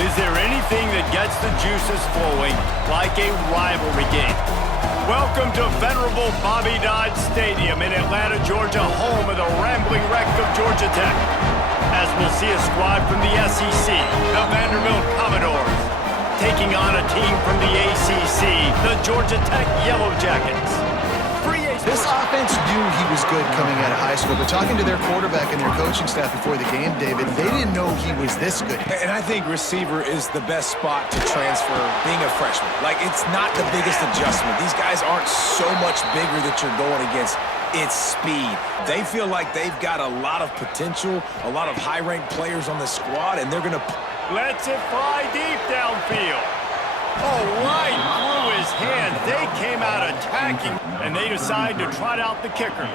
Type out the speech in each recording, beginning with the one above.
Is there anything that gets the juices flowing like a rivalry game? Welcome to venerable Bobby Dodd Stadium in Atlanta, Georgia, home of the rambling wreck of Georgia Tech. As we'll see a squad from the SEC, the Vanderbilt Commodores, taking on a team from the ACC, the Georgia Tech Yellow Jackets. This offense knew he was good coming out of high school, but talking to their quarterback and their coaching staff before the game, David, they didn't know he was this good. And I think receiver is the best spot to transfer being a freshman. Like, it's not the biggest adjustment. These guys aren't so much bigger that you're going against. It's speed. They feel like they've got a lot of potential, a lot of high-ranked players on the squad, and they're going to... Lets it fly deep downfield. Oh, right through his hand. They came out attacking, and they decide to trot out the kicker.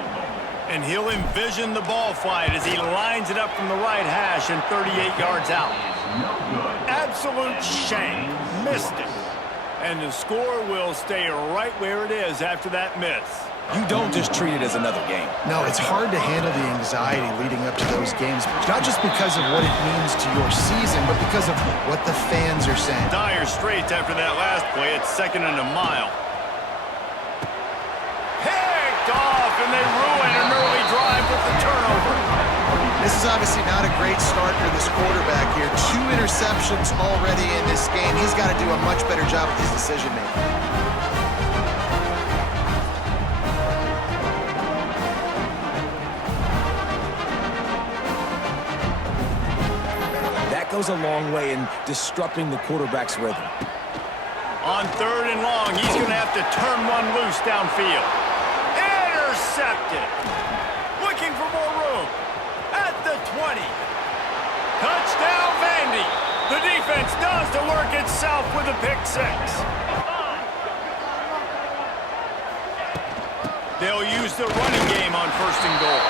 And he'll envision the ball flight as he lines it up from the right hash and 38 yards out. Absolute shame. Missed it. And the score will stay right where it is after that miss. You don't just treat it as another game. No, it's hard to handle the anxiety leading up to those games, not just because of what it means to your season, but because of what the fans are saying. Dire straits after that last play. It's 2nd and a mile. Picked off, and they ruin an early drive with the turnover. This is obviously not a great start for this quarterback here. 2 interceptions already in this game. He's got to do a much better job with his decision-making. Goes a long way in disrupting the quarterback's rhythm. On 3rd and long, he's going to have to turn one loose downfield. Intercepted. Looking for more room. At the 20. Touchdown, Vandy. The defense does the work itself with a pick 6. They'll use the running game on 1st and goal.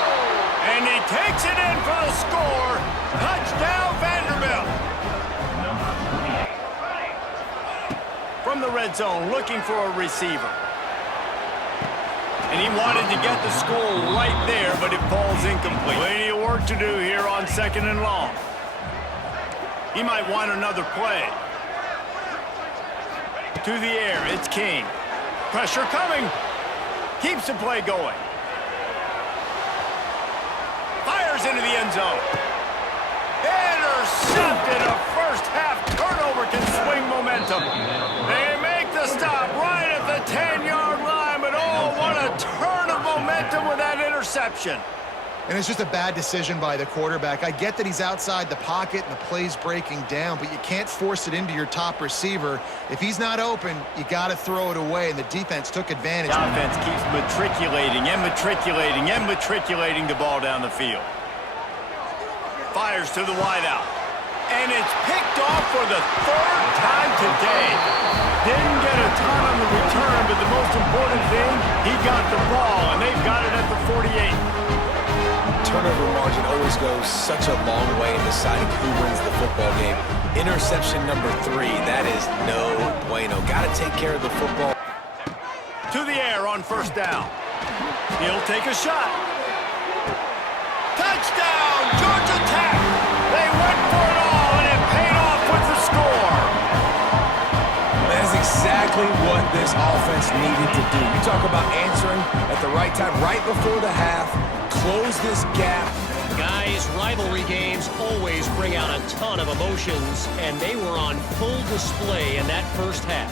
And he takes it in for the score. Touchdown, Vanderbilt. From the red zone, looking for a receiver. And he wanted to get the score right there, but it falls incomplete. Plenty of work to do here on 2nd and long. He might want another play. To the air, it's King. Pressure coming. Keeps the play going. Fires into the end zone. Intercepted. A first-half turnover can swing momentum. They make the stop right at the 10-yard line, but oh, what a turn of momentum with that interception. And it's just a bad decision by the quarterback. I get that he's outside the pocket and the play's breaking down, but you can't force it into your top receiver. If he's not open, you got to throw it away, and the defense took advantage. The offense keeps matriculating and matriculating and matriculating the ball down the field. Fires to the wideout. And it's picked off for the 3rd time today. Didn't get a ton on the return, but the most important thing, he got the ball, and they've got it at the 48. Turnover margin always goes such a long way in deciding who wins the football game. Interception number 3, that is no bueno. Got to take care of the football. To the air on 1st down. He'll take a shot. Touchdown, Georgia Tech. They went for it all, and it paid off with the score. That is exactly what this offense needed to do. You talk about answering at the right time, right before the half. Close this gap. Guys, rivalry games always bring out a ton of emotions, and they were on full display in that first half.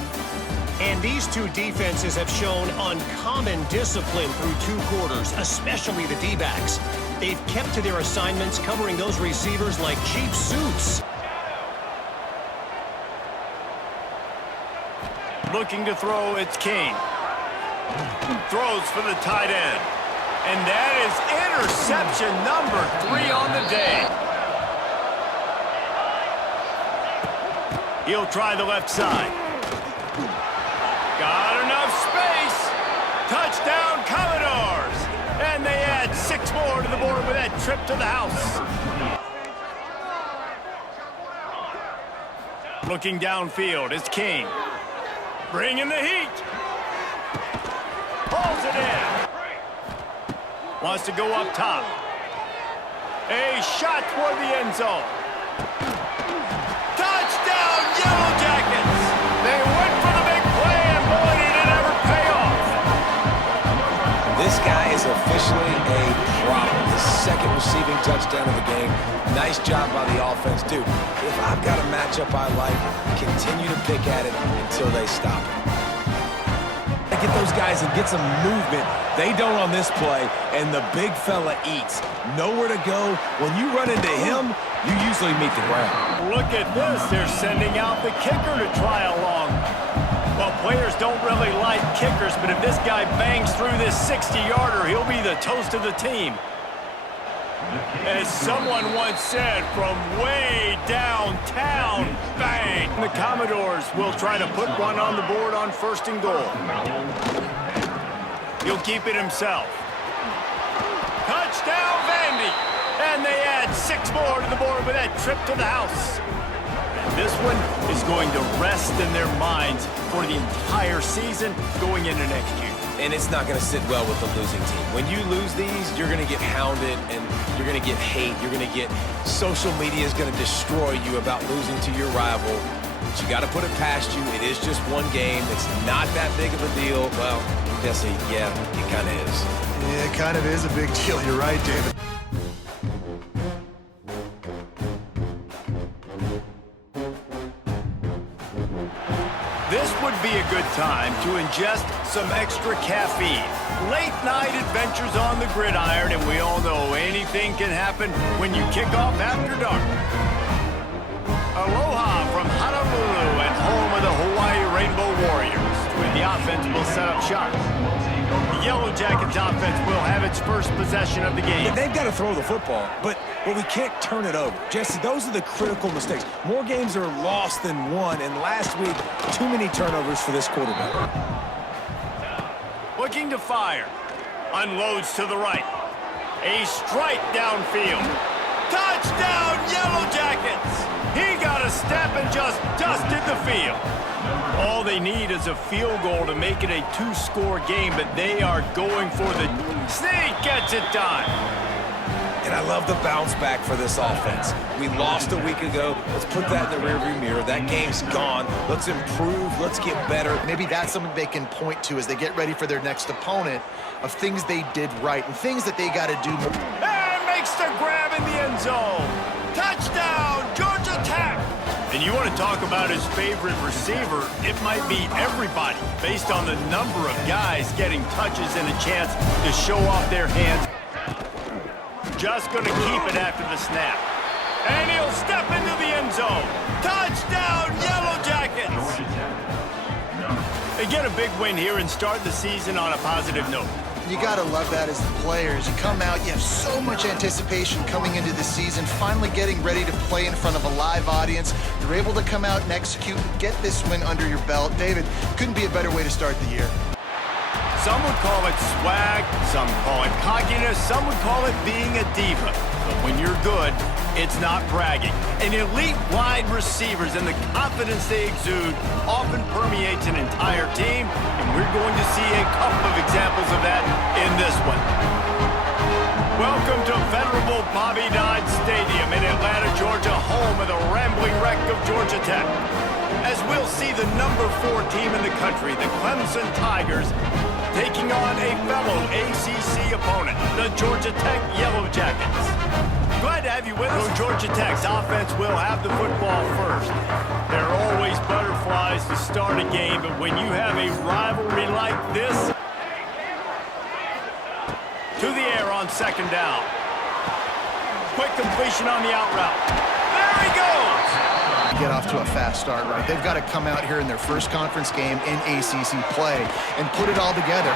And these two defenses have shown uncommon discipline through 2 quarters, especially the D-backs. They've kept to their assignments, covering those receivers like cheap suits. Looking to throw, it's King. Throws for the tight end. And that is interception number 3 on the day. He'll try the left side. Got enough space. Touchdown, Commodores. And they add 6 more to the board with that trip to the house. Looking downfield, it's King. Bringing the heat. Pulls it in. Wants to go up top. A shot toward the end zone. Touchdown! touchdown of the game. Nice job by the offense. Dude, if I've got a matchup I like, continue to pick at it until they stop it. Get those guys and get some movement. They don't on this play, and the big fella eats. Nowhere to go. When you run into him, you usually meet the ground. Look at this. They're sending out the kicker to try along. Well, players don't really like kickers, but if this guy bangs through this 60-yarder, he'll be the toast of the team. As someone once said, from way downtown, bang! The Commodores will try to put one on the board on 1st and goal. He'll keep it himself. Touchdown, Vandy! And they add 6 more to the board with that trip to the house. And this one is going to rest in their minds for the entire season going into next year. And it's not going to sit well with the losing team. When you lose these, you're going to get hounded and you're going to get hate. You're going to get social media is going to destroy you about losing to your rival. But you got to put it past you. It is just one game. It's not that big of a deal. Well, Jesse, yeah, it kind of is. Yeah, it kind of is a big deal. You're right, David. This would be a good time to ingest some extra caffeine. Late night adventures on the gridiron, and we all know anything can happen when you kick off after dark. Aloha from Honolulu and home of the Hawaii Rainbow Warriors, where the offense will set up shop. The Yellow Jackets offense will have its first possession of the game. They've got to throw the football, but we can't turn it over. Jesse, those are the critical mistakes. More games are lost than won, and last week, too many turnovers for this quarterback. Looking to fire. Unloads to the right. A strike downfield. Touchdown, Yellow Jackets! He got a step and just dusted the field. All they need is a field goal to make it a 2-score game, but they are going for the... Sneak gets it done. And I love the bounce back for this offense. We lost a week ago. Let's put that in the rearview mirror. That game's gone. Let's improve. Let's get better. Maybe that's something they can point to as they get ready for their next opponent of things they did right and things that they got to do more. And makes the grab in the end zone. Touchdown, Georgia Tech. And you want to talk about his favorite receiver, it might be everybody, based on the number of guys getting touches and a chance to show off their hands. Just going to keep it after the snap. And he'll step into the end zone. Touchdown, Yellow Jackets! They get a big win here and start the season on a positive note. You got to love that as the players. You come out, you have so much anticipation coming into the season, finally getting ready to play in front of a live audience. You're able to come out and execute and get this win under your belt. David, couldn't be a better way to start the year. Some would call it swag, some call it cockiness, some would call it being a diva. But when you're good, it's not bragging. And elite wide receivers and the confidence they exude often permeates an entire team, and we're going to see a couple of examples of that in this one. Welcome to venerable Bobby Dodd Stadium in Atlanta, Georgia, home of the rambling wreck of Georgia Tech. As we'll see the number 4 team in the country, the Clemson Tigers, taking on a fellow ACC opponent, the Georgia Tech Yellow Jackets. Glad to have you with us. Georgia Tech's offense will have the football first. There are always butterflies to start a game, but when you have a rivalry like this, to the air on 2nd down. Quick completion on the out route. There he goes! Get off to a fast start, right? They've got to come out here in their first conference game in ACC play and put it all together.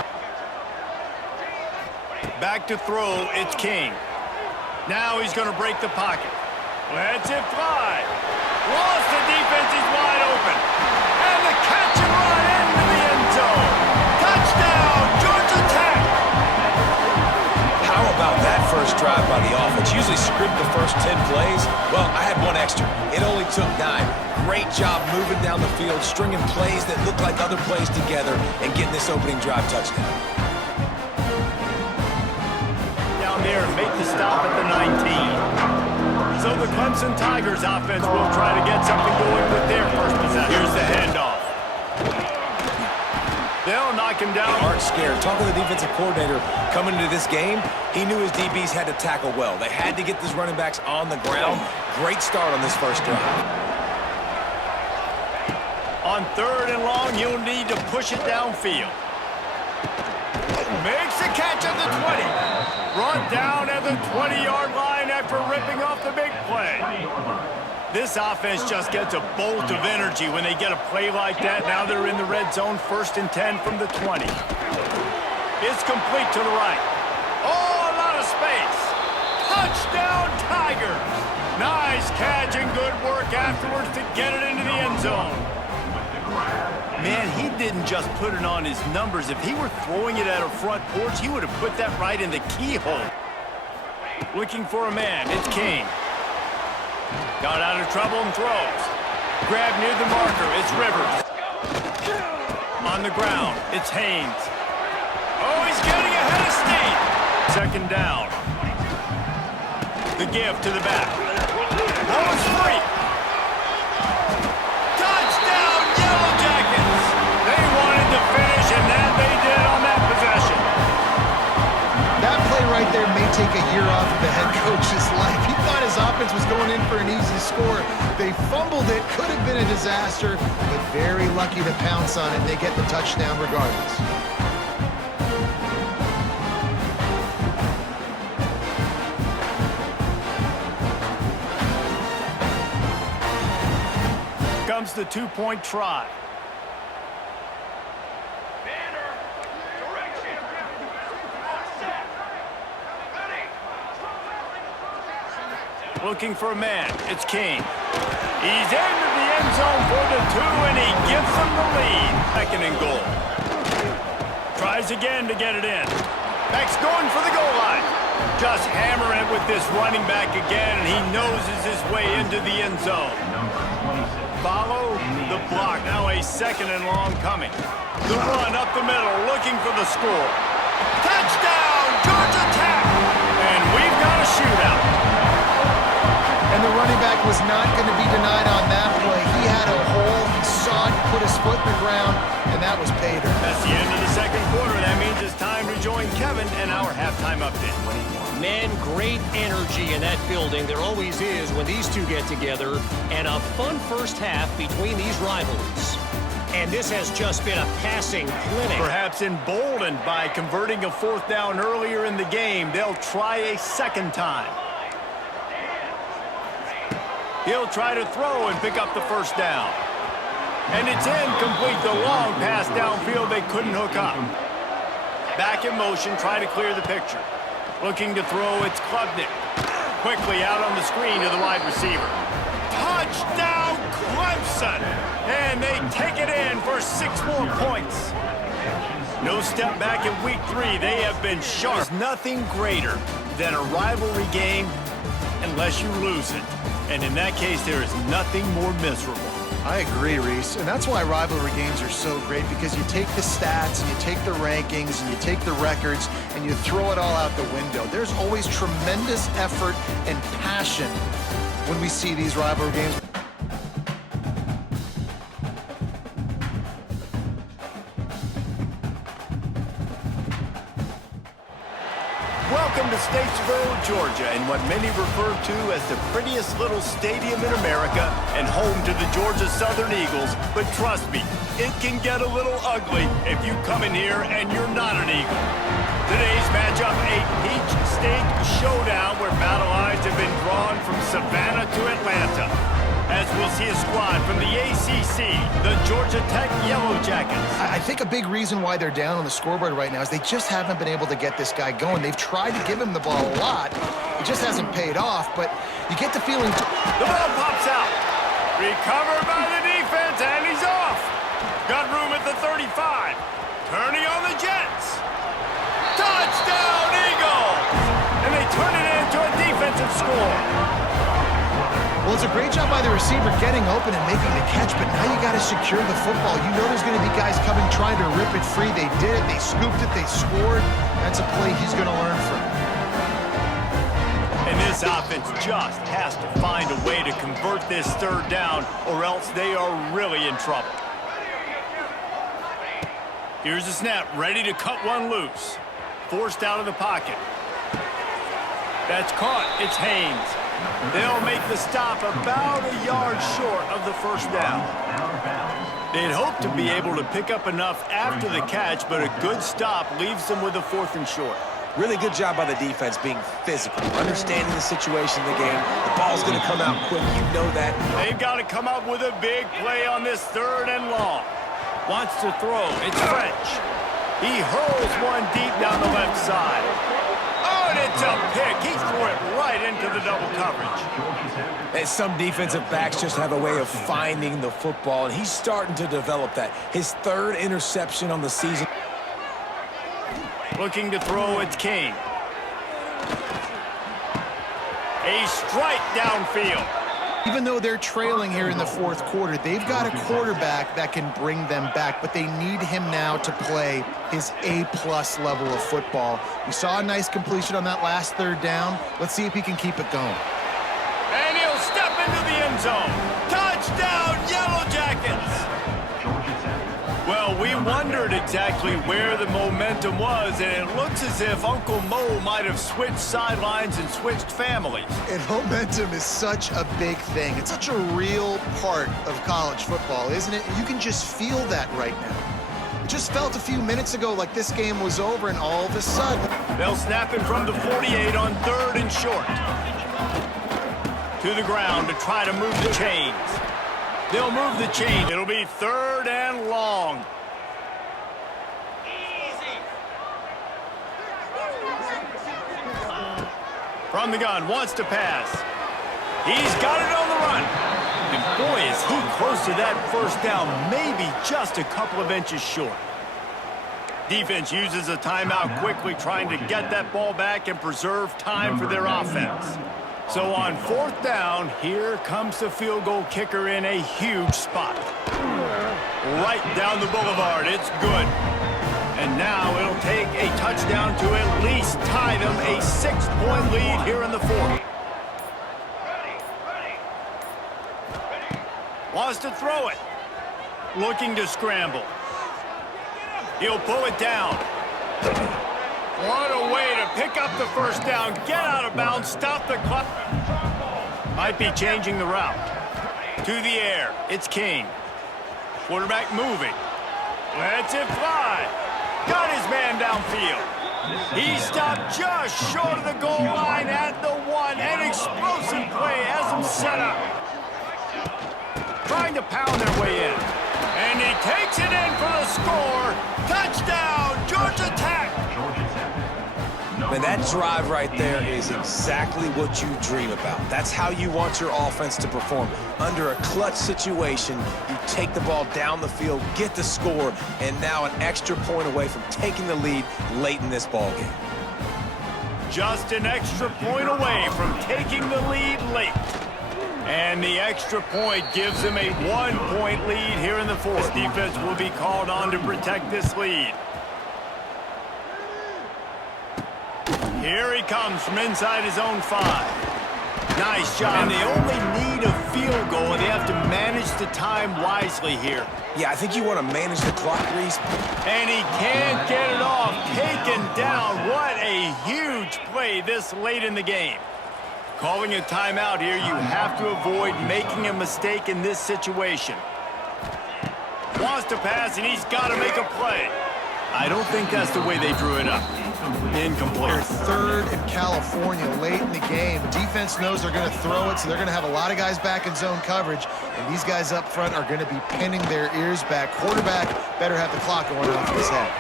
Back to throw, it's King. Now he's going to break the pocket. Lets it fly. Lost the defense, he's wide open. And the catch and run into the end zone. Touchdown, Georgia Tech! How about that first drive by the offense? Usually script the first 10 plays. Well, I had one extra. It only took 9. Great job moving down the field, stringing plays that look like other plays together, and getting this opening drive touchdown. Down there and make the stop at the 19. So the Clemson Tigers offense will try to get something going with their first possession. Here's the handoff. They'll knock knock him down. They aren't scared. Talking to the defensive coordinator coming into this game, he knew his DBs had to tackle well. They had to get these running backs on the ground. Great start on this first drive. On 3rd and long, he'll need to push it downfield. Makes the catch at the 20. Brought down at the 20-yard line after ripping off the big play. This offense just gets a bolt of energy when they get a play like that. Now they're in the red zone, 1st and 10 from the 20. It's complete to the right. Oh, a lot of space. Touchdown, Tigers. Nice catch and good work afterwards to get it into the end zone. Man, he didn't just put it on his numbers. If he were throwing it at a front porch, he would have put that right in the keyhole. Looking for a man, it's King. Got out of trouble and throws. Grab near the marker, it's Rivers. On the ground, it's Haynes. Oh, he's getting ahead of steam. 2nd down. The give to the back. That was free. Touchdown, Yellow Jackets. They wanted to finish, and that they did on that possession. That play right there may take a year off of the head coach's life. He thought his offense was going in for an easy score. They fumbled it, could have been a disaster, but very lucky to pounce on it. They get the touchdown regardless. Comes the 2-point try. Looking for a man, it's King. He's into the end zone for the 2, and he gives them the lead. 2nd and goal. Tries again to get it in. Back's going for the goal line. Just hammering it with this running back again, and he noses his way into the end zone. Follow the block. Now a 2nd and long coming. The run up the middle, looking for the score. Touchdown, Georgia Tech! And we've got a shootout. And the running back was not going to be denied on that play. He had a hole, he saw it, put his foot in the ground, and that was pay dirt. That's the end of the 2nd quarter. That means it's time to join Kevin and our halftime update. Man, great energy in that building. There always is when these two get together. And a fun first half between these rivalries. And this has just been a passing clinic. Perhaps emboldened by converting a 4th down earlier in the game, they'll try a 2nd time. He'll try to throw and pick up the 1st down. And it's incomplete. The long pass downfield they couldn't hook up. Back in motion, try to clear the picture. Looking to throw, it's Klubnik. Quickly out on the screen to the wide receiver. Touchdown, Clemson! And they take it in for 6 more points. No step back in week 3. They have been sharp. There's nothing greater than a rivalry game unless you lose it. And in that case, there is nothing more miserable. I agree, Reese, and that's why rivalry games are so great, because you take the stats and you take the rankings and you take the records and you throw it all out the window. There's always tremendous effort and passion when we see these rivalry games. Welcome to Statesboro, Georgia, and what many refer to as the prettiest little stadium in America and home to the Georgia Southern Eagles. But trust me, it can get a little ugly if you come in here and you're not an Eagle. Today's matchup, a peach state showdown where battle lines have been drawn from Savannah to Atlanta. As we'll see a squad from the ACC, the Georgia Tech Yellow Jackets. I think a big reason why they're down on the scoreboard right now is they just haven't been able to get this guy going. They've tried to give him the ball a lot. It just hasn't paid off, but you get the feeling... The ball pops out. Recovered by the defense, and he's off. Got room at the 35. Turning on the Jets. Touchdown, Eagles! And they turn it into a defensive score. Well, it's a great job by the receiver getting open and making the catch, but now you got to secure the football. You know there's going to be guys coming trying to rip it free. They did it. They scooped it. They scored. That's a play he's going to learn from. And this offense just has to find a way to convert this 3rd down, or else they are really in trouble. Here's the snap, ready to cut one loose. Forced out of the pocket. That's caught. It's Haynes. They'll make the stop about a yard short of the first down. They'd hoped to be able to pick up enough after the catch, but a good stop leaves them with a 4th and short. Really good job by the defense being physical, understanding the situation in the game. The ball's going to come out quick. You know that. They've got to come up with a big play on this 3rd and long. Wants to throw. It's French. He hurls one deep down the left side. Oh, and it's a pick. He threw it right into the double coverage. And some defensive backs just have a way of finding the football, and he's starting to develop that. His 3rd interception on the season. Looking to throw, it's King. A strike downfield. Even though they're trailing here in the 4th quarter, they've got a quarterback that can bring them back, but they need him now to play his A-plus level of football. We saw a nice completion on that last 3rd down. Let's see if he can keep it going. And he'll step into the end zone. Touchdown, Yellow Jackets! Well, we wondered exactly where the momentum was, and it looks as if Uncle Mo might have switched sidelines and switched families. And momentum is such a big thing. It's such a real part of college football, isn't it? You can just feel that right now. It just felt a few minutes ago like this game was over, and all of a sudden... They'll snap it from the 48 on 3rd and short. To the ground to try to move the chains. They'll move the chain. It'll be 3rd and long. From the gun, wants to pass. He's got it on the run. And boy, is he close to that 1st down, maybe just a couple of inches short. Defense uses a timeout quickly, trying to get that ball back and preserve time for their offense. So on 4th down, here comes the field goal kicker in a huge spot. Right down the boulevard, it's good. And now it'll take a touchdown to at least tie them a 6-point lead here in the 4th. Wants to throw it. Looking to scramble. He'll pull it down. What a way to pick up the 1st down, get out of bounds, stop the clock. Might be changing the route. To the air, it's King. Quarterback moving. Lets it fly. Got his man downfield. He stopped just short of the goal line at the 1. An explosive play has him set up. Trying to pound their way in. And he takes it in for the score. Touchdown, Georgia Tech. Man, that drive right there is exactly what you dream about. That's how you want your offense to perform. Under a clutch situation, you take the ball down the field, get the score, and now an extra point away from taking the lead late in this ball game. Just an extra point away from taking the lead late. And the extra point gives him a 1-point lead here in the 4th. Defense will be called on to protect this lead. Here he comes from inside his own 5. Nice job. And they only need a field goal, and they have to manage the time wisely here. Yeah, I think you want to manage the clock, Reese. And he can't get it off. Taken down. What a huge play this late in the game. Calling a timeout here, you have to avoid making a mistake in this situation. Wants to pass, and he's got to make a play. I don't think that's the way they drew it up. Incomplete. They're 3rd in California late in the game. Defense knows they're going to throw it, so they're going to have a lot of guys back in zone coverage, and these guys up front are going to be pinning their ears back. Quarterback better have the clock going off his head.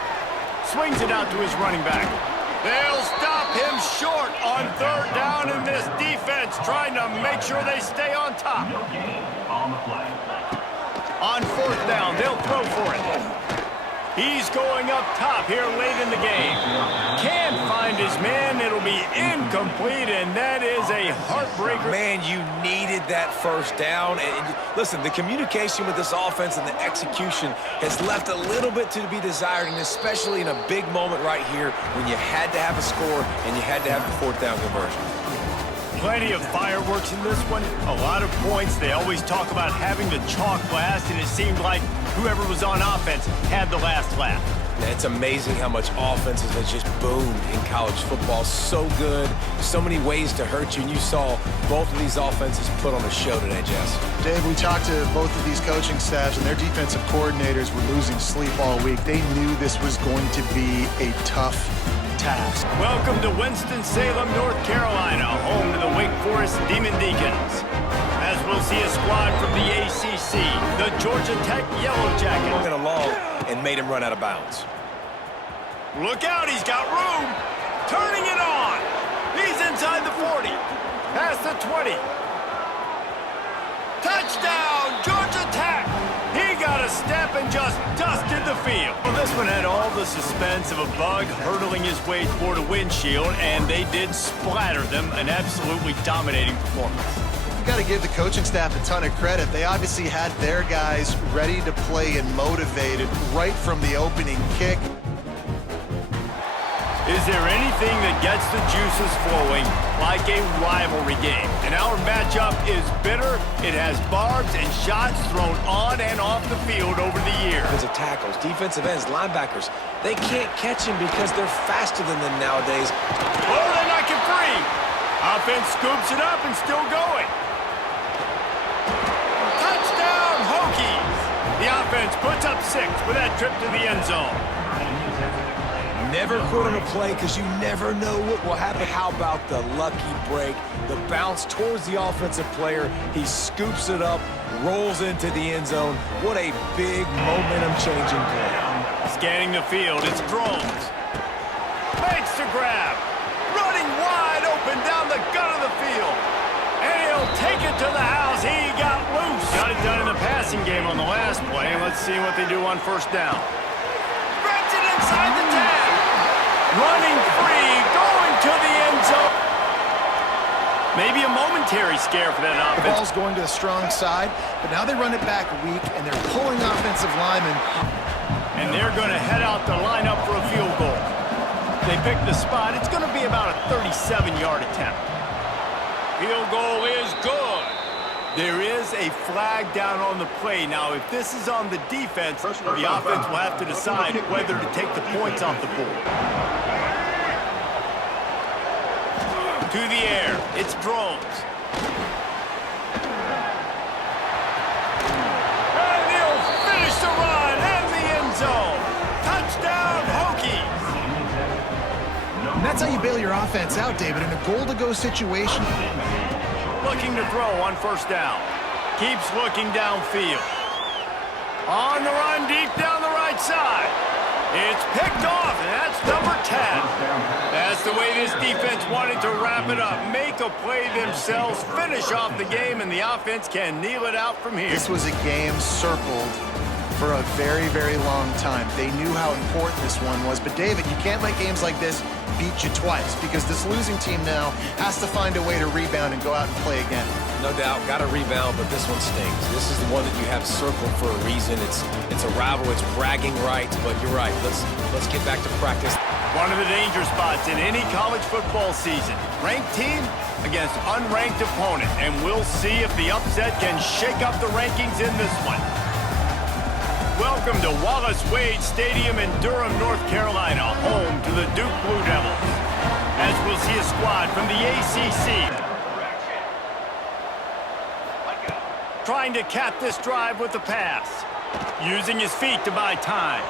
Swings it out to his running back. They'll stop him short on 3rd down, and this defense trying to make sure they stay on top. On 4th down, they'll throw for it. He's going up top here late in the game. Can't find his man. It'll be incomplete, and that is a heartbreaker. Man, you needed that 1st down. And listen, the communication with this offense and the execution has left a little bit to be desired, and especially in a big moment right here when you had to have a score and you had to have the 4th down conversion. Plenty of fireworks in this one. A lot of points. They always talk about having the chalk last, and it seemed like whoever was on offense had the last laugh. Man, it's amazing how much offenses have just boomed in college football. So good, so many ways to hurt you, and you saw both of these offenses put on a show today, Jess. Dave, we talked to both of these coaching staffs, and their defensive coordinators were losing sleep all week. They knew this was going to be a tough task. Welcome to Winston-Salem, North Carolina, home to the Wake Forest Demon Deacons. As we'll see a squad from the ACC, the Georgia Tech Yellow Jackets. Went along and made him run out of bounds. Look out, he's got room. Turning it on. He's inside the 40. Past the 20. Touchdown, Georgia Tech. He got a step and just dusted the field. Well, this one had all the suspense of a bug hurtling his way toward a windshield, and they did splatter them. An absolutely dominating performance. You got to give the coaching staff a ton of credit. They obviously had their guys ready to play and motivated right from the opening kick. Is there anything that gets the juices flowing like a rivalry game? And our matchup is bitter. It has barbs and shots thrown on and off the field over the years. Defensive tackles, defensive ends, linebackers, they can't catch him because they're faster than them nowadays. Oh, they knock it free. Offense scoops it up and still going. Touchdown, Hokies. The offense puts up 6 with that trip to the end zone. Never quit on a play because you never know what will happen. How about the lucky break? The bounce towards the offensive player. He scoops it up, rolls into the end zone. What a big momentum-changing play. Scanning the field, it's drones. Makes the grab. Running wide open down the gut of the field. And he'll take it to the house. He got loose. Got it done in the passing game on the last play. Let's see what they do on first down. Spreads it inside the 10. Running free, going to the end zone. Maybe a momentary scare for that offense. The ball's going to the strong side, but now they run it back weak, and they're pulling offensive linemen. And they're going to head out to line up for a field goal. They pick the spot. It's going to be about a 37-yard attempt. Field goal is good. There is a flag down on the play. Now, if this is on the defense, the offense will have to decide whether to take the points off the board. To the air, it's drones. And he'll finish the run and the end zone. Touchdown, Hokies. And that's how you bail your offense out, David, in a goal-to-go situation. Looking to throw on first down. Keeps looking downfield. On the run deep down the right side. It's picked off, and that's number 10. That's the way this defense wanted to wrap it up. Make a play themselves, finish off the game, and the offense can kneel it out from here. This was a game circled for a very, very long time. They knew how important this one was. But, David, you can't let games like this beat you twice because this losing team now has to find a way to rebound and go out and play again. No doubt, got to rebound, but this one stings. This is the one that you have circled for a reason. It's a rival, it's bragging rights, but you're right. Let's get back to practice. One of the danger spots in any college football season. Ranked team against unranked opponent, and we'll see if the upset can shake up the rankings in this one. Welcome to Wallace Wade Stadium in Durham, North Carolina, home to the Duke Blue Devils. As we'll see a squad from the ACC. Trying to cap this drive with the pass. Using his feet to buy time.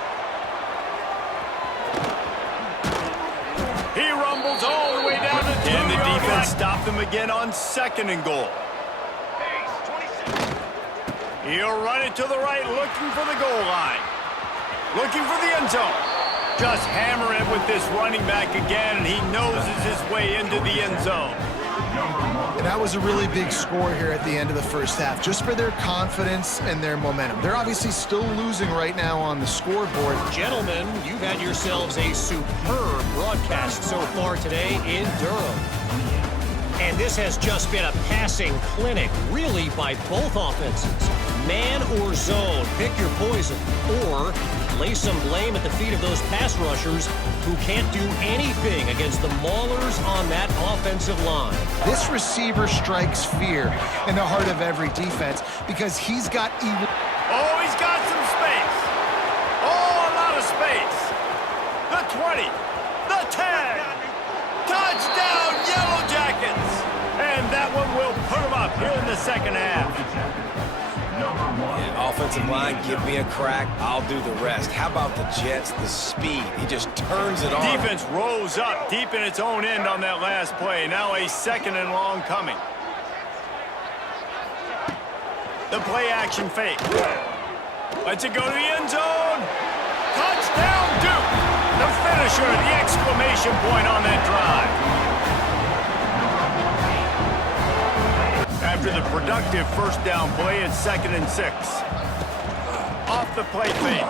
He rumbles all the way down to 2. And the defense stopped them again on 2nd and goal. He'll run it to the right, looking for the goal line. Looking for the end zone. Just hammer it with this running back again, and he noses his way into the end zone. And that was a really big score here at the end of the first half, just for their confidence and their momentum. They're obviously still losing right now on the scoreboard. Gentlemen, you've had yourselves a superb broadcast so far today in Durham. And this has just been a passing clinic, really, by both offenses. Man or zone, pick your poison. Or lay some blame at the feet of those pass rushers who can't do anything against the maulers on that offensive line. This receiver strikes fear in the heart of every defense because he's got... Oh, he's got some space. Oh, a lot of space. 20. The 10. Touchdown, Yellow Jackets. And that one will put them up here in the second half. Yeah, offensive line, give me a crack. I'll do the rest. How about the Jets? The speed. He just turns it on. Defense rose up deep in its own end on that last play. Now a 2nd and long coming. The play action fake. Lets it go to the end zone. Touchdown, Duke. The finisher, the exclamation point on that drive. After the productive first down play, it's 2nd and 6. Off the play fake.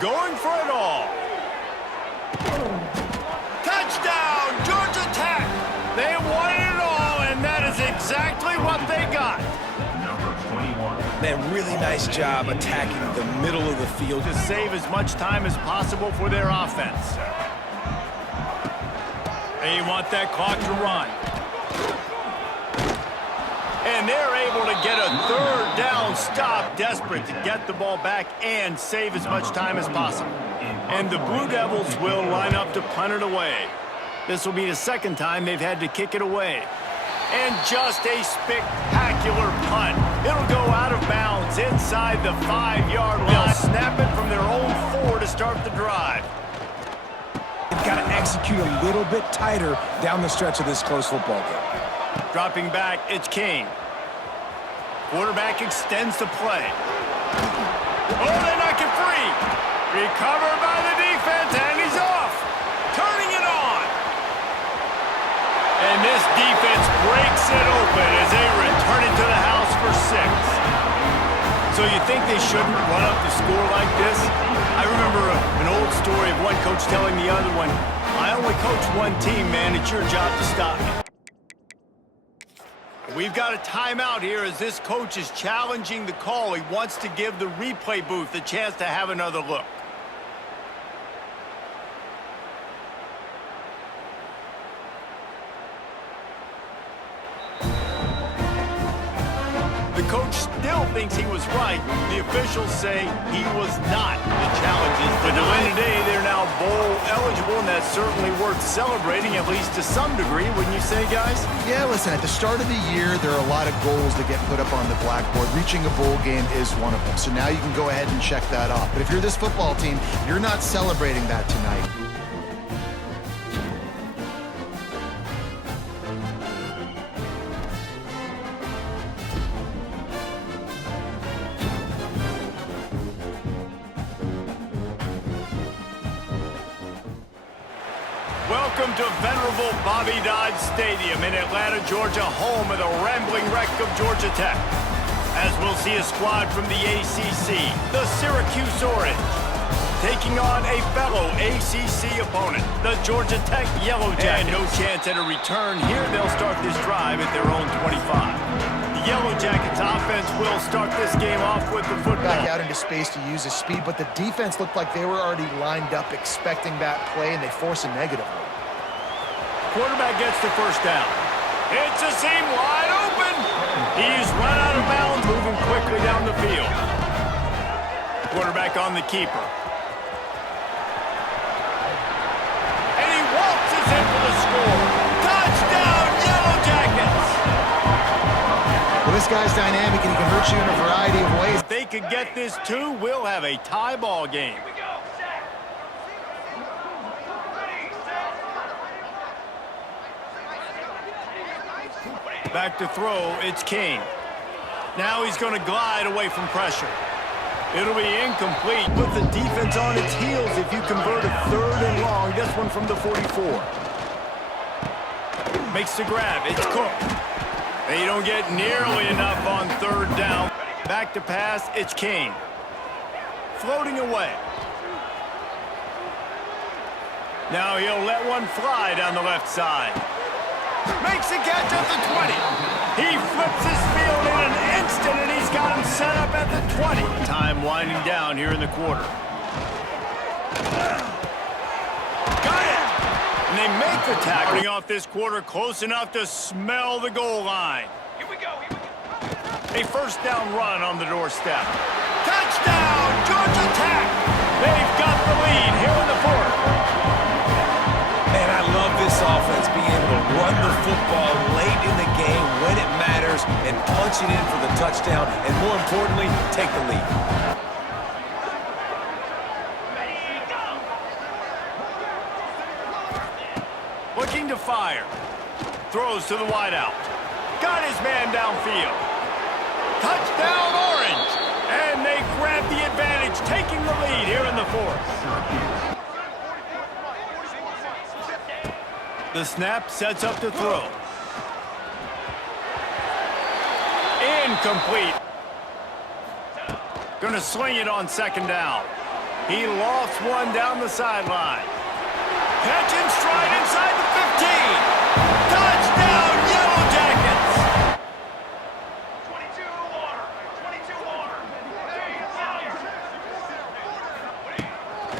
Going for it all. Touchdown, Georgia Tech. They wanted it all, and that is exactly what they got. Man, really nice job attacking the middle of the field To save as much time as possible for their offense. They want that clock to run. And they're able to get a 3rd down stop, desperate to get the ball back and save as much time as possible. And the Blue Devils will line up to punt it away. This will be the 2nd time they've had to kick it away. And just a spectacular punt. It'll go out of bounds inside the 5-yard line. They'll snap it from their own 4 to start the drive. They've got to execute a little bit tighter down the stretch of this close football game. Dropping back, it's King. Quarterback extends the play. Oh, they knock it free. Recovered by the defense, and he's off. Turning it on. And this defense breaks it open as they return it to the house for 6. So you think they shouldn't run up the score like this? I remember an old story of one coach telling the other one, I only coach one team, man. It's your job to stop me. We've got a timeout here as this coach is challenging the call. He wants to give the replay booth a chance to have another look. The coach still thinks he was right. The officials say he was not. The challenge is to win today. They're now bowl eligible, and that's certainly worth celebrating, at least to some degree, wouldn't you say, guys? Yeah, listen, at the start of the year, there are a lot of goals that get put up on the blackboard. Reaching a bowl game is one of them. So now you can go ahead and check that off. But if you're this football team, you're not celebrating that tonight. Welcome to venerable Bobby Dodd Stadium in Atlanta, Georgia, home of the rambling wreck of Georgia Tech. As we'll see a squad from the ACC, the Syracuse Orange, taking on a fellow ACC opponent, the Georgia Tech Yellow Jackets. And no chance at a return here. They'll start this drive at their own 25. The Yellow Jackets offense will start this game off with the football. Back out into space to use his speed, but the defense looked like they were already lined up expecting that play, and they force a negative one. Quarterback gets the first down. It's a seam wide open. He's run out of bounds, moving quickly down the field. Quarterback on the keeper. And he waltzes in for the score. Touchdown, Yellow Jackets! Well, this guy's dynamic, and he can hurt you in a variety of ways. If they could get this too, we'll have a tie ball game. Back to throw, it's King. Now he's going to glide away from pressure. It'll be incomplete. Put the defense on its heels if you convert a 3rd and long. This one from the 44. Makes the grab. It's Cook. They don't get nearly enough on 3rd down. Back to pass, it's King. Floating away. Now he'll let one fly down the left side. Makes a catch at the 20. He flips his field in an instant, and he's got him set up at the 20. Time winding down here in the quarter. Got it! And they make the tackling off this quarter close enough to smell the goal line. Here we go, here we go. A 1st down run on the doorstep. Touchdown, Georgia Tech! They've got the lead here in the fourth. Man, I love this offense being able to run the football late in the game when it matters and punch it in for the touchdown and, more importantly, take the lead. Looking to fire. Throws to the wideout. Got his man downfield. Touchdown, Orange. And they grab the advantage, taking the lead here in the fourth. The snap sets up to throw. Incomplete. Gonna sling it on second down. He lofts one down the sideline. Catch in stride inside the 15. Touchdown, Yellow Jackets. 22 water. 22 water.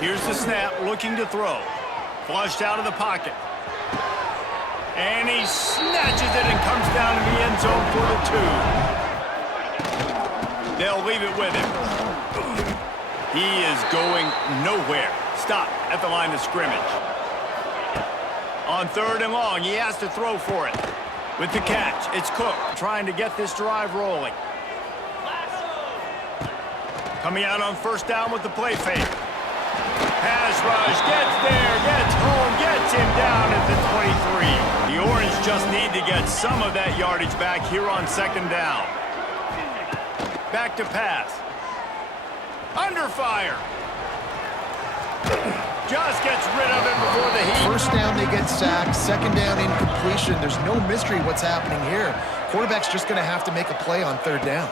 Here's the snap, looking to throw. Flushed out of the pocket. And he snatches it and comes down in the end zone for the 2. They'll leave it with him. He is going nowhere. Stop at the line of scrimmage. On third and long, he has to throw for it. With the catch, it's Cook trying to get this drive rolling. Coming out on first down with the play fake. Pass rush, gets there, gets home, gets him down at the 23. The Orange just need to get some of that yardage back here on second down. Back to pass. Under fire. Just gets rid of it before the heat. First down, they get sacked. Second down, incompletion. There's no mystery what's happening here. Quarterback's just going to have to make a play on third down.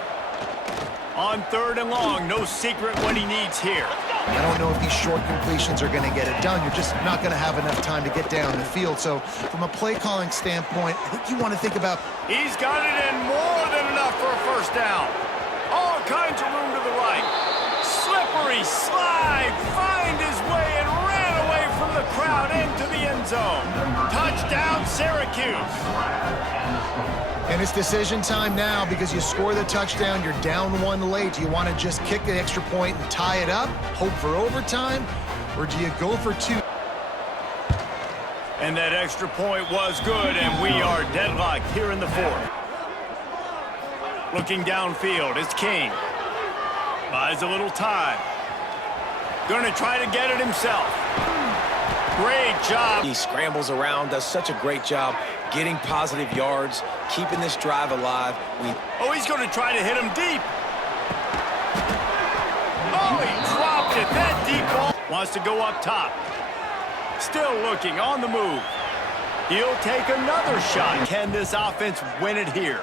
On third and long, no secret what he needs here. I don't know if these short completions are going to get it done. You're just not going to have enough time to get down the field. So from a play calling standpoint, I think you want to think about... He's got it in more than enough for a first down. All kinds of room to the right. Slippery slide, find his way and ran away from the crowd into the end zone. Touchdown, Syracuse. And it's decision time now because you score the touchdown, you're down one late. Do you want to just kick the extra point and tie it up, hope for overtime, or do you go for 2? And that extra point was good, and we are deadlocked here in the fourth. Looking downfield, it's King. Buys a little time. Going to try to get it himself. Great job. He scrambles around, does such a great job getting positive yards, keeping this drive alive. He's going to try to hit him deep. Oh, he dropped it. That deep ball. Wants to go up top. Still looking on the move. He'll take another shot. Can this offense win it here?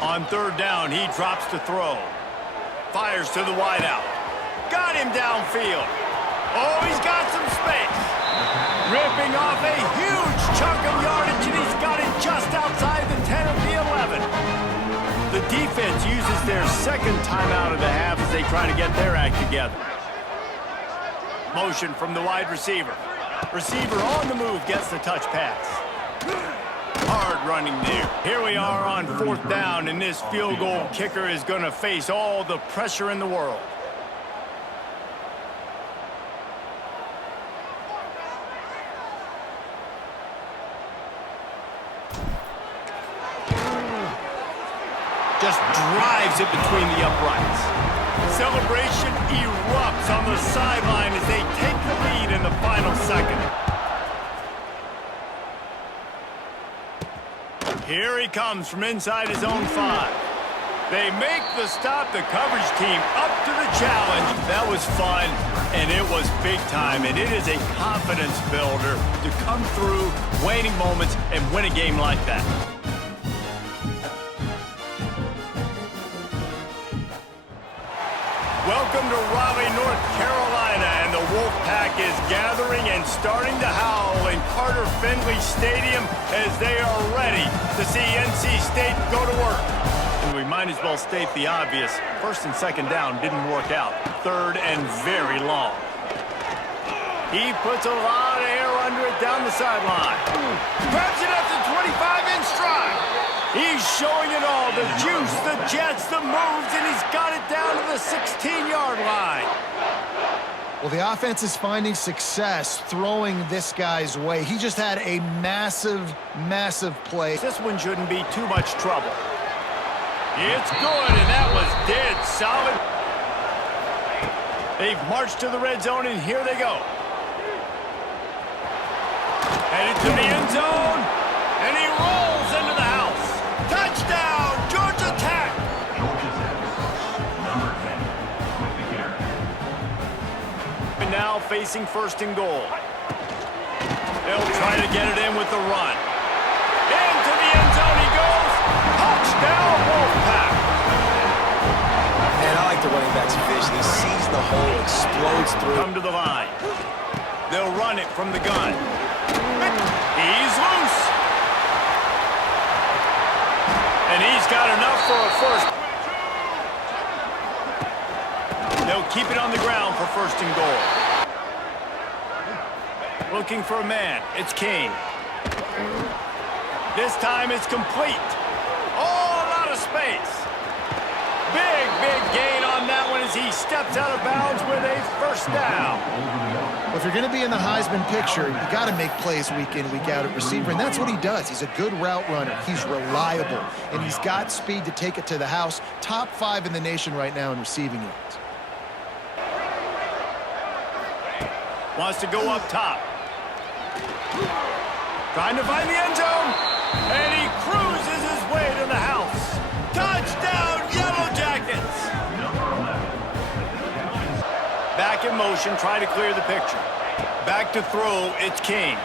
On third down, he drops to throw. Fires to the wideout. Got him downfield. Oh, he's got some space. Ripping off a huge chunk of yardage, and he's got it just outside the 10 of the 11. The defense uses their second timeout of the half as they try to get their act together. Motion from the wide receiver. Receiver on the move gets the touch pass. Hard running there. Here we are on fourth down, and this field goal kicker is going to face all the pressure in the world. Just drives it between the uprights. Celebration erupts on the sideline as they take the lead in the final second. Here he comes from inside his own 5. They make the stop, the coverage team up to the challenge. That was fun, and it was big time, and it is a confidence builder to come through waning moments and win a game like that. Welcome to Raleigh, North Carolina, and the Wolfpack is gathering and starting to howl in Carter Finley Stadium as they are ready to see NC State go to work. And we might as well state the obvious. First and second down didn't work out. Third and very long. He puts a lot of air under it down the sideline. Grabs it at the 25 in stride. He's showing it all. The juice, the jets, the moves, and he's got it down to the 16-yard line. Well, the offense is finding success throwing this guy's way. He just had a massive, massive play. This one shouldn't be too much trouble. It's good, and that was dead solid. They've marched to the red zone, and here they go. Headed to the end zone, and he rolls into the house. Touchdown, Georgia Tech! And now facing first and goal. They'll try to get it in with the run. Into the end zone he goes. Touchdown, Wolfpack! And I like the running back's vision. He sees the hole, explodes through. Come to the line. They'll run it from the gun. He's loose. And he's got enough for a first. They'll keep it on the ground for first and goal. Looking for a man. It's Kane. This time it's complete. Oh, a lot of space. Big, big gain on that one as he steps out of bounds with a first down. Well, if you're going to be in the Heisman picture, you got to make plays week in, week out at receiver, and that's what he does. He's a good route runner. He's reliable, and he's got speed to take it to the house. Top 5 in the nation right now in receiving yards. Wants to go up top. Trying to find the end zone, and he cruises his way to the house. Touchdown, Yellow Jackets! Back in motion, try to clear the picture. Back to throw, it's King.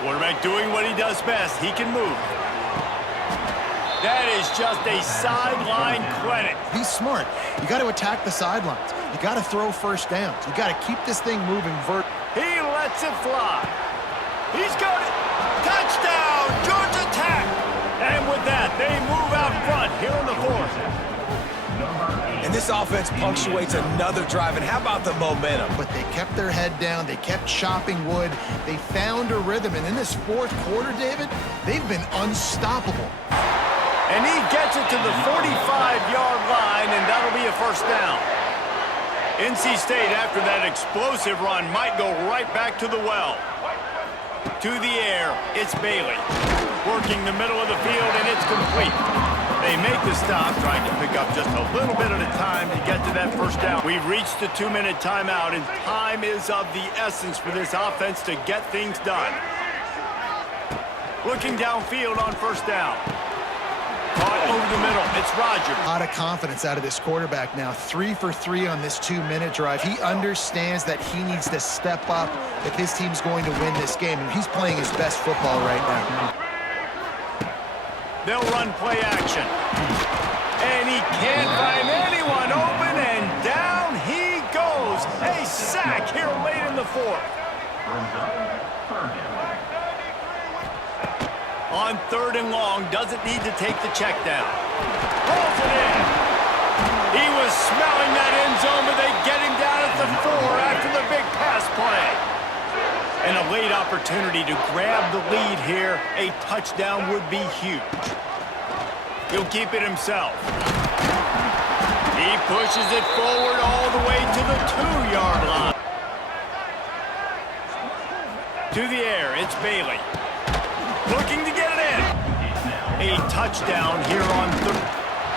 Quarterback doing what he does best. He can move. That is just a sideline clinic. He's smart. You got to attack the sidelines. You got to throw first downs. You got to keep this thing moving vertically. He lets it fly. He's got it. Touchdown, Georgia Tech! And with that, they move out front here in the fourth. And this offense punctuates another drive. And how about the momentum? But they kept their head down. They kept chopping wood. They found a rhythm. And in this fourth quarter, David, they've been unstoppable. And he gets it to the 45-yard line, and that'll be a first down. NC State, after that explosive run, might go right back to the well. To the air, it's Bailey. Working the middle of the field, and it's complete. They make the stop, trying to pick up just a little bit at a time to get to that first down. We've reached the 2-minute timeout, and time is of the essence for this offense to get things done. Looking downfield on first down. Caught over the middle. It's Rodgers. A lot of confidence out of this quarterback now. 3 for 3 on this 2-minute drive. He understands that he needs to step up if his team's going to win this game. And he's playing his best football right now. They'll run play action. And he can't find anyone open, and down he goes. A sack here late in the fourth. On 3rd and long, doesn't need to take the check down. Rolls it in. He was smelling that end zone, but they get him down at the 4 after the big pass play. And a late opportunity to grab the lead here. A touchdown would be huge. He'll keep it himself. He pushes it forward all the way to the 2-yard line. To the air, it's Bailey. Looking to get it in. A touchdown here on the...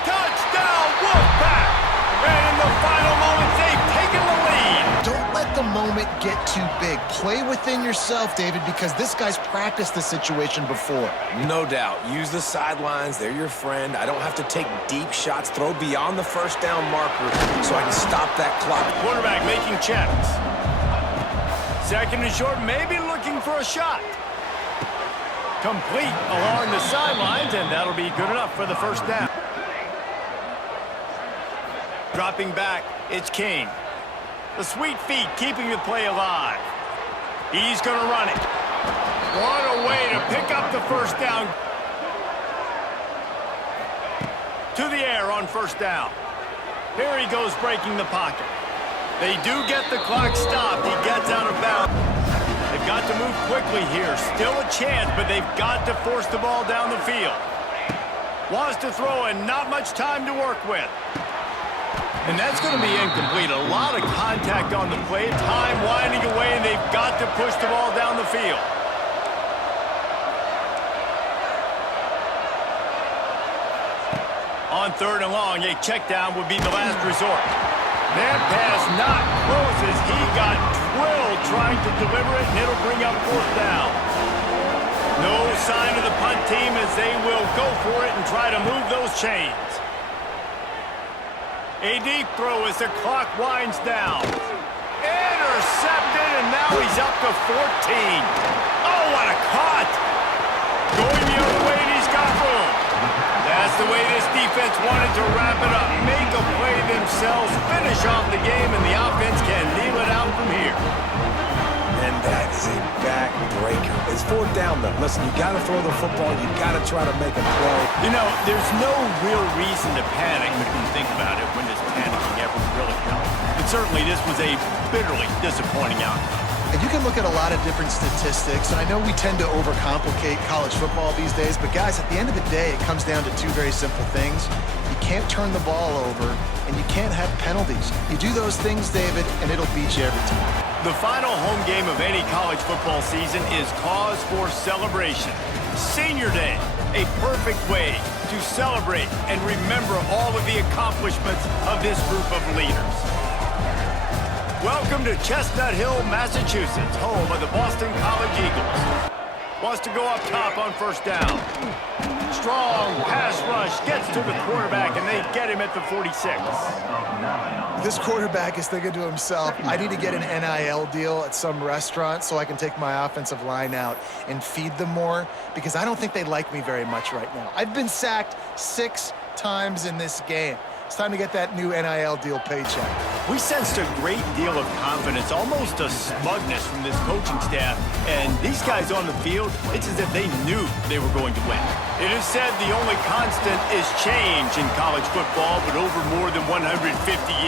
Touchdown, Wolfpack! And in the final moments, they've taken the lead. Don't let the moment get too big. Play within yourself, David, because this guy's practiced this situation before. No doubt. Use the sidelines. They're your friend. I don't have to take deep shots. Throw beyond the first down marker so I can stop that clock. Quarterback making checks. 2nd and short, maybe looking for a shot. Complete along the sidelines, and that'll be good enough for the first down. Dropping back, it's King. The sweet feet keeping the play alive. He's going to run it. What a way to pick up the first down. To the air on first down. Here he goes breaking the pocket. They do get the clock stopped. He gets out of bounds. They've got to move quickly here. Still a chance, but they've got to force the ball down the field. Wants to throw and not much time to work with. And that's going to be incomplete. A lot of contact on the play. Time winding away, and they've got to push the ball down the field. On 3rd and long, a check down would be the last resort. That pass not close as he got twirled trying to deliver it, and it'll bring up 4th down. No sign of the punt team as they will go for it and try to move those chains. A deep throw as the clock winds down. Intercepted, and now he's up to 14. Oh, what a cut! Going the other way, and he's got room. That's the way this defense wanted to wrap it up. Make a play themselves, finish off the game, and the offense can kneel it out from here. And that is a backbreaker. It's 4th down, though. Listen, you got to throw the football. You got to try to make a play. You know, there's no real reason to panic if you think about it. When does panicking ever really help? But certainly, this was a bitterly disappointing outcome. And you can look at a lot of different statistics, and I know we tend to overcomplicate college football these days, but guys, at the end of the day, it comes down to 2 very simple things. You can't turn the ball over, and you can't have penalties. You do those things, David, and it'll beat you every time. The final home game of any college football season is cause for celebration. Senior Day, a perfect way to celebrate and remember all of the accomplishments of this group of leaders. Welcome to Chestnut Hill, Massachusetts, home of the Boston College Eagles. Wants to go up top on 1st down. Strong pass rush gets to the quarterback, and they get him at the 46. This quarterback is thinking to himself, I need to get an NIL deal at some restaurant so I can take my offensive line out and feed them more, because I don't think they like me very much right now. I've been sacked 6 times in this game. It's time to get that new NIL deal paycheck. We sensed a great deal of confidence, almost a smugness from this coaching staff. And these guys on the field, it's as if they knew they were going to win. It is said the only constant is change in college football, but over more than 150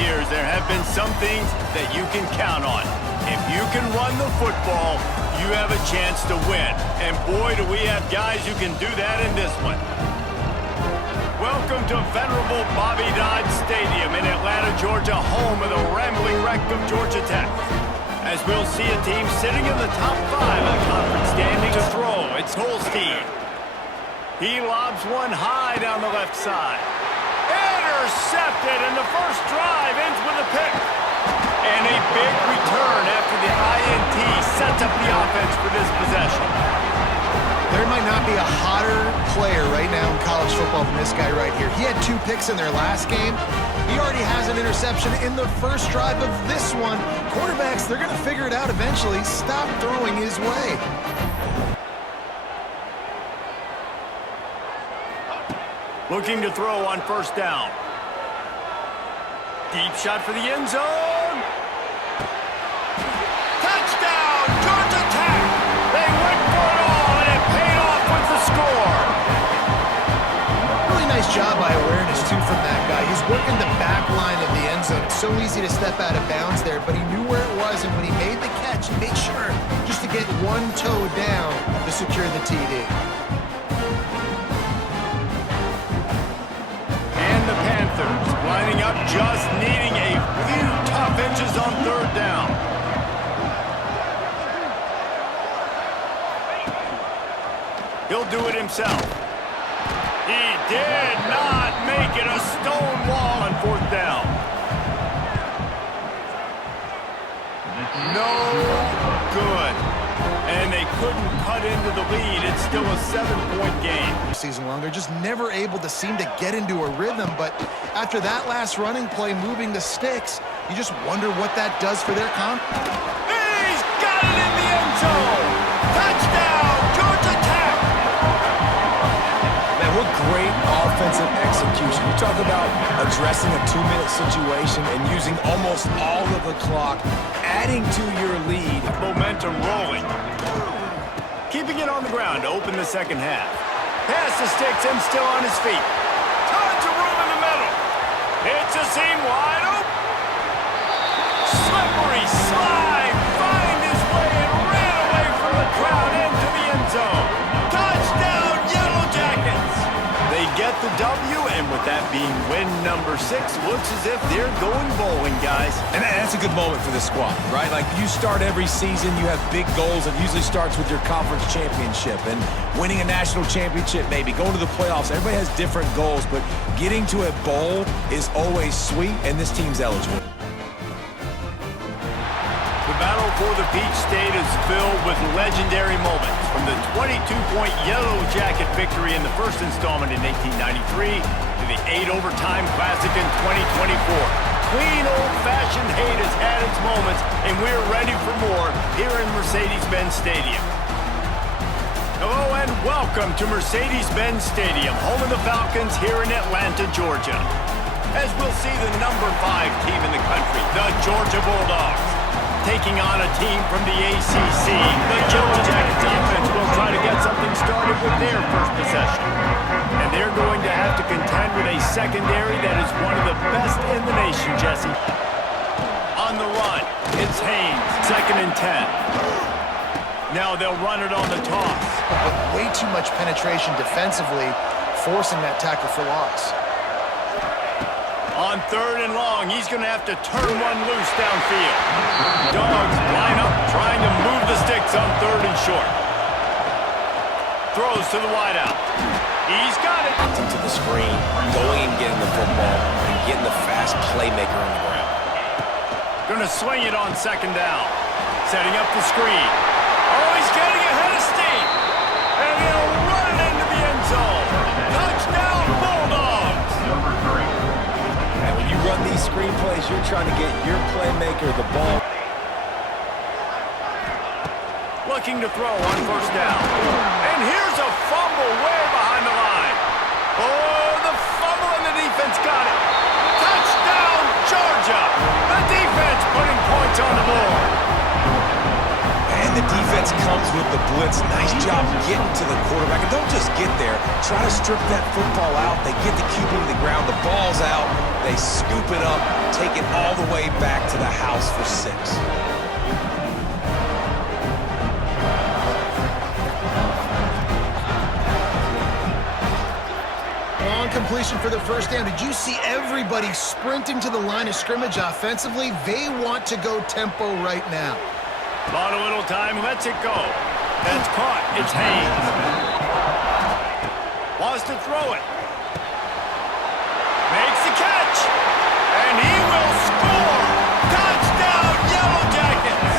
years, there have been some things that you can count on. If you can run the football, you have a chance to win. And boy, do we have guys who can do that in this one. Welcome to venerable Bobby Dodd Stadium in Atlanta, Georgia, home of the rambling wreck of Georgia Tech. As we'll see a team sitting in the top 5 of the conference standing to throw. It's Holstein. He lobs one high down the left side. Intercepted, and the first drive ends with a pick. And a big return after the INT sets up the offense for this possession. There might not be a hotter player right now in college football than this guy right here. He had 2 picks in their last game. He already has an interception in the first drive of this one. Quarterbacks, they're going to figure it out eventually. Stop throwing his way. Looking to throw on 1st down. Deep shot for the end zone. Touchdown, Georgia Tech! They went for it all, and it paid off with the score. Really nice job by awareness, too, from that guy. He's working the back line of the end zone. It's so easy to step out of bounds there, but he knew where it was, and when he made the catch, he made sure just to get one toe down to secure the TD. And the Panthers lining up, just needing a few tough inches on 3rd down. He'll do it himself. He did not make it. A stone wall on 4th down. No good. And they couldn't cut into the lead. It's still a 7-point game. Season long, they're just never able to seem to get into a rhythm, but after that last running play moving the sticks, you just wonder what that does for their confidence. He's got it in the end zone. Touchdown, Georgia Tech. Man, what great offensive execution. You talk about addressing a 2-minute situation and using almost all of the clock, adding to your lead. Momentum rolling. Keeping it on the ground to open the second half. Pass the sticks and still on his feet. Tons of room in the middle. It's a seam wide open. Slippery slide. Find his way and ran away from the crowd into the end zone. Touchdown, Yellow Jackets. They get the number 6 looks as if they're going bowling, guys. And that's a good moment for this squad, right? Like, you start every season, you have big goals. It usually starts with your conference championship and winning a national championship, maybe going to the playoffs. Everybody has different goals, but getting to a bowl is always sweet, and this team's eligible. The battle for the Peach State is filled with legendary moments, from the 22-point Yellow Jacket victory in the first installment in 1893 to the 8-overtime classic in 2024. Clean, old-fashioned hate has had its moments, and we're ready for more here in Mercedes-Benz Stadium. Hello and welcome to Mercedes-Benz Stadium, home of the Falcons here in Atlanta, Georgia. As we'll see the number 5 team in the country, the Georgia Bulldogs, taking on a team from the ACC. The Yellow Jackets defense will try to get something started with their first possession. And they're going to have to contend with a secondary that is one of the best in the nation, Jesse. On the run, it's Haynes, 2nd and 10. Now they'll run it on the toss. But way too much penetration defensively, forcing that tackle for loss. On 3rd and long, he's going to have to turn one loose downfield. Dogs line up, trying to move the sticks on 3rd and short. Throws to the wideout. He's got it. To the screen, going and getting the football, and getting the fast playmaker on the ground. Going to swing it on 2nd down. Setting up the screen. Oh, he's getting ahead of steam. And he'll run it into the end zone. Touchdown, Bulldogs. And when you run these screen plays, you're trying to get your playmaker the ball. Looking to throw on 1st down. And here's a fumble way behind the line. Oh, the fumble and the defense got it. Touchdown, Georgia. The defense putting points on the board. And the defense comes with the blitz. Nice job getting to the quarterback. And don't just get there. Try to strip that football out. They get the QB to the ground. The ball's out. They scoop it up, take it all the way back to the house for 6. Long completion for the 1st down. Did you see everybody sprinting to the line of scrimmage offensively? They want to go tempo right now. Bought a little time, lets it go. That's caught. It's Haynes. Wants to throw it. Makes the catch. And he will score. Touchdown, Yellow Jackets.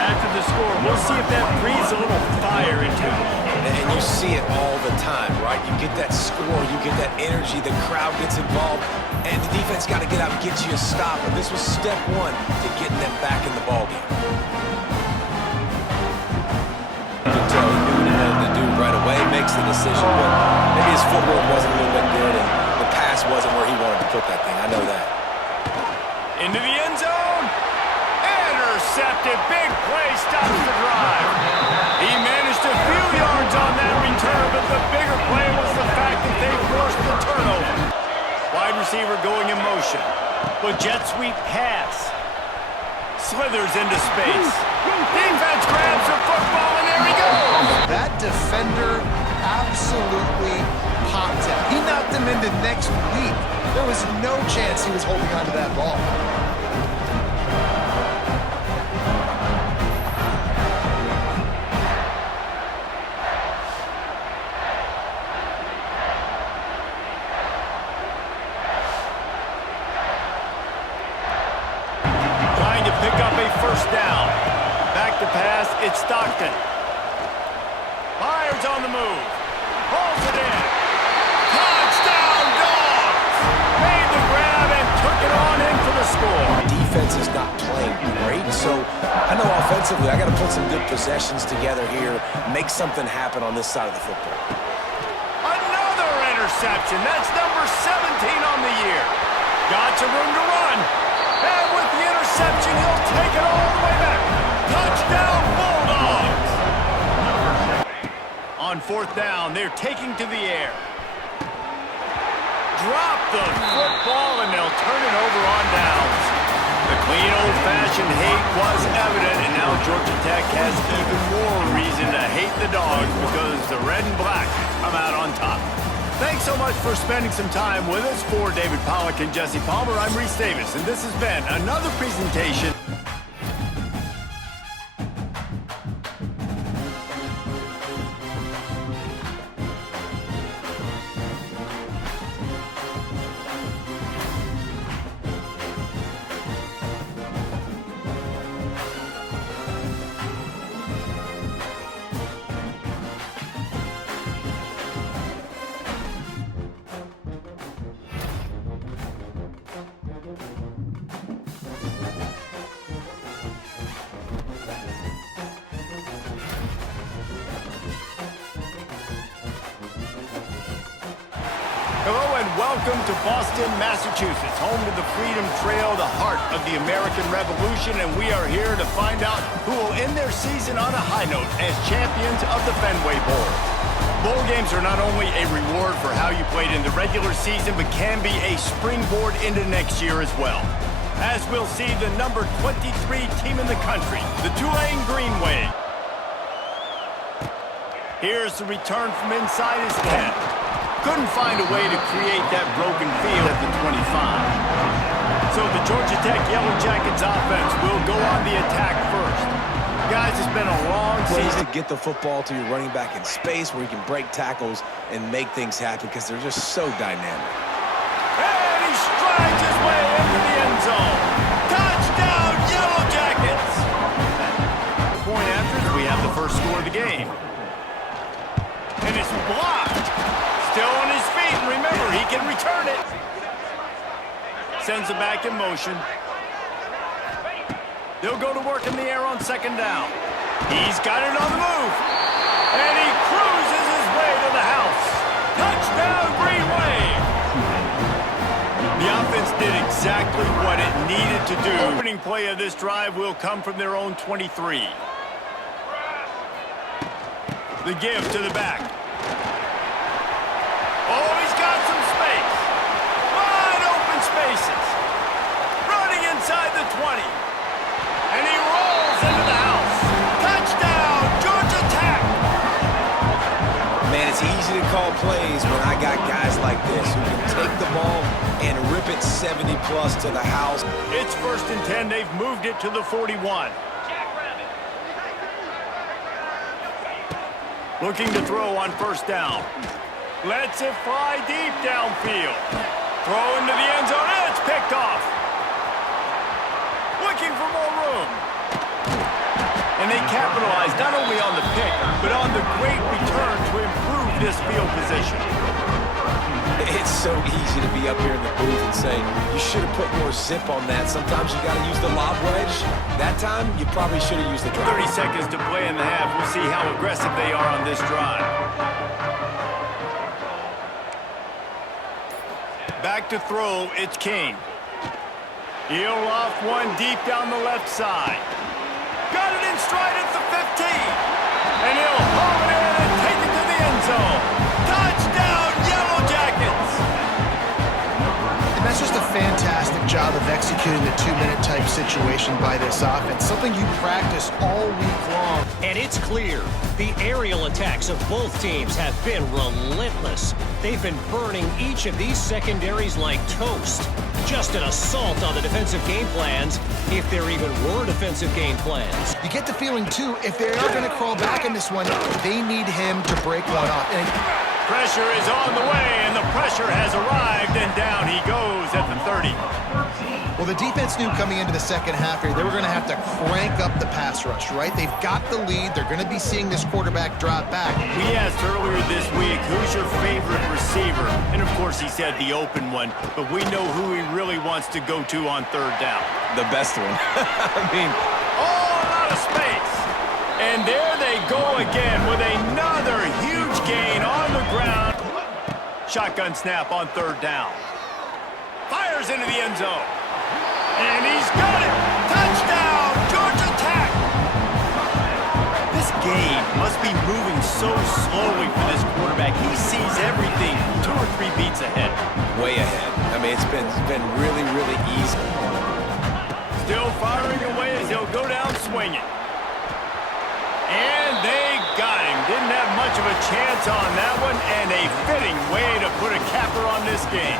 After the score, we'll see if that breathes a little fire into it. And you see it all the time, right? You get that score, you get that energy, the crowd gets involved, and the defense got to get out and get you a stop. And this was step 1 to getting them back in the ballgame. You can tell he knew what he wanted to do right away, makes the decision, but maybe his footwork wasn't a little bit good, and the pass wasn't where he wanted to put that thing. I know that. Into the end zone. Intercepted. Big play stops the drive. He managed a few yards on that return, but the bigger play was the fact that they forced the turnover. Wide receiver going in motion. But jet sweep pass. Slithers into space. Defense grabs the football, and there he goes. That defender absolutely popped out. He knocked him into next week. There was no chance he was holding on to that ball. Pick up a 1st down. Back to pass, it's Stockton. Fires on the move. Pulls it in. Touchdown, Dogs! Made the grab and took it on in for the score. Defense is not playing great, so I know offensively I got to put some good possessions together here, make something happen on this side of the football. Another interception. That's number 17 on the year. Got some room to run. And with the interception, he'll take it all the way back. Touchdown, Bulldogs! On 4th down, they're taking to the air. Drop the football, and they'll turn it over on downs. The clean, old-fashioned hate was evident, and now Georgia Tech has even more reason to hate the Dogs because the red and black come out on top. Thanks so much for spending some time with us. For David Pollack and Jesse Palmer, I'm Reese Davis, and this has been another presentation. Hello and welcome to Boston, Massachusetts, home to the Freedom Trail, the heart of the American Revolution, and we are here to find out who will end their season on a high note as champions of the Fenway Bowl. Bowl games are not only a reward for how you played in the regular season, but can be a springboard into next year as well. As we'll see the number 23 team in the country, the Tulane Green Wave. Here's the return from inside his 10. Couldn't find a way to create that broken field at the 25. So the Georgia Tech Yellow Jackets offense will go on the attack first. Guys, it's been a long season. To get the football to your running back in space where he can break tackles and make things happen because they're just so dynamic. And he strides his way into the end zone. Touchdown, Yellow Jackets! Point after, we have the first score of the game. And it's blocked. Still on his feet, and remember, he can return it. Sends it back in motion. They'll go to work in the air on second down. He's got it on the move. And he cruises his way to the house. Touchdown, Green Wave! The offense did exactly what it needed to do. The opening play of this drive will come from their own 23. The give to the back. Oh, he's got some space. Wide open spaces. Running inside the 20. And he rolls into the house. Touchdown, Georgia Tech. Man, it's easy to call plays when I got guys like this who can take the ball and rip it 70-plus to the house. It's 1st and 10. They've moved it to the 41. Looking to throw on first down. Lets it fly deep downfield. Throw into the end zone, and it's picked off. Looking for more room. And they capitalized not only on the pick, but on the great return to improve this field position. It's so easy to be up here in the booth and say, you should have put more zip on that. Sometimes you got to use the lob wedge. That time, you probably should have used the drive. 30 seconds to play in the half. We'll see how aggressive they are on this drive. Back to throw, it's King. He'll loft one deep down the left side. Got it in stride at the 15. And he'll haul it in and take it to the end zone. Touchdown, Yellow Jackets! And that's just a fantastic job of executing the two-minute type situation by this offense, something you practice all week long. And it's clear, the aerial attacks of both teams have been relentless. They've been burning each of these secondaries like toast. Just an assault on the defensive game plans, if there even were defensive game plans. You get the feeling, too, if they are going to crawl back in this one, they need him to break one off. And pressure is on the way, and the pressure has arrived, and down he goes at the 30. well, the defense knew coming into the second half here, they were going to have to crank up the pass rush, right? They've got the lead. They're going to be seeing this quarterback drop back. We asked earlier this week, who's your favorite receiver? And, of course, he said the open one, but we know who he really wants to go to on third down. The best one. I mean, all out of space. And there they go again with another huge gain on the ground. Shotgun snap on third down. Fires into the end zone. And he's got it. Touchdown, Georgia Tech. This game must be moving so slowly for this quarterback. He sees everything 2 or 3 beats ahead. way ahead. I mean, it's been really, really easy. Still firing away as he'll go down swinging. And they got him. Didn't have much of a chance on that one, and a fitting way to put a capper on this game.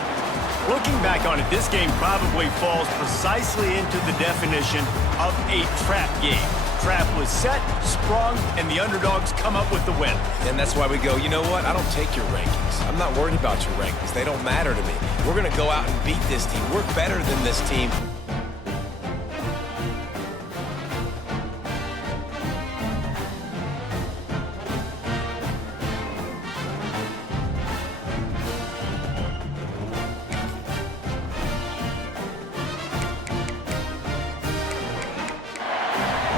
Looking back on it, this game probably falls precisely into the definition of a trap game. Trap was set, sprung, and the underdogs come up with the win. And that's why we go, you know what? I don't take your rankings. I'm not worried about your rankings. They don't matter to me. We're going to go out and beat this team. We're better than this team.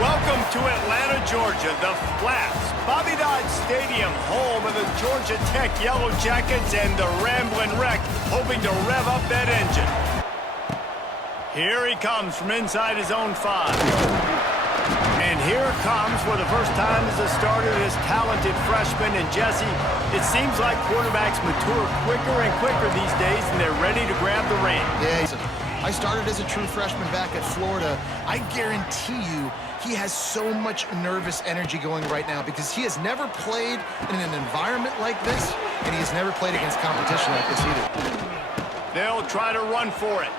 Welcome to Atlanta, Georgia, the Flats. Bobby Dodd Stadium, home of the Georgia Tech Yellow Jackets and the Ramblin' Wreck, hoping to rev up that engine. Here he comes from inside his own 5. And here comes, for the first time as a starter, this talented freshman. And Jesse, it seems like quarterbacks mature quicker and quicker these days, and they're ready to grab the reins. Yeah, I started as a true freshman back at Florida. I guarantee you he has so much nervous energy going right now because he has never played in an environment like this, and he has never played against competition like this either. They'll try to run for it.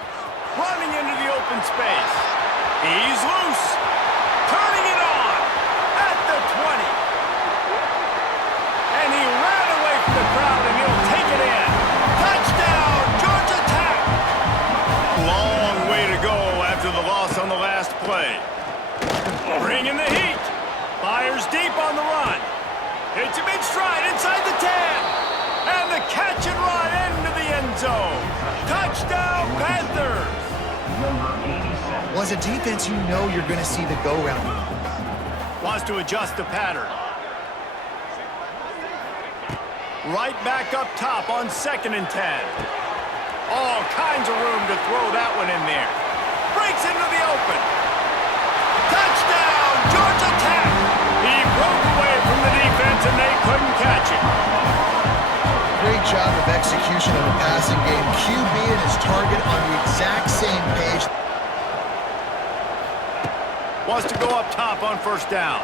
Running into the open space. He's loose. Turning it on at the 20. And he ran away from the crowd, and he'll take it in. Touchdown, Georgia Tech. Long way to go after the loss on the last play. Bringing the heat. Fires deep on the run. Hits him in stride inside the 10. And the catch and run into the end zone. Touchdown, Panthers. Well, as a defense, you know you're going to see the go-round. Wants to adjust the pattern. Right back up top on 2nd and 10. All kinds of room to throw that one in there. Breaks into the open. Touchdown, Georgia Tech. He broke away from the defense, and they couldn't catch him. Great job of execution in the passing game. QB and his target on the exact same page. Wants to go up top on 1st down.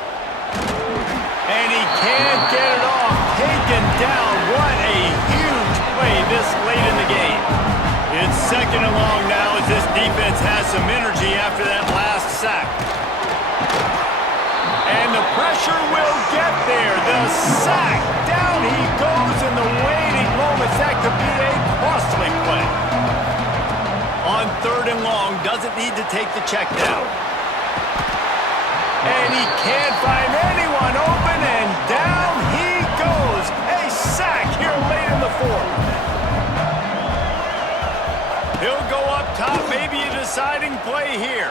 And he can't get it off. Taken down. What a huge play this late in the game. It's 2nd and long now as this defense has some energy after that last sack. And the pressure will get there. The sack. Down he goes in the waiting moments. That could be a costly play. On 3rd and long, doesn't need to take the check down. And he can't find anyone open, and down he goes. A sack here late in the 4th. He'll go up top, maybe a deciding play here.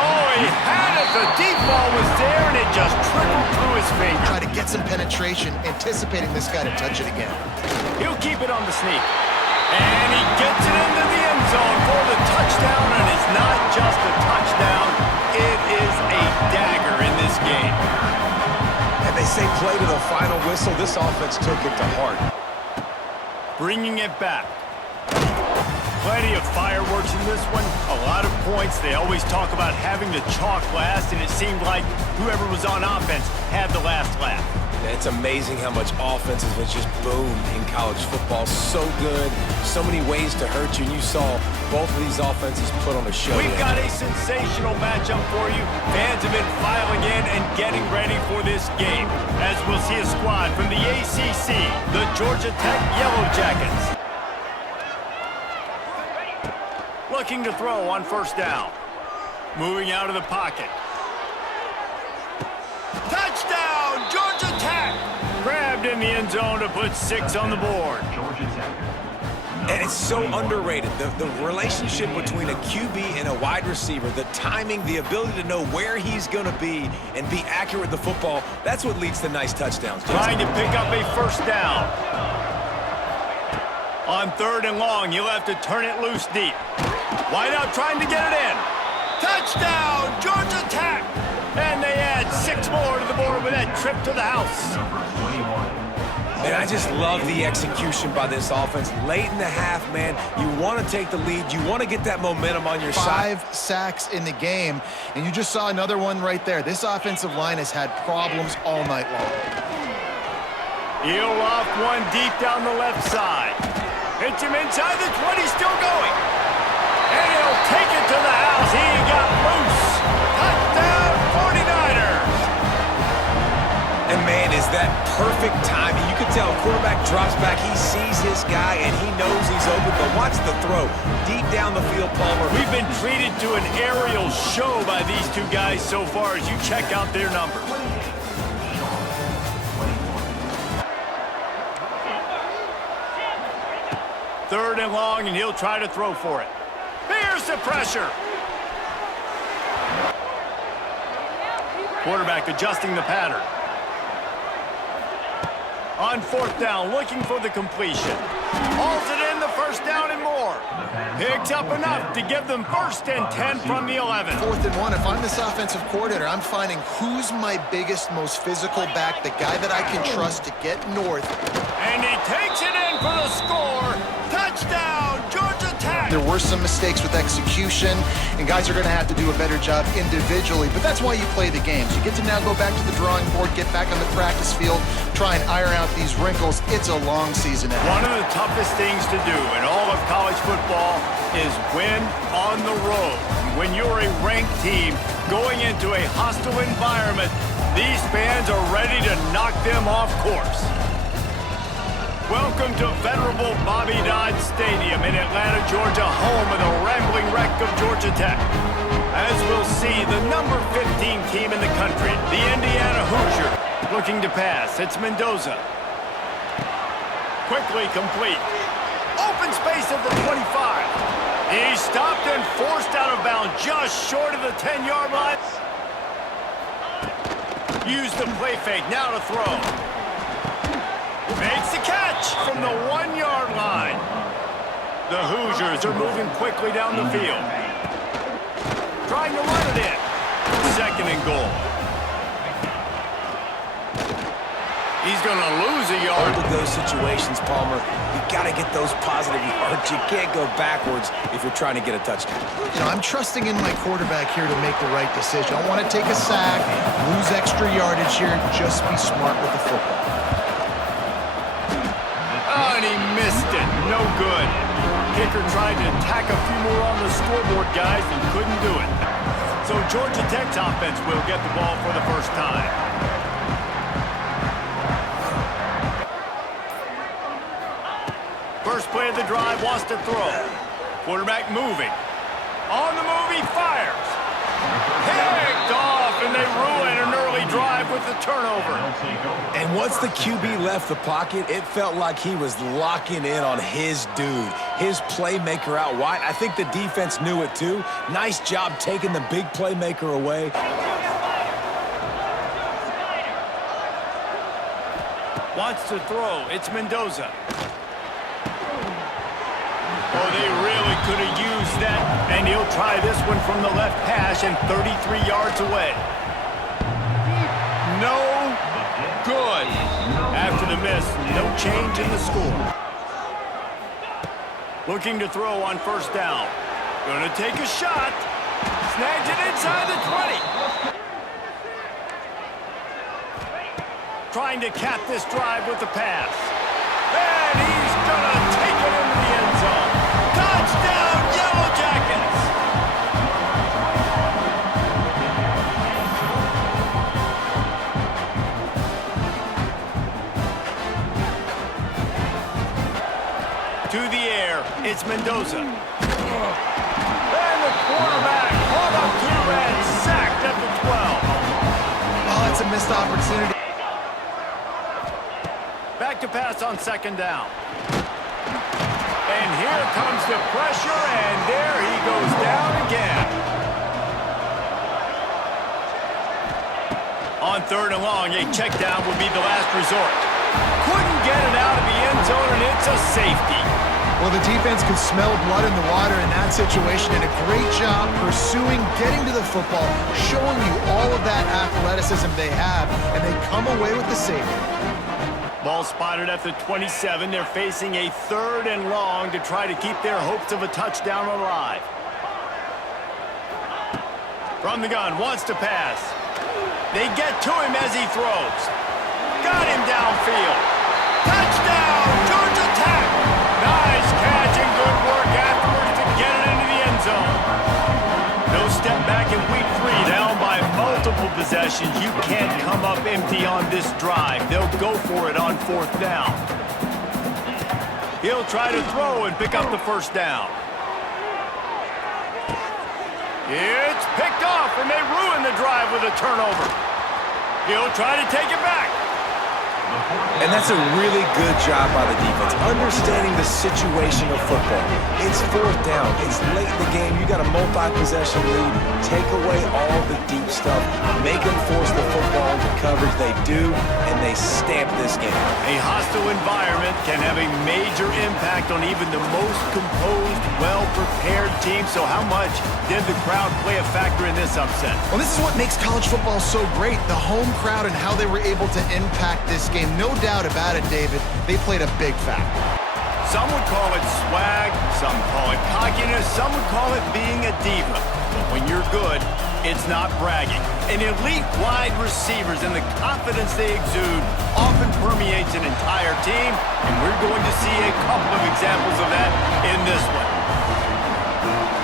Oh, he had it. The deep ball was there, and it just trickled through his fingers. Try to get some penetration, anticipating this guy to touch it again. He'll keep it on the sneak. And he gets it into the end zone for the touchdown, and it's not just a touchdown, it is a dagger in this game. And they say play to the final whistle. This offense took it to heart. Bringing it back. Plenty of fireworks in this one. A lot of points. They always talk about having the chalk last, and it seemed like whoever was on offense had the last laugh. It's amazing how much offenses have just boomed in college football. So good, so many ways to hurt you. And you saw both of these offenses put on a show. We've got a sensational matchup for you. Fans have been filing in and getting ready for this game, as we'll see a squad from the ACC, the Georgia Tech Yellow Jackets. Looking to throw on 1st down. Moving out of the pocket. Touchdown, Georgia Tech! Grabbed in the end zone to put 6 on the board. And it's so underrated. The relationship between a QB and a wide receiver, the timing, the ability to know where he's going to be and be accurate with the football, that's what leads to nice touchdowns. Trying to pick up a 1st down. On 3rd and long, you'll have to turn it loose deep. Wide out trying to get it in. Touchdown, Georgia Tech! And they add 6 more to the board with that trip to the house. And I just love the execution by this offense. Late in the half, man, you want to take the lead. You want to get that momentum on your side. 5 sacks in the game, and you just saw another one right there. This offensive line has had problems all night long. He'll loft one deep down the left side. Hits him inside the 20, still going. And he'll take it to the house. He got loose. Touchdown, 49ers. And, man, is that perfect timing. You can tell quarterback drops back. He sees his guy, and he knows he's open. But watch the throw. Deep down the field, Palmer. We've been treated to an aerial show by these two guys so far as you check out their numbers. Third and long, and he'll try to throw for it. Here's the pressure. Quarterback adjusting the pattern. On fourth down, looking for the completion. Hauls it in, the first down and more. Picks up enough to give them 1st and 10 from the 11. 4th and 1. If I'm this offensive coordinator, I'm finding who's my biggest, most physical back, the guy that I can trust to get north. And he takes it in for the score. Touchdown, Georgia Tech. There were some mistakes with execution, and guys are going to have to do a better job individually, but that's why you play the games. You get to now go back to the drawing board, get back on the practice field, try and iron out these wrinkles. It's a long season ahead. One of the toughest things to do in all of college football is win on the road. When you're a ranked team going into a hostile environment, these fans are ready to knock them off course. Welcome to venerable Bobby Dodd Stadium in Atlanta, Georgia, home of the rambling wreck of Georgia Tech. As we'll see, the number 15 team in the country, the Indiana Hoosier, looking to pass. It's Mendoza. Quickly complete. Open space at the 25. He's stopped and forced out of bounds just short of the 10-yard line. Use the play fake, now to throw. Makes the catch from the 1-yard line. The Hoosiers are moving quickly down the field. Trying to run it in. 2nd and goal. He's going to lose a yard. With those situations, Palmer, you got to get those positive yards. You can't go backwards if you're trying to get a touchdown. You know, I'm trusting in my quarterback here to make the right decision. I don't want to take a sack, lose extra yardage here, just be smart with the football. Oh, and he missed it. No good. Kicker tried to tack a few more on the scoreboard, guys, and couldn't do it. So Georgia Tech's offense will get the ball for the first time. First play of the drive, wants to throw. Quarterback moving. On the move, he fires. Picked off, and they ruin an early drive with the turnover. And once the QB left the pocket, it felt like he was locking in on his dude, his playmaker out wide. I think the defense knew it too. Nice job taking the big playmaker away. Wants to throw. It's Mendoza. Oh, they really could have used that, and he'll try this one from the left hash and 33 yards away. No good. After the miss, no change in the score. Looking to throw on first down. Gonna take a shot. Snags it inside the 20. Trying to cap this drive with the pass. And he's gonna take it into the end zone. Touchdown, Yellow Jackets! To the air, it's Mendoza. And the quarterback hauled up to and sacked at the 12. Oh, it's a missed opportunity. Back to pass on 2nd down. And here comes the pressure, and there he goes down again. On 3rd and long, a check down would be the last resort. Couldn't get it out of the end zone, and it's a safety. Well, the defense could smell blood in the water in that situation, and a great job pursuing, getting to the football, showing you all of that athleticism they have, and they come away with the safety. Ball spotted at the 27. They're facing a 3rd and long to try to keep their hopes of a touchdown alive. From the gun, wants to pass. They get to him as he throws. Got him downfield. Touchdown, Georgia Tech. Nice catch and good work afterwards to get it into the end zone. No step back in week 3, down by multiple possessions. You can't come up empty on this drive. They'll go for it on 4th down. He'll try to throw and pick up the 1st down. It's picked off, and they ruin the drive with a turnover. He'll try to take it back. And that's a really good job by the defense, understanding the situation of football. It's 4th down. It's late in the game. You got a multi-possession lead. Take away all the deep stuff. Make them force the football into coverage. They do, and they stamp this game. A hostile environment can have a major impact on even the most composed, well-prepared team. So how much did the crowd play a factor in this upset? Well, this is what makes college football so great, the home crowd and how they were able to impact this game. No doubt about it, David. They played a big factor. Some would call it swag, some call it cockiness, some would call it being a diva. But when you're good, it's not bragging. And elite wide receivers and the confidence they exude often permeates an entire team, and we're going to see a couple of examples of that in this one.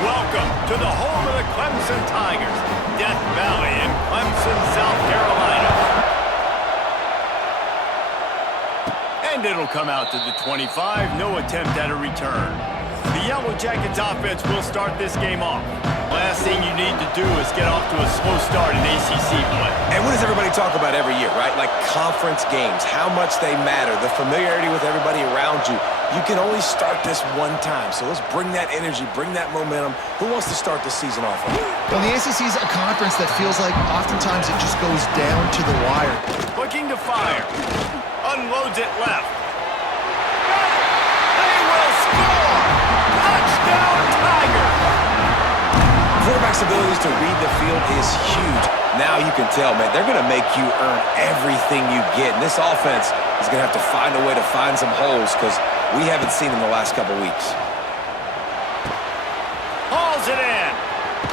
Welcome to the home of the Clemson Tigers, Death Valley in Clemson, South Carolina. And it'll come out to the 25. No attempt at a return. The Yellow Jackets offense will start this game off. Last thing you need to do is get off to a slow start in ACC play. And what does everybody talk about every year, right? Like conference games, how much they matter, the familiarity with everybody around you. You can only start this one time, so let's bring that energy, bring that momentum. Who wants to start the season off on? Well, the ACC is a conference that feels like oftentimes it just goes down to the wire. Looking to fire. Unloads it left. They will score! Touchdown, Tigers! Quarterback's abilities to read the field is huge. Now you can tell, man, they're going to make you earn everything you get. And this offense is going to have to find a way to find some holes because we haven't seen them the last couple weeks. Hauls it in.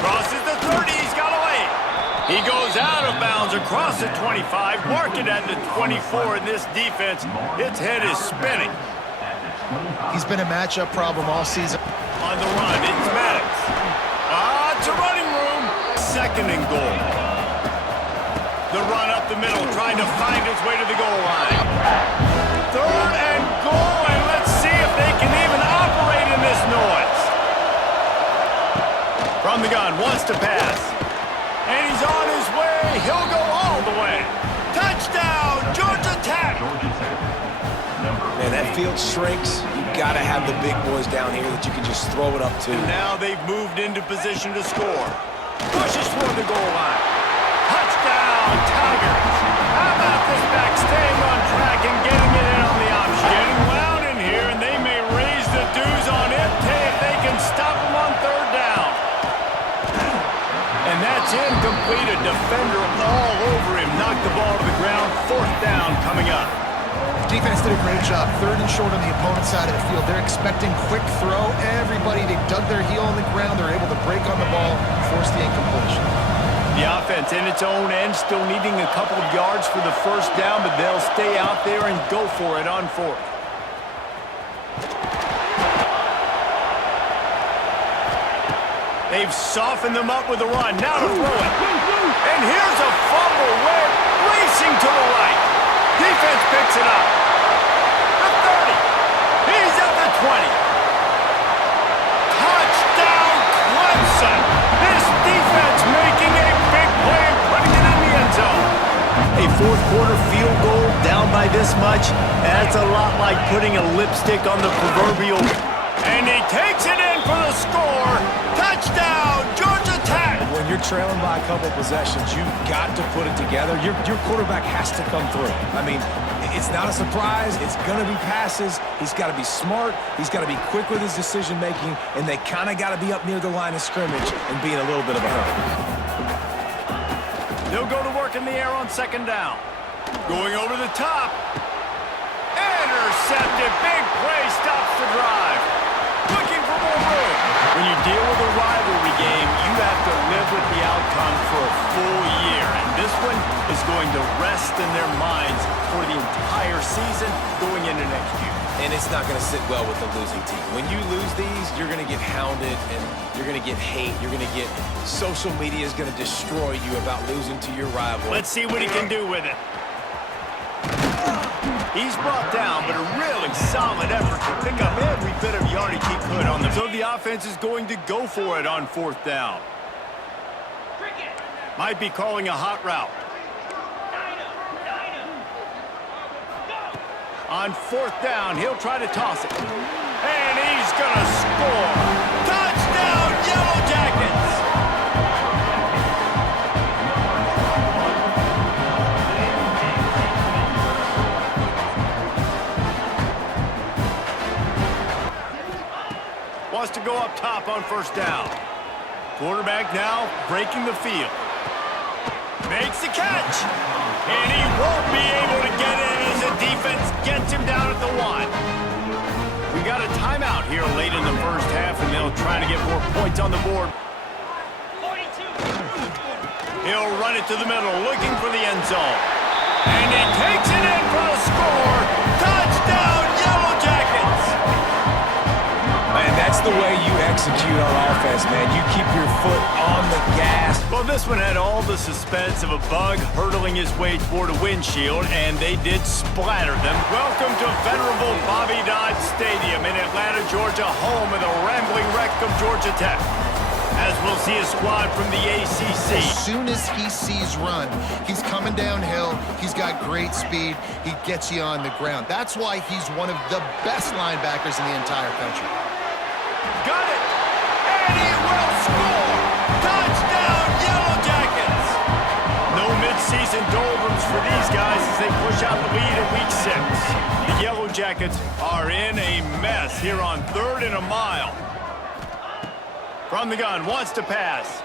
Crosses the 30. He's got away. He goes out of bounds across the 25, mark it at the 24, and this defense, its head is spinning. He's been a matchup problem all season. On the run, it's Maddox. It's a running room. 2nd and goal. The run up the middle, trying to find his way to the goal line. 3rd and goal, and let's see if they can even operate in this noise. From the gun, wants to pass. And he's on his way. He'll go all the way. Touchdown, Georgia Tech. Man, that field shrinks. You've got to have the big boys down here that you can just throw it up to. And now they've moved into position to score. Pushes toward the goal line. Touchdown, Tigers. How about this back staying on track and getting it in on the option? Getting loud in here, and they may raise the dues on it if they can stop them on 3rd down. And that's incomplete. A defender all over him. Knocked the ball to the ground. 4th down coming up. Defense did a great job. 3rd and short on the opponent's side of the field. They're expecting quick throw. Everybody, they dug their heel on the ground. They're able to break on the ball, force the incompletion. The offense in its own end, still needing a couple of yards for the 1st down, but they'll stay out there and go for it on 4th. They've softened them up with a run. Now to throw it. And here's a fumble. Webb racing to the right. Defense picks it up. The 30. He's at the 20. Touchdown, Clemson. This defense making a big play and putting it in the end zone. A 4th quarter field goal down by this much, that's a lot like putting a lipstick on the proverbial. And he takes it in for the score. Touchdown, Georgia Tech. When you're trailing by a couple possessions, you've got to put it together. Your quarterback has to come through. I mean, it's not a surprise. It's going to be passes. He's got to be smart. He's got to be quick with his decision-making, and they kind of got to be up near the line of scrimmage and be in a little bit of a hurry. They'll go to work in the air on 2nd down. Going over the top. intercepted. Big play stops the drive. Looking for more room. When you deal with a rivalry game, you have to live with the outcome for a full year. And this one is going to rest in their minds for the entire season going into next year. And it's not going to sit well with the losing team. When you lose these, you're going to get hounded and you're going to get hate. You're going to get social media is going to destroy you about losing to your rival. Let's see what he can do with it. He's brought down, but a really solid effort to pick up every bit of yardage he could on them. So the offense is going to go for it on 4th down. Might be calling a hot route. On 4th down, he'll try to toss it. And he's going to score. Touchdown, Yellow Jackets! Wants to go up top on 1st down. Quarterback now breaking the field. Makes the catch. And he won't be able to get it as the defense gets him down at the 1. We got a timeout here late in the first half, and they'll try to get more points on the board. 42. He'll run it to the middle, looking for the end zone. And he takes it in for a score. Touchdown, Yellow Jackets! Man, that's the way you execute on offense, man. You keep your foot on the gas. Well, this one had all the suspense of a bug hurtling his way toward a windshield, and they did splatter them. Welcome to venerable Bobby Dodd Stadium in Atlanta, Georgia, home of the rambling wreck of Georgia Tech. As we'll see a squad from the ACC. As soon as he sees run, he's coming downhill. He's got great speed. He gets you on the ground. That's why he's one of the best linebackers in the entire country. Got it! And he will score! Touchdown, Yellow Jackets! No midseason doldrums for these guys as they push out the lead in Week 6. The Yellow Jackets are in a mess here on 3rd and a mile. From the gun, wants to pass.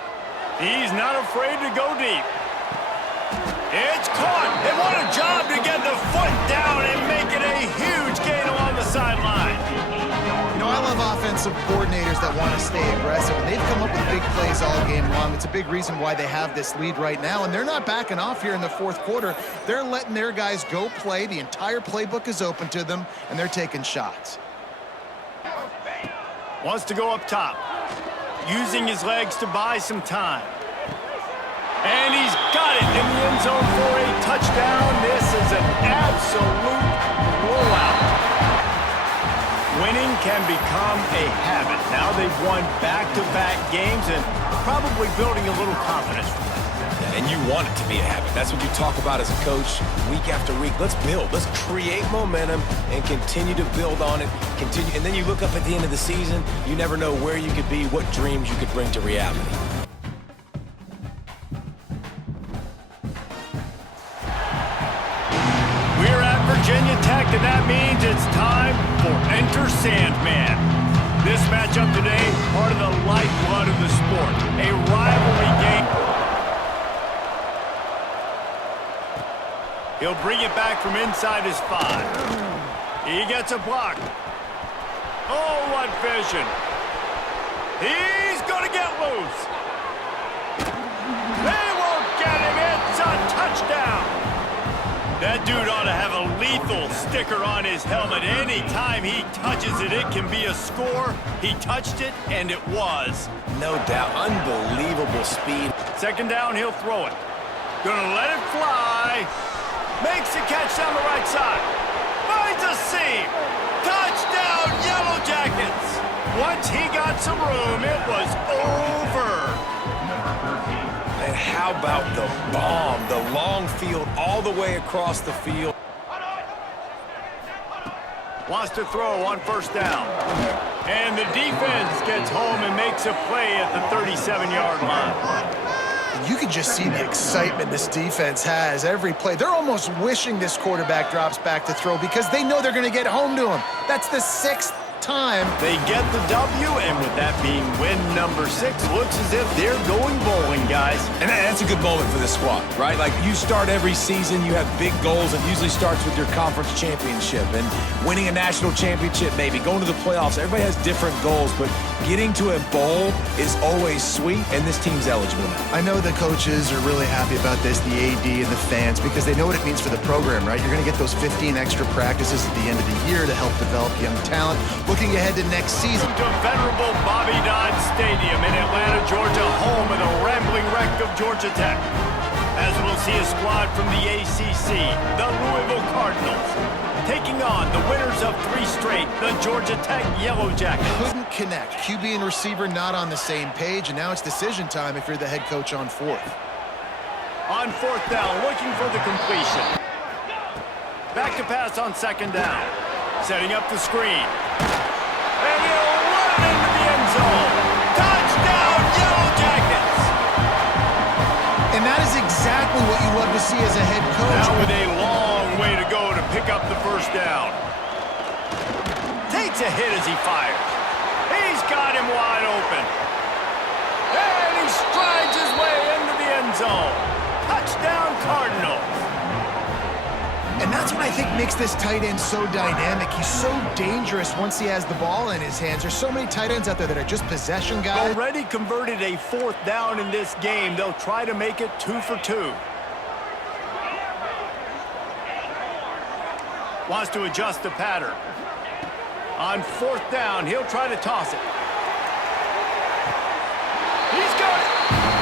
He's not afraid to go deep. It's caught! And what a job to get the foot down and make it a huge gain along the sideline. You know, I love offensive coordinators that want to stay aggressive, and they've come up with big plays all game long. It's a big reason why they have this lead right now, and they're not backing off here in the 4th quarter. They're letting their guys go play. The entire playbook is open to them, and they're taking shots. Wants to go up top, using his legs to buy some time. And he's got it in the end zone for a touchdown. This is an absolute blowout. Winning can become a habit. Now they've won back-to-back games and probably building a little confidence from that. And you want it to be a habit. That's what you talk about as a coach week after week. Let's build. Let's create momentum and continue to build on it. Continue, and then you look up at the end of the season, you never know where you could be, what dreams you could bring to reality. We're at Virginia Tech, and that means it's time for Enter Sandman. This matchup today, part of the lifeblood of the sport, a rivalry game. He'll bring it back from inside his 5. He gets a block. Oh, what vision. He's going to get loose. They won't get him. It's a touchdown. That dude ought to have a lethal sticker on his helmet. Anytime he touches it, it can be a score. He touched it, and it was. No doubt. Unbelievable speed. 2nd down, he'll throw it. Gonna let it fly. Makes the catch down the right side. Finds a seam. Touchdown, Yellow Jackets. Once he got some room, it was over. And how about the bomb? The long field all the way across the field. Wants to throw on 1st down. And the defense gets home and makes a play at the 37-yard line. You can just see the excitement this defense has every play. They're almost wishing this quarterback drops back to throw because they know they're going to get home to him. That's the 6th time. They get the W, and with that being win number 6, looks as if they're going bowling, guys. And that's a good moment for this squad, right? Like, you start every season, you have big goals. It usually starts with your conference championship and winning a national championship, maybe going to the playoffs. Everybody has different goals, but getting to a bowl is always sweet, and this team's eligible now. I know the coaches are really happy about this, the AD and the fans, because they know what it means for the program, right? You're going to get those 15 extra practices at the end of the year to help develop young talent. Looking ahead to next season. To venerable Bobby Dodd Stadium in Atlanta, Georgia, home of the rambling wreck of Georgia Tech. As we'll see a squad from the ACC, the Louisville Cardinals, taking on the winners of 3 straight, the Georgia Tech Yellow Jackets. Couldn't connect. QB and receiver not on the same page, and now it's decision time if you're the head coach on 4th. On 4th down, looking for the completion. Back to pass on 2nd down. Setting up the screen. And he'll run it into the end zone. Touchdown, Yellow Jackets! And that is exactly what you love to see as a head coach. Now with a long way to go to pick up the 1st down. Takes a hit as he fires. He's got him wide open. And he strides his way into the end zone. Touchdown, Cardinals. And that's what I think makes this tight end so dynamic. He's so dangerous once he has the ball in his hands. There's so many tight ends out there that are just possession guys. Already converted a 4th down in this game. They'll try to make it 2 for 2. Wants to adjust the pattern. On 4th down, he'll try to toss it. He's got it.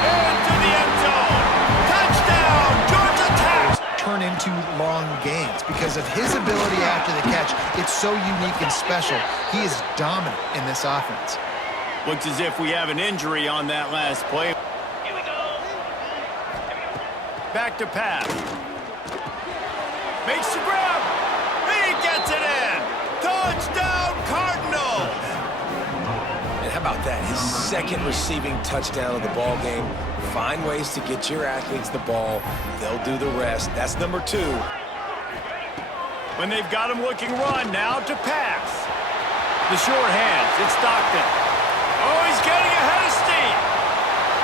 Into the end zone. Touchdown, Georgia Tech. Turn into long gains because of his ability after the catch. It's so unique and special. He is dominant in this offense. Looks as if we have an injury on that last play. Here we go. Back to pass. Makes the grab. He gets it in. Touchdown, Cardinals. And how about that? His 2nd receiving touchdown of the ball game. Find ways to get your athletes the ball. They'll do the rest. That's number 2. When they've got him looking run, now to pass. The short hands, it's Stockton. Oh, he's getting ahead of steam.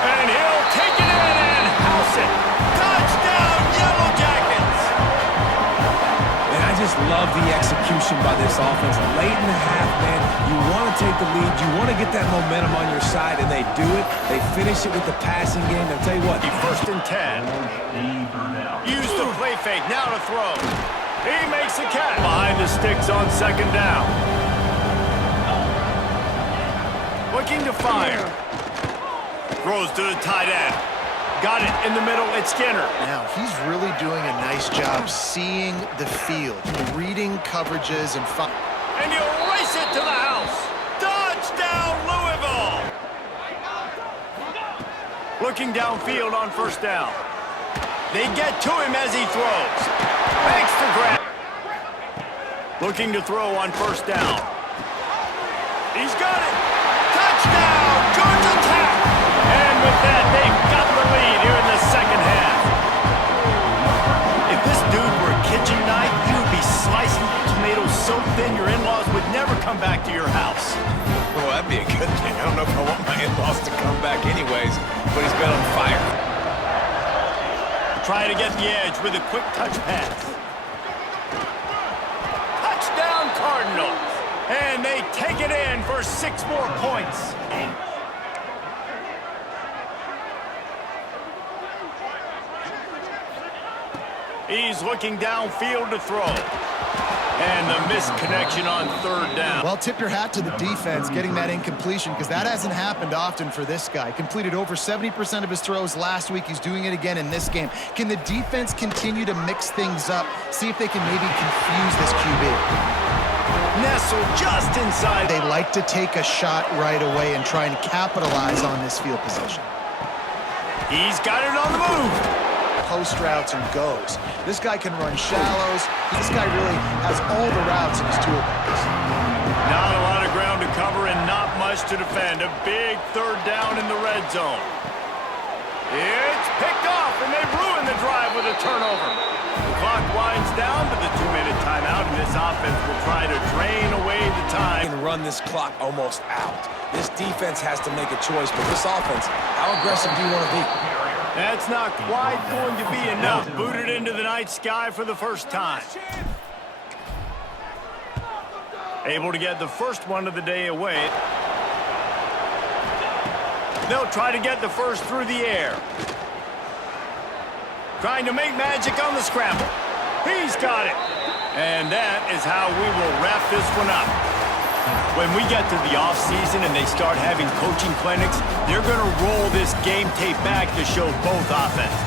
And he'll take it in and house it. Touchdown, Yellow Jackets. And I just love the execution by this offense. Late in the half, man, you want to take the lead. You want to get that momentum on your side, and they do it. They finish it with the passing game. I'll tell you what. 1st and 10. Use the play fake, now to throw. He makes the catch. Behind the sticks on 2nd down. Looking to fire. Throws to the tight end. Got it in the middle, it's Skinner. Now, he's really doing a nice job seeing the field, reading coverages and And he'll race it to the house. Touchdown, Louisville! Looking downfield on 1st down. They get to him as he throws. Makes the grab. Looking to throw on 1st down. He's got it. Touchdown, Georgia Tech! And with that, they've got the lead here in the 2nd half. If this dude were a kitchen knife, he would be slicing tomatoes so thin your in-laws would never come back to your house. Well, that'd be a good thing. I don't know if I want my in-laws to come back anyways, but he's been on fire. Try to get the edge with a quick touch pass. Touchdown, Cardinals. And they take it in for 6 more points. He's looking downfield to throw. And the missed connection on 3rd down. Well, tip your hat to the defense getting that incompletion because that hasn't happened often for this guy. Completed over 70% of his throws last week. He's doing it again in this game. Can the defense continue to mix things up? See if they can maybe confuse this QB. Nestled just inside. They like to take a shot right away and try and capitalize on this field position. He's got it on the move. Post routes and goes. This guy can run shallows. This guy really has all the routes in his toolbox. Not a lot of ground to cover and not much to defend. A big 3rd down in the red zone. It's picked off, and they ruin the drive with a turnover. The clock winds down to the 2-minute timeout, and this offense will try to drain away the time. And run this clock almost out. This defense has to make a choice, but this offense, how aggressive do you want to be? That's not quite going to be enough. Booted into the night sky for the first time. Able to get the first one of the day away. They'll try to get the first through the air. Trying to make magic on the scramble. He's got it. And that is how we will wrap this one up. When we get to the offseason and they start having coaching clinics, they're going to roll this game tape back to show both offenses.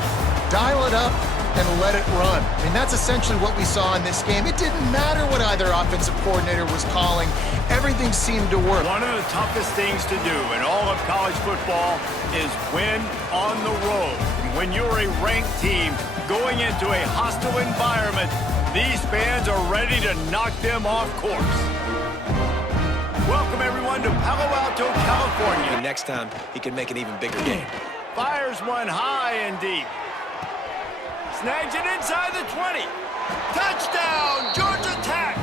Dial it up and let it run. I mean, that's essentially what we saw in this game. It didn't matter what either offensive coordinator was calling. Everything seemed to work. One of the toughest things to do in all of college football is win on the road. When you're a ranked team going into a hostile environment, these fans are ready to knock them off course. Welcome, everyone, to Palo Alto, California. And next time, he can make an even bigger game. Fires one high and deep. Snags it inside the 20. Touchdown, Georgia Tech.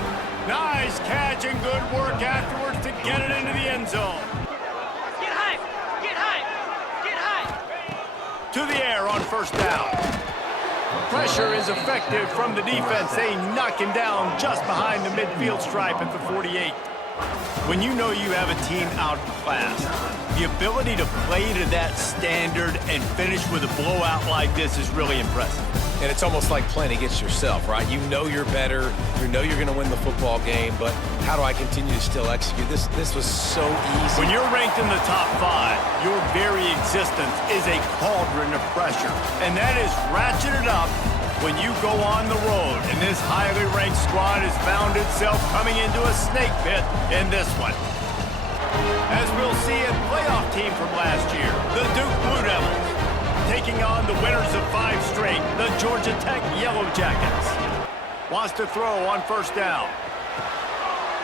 Nice catch and good work afterwards to get it into the end zone. Get high, get high, get high. To the air on first down. Pressure is effective from the defense. They knock him down just behind the midfield stripe at the 48. When you know you have a team outclassed, the ability to play to that standard and finish with a blowout like this is really impressive. And it's almost like playing against yourself, right? You know you're better. You know you're going to win the football game, but how do I continue to still execute? This was so easy. When you're ranked in the top 5, your very existence is a cauldron of pressure, and that is ratcheted up when you go on the road, and this highly ranked squad has found itself coming into a snake pit in this one. As we'll see a playoff team from last year, the Duke Blue Devils, taking on the winners of 5 straight, the Georgia Tech Yellow Jackets. Wants to throw on first down.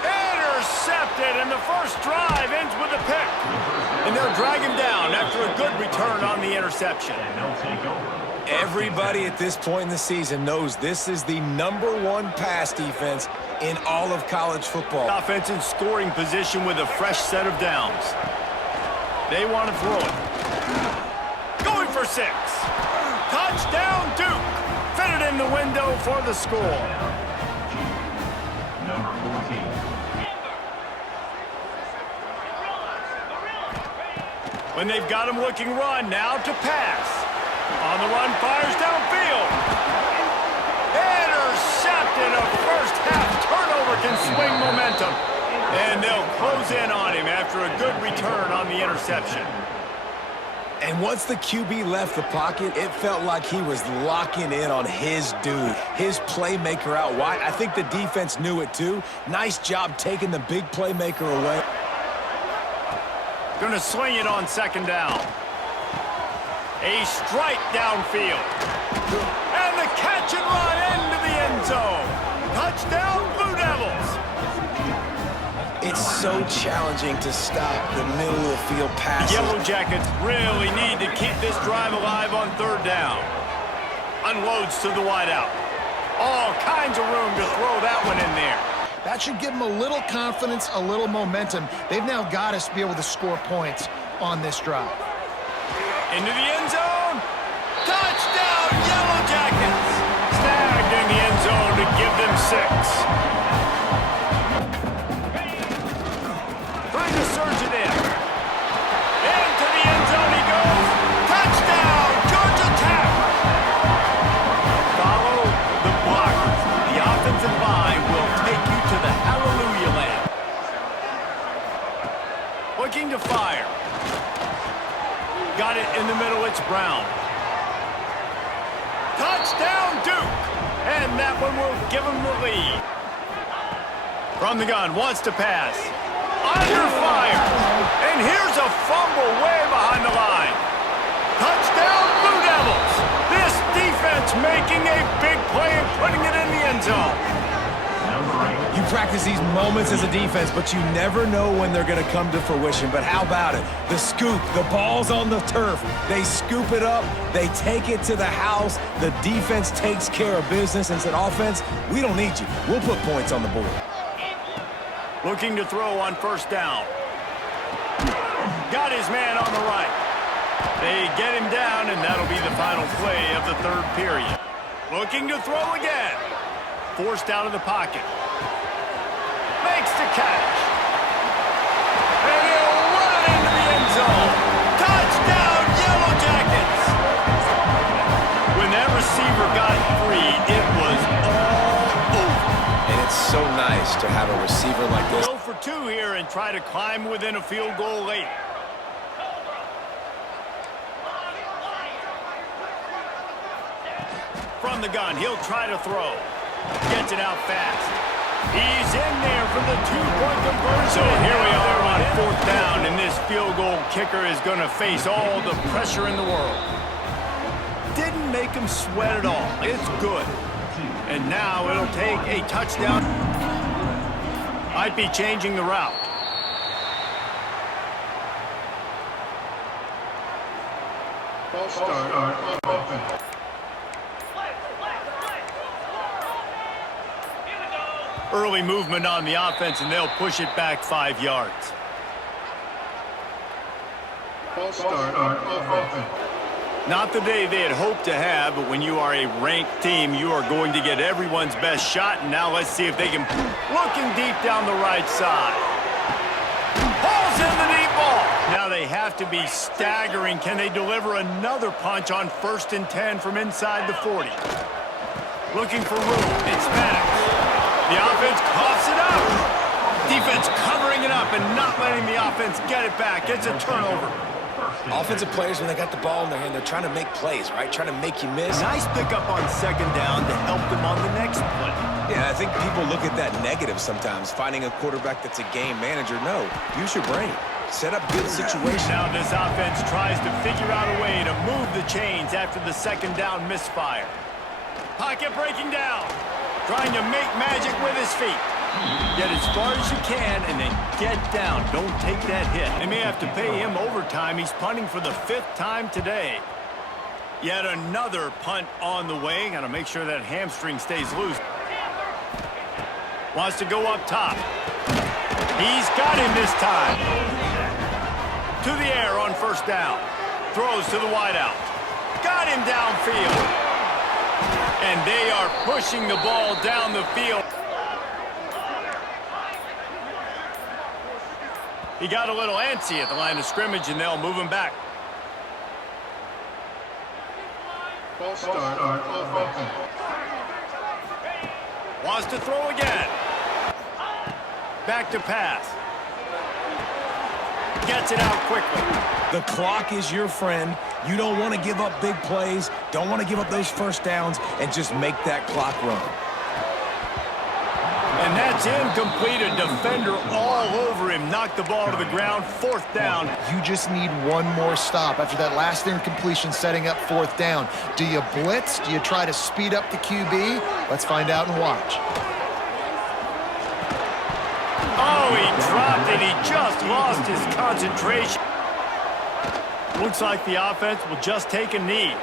Intercepted, and the first drive ends with a pick. And they'll drag him down after a good return on the interception. Everybody at this point in the season knows this is the #1 pass defense in all of college football. Offense in scoring position with a fresh set of downs. They want to throw it. Going for 6. Touchdown, Duke. Fitted in the window for the score. When they've got him looking run, now to pass. On the run, fires downfield. Intercepted. A first-half turnover can swing momentum. And they'll close in on him after a good return on the interception. And once the QB left the pocket, it felt like he was locking in on his dude, his playmaker out wide. I think the defense knew it too. Nice job taking the big playmaker away. Going to swing it on second down. A strike downfield. And the catch and run into the end zone. Touchdown, Blue Devils. It's so challenging to stop the middle of the field passes. The Yellow Jackets really need to keep this drive alive on third down. Unloads to the wideout. All kinds of room to throw that one in there. That should give them a little confidence, a little momentum. They've now got us to be able to score points on this drive. Into the end zone. Touchdown, Yellow Jackets. Snagged in the end zone to give them 6. Trying to surge it in. Into the end zone he goes. Touchdown, Georgia Tech. Follow the blockers. The offensive line will take you to the hallelujah land. Looking to fire. Got it in the middle, it's Brown. Touchdown, Duke! And that one will give him the lead. From the gun, wants to pass. Under fire. And here's a fumble way behind the line. Touchdown, Blue Devils! This defense making a big play and putting it in the end zone. You practice these moments as a defense, but you never know when they're going to come to fruition. But how about it? The scoop, the ball's on the turf. They scoop it up. They take it to the house. The defense takes care of business and said, offense, we don't need you. We'll put points on the board. Looking to throw on first down. Got his man on the right. They get him down, and that'll be the final play of the third period. Looking to throw again. Forced out of the pocket. Makes the catch. And he'll run it into the end zone. Touchdown, Yellow Jackets! When that receiver got free, it was all over. And it's so nice to have a receiver like this. Go for two here and try to climb within a field goal late. From the gun, he'll try to throw. Gets it out fast. He's in there for the two-point conversion. So here we are on fourth down, and this field goal kicker is going to face all the pressure in the world. Didn't make him sweat at all. It's good. And now it'll take a touchdown. Might be changing the route. False start on offense. Early movement on the offense, and they'll push it back 5 yards. False start on offense. Not the day they had hoped to have, but when you are a ranked team, you are going to get everyone's best shot. And now let's see if they can. Looking deep down the right side. Pulls in the deep ball. Now they have to be staggering. Can they deliver another punch on 1st and 10 from inside the 40? Looking for room. It's Maddox. The offense coughs it up. Defense covering it up and not letting the offense get it back. It's a turnover. Offensive players, when they got the ball in their hand, they're trying to make plays, right? Trying to make you miss. Nice pickup on 2nd down to help them on the next play. Yeah, I think people look at that negative sometimes, finding a quarterback that's a game manager. No, use your brain. Set up good situations. Now this offense tries to figure out a way to move the chains after the 2nd down misfire. Pocket breaking down. Trying to make magic with his feet. Get as far as you can and then get down. Don't take that hit. They may have to pay him overtime. He's punting for the 5th time today. Yet another punt on the way. Got to make sure that hamstring stays loose. Wants to go up top. He's got him this time. To the air on 1st down. Throws to the wideout. Got him downfield. And they are pushing the ball down the field. He got a little antsy at the line of scrimmage, and they'll move him back. False start on offense. Wants to throw again. Back to pass. Gets it out quickly. The clock is your friend. You don't want to give up big plays. Don't want to give up those 1st downs and just make that clock run. And that's incomplete. A defender all over him. Knocked the ball to the ground. 4th down. You just need one more stop after that last incompletion setting up 4th down. Do you blitz? Do you try to speed up the QB? Let's find out and watch. Oh, he dropped it. He just lost his concentration. Looks like the offense will just take a knee.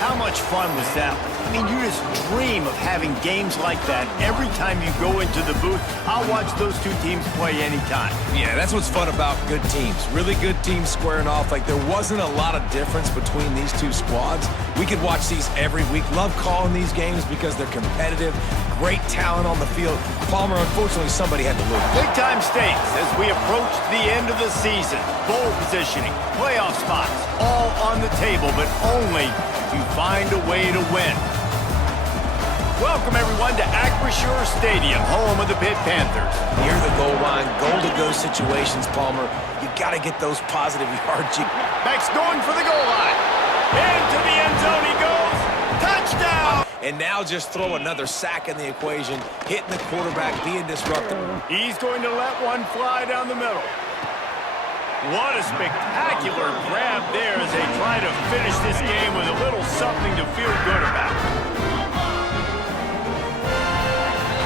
How much fun was that? I mean, you just dream of having games like that every time you go into the booth. I'll watch those two teams play anytime. Yeah, that's what's fun about good teams. Really good teams squaring off. Like, there wasn't a lot of difference between these two squads. We could watch these every week. Love calling these games because they're competitive. Great talent on the field. Palmer, unfortunately, somebody had to lose. Big-time stakes as we approach the end of the season. Bowl positioning, playoff spots, all on the table, but only to find a way to win. Welcome, everyone, to Acrisure Stadium, home of the Pitt Panthers. Near the goal line, goal-to-go situations, Palmer. You got to get those positive yards. Max going for the goal line. Into the end zone he goes. Touchdown! And now just throw another sack in the equation, hitting the quarterback, being disruptive. He's going to let one fly down the middle. What a spectacular grab there as they try to finish this game with a little something to feel good about.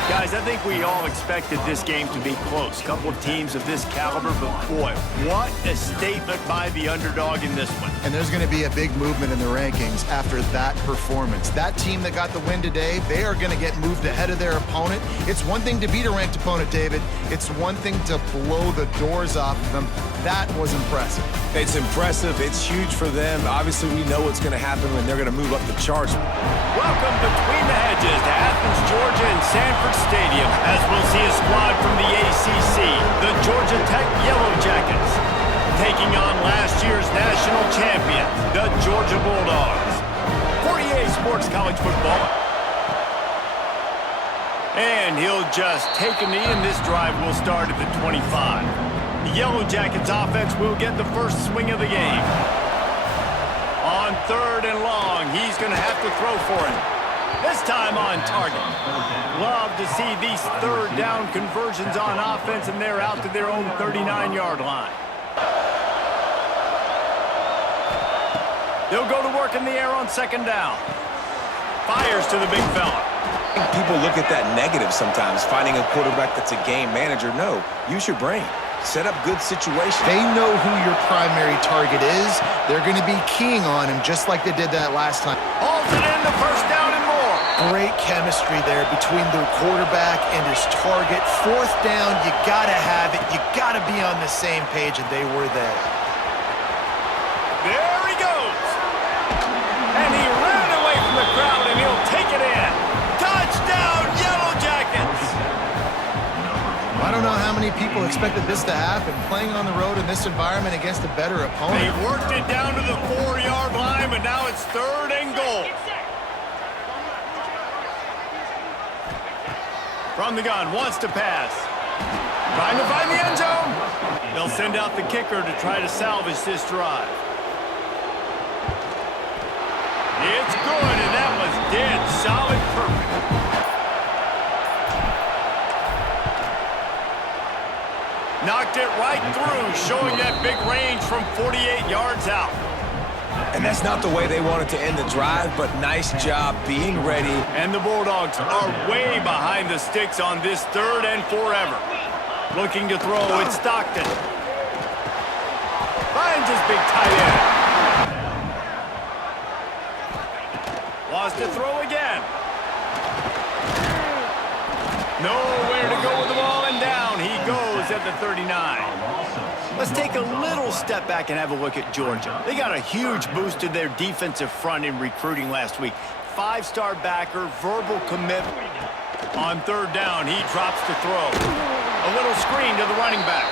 Got Guys, I think we all expected this game to be close. Couple of teams of this caliber, but boy, what a statement by the underdog in this one. And there's going to be a big movement in the rankings after that performance. That team that got the win today, they are going to get moved ahead of their opponent. It's one thing to beat a ranked opponent, David. It's one thing to blow the doors off of them. That was impressive. It's impressive. It's huge for them. Obviously, we know what's going to happen when they're going to move up the charts. Welcome between the hedges to Athens, Georgia and Sanford Stadium as we'll see a squad from the ACC, the Georgia Tech Yellow Jackets, taking on last year's national champions, the Georgia Bulldogs. 48 Sports College Football. And he'll just take a knee, and this drive will start at the 25. The Yellow Jackets offense will get the first swing of the game. On 3rd and long, he's going to have to throw for it. This time on target. Love to see these 3rd down conversions on offense, and they're out to their own 39-yard line. They'll go to work in the air on 2nd down. Fires to the big fella. People look at that negative sometimes, finding a quarterback that's a game manager. No, use your brain. Set up good situations. They know who your primary target is. They're going to be keying on him just like they did that last time. Hauls it in the 1st down and more. Great chemistry there between the quarterback and his target. 4th down, you got to have it. You got to be on the same page, and they were there. There he goes. And he ran away from the crowd, and he'll take it in. Touchdown, Yellow Jackets. I don't know how many people expected this to happen, playing on the road in this environment against a better opponent. They worked it down to the 4-yard line, but now it's 3rd and goal. From the gun, wants to pass. Trying to find the end zone. They'll send out the kicker to try to salvage this drive. It's good, and that was dead solid perfect. Knocked it right through, showing that big range from 48 yards out. And that's not the way they wanted to end the drive, but nice job being ready. And the Bulldogs are way behind the sticks on this 3rd and forever. Looking to throw, it's Stockton. Finds his big tight end. Wants to throw again. Nowhere to go with the ball, and down he goes at the 39. Let's take a little step back and have a look at Georgia. They got a huge boost to their defensive front in recruiting last week. 5-star backer, verbal commitment. On 3rd down, he drops to throw. A little screen to the running back.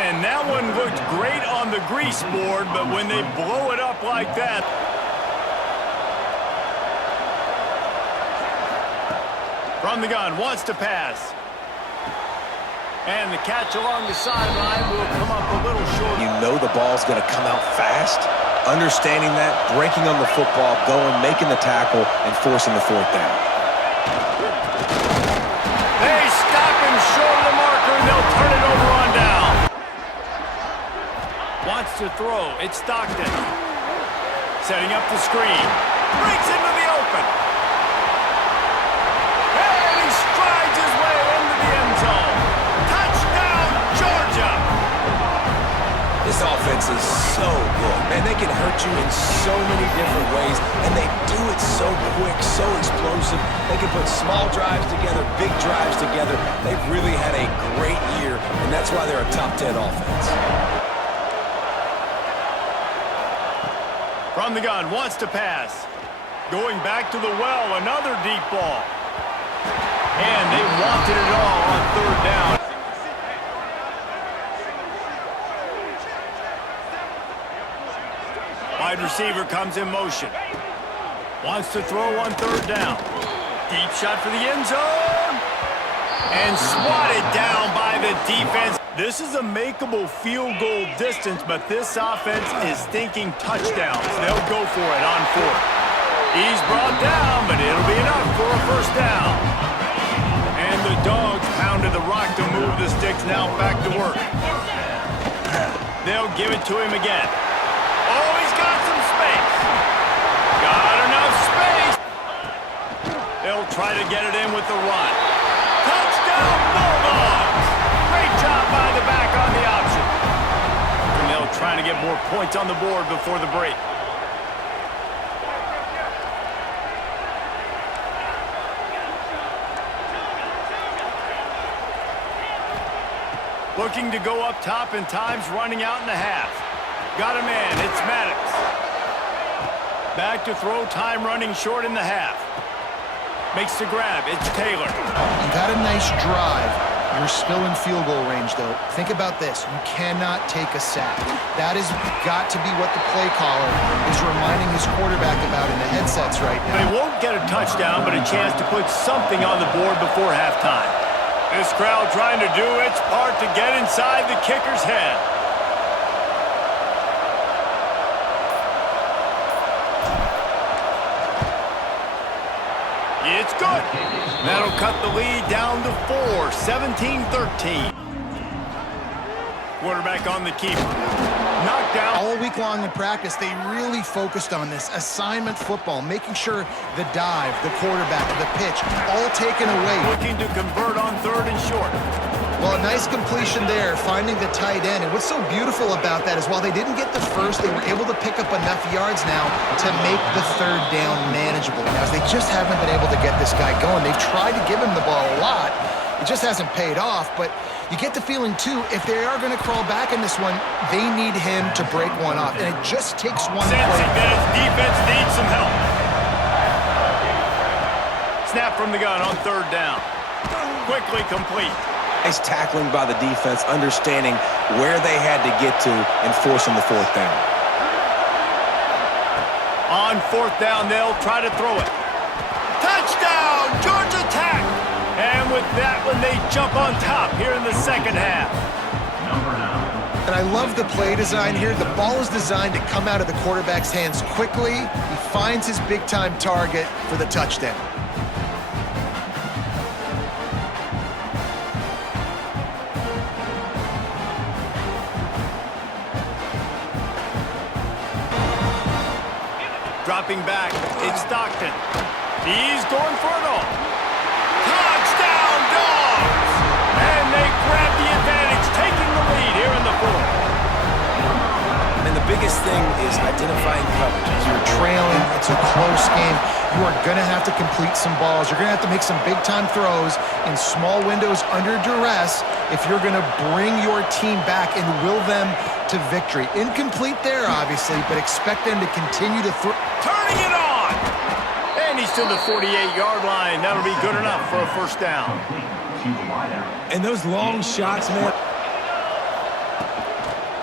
And that one looked great on the grease board, but when they blow it up like that... From the gun, wants to pass. And the catch along the sideline will come up a little short. You know the ball's going to come out fast. Understanding that, breaking on the football, going, making the tackle, and forcing the 4th down. They stop him short of the marker, and they'll turn it over on down. Wants to throw. It's Stockton. Setting up the screen. Breaks into the open. And he strides his way into the end zone. Touchdown, Georgia! This offense is so good. Man, they can hurt you in so many different ways, and they do it so quick, so explosive. They can put small drives together, big drives together. They've really had a great year, and that's why they're a top 10 offense. From the gun, wants to pass. Going back to the well, another deep ball. And they wanted it all on 3rd down. Wide receiver comes in motion. Wants to throw on 3rd down. Deep shot for the end zone. And swatted down by the defense. This is a makeable field goal distance, but this offense is thinking touchdowns. They'll go for it on 4th. He's brought down, but it'll be enough for a 1st down. And the Dogs pounded the rock to move the sticks now back to work. They'll give it to him again. Oh, he's got some space. Got enough space. They'll try to get it in with the run. Grabbed by the back on the option. And they'll try to get more points on the board before the break. Looking to go up top, and time's running out in the half. Got a man, it's Maddox. Back to throw, time running short in the half. Makes the grab, it's Taylor. You've had a nice drive. You're still in field goal range, though. Think about this. You cannot take a sack. That has got to be what the play caller is reminding his quarterback about in the headsets right now. They won't get a touchdown, but a chance to put something on the board before halftime. This crowd trying to do its part to get inside the kicker's head. It's good. That'll cut the lead down to 4, 17-13. Quarterback on the keeper. Knocked down. All week long in practice, they really focused on this assignment football, making sure the dive, the quarterback, the pitch, all taken away. Looking to convert on 3rd and short. Well, a nice completion there, finding the tight end. And what's so beautiful about that is while they didn't get the first, they were able to pick up enough yards now to make the 3rd down manageable. Now, they just haven't been able to get this guy going. They've tried to give him the ball a lot. It just hasn't paid off, but you get the feeling, too, if they are going to crawl back in this one, they need him to break one off, and it just takes one play. Sensing that his defense needs some help. Snap from the gun on 3rd down. Quickly complete. Nice tackling by the defense, understanding where they had to get to and forcing the 4th down. On 4th down, they'll try to throw it. Touchdown, Georgia Tech! And with that one, they jump on top here in the 2nd half. And I love the play design here. The ball is designed to come out of the quarterback's hands quickly. He finds his big-time target for the touchdown. Dropping back, it's Stockton. He's going for it all. Touchdown, Dogs! And they grab the advantage, taking the lead here in the 4th. And the biggest thing is identifying coverage. You're trailing. It's a close game. You are going to have to complete some balls. You're going to have to make some big-time throws in small windows under duress if you're going to bring your team back and will them to victory. Incomplete there, obviously, but expect them to continue to throw. Turning it on! And he's to the 48-yard line. That'll be good enough for a 1st down. And those long shots, man.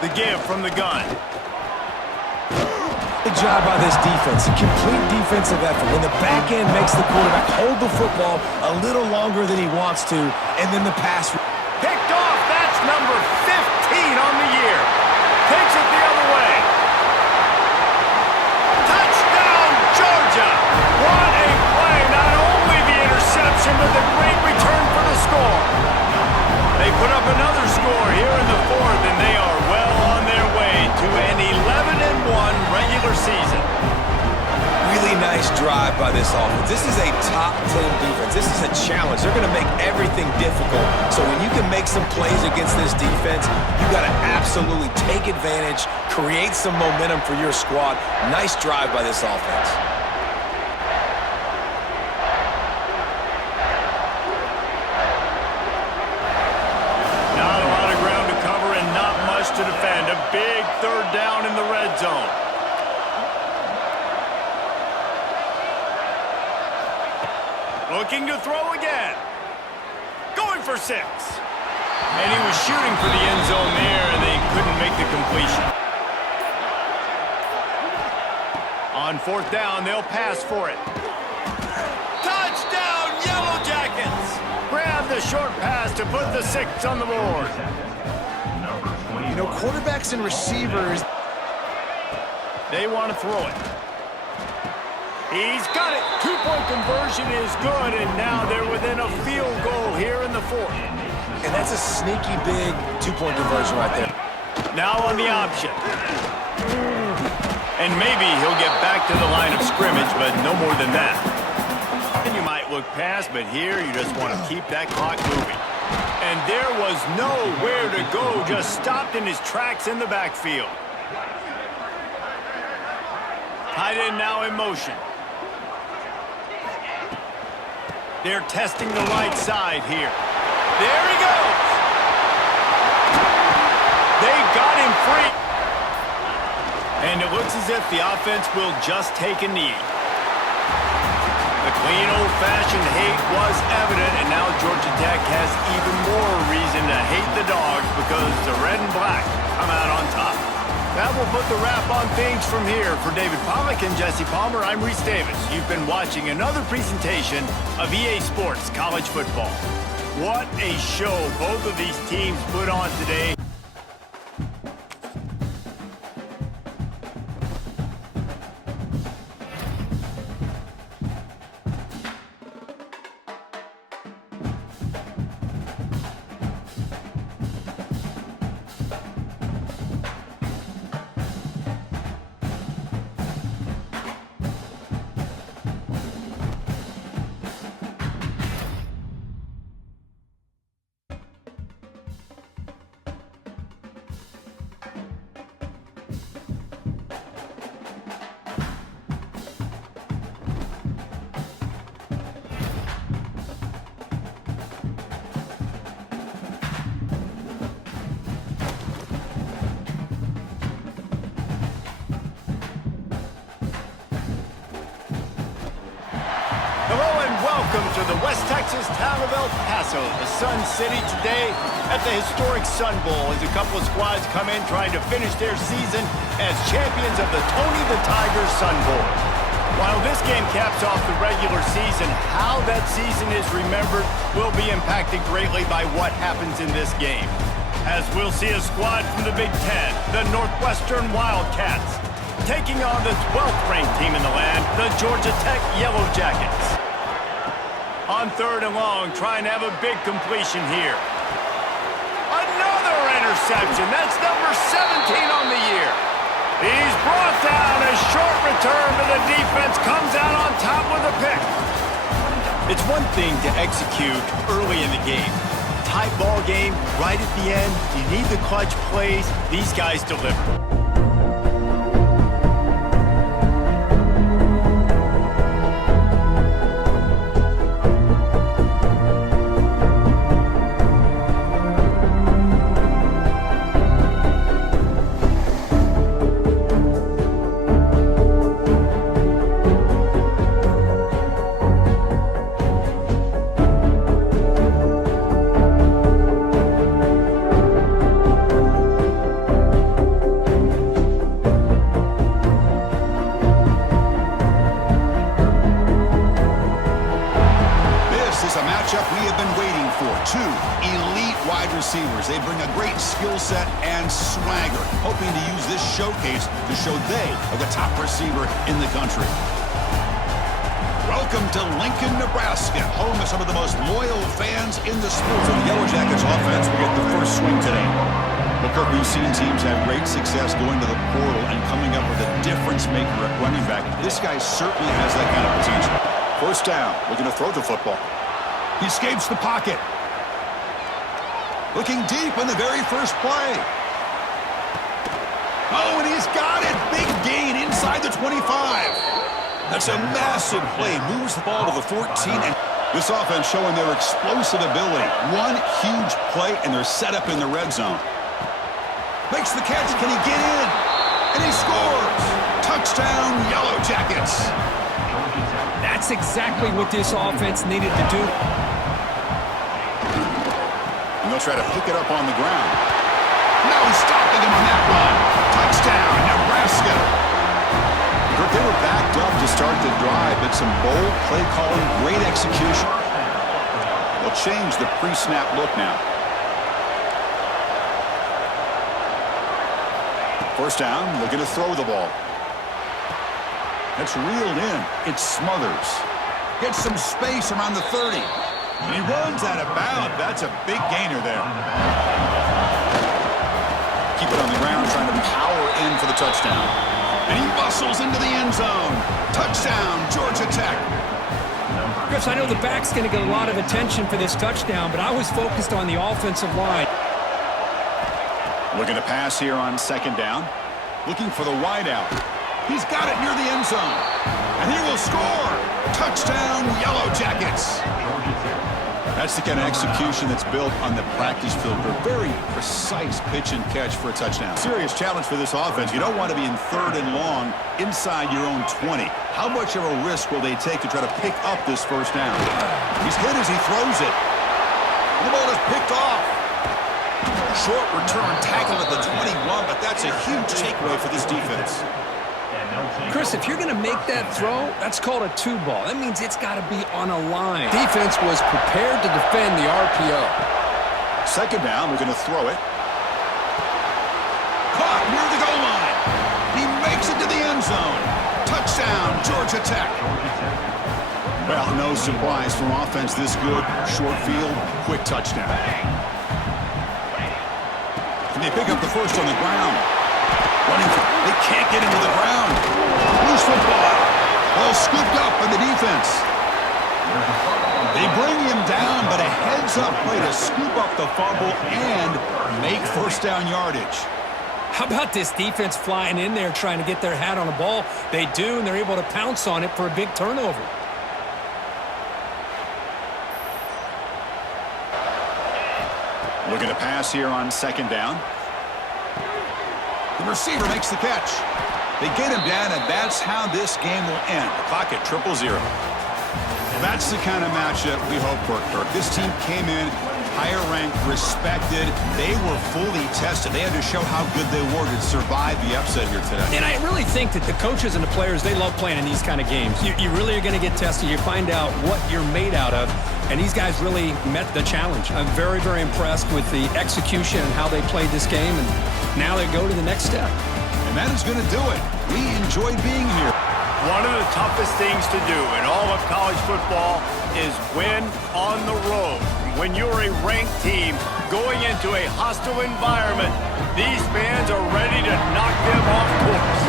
The give from the gun. Good job by this defense. A complete defensive effort. When the back end makes the quarterback hold the football a little longer than he wants to, and then the pass. Picked off. That's number 15 on the year. Takes it the other way. Touchdown, Georgia. What a play. Not only the interception, but the great return for the score. They put up another score here in the 4th, and they are well on their way to an 11-1 regular season. Really nice drive by this offense. This is a top 10 defense. This is a challenge. They're going to make everything difficult. So when you can make some plays against this defense, you got to absolutely take advantage, create some momentum for your squad. Nice drive by this offense. Not a lot of ground to cover and not much to defend. A big 3rd down in the red zone. Looking to throw again. Going for 6. And he was shooting for the end zone there, and they couldn't make the completion. On 4th down, they'll pass for it. Touchdown, Yellow Jackets! Grab the short pass to put the 6 on the board. You know, quarterbacks and receivers, they want to throw it. He's got it. 2-point conversion is good, and now they're within a field goal here in the 4th. And that's a sneaky big 2-point conversion right there. Now on the option. And maybe he'll get back to the line of scrimmage, but no more than that. And you might look past, but here you just want to keep that clock moving. And there was nowhere to go, just stopped in his tracks in the backfield. Tight end now in motion. They're testing the right side here. There he goes. They got him free. And it looks as if the offense will just take a knee. The clean, old-fashioned hate was evident, and now Georgia Tech has even more reason to hate the Dogs because the red and black come out on top. That will put the wrap on things from here. For David Pollack and Jesse Palmer, I'm Reese Davis. You've been watching another presentation of EA Sports College Football. What a show both of these teams put on today. Welcome to the West Texas town of El Paso, the Sun City, today at the historic Sun Bowl as a couple of squads come in trying to finish their season as champions of the Tony the Tiger Sun Bowl. While this game caps off the regular season, how that season is remembered will be impacted greatly by what happens in this game. As we'll see a squad from the Big Ten, the Northwestern Wildcats, taking on the 12th ranked team in the land, the Georgia Tech Yellow Jackets. On 3rd and long, trying to have a big completion here. Another interception. That's number 17 on the year. He's brought down. A short return, but the defense comes out on top with a pick. It's one thing to execute early in the game. Tight ball game, right at the end. You need the clutch plays. These guys deliver. Receivers. They bring a great skill set and swagger, hoping to use this showcase to show they are the top receiver in the country. Welcome to Lincoln, Nebraska, home of some of the most loyal fans in the sport. So the Yellow Jackets offense will get the first swing today. Well, Kirk, we've seen teams have great success going to the portal and coming up with a difference maker at running back. This guy certainly has that kind of potential. First down, looking to throw the football. He escapes the pocket. Looking deep on the very first play. Oh, and he's got it. Big gain inside the 25. That's a massive play. Moves the ball to the 14. And this offense showing their explosive ability. One huge play, and they're set up in the red zone. Makes the catch. Can he get in? And he scores. Touchdown, Yellow Jackets. That's exactly what this offense needed to do. And they'll try to pick it up on the ground. No stopping him on that run. Touchdown, Nebraska. They were backed up to start the drive, but some bold play calling, great execution. They'll change the pre-snap look now. First down, looking to throw the ball. That's reeled in. It smothers. Gets some space around the 30. He runs out of bounds. That's a big gainer there. Keep it on the ground, trying to power in for the touchdown. And he muscles into the end zone. Touchdown, Georgia Tech. Chris, I know the back's going to get a lot of attention for this touchdown, but I was focused on the offensive line. Looking to pass here on second down. Looking for the wide out. He's got it near the end zone. And he will score. Touchdown, Yellow Jackets. That's the kind of execution that's built on the practice field. A very precise pitch and catch for a touchdown. Serious challenge for this offense. You don't want to be in 3rd and long inside your own 20. How much of a risk will they take to try to pick up this first down? He's hit as he throws it. The ball is picked off. Short return tackle at the 21, but that's a huge takeaway for this defense. Chris, if you're going to make that throw, that's called a 2-ball. That means it's got to be on a line. Defense was prepared to defend the RPO. Second down, we're going to throw it. Caught near the goal line. He makes it to the end zone. Touchdown, Georgia Tech. Well, no surprise from offense this good. Short field, quick touchdown. Can they pick up the first on the ground? Running, they can't get him to the ground. Loose football. Well scooped up by the defense. They bring him down, but a heads-up play to scoop up the fumble and make first down yardage. How about this defense flying in there trying to get their hat on a ball? They do, and they're able to pounce on it for a big turnover. Looking to pass here on second down. The receiver makes the catch. They get him down, and that's how this game will end. The clock at 0-0. That's the kind of matchup we hope for, Kirk. This team came in higher ranked, respected. They were fully tested. They had to show how good they were to survive the upset here today. And I really think that the coaches and the players, they love playing in these kind of games. You really are going to get tested. You find out what you're made out of. And these guys really met the challenge. I'm very, very impressed with the execution and how they played this game. And now they go to the next step. And that is going to do it. We enjoyed being here. One of the toughest things to do in all of college football is win on the road. When you're a ranked team going into a hostile environment, these fans are ready to knock them off course.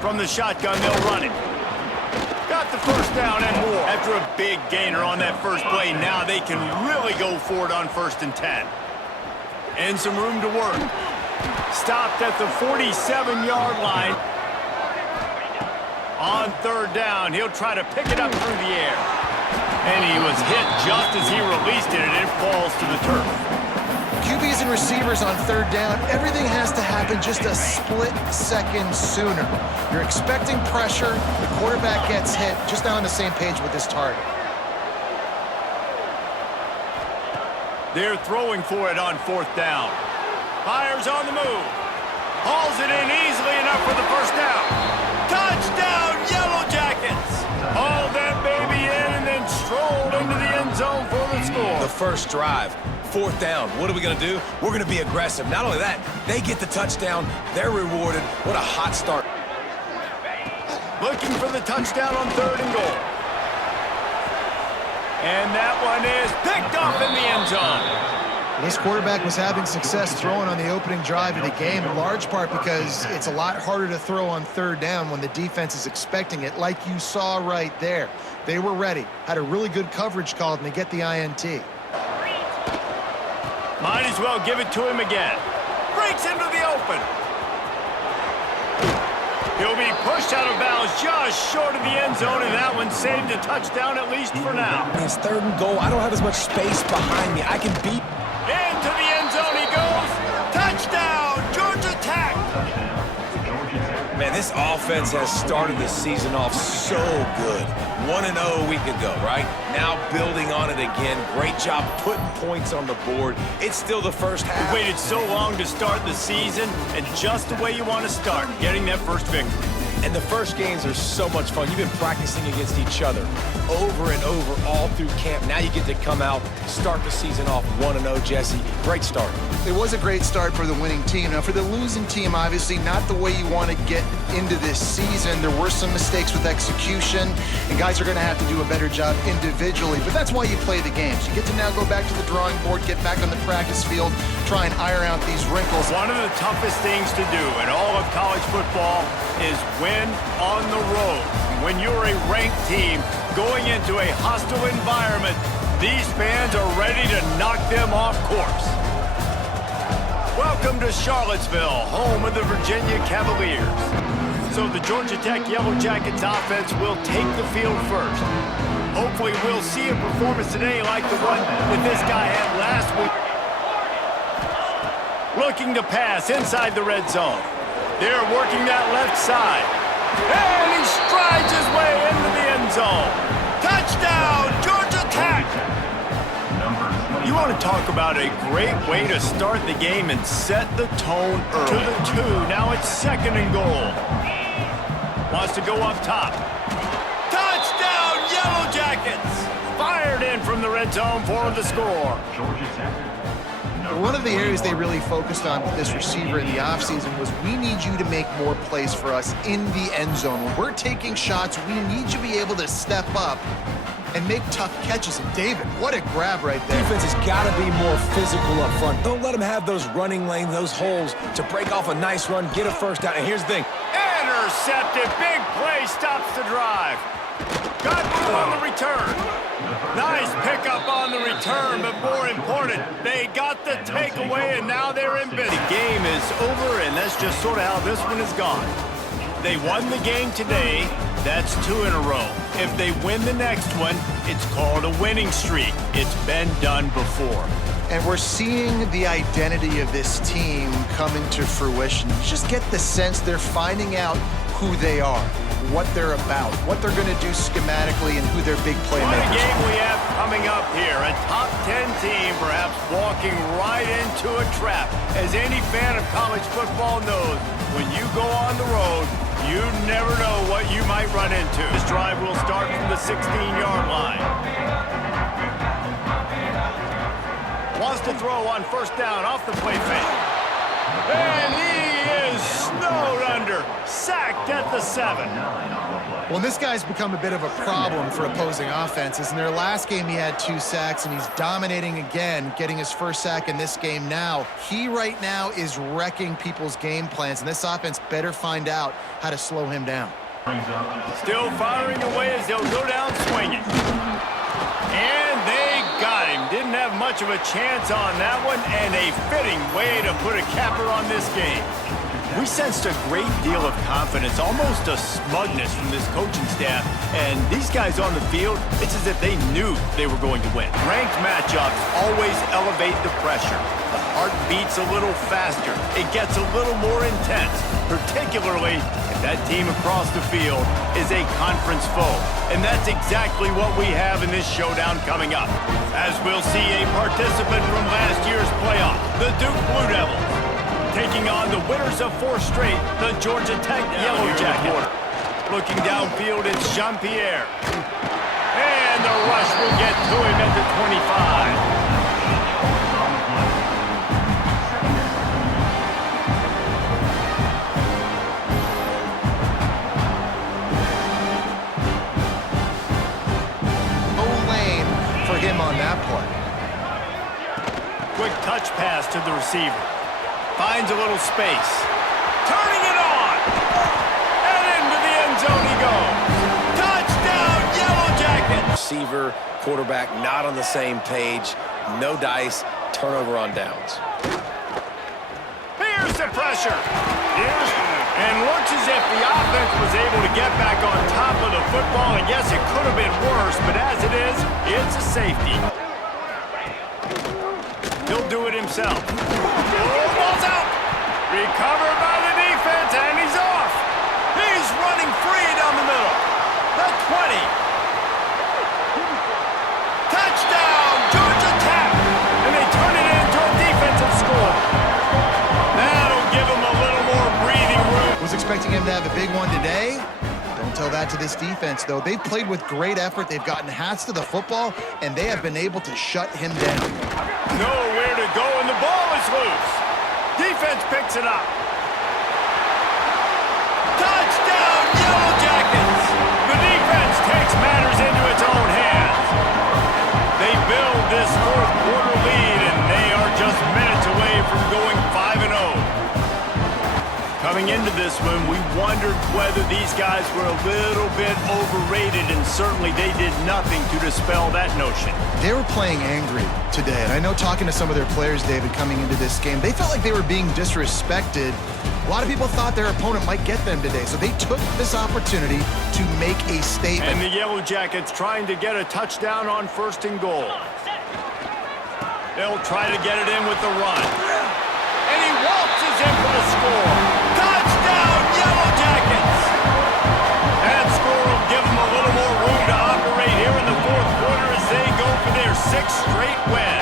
From the shotgun, they'll run it. Got the first down and more. After a big gainer on that first play, now they can really go for it on 1st and 10. And some room to work. Stopped at the 47-yard line. On 3rd down, he'll try to pick it up through the air. And he was hit just as he released it, and it falls to the turf. QBs and receivers on 3rd down, everything has to happen just a split second sooner. You're expecting pressure, the quarterback gets hit, just not on the same page with this target. They're throwing for it on 4th down. Fires on the move. Hauls it in easily enough for the first down. Touchdown, Yellow Jackets! Hauled that baby in and then strolled into the end zone for the score. The first drive, 4th down. What are we going to do? We're going to be aggressive. Not only that, they get the touchdown. They're rewarded. What a hot start. Looking for the touchdown on 3rd and goal. And that one is picked off in the end zone. This quarterback was having success throwing on the opening drive of the game, in large part because it's a lot harder to throw on 3rd down when the defense is expecting it, like you saw right there. They were ready, had a really good coverage called, and they get the INT. Might as well give it to him again. Breaks into the open. He'll be pushed out of bounds just short of the end zone, and that one saved a touchdown at least for now. It's 3rd and goal. I don't have as much space behind me. I can beat. Into the end zone he goes. Touchdown, Georgia Tech. Man, this offense has started the season off so good. 1-0 a week ago, right? Now building on it again. Great job putting points on the board. It's still the first half. We waited so long to start the season, and just the way you want to start, getting that first victory. And the first games are so much fun. You've been practicing against each other over and over all through camp. Now you get to come out, start the season off 1-0, Jesse. Great start. It was a great start for the winning team. Now, for the losing team, obviously not the way you want to get into this season. There were some mistakes with execution, and guys are going to have to do a better job individually, but that's why you play the games. You get to now go back to the drawing board, get back on the practice field, try and iron out these wrinkles. One of the toughest things to do in all of college football is win on the road. When you're a ranked team going into a hostile environment, these fans are ready to knock them off course. Welcome to Charlottesville, home of the Virginia Cavaliers. So the Georgia Tech Yellow Jackets offense will take the field first. Hopefully we'll see a performance today like the one that this guy had last week. Looking to pass inside the red zone. They're working that left side. And he strides his way into the end zone. Touchdown, Georgia Tech! You want to talk about a great way to start the game and set the tone early. To the 2, now it's 2nd and goal. Wants to go up top. Touchdown, Yellow Jackets! Fired in from the red zone for the score. One of the areas they really focused on with this receiver in the offseason was we need you to make more plays for us in the end zone. When we're taking shots, we need you to be able to step up and make tough catches. And David, what a grab right there. Defense has got to be more physical up front. Don't let them have those running lanes, those holes to break off a nice run, get a first down. And here's the thing. Intercepted. Big play stops the drive. Got through on the return. Nice pickup on the return, but more important, they got the takeaway, and now they're in business. The game is over, and that's just sort of how this one is gone. They won the game today. That's 2 in a row. If they win the next one, it's called a winning streak. It's been done before. And we're seeing the identity of this team come into fruition. You just get the sense they're finding out who they are, what they're about, what they're going to do schematically, and who their big playmakers are. What a game we have coming up here. A top 10 team perhaps walking right into a trap. As any fan of college football knows, when you go on the road, you never know what you might run into. This drive will start from the 16-yard line. Wants to throw on first down off the play fake. And he is snowed under. Sacked at the 7. Well, this guy's become a bit of a problem for opposing offenses. In their last game, he had 2 sacks, and he's dominating again, getting his first sack in this game now. He right now is wrecking people's game plans, and this offense better find out how to slow him down. Still firing away as they'll go down swinging. And they got him. Didn't have much of a chance on that one, and a fitting way to put a capper on this game. We sensed a great deal of confidence, almost a smugness from this coaching staff, and these guys on the field, it's as if they knew they were going to win. Ranked matchups always elevate the pressure. The heart beats a little faster. It gets a little more intense, particularly if that team across the field is a conference foe. And that's exactly what we have in this showdown coming up. As we'll see a participant from last year's playoff, the Duke Blue Devils, taking on the winners of 4 straight, the Georgia Tech Yellow Jackets. Looking downfield, it's Jean-Pierre. And the rush will get to him at the 25. Him on that play. Quick touch pass to the receiver. Finds a little space. Turning it on. And into the end zone he goes. Touchdown, Yellow Jackets. Receiver, quarterback not on the same page. No dice. Turnover on downs. Here's the pressure. And looks as if the offense was able to get back on top of the football. And yes, it could have been worse, but as it is, it's a safety. He'll do it himself. Oh, ball's out. Recovered by the defense, and he's off. He's running free down the middle. The 20. Touchdown, Georgia Tech. And they turn it into a defensive score. That'll give him a little more breathing room. Was expecting him to have a big one today. Don't tell that to this defense, though. They've played with great effort. They've gotten hats to the football, and they have been able to shut him down. Nowhere to go, and the ball is loose. Defense picks it up. Touchdown! Coming into this one, we wondered whether these guys were a little bit overrated, and certainly they did nothing to dispel that notion. They were playing angry today, and I know talking to some of their players, David, coming into this game, they felt like they were being disrespected. A lot of people thought their opponent might get them today, so they took this opportunity to make a statement. And the Yellow Jackets trying to get a touchdown on 1st and goal. They'll try to get it in with the run. And he waltzes in for the score. Touchdown, Yellow Jackets! That score will give them a little more room to operate here in the 4th quarter as they go for their 6th straight win.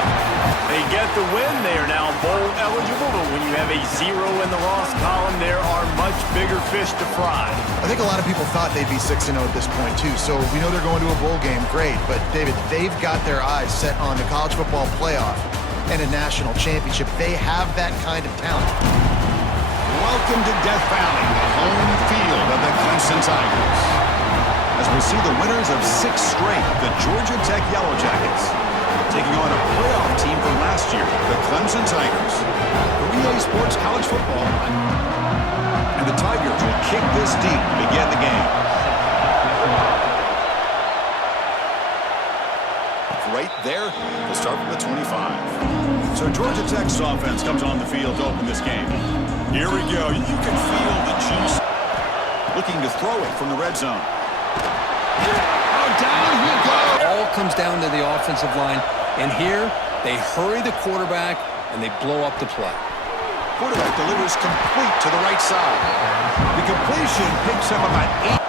They get the win. They are now bowl eligible, but when you have a 0 in the loss column, there are much bigger fish to fry. I think a lot of people thought they'd be 6-0 at this point, too, so we know they're going to a bowl game. Great, but, David, they've got their eyes set on the college football playoff and a national championship. They have that kind of talent. Welcome to Death Valley, the home field of the Clemson Tigers. As we see the winners of 6 straight, the Georgia Tech Yellow Jackets, taking on a playoff team from last year, the Clemson Tigers. For EA Sports College Football. And the Tigers will kick this deep to begin the game. Right there, we'll start from the 25. So Georgia Tech's offense comes on the field to open this game. Here we go. You can feel the juice. Looking to throw it from the red zone. Oh, down he goes. All comes down to the offensive line. And here, they hurry the quarterback, and they blow up the play. Quarterback delivers complete to the right side. The completion picks up about 8.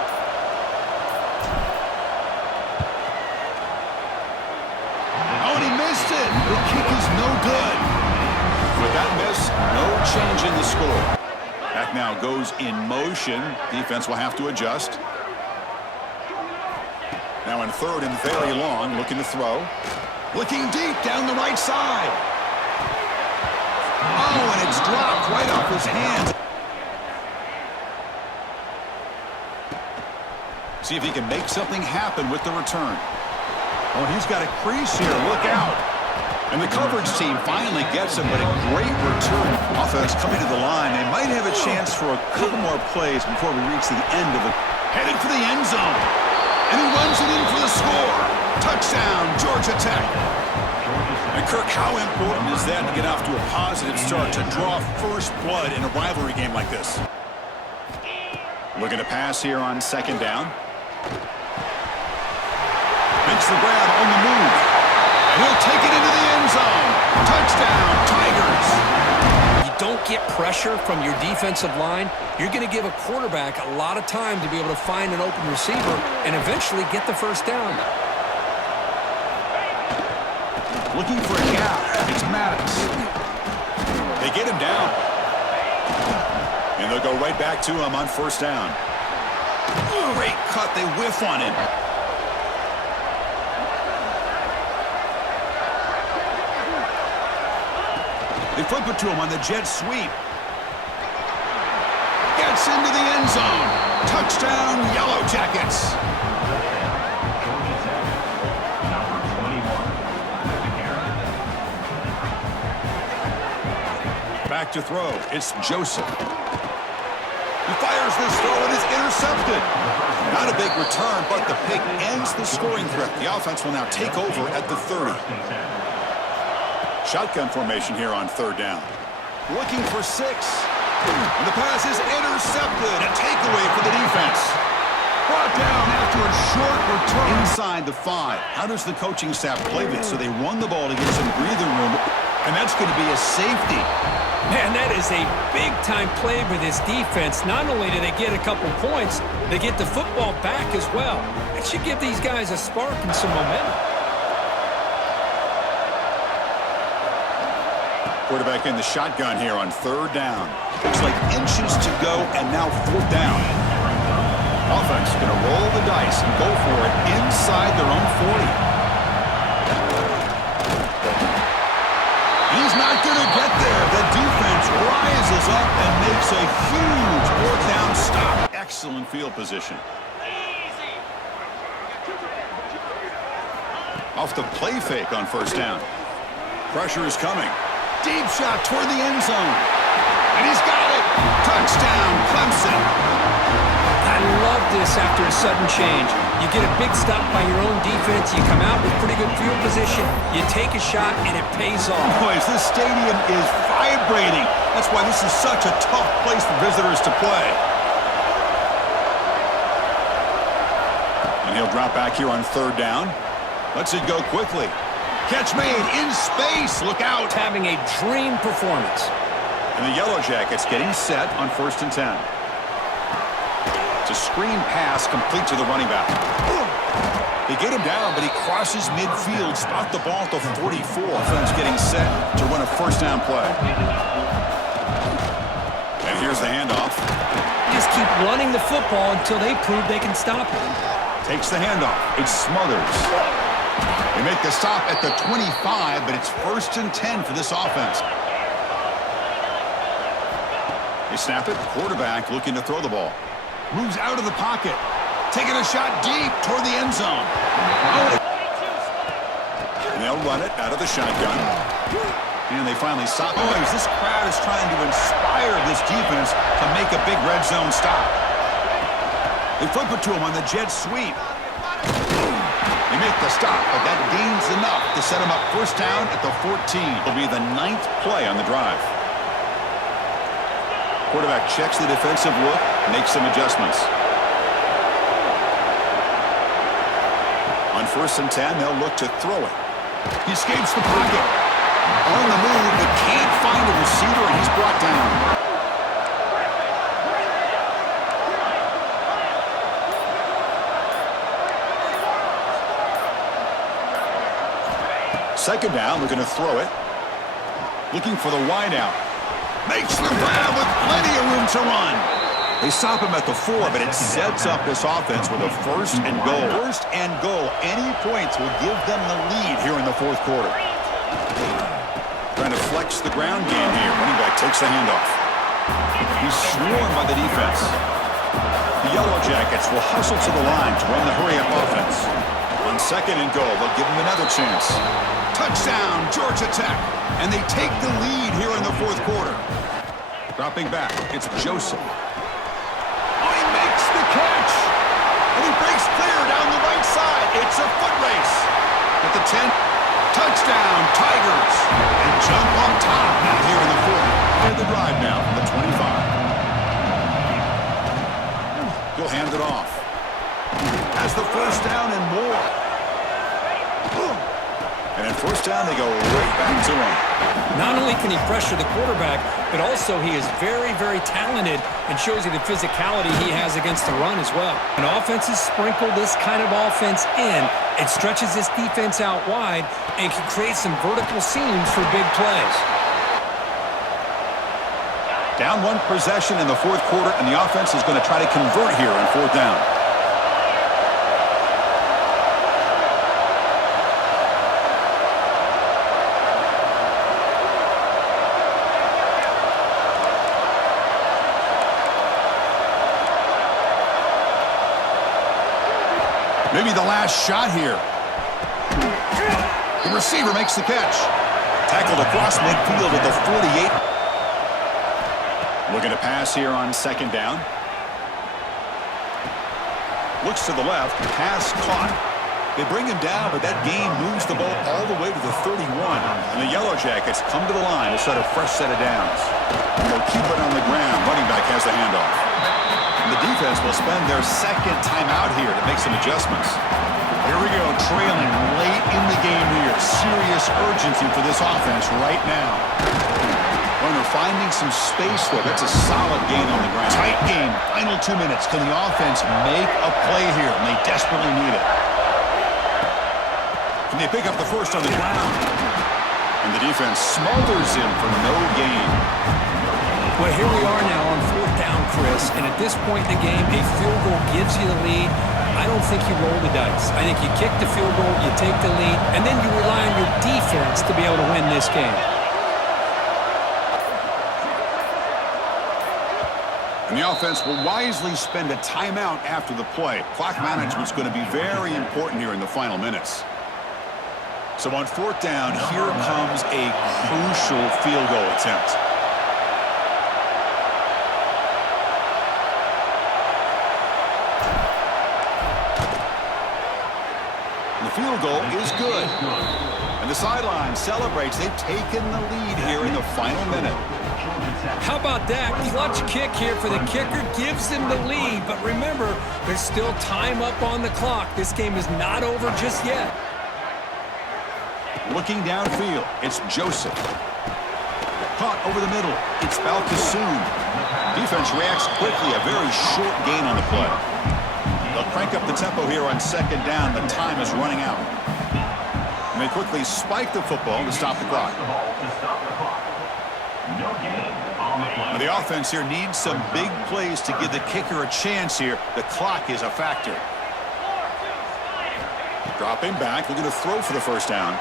Oh, and he missed it. The kick is no good. With that miss, no change in the score. Back now goes in motion. Defense will have to adjust. Now in 3rd and very long, looking to throw. Looking deep down the right side. Oh, and it's dropped right off his hands. See if he can make something happen with the return. Oh, he's got a crease here. Look out. And the coverage team finally gets him, but a great return. Offense coming to the line. They might have a chance for a couple more plays before we reach the end of it. Headed for the end zone. And he runs it in for the score. Touchdown, Georgia Tech. And Kirk, how important is that to get off to a positive start, to draw first blood in a rivalry game like this? Looking to pass here on 2nd down. Makes the grab on the move. He'll take it into the end zone. Touchdown, Tigers. You don't get pressure from your defensive line, you're going to give a quarterback a lot of time to be able to find an open receiver and eventually get the first down. Looking for a gap. It's Maddox. They get him down. And they'll go right back to him on 1st down. Great cut. They whiff on him. They flip it to him on the jet sweep. Gets into the end zone. Touchdown, Yellow Jackets. Back to throw. It's Joseph. He fires this throw and is intercepted. Not a big return, but the pick ends the scoring threat. The offense will now take over at the 30. Shotgun formation here on 3rd down. Looking for 6. And the pass is intercepted. A takeaway for the defense. Brought down after a short return. Inside the 5. How does the coaching staff play this? So they run the ball to get some breathing room. And that's going to be a safety. Man, that is a big-time play for this defense. Not only do they get a couple points, they get the football back as well. It should give these guys a spark and some momentum. Quarterback in the shotgun here on 3rd down. Looks like inches to go, and now 4th down. Offense going to roll the dice and go for it inside their own 40. He's not going to get there. The defense rises up and makes a huge 4th down stop. Excellent field position. Off the play fake on 1st down. Pressure is coming. Deep shot toward the end zone. And he's got it. Touchdown, Clemson. I love this after a sudden change. You get a big stop by your own defense. You come out with pretty good field position. You take a shot, and it pays off. Boys, this stadium is vibrating. That's why this is such a tough place for visitors to play. And he'll drop back here on 3rd down. Lets it go quickly. Catch made in space. Look out. Having a dream performance. And the Yellow Jackets getting set on 1st and 10. It's a screen pass complete to the running back. They get him down, but he crosses midfield. Spot the ball at the 44. Offense getting set to run a 1st down play. And here's the handoff. Just keep running the football until they prove they can stop it. Takes the handoff. It's Smothers. They make the stop at the 25, but it's 1st and 10 for this offense. They snap it. Quarterback looking to throw the ball. Moves out of the pocket. Taking a shot deep toward the end zone. And they'll run it out of the shotgun. And they finally stop. Boys, this crowd is trying to inspire this defense to make a big red zone stop. They flip it to him on the jet sweep. They make the stop, but that gains enough to set him up 1st down at the 14. It'll be the 9th play on the drive. Quarterback checks the defensive look, makes some adjustments. On 1st and 10, they'll look to throw it. He escapes the pocket. On the move, but can't find a receiver, and he's brought down. 2nd down, they're going to throw it. Looking for the wideout. Makes the grab with plenty of room to run. They stop him at the 4, but it sets up this offense with a 1st and goal. 1st and goal. Any points will give them the lead here in the 4th quarter. Trying to flex the ground game here. Running back takes the handoff. He's swarmed by the defense. The Yellow Jackets will hustle to the line to run the hurry-up offense. On 2nd and goal, they'll give him another chance. Touchdown, Georgia Tech. And they take the lead here in the 4th quarter. Dropping back, it's Joseph. Oh, he makes the catch. And he breaks clear down the right side. It's a foot race. At the 10, touchdown, Tigers. And jump on top now here in the 4th. They're the drive now from the 25. He'll hand it off. Has the 1st down and more. And at 1st down, they go right back to him. Not only can he pressure the quarterback, but also he is very, very talented and shows you the physicality he has against the run as well. When offenses sprinkle this kind of offense in, it stretches this defense out wide and can create some vertical seams for big plays. Down 1 possession in the 4th quarter, and the offense is going to try to convert here on 4th down. Maybe the last shot here. The receiver makes the catch. Tackled across midfield at the 48. Looking to pass here on 2nd down. Looks to the left. Pass caught. They bring him down, but that gain moves the ball all the way to the 31. And the Yellow Jackets come to the line to set a fresh set of downs. And they'll keep it on the ground. Running back has the handoff. And the defense will spend their 2nd timeout here to make some adjustments. Here we go, trailing late in the game here. Serious urgency for this offense right now. Runner finding some space for it. That's a solid gain on the ground. Tight game. Final 2 minutes. Can the offense make a play here? And they desperately need it. Can they pick up the 1st on the ground? And the defense smothers him for no gain. Well, here we are now on 4th down, Chris, and at this point in the game, a field goal gives you the lead. I don't think you roll the dice. I think you kick the field goal, you take the lead, and then you rely on your defense to be able to win this game. And the offense will wisely spend a timeout after the play. Clock management's going to be very important here in the final minutes. So on 4th down, here comes a crucial field goal attempt. field goal is good. And the sideline celebrates. They've taken the lead here in the final minute. How about that? Clutch kick here for the kicker. Gives them the lead. But remember, there's still time up on the clock. This game is not over just yet. Looking downfield, it's Joseph. Caught over the middle, it's Balkasoon. Defense reacts quickly, a very short gain on the play. They'll crank up the tempo here on second down. The time is running out. And they quickly spike the football to stop the clock. Now the offense here needs some big plays to give the kicker a chance here. The clock is a factor. Dropping back, looking to throw for the first down.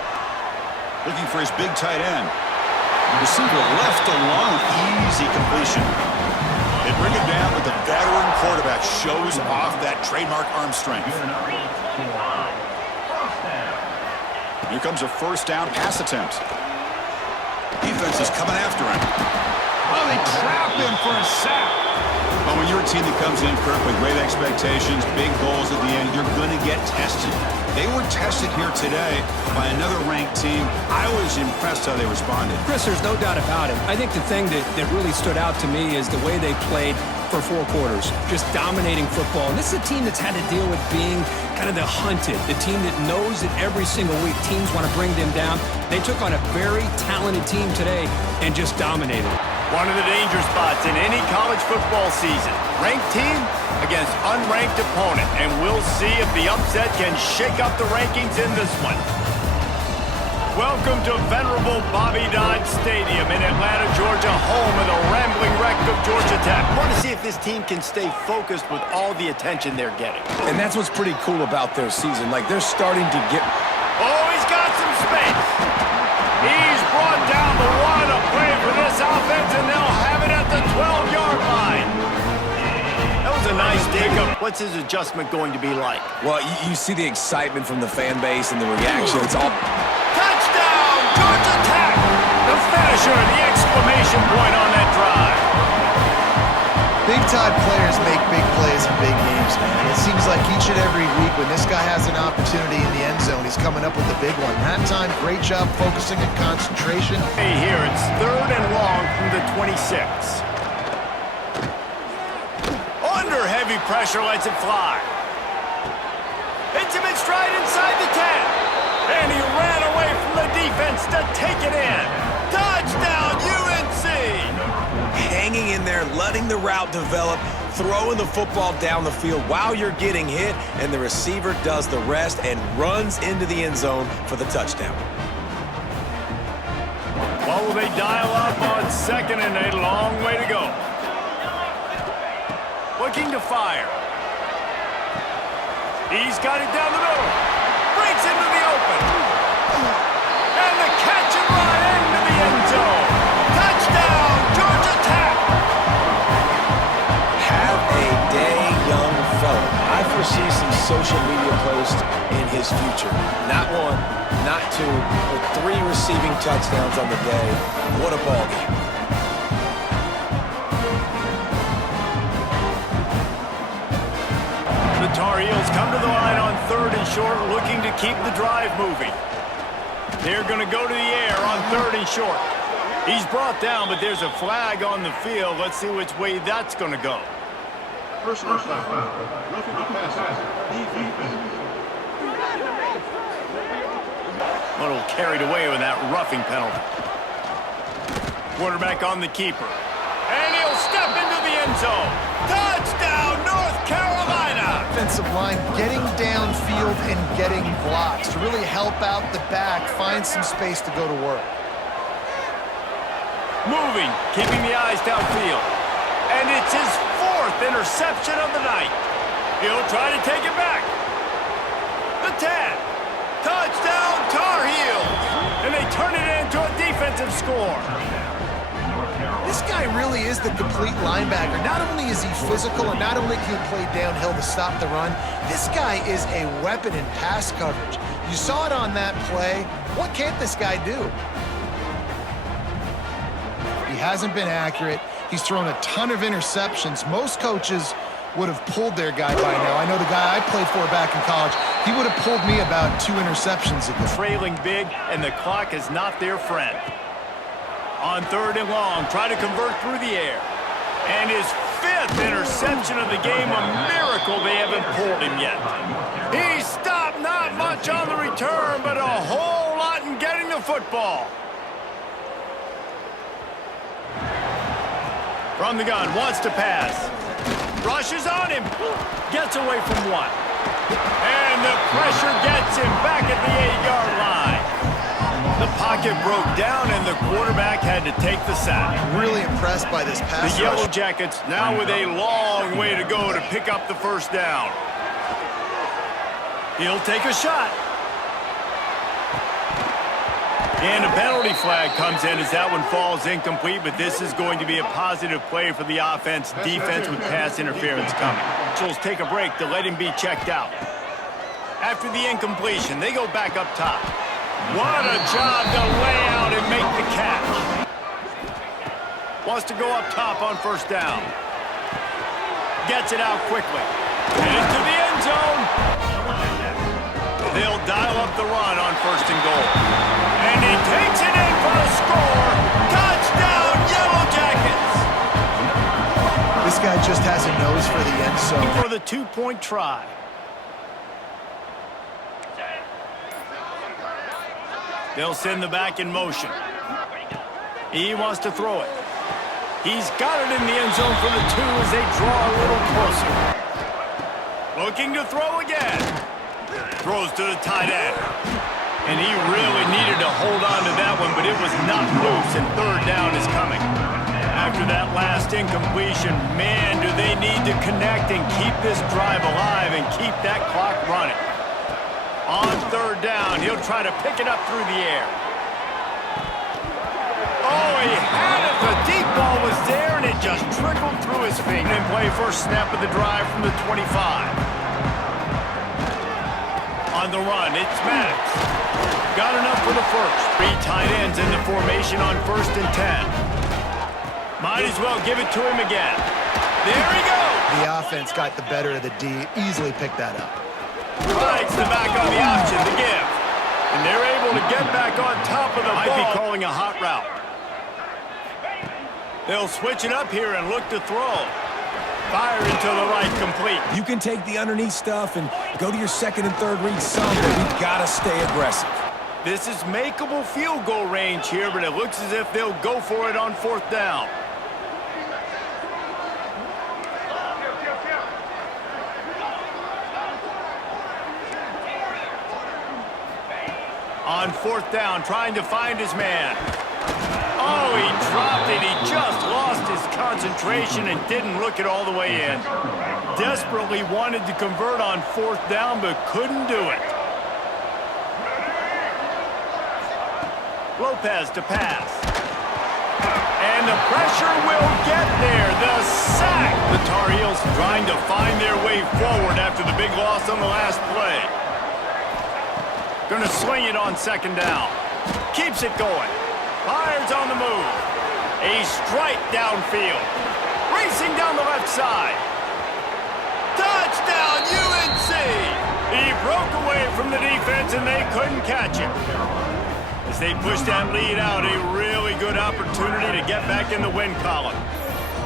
Looking for his big tight end. Receiver left alone. Easy completion. They bring it down, but the veteran quarterback shows off that trademark arm strength. Here comes a first down pass attempt. Defense is coming after him. Oh, they trap him for a sack. Well, when you're a team that comes in, Kirk, with great expectations, big goals at the end, you're going to get tested. They were tested here today by another ranked team. I was impressed how they responded. Chris, there's no doubt about it. I think the thing that really stood out to me is the way they played for 4 quarters, just dominating football. And this is a team that's had to deal with being kind of the hunted, the team that knows that every single week teams want to bring them down. They took on a very talented team today and just dominated. One of the danger spots in any college football season. Ranked team against unranked opponent. And we'll see if the upset can shake up the rankings in this one. Welcome to venerable Bobby Dodd Stadium in Atlanta, Georgia, home of the rambling wreck of Georgia Tech. I want to see if this team can stay focused with all the attention they're getting. And that's what's pretty cool about their season. Like, they're starting to get... Oh, he's got some space. He's brought down the one to play for this offense, and they'll have it at the 12-yard line. That was a nice pickup. What's his adjustment going to be like? Well, you see the excitement from the fan base and the reaction. It's all... Touchdown, Georgia Tech! The finisher, the exclamation point on that drive. Big-time players make big plays in big games, man. It seems like each and every week when this guy has an opportunity in the end zone, he's coming up with a big one. That time, great job focusing and concentration. Hey, here, it's 3rd and long from the 26. Under heavy pressure, lets it fly. Hits him in stride inside the 10. And he ran away from the defense to take it in. Touchdown, UNC! Hanging in there, letting the route develop, throwing the football down the field while you're getting hit, and the receiver does the rest and runs into the end zone for the touchdown. What will they dial up on 2nd and a long way to go? Looking to fire. He's got it down the middle. Breaks into the open. And the catch and run into the end zone. Touchdown, Georgia Tech. Have a day, young fella. I foresee some social media posts in his future. Not 1, not 2, but 3 receiving touchdowns on the day. What a ball game. The Tar Heels come to the line on 3rd and short, looking to keep the drive moving. They're going to go to the air on 3rd and short. He's brought down, but there's a flag on the field. Let's see which way that's going to go. Personal foul. Roughing the passer. A little carried away with that roughing penalty. Quarterback on the keeper. And he'll step into the end zone. Touchdown, North Carolina! Offensive line getting downfield and getting blocks to really help out the back, find some space to go to work. Moving, keeping the eyes downfield. And it's his 4th interception of the night. He'll try to take it back. The 10. Touchdown, Tar Heels! And they turn it into a defensive score. This guy really is the complete linebacker. Not only is he physical and not only can he play downhill to stop the run, this guy is a weapon in pass coverage. You saw it on that play. What can't this guy do? He hasn't been accurate. He's thrown a ton of interceptions. Most coaches would have pulled their guy by now. I know the guy I played for back in college, he would have pulled me about 2 interceptions ago. Trailing big, and the clock is not their friend. On 3rd and long, try to convert through the air. And his 5th interception of the game, a miracle they haven't pulled him yet. He stopped, not much on the return, but a whole lot in getting the football. From the gun, wants to pass. Rushes on him. Gets away from one. And the pressure gets him back at the 8-yard line. The pocket broke down, and the quarterback had to take the sack. Really impressed by this pass The Yellow rush. Jackets now with a long way to go to pick up the 1st down. He'll take a shot. And a penalty flag comes in as that one falls incomplete, but this is going to be a positive play for the offense. Defense with pass interference coming. Schultz take a break to let him be checked out. After the incompletion, they go back up top. What a job to lay out and make the catch. Wants to go up top on 1st down. Gets it out quickly. And into the end zone. They'll dial up the run on 1st and goal. And he takes it in for a score. Touchdown, Yellow Jackets. This guy just has a nose for the end zone. For the 2-point try. They'll send the back in motion. He wants to throw it. He's got it in the end zone for the 2 as they draw a little closer. Looking to throw again. Throws to the tight end. And he really needed to hold on to that one, but it was not loose, and 3rd down is coming. After that last incompletion, man, do they need to connect and keep this drive alive and keep that clock running. On 3rd down, he'll try to pick it up through the air. Oh, he had it. The deep ball was there, and it just trickled through his feet. And play 1st snap of the drive from the 25. On the run, it's Maddox. Got enough for the 1st. 3 tight ends in the formation on 1st and 10. Might as well give it to him again. There he goes. The offense got the better of the D. Easily picked that up. Rides the back on the option to give. And they're able to get back on top of the ball. Might be calling a hot route. They'll switch it up here and look to throw. Fire into the right, complete. You can take the underneath stuff and go to your 2nd and 3rd read some, but we've got to stay aggressive. This is makeable field goal range here, but it looks as if they'll go for it on 4th down. On 4th down, trying to find his man. Oh, he dropped it. He just lost his concentration and didn't look it all the way in. Desperately wanted to convert on 4th down, but couldn't do it. Lopez to pass. And the pressure will get there. The sack. The Tar Heels trying to find their way forward after the big loss on the last play. Gonna swing it on 2nd down. Keeps it going. Fires on the move. A strike downfield. Racing down the left side. Touchdown, UNC! He broke away from the defense and they couldn't catch him. As they push that lead out, a really good opportunity to get back in the win column.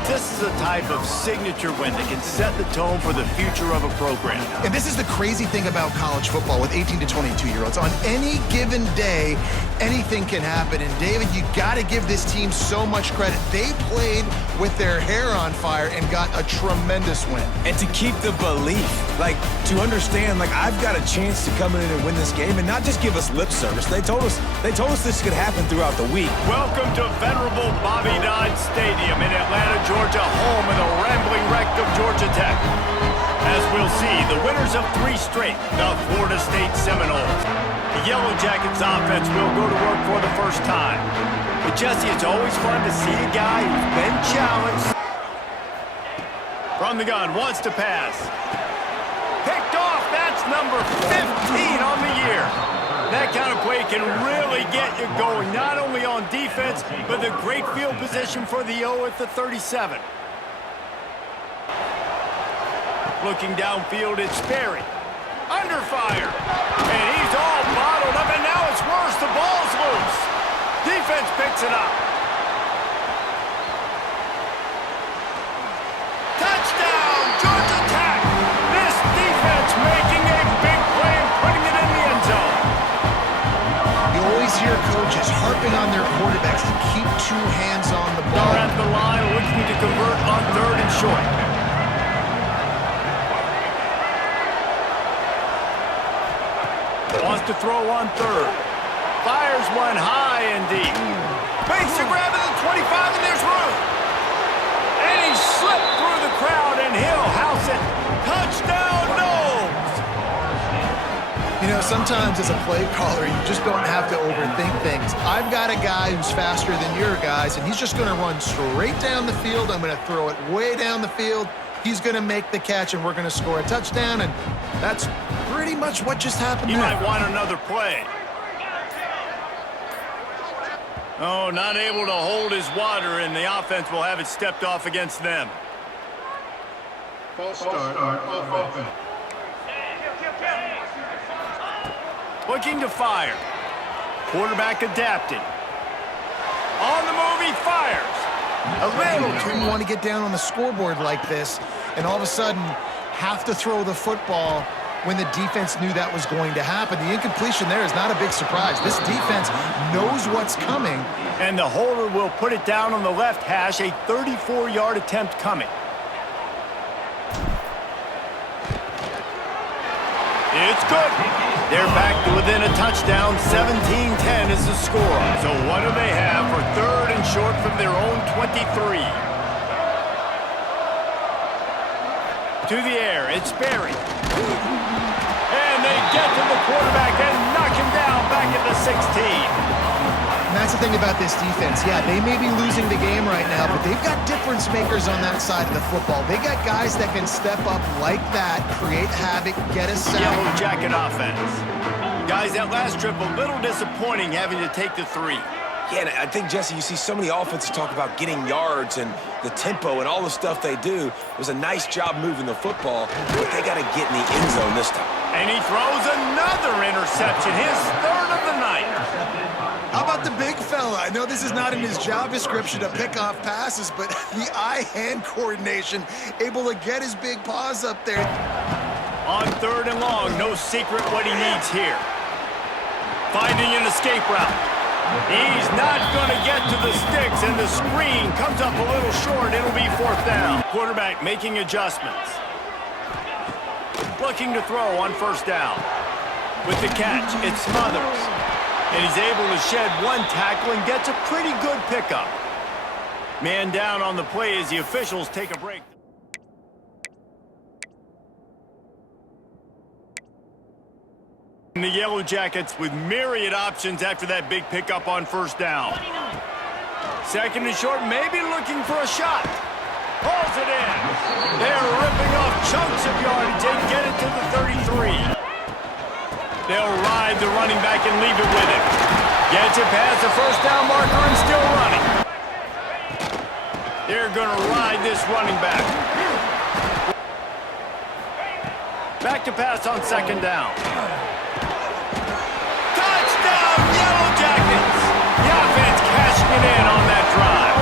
This is a type of signature win that can set the tone for the future of a program. And this is the crazy thing about college football with 18 to 22-year-olds. On any given day, anything can happen. And David, you got to give this team so much credit. They played with their hair on fire and got a tremendous win. And to keep the belief, like to understand, like I've got a chance to come in and win this game and not just give us lip service. They told us this could happen throughout the week. Welcome to venerable Bobby Dodd Stadium in Atlanta, Georgia, home of the rambling wreck of Georgia Tech. As we'll see, the winners of 3 straight, the Florida State Seminoles. The Yellow Jackets offense will go to work for the first time. But Jesse, it's always fun to see a guy who's been challenged. From the gun, wants to pass. Picked off, that's number 15 on the year. That kind of play can really get you going, not only on defense, but the great field position for the O at the 37. Looking downfield, it's Sperry. Under fire. And he's all bottled up, and now it's worse. The ball's loose. Defense picks it up. Touchdown, Georgia Tech. This defense making a big play and putting it in the end zone. You always hear coaches harping on their quarterbacks to keep two hands on the ball. They're at the line looking to convert on 3rd and short. Wants to throw on 3rd. Fires one high and deep. Makes the grab at the 25, and there's room. And he slipped through the crowd, and he'll house it. Touchdown, Knowles! You know, sometimes as a play caller, you just don't have to overthink things. I've got a guy who's faster than your guys, and he's just going to run straight down the field. I'm going to throw it way down the field. He's going to make the catch, and we're going to score a touchdown, and that's pretty much what just happened He there. might want another play. Oh, not able to hold his water, and the offense will have it stepped off against them. False start offense. Looking to fire. Quarterback adapting. On the move, he fires. A little too Didn't want to get down on the scoreboard like this, and all of a sudden have to throw the football when the defense knew that was going to happen. The incompletion there is not a big surprise. This defense knows what's coming. And the holder will put it down on the left hash, a 34-yard attempt coming. It's good. They're back to within a touchdown. 17-10 is the score. So what do they have for 3rd and short from their own 23? To the air, it's Sperry. And they get to the quarterback and knock him down back at the 16. And that's the thing about this defense. Yeah, they may be losing the game right now, but they've got difference makers on that side of the football. They got guys that can step up like that, create havoc, get a sack. Yellow jacket offense. Guys, that last trip a little disappointing having to take the 3. Yeah, and I think, Jesse, you see so many offenses talk about getting yards and the tempo and all the stuff they do. It was a nice job moving the football, but they got to get in the end zone this time. And he throws another interception, his 3rd of the night. How about the big fella? I know this is not in his job description to pick off passes, but the eye-hand coordination, able to get his big paws up there. On 3rd and long, no secret what he needs here. Finding an escape route. He's not going to get to the sticks, and the screen comes up a little short. It'll be 4th down. Quarterback making adjustments. Looking to throw on 1st down. With the catch, it's Smothers. And he's able to shed one tackle and gets a pretty good pickup. Man down on the play as the officials take a break. The Yellow Jackets with myriad options after that big pickup on 1st down. 2nd and short, maybe looking for a shot. Pulls it in. They're ripping off chunks of yardage. They get it to the 33. They'll ride the running back and leave it with him. Gets it past the 1st down marker and still running. They're going to ride this running back. Back to pass on 2nd down. Touchdown, Yellow Jackets! The offense cashing it in on that drive.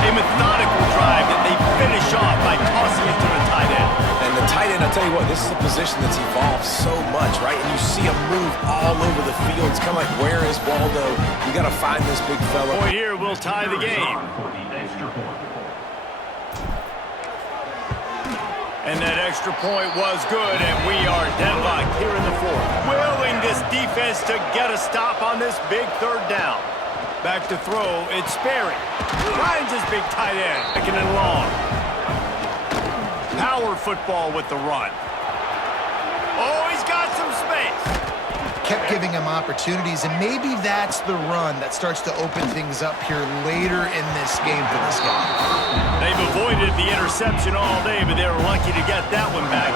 A methodical drive that they finish off by tossing it to the tight end. And the tight end, I'll tell you what, this is a position that's evolved so much, right? And you see him move all over the field. It's kind of like, where is Waldo? You got to find this big fella. Point here will tie the game. And that extra point was good, and we are deadlocked here in the 4th. Willing this defense to get a stop on this big 3rd down. Back to throw, it's Sperry. Finds his big tight end. 2nd and long. Power football with the run. Oh, he's got some space. Kept giving him opportunities, and maybe that's the run that starts to open things up here later in this game for this guy. They've avoided the interception all day, but they were lucky to get that one back.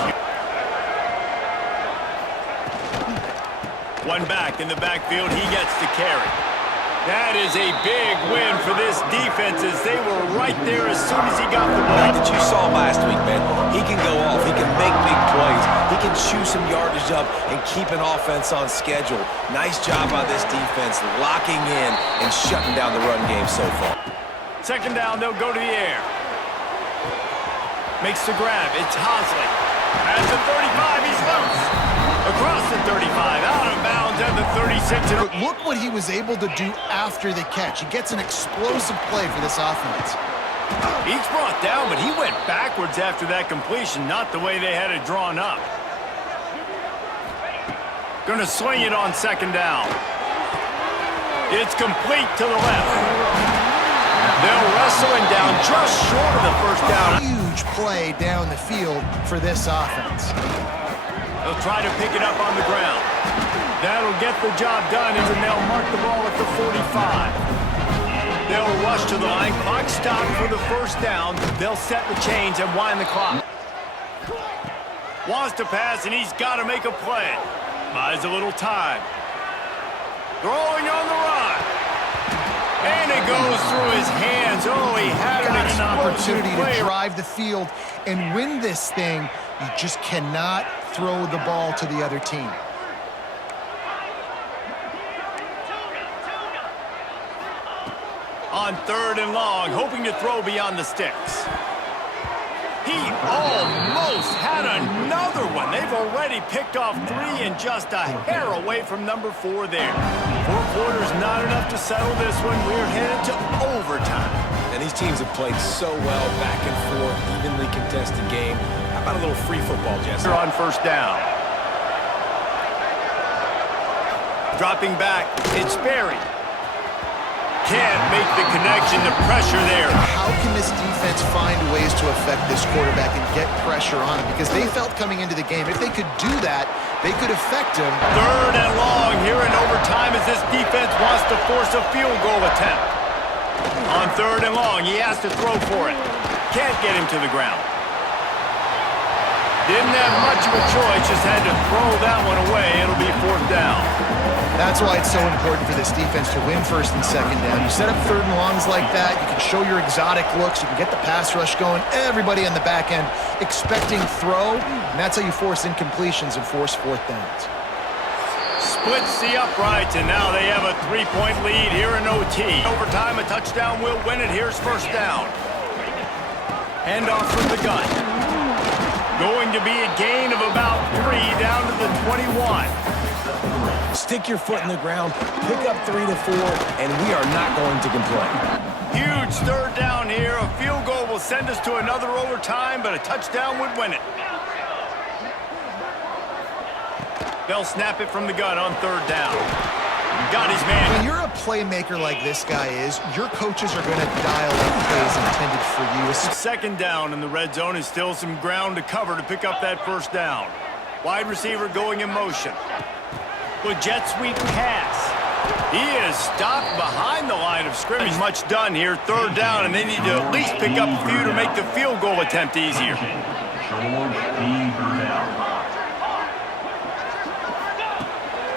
One back in the backfield, he gets to carry. That is a big win for this defense as they were right there as soon as he got the ball. That you saw last week, man. He can go off. He can make big plays. He can chew some yardage up and keep an offense on schedule. Nice job by this defense locking in and shutting down the run game so far. Second down, they'll go to the air. Makes the grab. It's Hosley. At the 35, he's loose. Across the 35, out of bounds at the 36. But look what he was able to do after the catch. He gets an explosive play for this offense. He's brought down, but he went backwards after that completion, not the way they had it drawn up. Gonna swing it on second down. It's complete to the left. They'll wrestle him down just short of the first down. Huge play down the field for this offense. They'll try to pick it up on the ground. That'll get the job done, and they'll mark the ball at the 45. They'll rush to the line. Clock stopped for the first down. They'll set the chains and wind the clock. Wants to pass, and he's got to make a play. Buys a little time. Throwing on the run. And it goes through his hands. Oh, he had Got an opportunity play. to drive the field and win this thing. You just cannot throw the ball to the other team. On third and long, hoping to throw beyond the sticks. He almost had another one. They've already picked off 3 and just a hair away from number 4 there. 4 quarters not enough to settle this one. We're headed to overtime. And these teams have played so well, back and forth, evenly contested game. How about a little free football, Jesse? On first down. Dropping back, it's Berry. Can't make the connection, the pressure there. How can this defense find ways to affect this quarterback and get pressure on him? Because they felt coming into the game, if they could do that, they could affect him. Third and long here in overtime as this defense wants to force a field goal attempt. On third and long, he has to throw for it. Can't get him to the ground. Didn't have much of a choice, just had to throw that one away. It'll be fourth down. That's why it's so important for this defense to win first and second down. You set up third and longs like that, you can show your exotic looks, you can get the pass rush going, everybody on the back end expecting throw, and that's how you force incompletions and force fourth downs. Splits the uprights, and now they have a 3-point lead here in OT. Overtime, a touchdown will win it. Here's first down. Handoff from the gun. Going to be a gain of about 3 down to the 21. Stick your foot in the ground, pick up 3 to 4, and we are not going to complain. Huge third down here. A field goal will send us to another overtime, but a touchdown would win it. They'll snap it from the gun on third down. Got his man. When you're a playmaker like this guy is, your coaches are going to dial up plays intended for you. Second down in the red zone is still some ground to cover to pick up that first down. Wide receiver going in motion. With jet sweep pass. He is stopped behind the line of scrimmage. Much done here, third down, and they need to at least pick up a few to make the field goal attempt easier.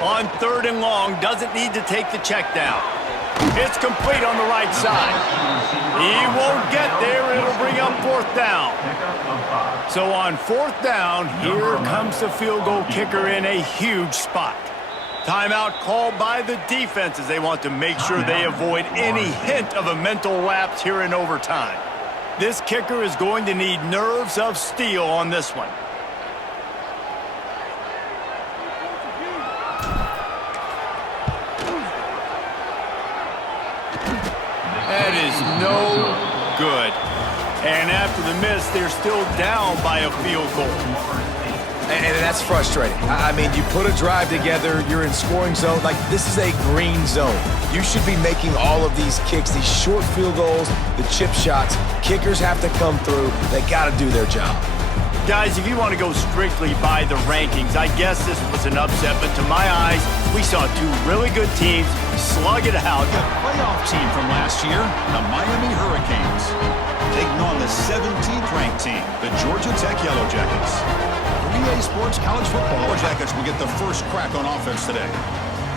On third and long, doesn't need to take the check down. It's complete on the right side. He won't get there, it'll bring up fourth down. So on fourth down, here comes the field goal kicker in a huge spot. Timeout called by the defense as they want to make sure they avoid any hint of a mental lapse here in overtime. This kicker is going to need nerves of steel on this one. That is no good. And after the miss, they're still down by a field goal. And that's frustrating. I mean, you put a drive together, you're in scoring zone. Like, this is a green zone. You should be making all of these kicks, these short field goals, the chip shots. Kickers have to come through. They got to do their job. Guys, if you want to go strictly by the rankings, I guess this was an upset, but to my eyes, we saw 2 really good teams slug it out. The playoff team from last year, the Miami Hurricanes, taking on the 17th ranked team, the Georgia Tech Yellow Jackets. 3A Sports College Football Jackets will get the first crack on offense today.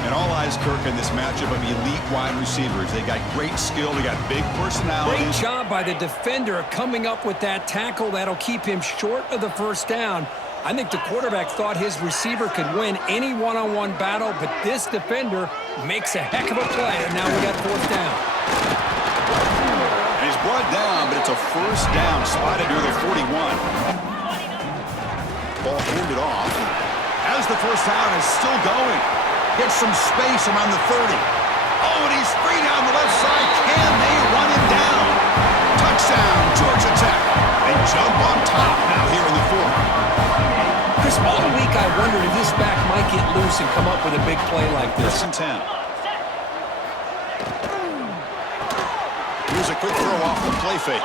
And all eyes, Kirk, in this matchup of elite wide receivers. They got great skill. They got big personalities. Great job by the defender coming up with that tackle that'll keep him short of the first down. I think the quarterback thought his receiver could win any one-on-one battle, but this defender makes a heck of a play, and now we got fourth down. And he's brought down, but it's a first down, spotted near the 41. Ball handed off. As the first down is still going. Gets some space around the 30. Oh, and he's free down the left side. Can they run him down? Touchdown, Georgia Tech. They jump on top now here in the fourth. Chris, all week I wondered if this back might get loose and come up with a big play like this. 10. Here's a quick throw off the play fake.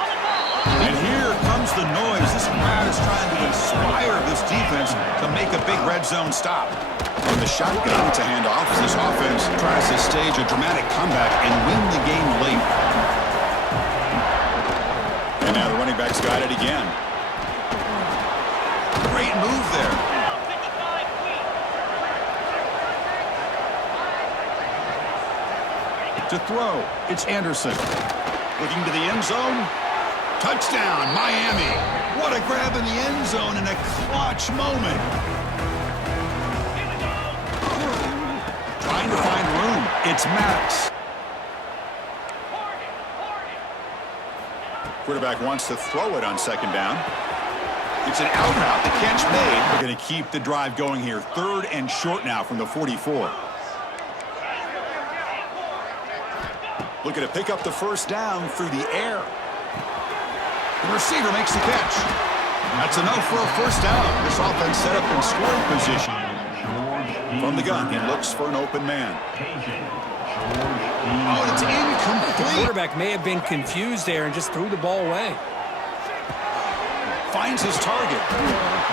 And here comes the noise. This crowd is trying to inspire this defense to make a big red zone stop. On the shotgun to hand off, this offense tries to stage a dramatic comeback and win the game late. And now the running back's got it again. Great move there. To throw, it's Anderson. Looking to the end zone. Touchdown, Miami. What a grab in the end zone in a clutch moment. Trying to find room. It's Maddox. Quarterback wants to throw it on second down. It's an out route. The catch made. We're going to keep the drive going here. Third and short now from the 44. Looking to pick up the first down through the air. The receiver makes the catch. That's enough for a first down. This offense set up in scoring position. From the gun, he looks for an open man. Oh, it's incomplete. The quarterback may have been confused there and just threw the ball away. Finds his target.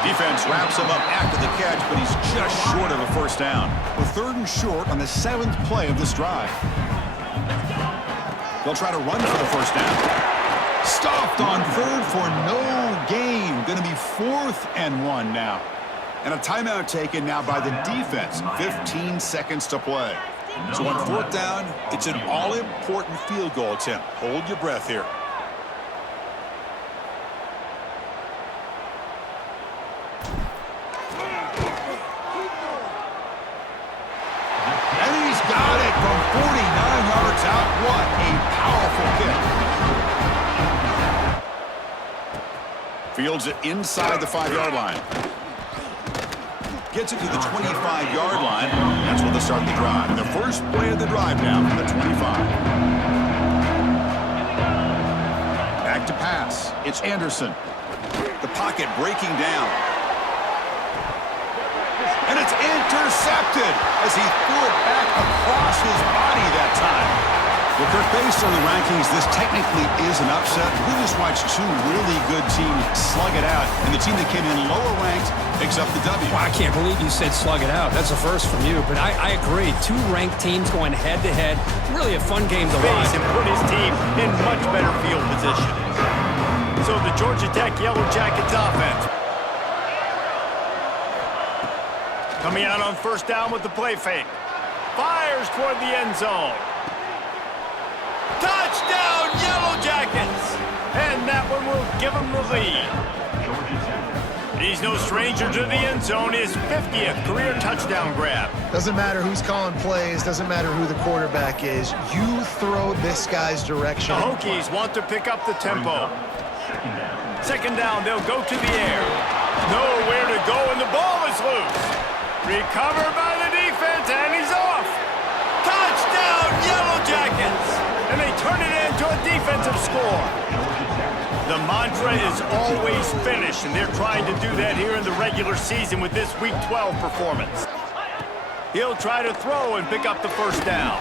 Defense wraps him up after the catch, but he's just short of a first down. We're third and short on the 7th play of this drive. They'll try to run for the first down. Stopped on third for no gain. Going to be 4th and 1 now. And a timeout taken now by the defense. 15 seconds to play. So on 4th down, it's an all-important field goal attempt. Hold your breath here. And he's got it from 49 yards out. What a powerful kick. Fields it inside the 5-yard line. Gets it to the 25-yard line. That's where they'll start the drive. And the first play of the drive now from the 25. Back to pass. It's Anderson. The pocket breaking down. And it's intercepted as he threw it back across his body that time. Well, Kirk, based on the rankings, this technically is an upset. We just watched two really good teams slug it out, and the team that came in lower ranked picks up the W. Well, I can't believe you said slug it out. That's a first from you, but I agree. Two ranked teams going head-to-head. Really a fun game to watch. And put his team in much better field position. So the Georgia Tech Yellow Jackets offense. Coming out on first down with the play fake. Fires toward the end zone. Touchdown, Yellow Jackets! And that one will give him the lead. He's no stranger to the end zone. His 50th career touchdown grab. Doesn't matter who's calling plays. Doesn't matter who the quarterback is. You throw this guy's direction. The Hokies want to pick up the tempo. Second down, they'll go to the air. Nowhere to go, and the ball is loose. Recovered by the defense, and he's off. Touchdown, Yellow Jackets! And they turn it into a defensive score. The mantra is always finish, and they're trying to do that here in the regular season with this Week 12 performance. He'll try to throw and pick up the first down.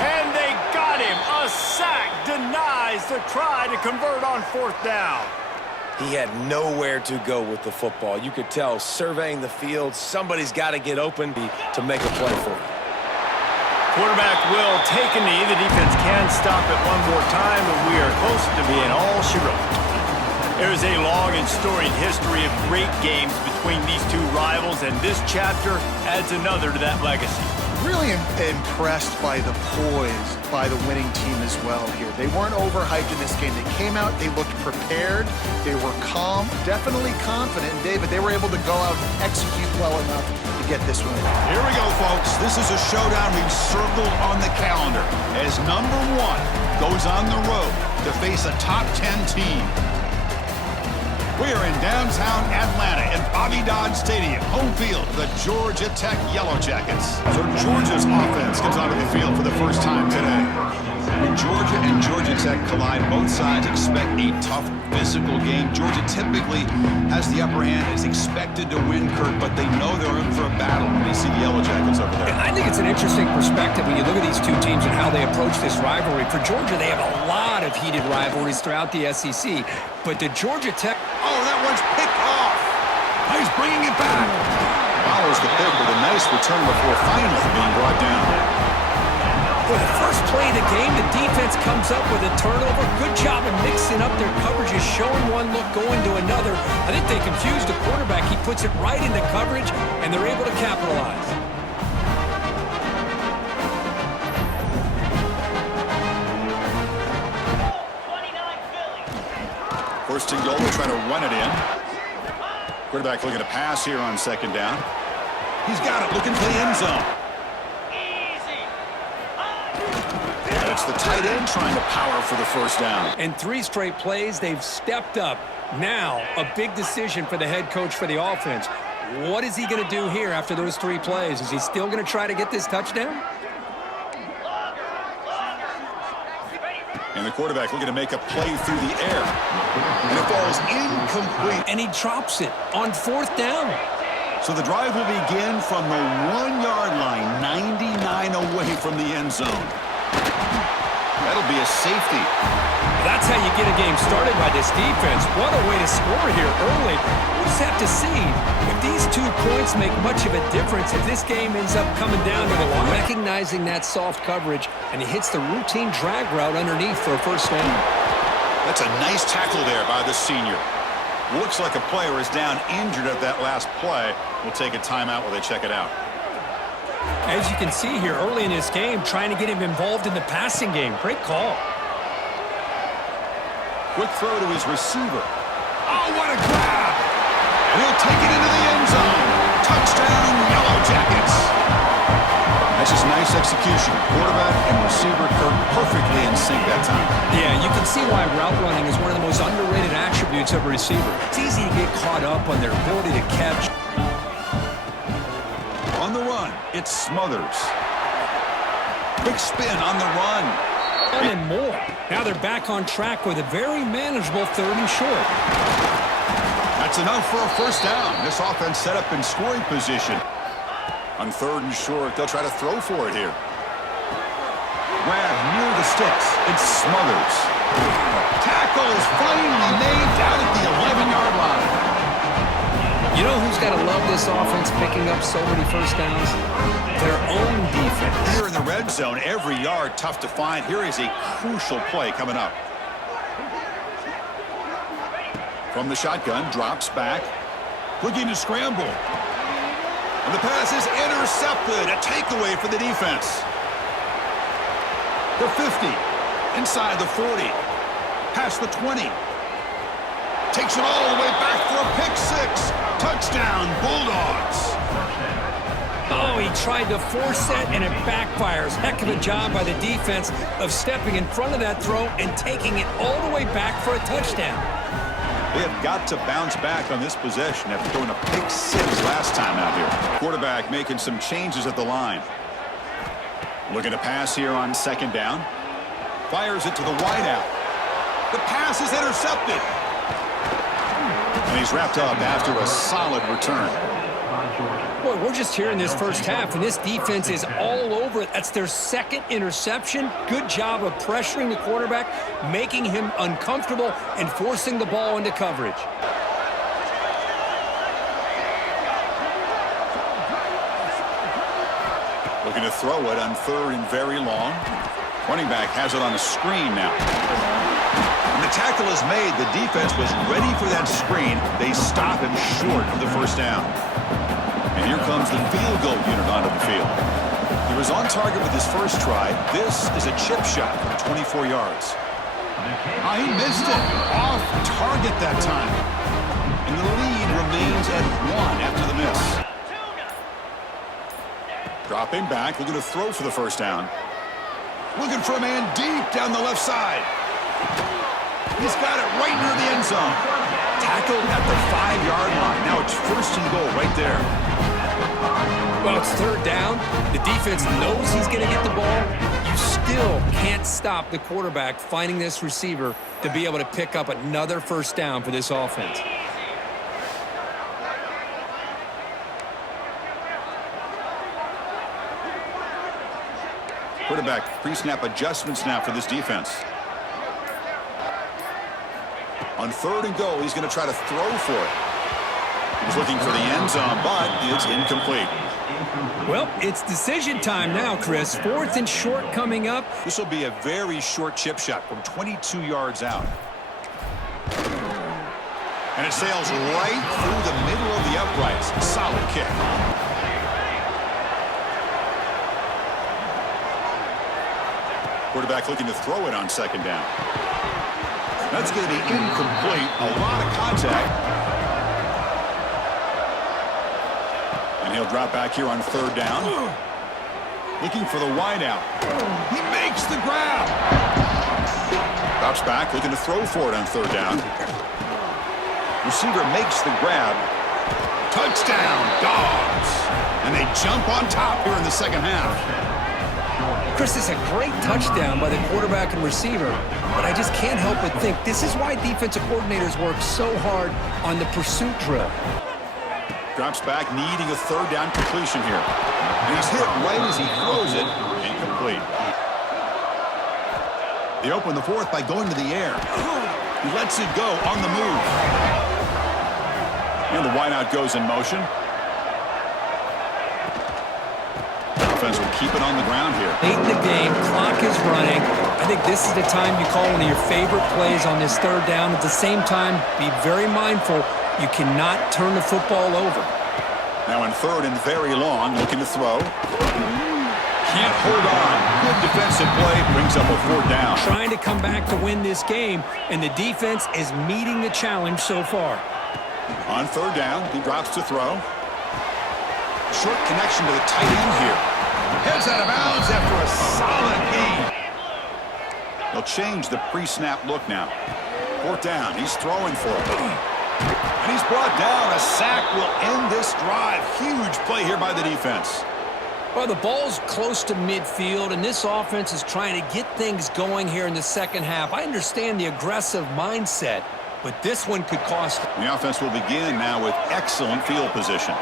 And they got him. A sack denies the try to convert on fourth down. He had nowhere to go with the football. You could tell, surveying the field, somebody's got to get open to make a play for him. Quarterback will take a knee. The defense can stop it one more time, but we are close to being all she wrote. There is a long and storied history of great games between these two rivals, and this chapter adds another to that legacy. Really impressed by the poise by the winning team as well here. They weren't overhyped in this game. They came out, they looked prepared, they were calm, definitely confident. And David, they were able to go out and execute well enough to get this win. Here we go, folks. This is a showdown we've circled on the calendar as number 1 goes on the road to face a top 10 team. We are in downtown Atlanta in Bobby Dodd Stadium, home field of the Georgia Tech Yellow Jackets. So Georgia's offense comes onto the field for the first time today. When Georgia and Georgia Tech collide, both sides expect a tough physical game. Georgia typically has the upper hand, is expected to win, Kirk, but they know they're in for a battle when they see the Yellow Jackets over there. I think it's an interesting perspective when you look at these two teams and how they approach this rivalry. For Georgia, they have a lot of heated rivalries throughout the SEC, but the Georgia Tech... Oh, that one's picked off. He's bringing it back. Follows the pick with a nice return before finally being brought down. For the first play of the game, the defense comes up with a turnover. Good job of mixing up their coverages, showing one look, going to another. I think they confused the quarterback. He puts it right into coverage, and they're able to capitalize. First and goal, they're trying to run it in. Quarterback looking to pass here on second down. He's got it, looking for the end zone. And it's the tight end trying to power for the first down. In 3 straight plays, they've stepped up. Now, a big decision for the head coach for the offense. What is he going to do here after those 3 plays? Is he still going to try to get this touchdown? And the quarterback looking to make a play through the air. And it falls incomplete. And he drops it on 4th down. So the drive will begin from the 1-yard line, 99 away from the end zone. That'll be a safety. That's how you get a game started by this defense. What a way to score here early. We'll just have to see if these 2 points make much of a difference, if this game ends up coming down to the line. Recognizing that soft coverage, and he hits the routine drag route underneath for a first down. That's a nice tackle there by the senior. Looks like a player is down injured at that last play. We'll take a timeout while they check it out. As you can see here early in this game, trying to get him involved in the passing game. Great call. Quick throw to his receiver. Oh, what a grab! And he'll take it into the end zone. Touchdown, Yellow Jackets. That's just nice execution. Quarterback and receiver Kirk perfectly in sync that time. Yeah, you can see why route running is one of the most underrated attributes of a receiver. It's easy to get caught up on their ability to catch. On the run, it's Smothers. Quick spin on the run. And more. Now they're back on track with a very manageable 3rd and short. That's enough for a first down. This offense set up in scoring position. On 3rd and short, they'll try to throw for it here. Grab near the sticks. It's Smothers. Tackle is finally made down at the 11-yard line. You know who's got to love this offense picking up so many first downs? Their own defense. Here in the red zone, every yard tough to find. Here is a crucial play coming up. From the shotgun, drops back. Looking to scramble. And the pass is intercepted. A takeaway for the defense. The 50. Inside the 40. Past the 20. Takes it all the way back for a pick 6. Touchdown, Bulldogs. Oh, he tried to force it, and it backfires. Heck of a job by the defense of stepping in front of that throw and taking it all the way back for a touchdown. They have got to bounce back on this possession after throwing a pick 6 last time out here. Quarterback making some changes at the line. Looking to pass here on 2nd down. Fires it to the wideout. The pass is intercepted. And he's wrapped up after a solid return. Boy, we're just here in this first half, and this defense is all over it. That's their 2nd interception. Good job of pressuring the quarterback, making him uncomfortable, and forcing the ball into coverage. Looking to throw it on 3rd and very long. Running back has it on a screen now. When the tackle is made, the defense was ready for that screen. They stop him short of the first down. And here comes the field goal unit onto the field. He was on target with his first try. This is a chip shot from 24 yards. He missed it. Off target that time. And the lead remains at 1 after the miss. Dropping back, looking to throw for the first down. Looking for a man deep down the left side. He's got it right near the end zone. Tackled at the 5-yard line. Now it's 1st and goal right there. Well, it's 3rd down. The defense knows he's going to get the ball. You still can't stop the quarterback finding this receiver to be able to pick up another 1st down for this offense. Quarterback pre-snap adjustments now for this defense. On 3rd and goal, he's going to try to throw for it. He was looking for the end zone, but it's incomplete. Well, it's decision time now, Chris. 4th and short coming up. This will be a very short chip shot from 22 yards out. And it sails right through the middle of the uprights. Solid kick. Quarterback looking to throw it on 2nd down. That's going to be incomplete. A lot of contact. And he'll drop back here on 3rd down. Looking for the wideout. He makes the grab. Drops back, looking to throw for it on 3rd down. Receiver makes the grab. Touchdown, Dogs. And they jump on top here in the 2nd half. Chris, this is a great touchdown by the quarterback and receiver, but I just can't help but think this is why defensive coordinators work so hard on the pursuit drill. Drops back, needing a 3rd down completion here. And he's hit right as he throws it. Incomplete. They open the 4th by going to the air. He lets it go on the move. And the wideout goes in motion. Offense will keep it on the ground here. 8 in the game, clock is running. I think this is the time you call one of your favorite plays on this 3rd down. At the same time, be very mindful. You cannot turn the football over. Now in 3rd and very long, looking to throw. Can't hold on. Good defensive play, brings up a 4th down. Trying to come back to win this game, and the defense is meeting the challenge so far. On 3rd down, he drops to throw. Short connection to the tight end here. Heads out of bounds after a solid gain. They'll change the pre-snap look now. 4th down, he's throwing for it. And he's brought down. A sack will end this drive. Huge play here by the defense. Well, the ball's close to midfield, and this offense is trying to get things going here in the 2nd half. I understand the aggressive mindset, but this one could cost them. The offense will begin now with excellent field position.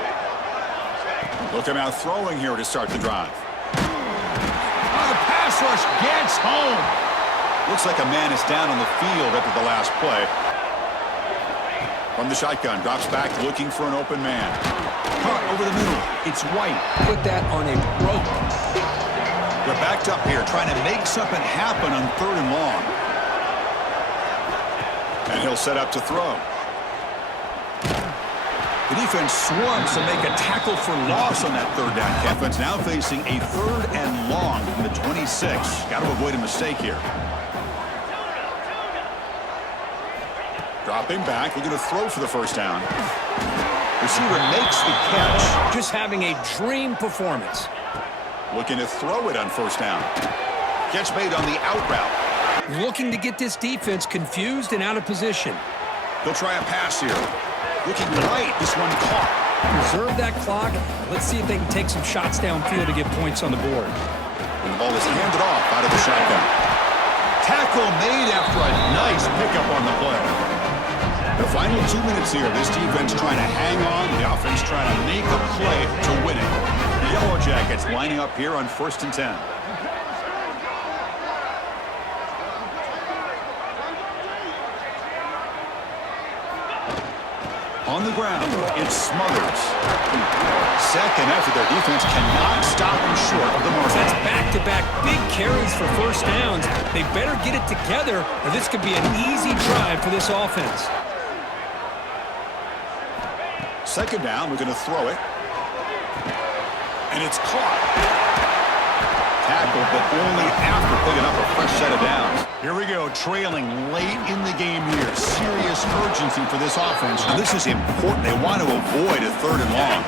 Look at now throwing here to start the drive. The pass rush gets home. Looks like a man is down on the field after the last play. From the shotgun, drops back looking for an open man. Caught over the middle. It's White. Put that on a rope. They're backed up here trying to make something happen on 3rd and long. And he'll set up to throw. The defense swarms to make a tackle for loss on that 3rd down. Offense now facing a 3rd and long from the 26. Got to avoid a mistake here. Dropping back, looking to throw for the 1st down. Receiver makes the catch. Just having a dream performance. Looking to throw it on 1st down. Catch made on the out route. Looking to get this defense confused and out of position. They'll try a pass here. Looking right, this one caught. Preserve that clock. Let's see if they can take some shots downfield to get points on the board. And the ball is handed off out of the shotgun. Tackle made after a nice pickup on the play. The final 2 minutes here. This defense trying to hang on. The offense trying to make a play to win it. The Yellow Jackets lining up here on 1st and 10. On the ground, it's Smothers. 2nd effort, their defense cannot stop them short of the mark. That's back-to-back big carries for 1st downs. They better get it together, or this could be an easy drive for this offense. 2nd down, we're going to throw it. And it's caught. tackle, but only after picking up a fresh set of downs. Here we go, trailing late in the game here. Serious urgency for this offense. Now, this is important. They want to avoid a 3rd and long.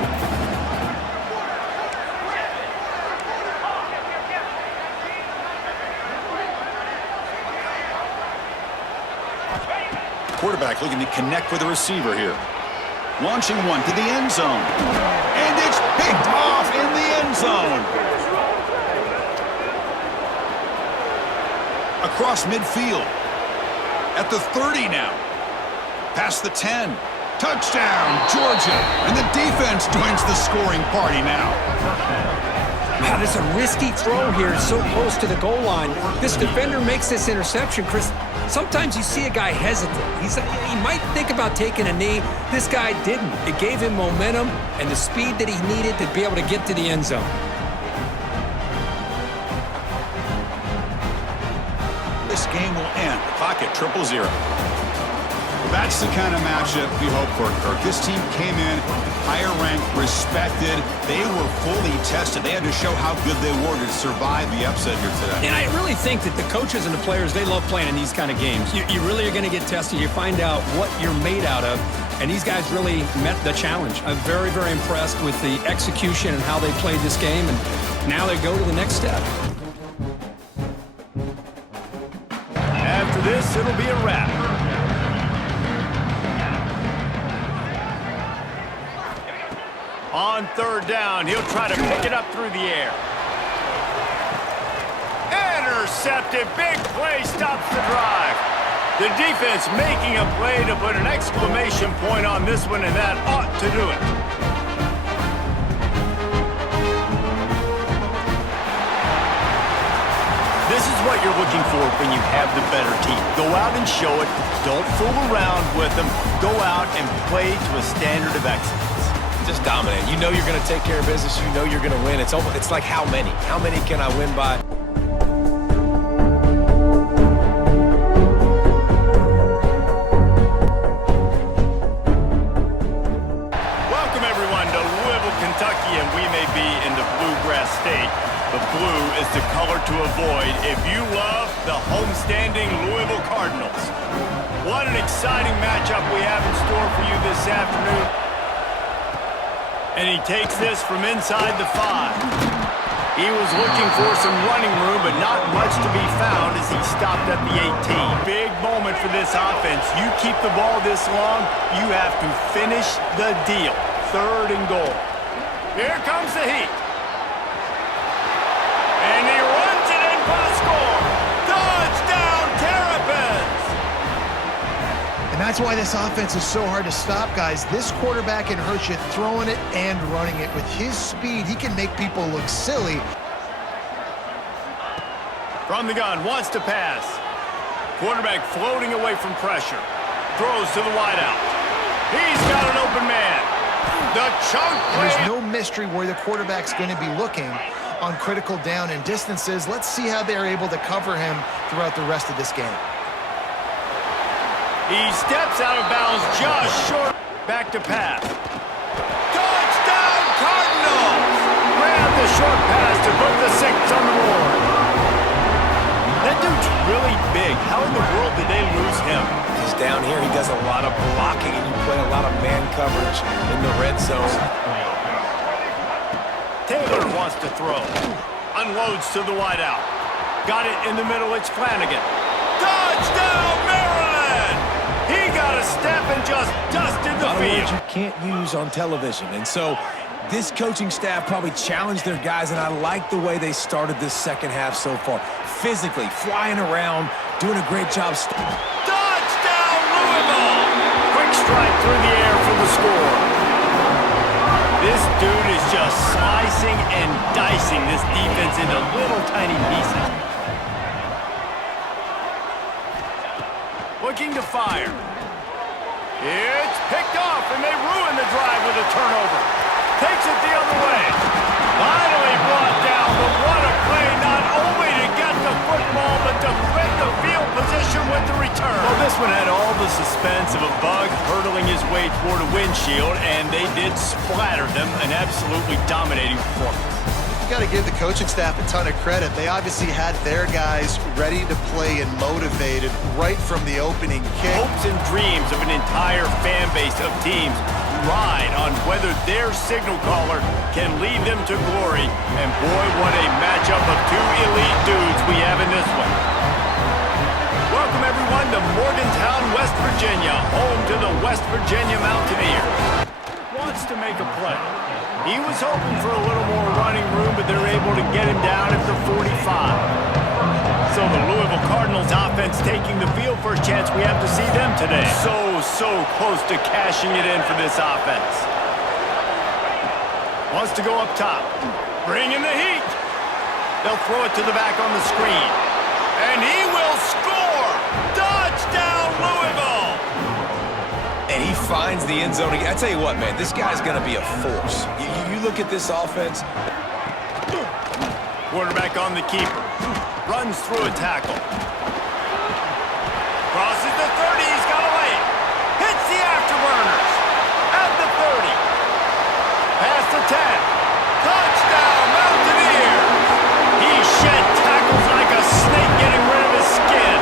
Quarterback looking to connect with the receiver here. Launching one to the end zone. And it's picked off in the end zone. Across midfield. At the 30 now. Past the 10. Touchdown, Georgia. And the defense joins the scoring party now. Wow, there's a risky throw here so close to the goal line. This defender makes this interception, Chris. Sometimes you see a guy hesitate. He might think about taking a knee. This guy didn't. It gave him momentum and the speed that he needed to be able to get to the end zone. This game will end. The clock at 0-0. That's the kind of matchup we hope for, Kirk. This team came in higher ranked, respected. They were fully tested. They had to show how good they were to survive the upset here today. And I really think that the coaches and the players, they love playing in these kind of games. You really are going to get tested. You find out what you're made out of. And these guys really met the challenge. I'm very, very impressed with the execution and how they played this game. And now they go to the next step. After this, it'll be a wrap. On 3rd down, he'll try to pick it up through the air. Intercepted. Big play stops the drive. The defense making a play to put an exclamation point on this one, and that ought to do it. This is what you're looking for when you have the better team. Go out and show it. Don't fool around with them. Go out and play to a standard of excellence. Just dominate. You know you're going to take care of business. You know you're going to win. It's like how many? How many can I win by? Welcome, everyone, to Louisville, Kentucky, and we may be in the bluegrass state, but blue is the color to avoid if you love the homestanding Louisville Cardinals. What an exciting matchup we have in store for you this afternoon. And he takes this from inside the 5. He was looking for some running room, but not much to be found as he stopped at the 18. Big moment for this offense. You keep the ball this long, you have to finish the deal. 3rd and goal. Here comes the heat. And he runs it in for the score. Touchdown, Terrapins! And that's why this offense is so hard to stop, guys. This quarterback can hurt you throwing it and running it. With his speed, he can make people look silly. From the gun, wants to pass. Quarterback floating away from pressure. Throws to the wideout. He's got an open man. The chunk play. There's no mystery where the quarterback's going to be looking on critical down and distances. Let's see how they're able to cover him throughout the rest of this game. He steps out of bounds just short. Back to pass. Touchdown, Cardinals! Ran the short pass to put the 6 on the board. That dude's really big. How in the world did they lose him? Because down here he does a lot of blocking, and you play a lot of man coverage in the red zone. Taylor wants to throw. Unloads to the wideout. Got it in the middle. It's Flanagan. Touchdown, Maryland! He got a step and just dusted the field. You can't use on television. And so this coaching staff probably challenged their guys, and I like the way they started this second half so far. Physically, flying around, doing a great job. Touchdown, Louisville! Quick strike through the air for the score. This dude is just slicing and dicing this defense into little tiny pieces. Looking to fire. It's picked off, and they ruin the drive with a turnover. Takes it the other way. Finally brought down, but what a play, not only to get the football, but to flip the field position with the return. Well, this one had all the suspense of a bug hurtling his way toward a windshield, and they did splatter them. An absolutely dominating performance. got to give the coaching staff a ton of credit. They obviously had their guys ready to play and motivated right from the opening kick. Hopes and dreams of an entire fan base of teams ride on whether their signal caller can lead them to glory. And boy, what a matchup of two elite dudes we have in this one. Welcome, everyone, to Morgantown, West Virginia, home to the West Virginia Mountaineers. Wants to make a play. He was hoping for a little more running room, but they're able to get him down at the 45. So the Louisville Cardinals offense taking the field. First chance we have to see them today. So close to cashing it in for this offense. Wants to go up top. Bring in the heat. They'll throw it to the back on the screen. And he will score! Touchdown, Louisville! And he finds the end zone again. I tell you what, man, this guy's going to be a force. You look at this offense. Quarterback on the keeper. Runs through a tackle. Crosses the 30. He's got a lane. Hits the afterburners. At the 30. Past the 10. Touchdown, Mountaineers! He shed tackles like a snake getting rid of his skin.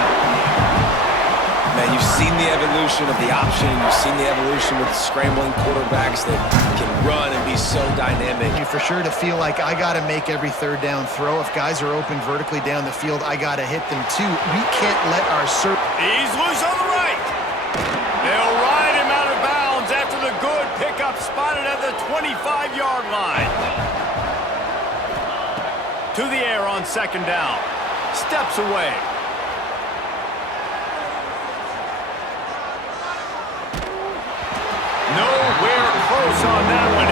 Man, you've seen the evolution of the option. You've seen the evolution with scrambling quarterbacks that can run and be so dynamic. For sure to feel like I got to make every third down throw. If guys are open vertically down the field, I got to hit them too. We can't let our He's loose on the right. They'll ride him out of bounds after the good pickup spotted at the 25-yard line. To the air on second down. Steps away. Nowhere close on that one.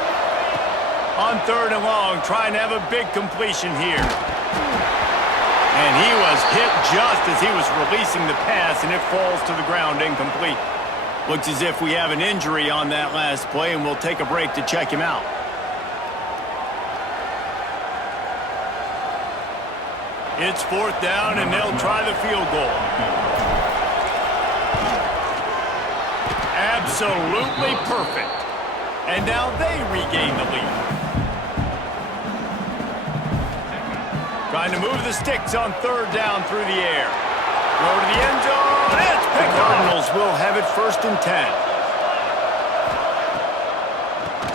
On third and long, trying to have a big completion here. And he was hit just as he was releasing the pass, and it falls to the ground incomplete. Looks as if we have an injury on that last play, and we'll take a break to check him out. It's fourth down, and they'll try the field goal. Absolutely perfect. And now they regain the lead. Trying to move the sticks on third down through the air. Throw to the end zone. It's picked up. Cardinals will have it first and 10.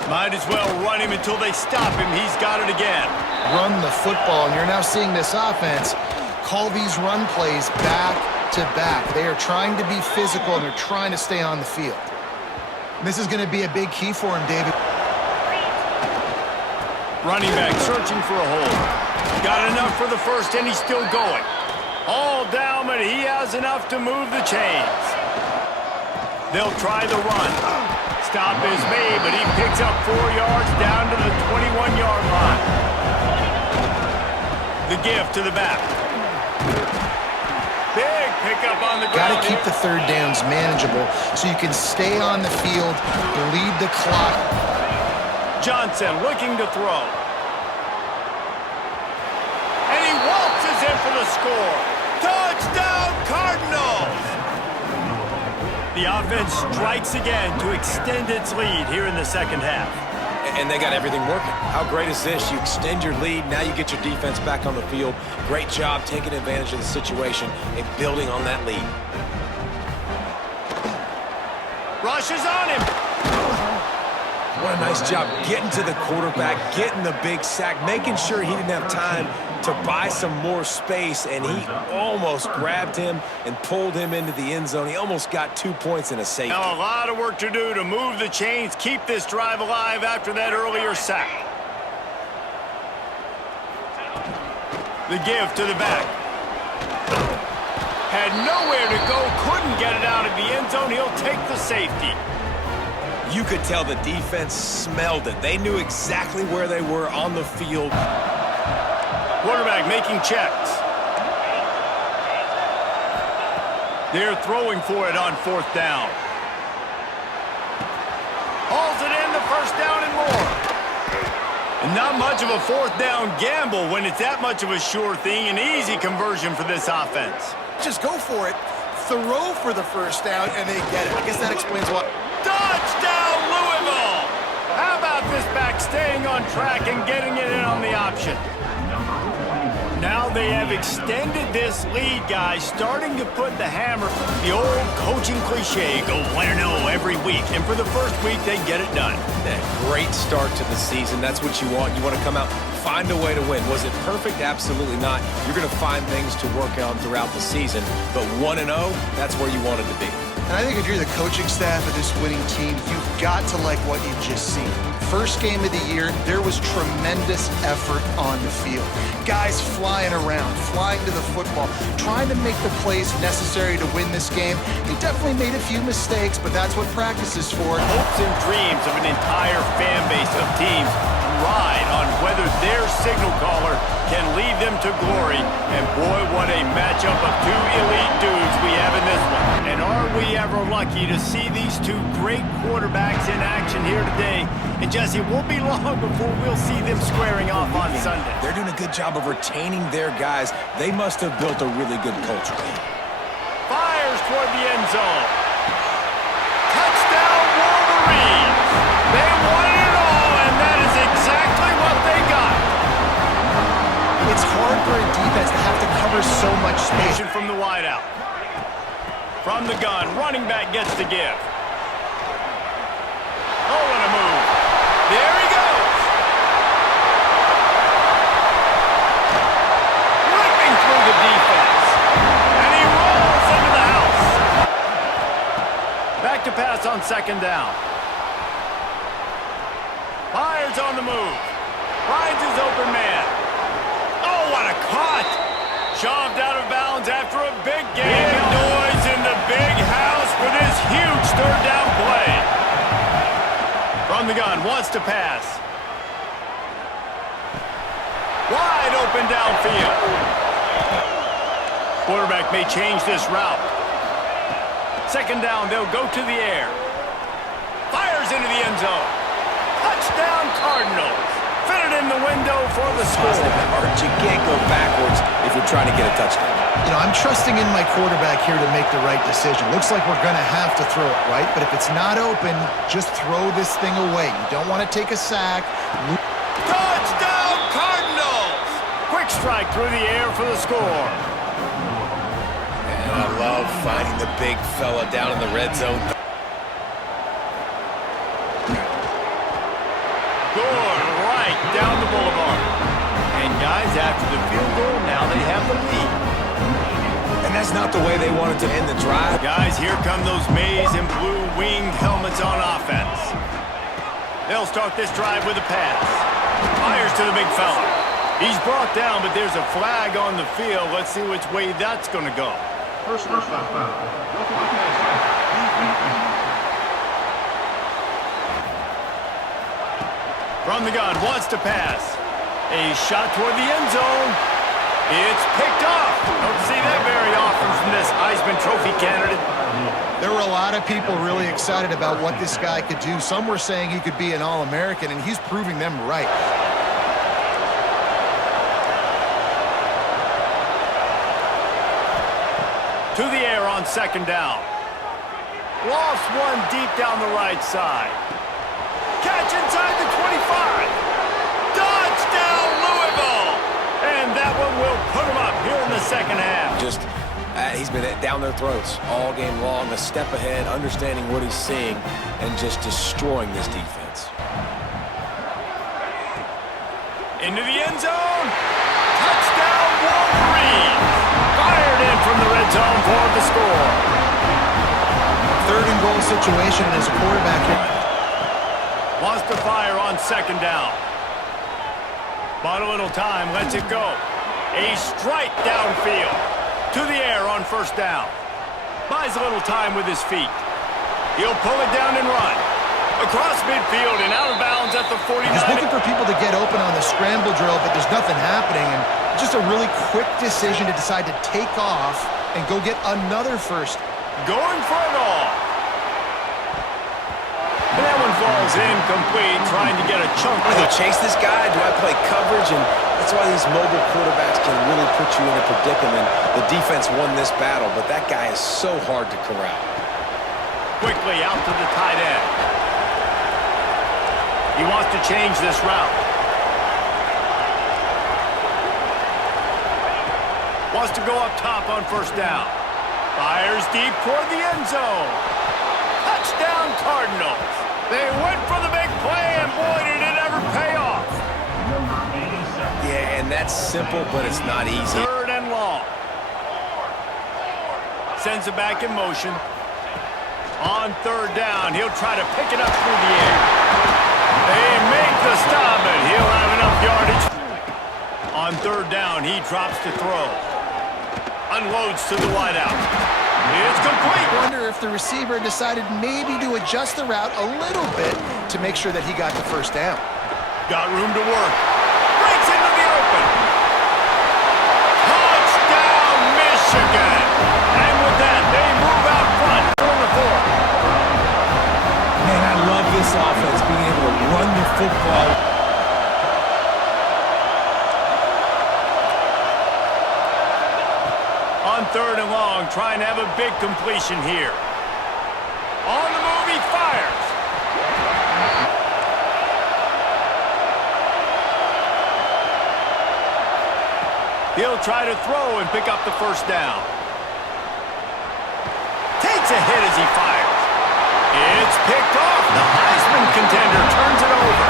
Might as well run him until they stop him. He's got it again. run the football, and you're now seeing this offense call these run plays back to back. They are trying to be physical, and they're trying to stay on the field. This is going to be a big key for him, David. Running back searching for a hole. Got enough for the first, and he's still going. All down, but he has enough to move the chains. They'll try the run. Stop is made, but he picks up 4 yards down to the 21-yard line. The give to the back. Big pickup on the ground. Got to keep the third downs manageable so you can stay on the field, bleed the clock. Johnson looking to throw. And he waltzes in for the score. Touchdown, Cardinals! The offense strikes again to extend its lead here in the second half. And they got everything working. How great is this? You extend your lead, now you get your defense back on the field. Great job taking advantage of the situation and building on that lead. Rushes on him. What a nice job getting to the quarterback, getting the big sack, making sure he didn't have time to buy some more space, and he almost grabbed him and pulled him into the end zone. He almost got 2 points in a safety. Now a lot of work to do to move the chains, keep this drive alive after that earlier sack. The give to the back. Had nowhere to go, couldn't get it out of the end zone. He'll take the safety. You could tell the defense smelled it. They knew exactly where they were on the field. Quarterback making checks. They're throwing for it on fourth down. Hauls it in, the first down and more. And not much of a fourth down gamble when it's that much of a sure thing, an easy conversion for this offense. Just go for it, throw for the first down, and they get it. I guess that explains why. Touchdown, Louisville! How about this back staying on track and getting it in on the option. Now they have extended this lead, guys, starting to put the hammer. The old coaching cliche, go 1-0 every week. And for the first week, they get it done. Great start to the season. That's what you want. You want to come out, find a way to win. Was it perfect? Absolutely not. You're going to find things to work on throughout the season. But 1-0, that's where you wanted to be. And I think if you're the coaching staff of this winning team, you've got to like what you've just seen. First game of the year, there was tremendous effort on the field. Guys flying around, flying to the football, trying to make the plays necessary to win this game. They definitely made a few mistakes, but that's what practice is for. Hopes and dreams of an entire fan base of teams ride on whether their signal caller can lead them to glory. And boy, what a matchup of two elite dudes we have in this one. And are we ever lucky to see these two great quarterbacks in action here today? And Jesse, it won't be long before we'll see them squaring off on Sunday. They're doing a good job of retaining their guys. They must have built a really good culture. Fires toward the end zone. Touchdown, Wolverines! They won it all, and that is exactly what they got. It's hard for a defense to have to cover so much space. From the wideout. From the gun, running back gets the give. Oh, what a move. There he goes. Ripping through the defense. And he rolls into the house. Back to pass on second down. Fires on the move. Finds his open man. Oh, what a cut. Shoved out of bounds after a big game. Big noise in the big house for this huge third down play. From the gun, wants to pass. Wide open downfield. Quarterback may change this route. Second down, they'll go to the air. Fires into the end zone. Touchdown, Cardinals. Fitted in the window for the score. You can't go backwards if you're trying to get a touchdown. You know, I'm trusting in my quarterback here to make the right decision. Looks like we're going to have to throw it, right? But if it's not open, just throw this thing away. You don't want to take a sack. Touchdown, Cardinals! Quick strike through the air for the score. And I love finding the big fella down in the red zone. Good right down the boulevard. And guys, after the field goal, now they have the lead. And that's not the way they wanted to end the drive. Guys, here come those maize and blue winged helmets on offense. They'll start this drive with a pass. Fires to the big fella. He's brought down, but there's a flag on the field. Let's see which way that's going to go. Personal foul. Roughing the passer. From the gun, wants to pass. A shot toward the end zone. It's picked off. Don't see that very often from this Heisman Trophy candidate. There were a lot of people really excited about what this guy could do. Some were saying he could be an All-American, and he's proving them right. To the air on second down. Lost one deep down the right side. Catch inside the 25. Touchdown, Louisville! And that one will put him up here in the second half. He's been down their throats all game long, a step ahead, understanding what he's seeing, and just destroying this defense. Into the end zone. Touchdown, Wolverines! Fired in from the red zone for the score. Third and goal situation as a quarterback here. Wants to fire on second down. Bought a little time, lets it go. A strike downfield. To the air on first down. Buys a little time with his feet. He'll pull it down and run. Across midfield and out of bounds at the 49. He's looking for people to get open on the scramble drill, but there's nothing happening. And just a really quick decision to decide to take off and go get another first. Going for it all. And that one falls incomplete, trying to get a chunk. Do I chase this guy? Do I play coverage? And that's why these mobile quarterbacks can really put you in a predicament. The defense won this battle, but that guy is so hard to corral. Quickly out to the tight end. He wants to change this route. Wants to go up top on first down. Fires deep toward the end zone. Touchdown, Cardinals. They went for the big play, and boy, did it ever pay off. Yeah, and that's simple, but it's not easy. Third and long. Sends it back in motion. On third down, he'll try to pick it up through the air. They make the stop, and he'll have enough yardage. On third down, he drops to throw. Unloads to the wideout. It's complete. I wonder if the receiver decided maybe to adjust the route a little bit to make sure that he got the first down. Got room to work. Breaks into the open. Touchdown, Michigan. And with that, they move out front for the fourth. Man, I love this offense, being able to run the football. On third and long, trying to have a big completion here. On the move, he fires. He'll try to throw and pick up the first down. Takes a hit as he fires. It's picked off. The Heisman contender turns it over.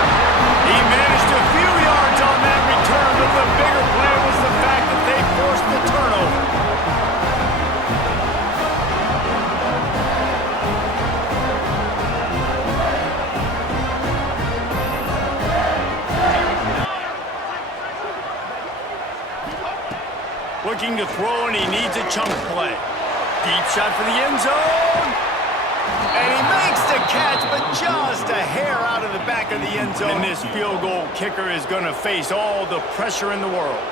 He managed a few yards on that return, but the bigger play was the fact that they forced the turnover. Looking to throw, and he needs a chunk play. Deep shot for the end zone. And he makes the catch, but just a hair out of the back of the end zone. And this field goal kicker is going to face all the pressure in the world.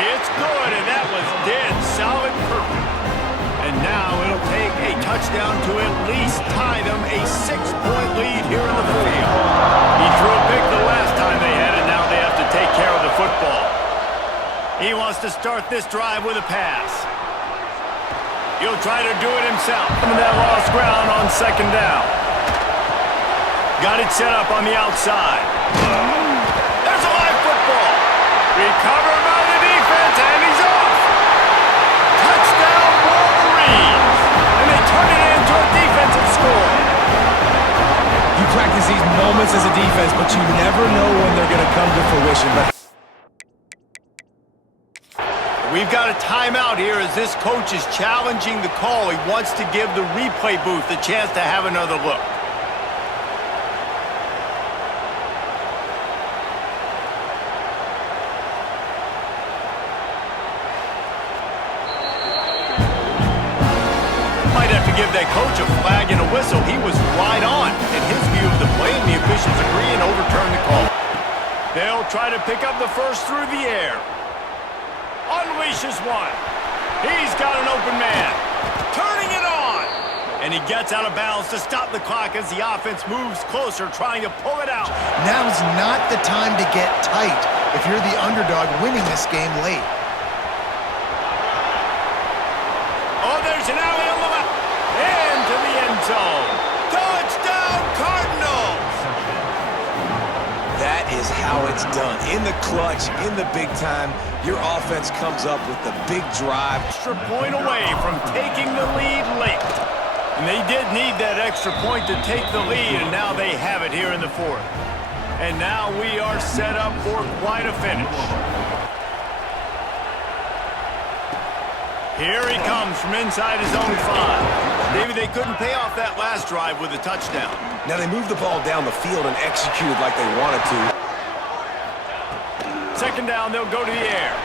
It's good, and that was dead solid perfect. And now it'll take a touchdown to at least tie them a 6-point lead here in the field. He threw a pick the last time they had it. Now they have to take care of the football. He wants to start this drive with a pass. He'll try to do it himself. That lost ground on second down. Got it set up on the outside. There's a live football. Recovered by the defense, and he's off. Touchdown, Wolverines. And they turn it into a defensive score. You practice these moments as a defense, but you never know when they're going to come to fruition. We've got a timeout here as this coach is challenging the call. He wants to give the replay booth a chance to have another look. Might have to give that coach a flag and a whistle. He was right on in his view of the play, and the officials agree and overturn the call. They'll try to pick up the first through the air. Unleashes one. He's got an open man. Turning it on. And he gets out of bounds to stop the clock as the offense moves closer, trying to pull it out. Now's not the time to get tight if you're the underdog winning this game late. Oh, there's an alley on the left. Into the end zone. Touchdown, Cardinals! That is how it's done. In the clutch, in the big time, your offense comes up with the big drive. Extra point away from taking the lead late. And they did need that extra point to take the lead, and now they have it here in the fourth. And now we are set up for quite a finish. Here he comes from inside his own 5. Maybe they couldn't pay off that last drive with a touchdown. Now they moved the ball down the field and executed like they wanted to. Second down, they'll go to the air.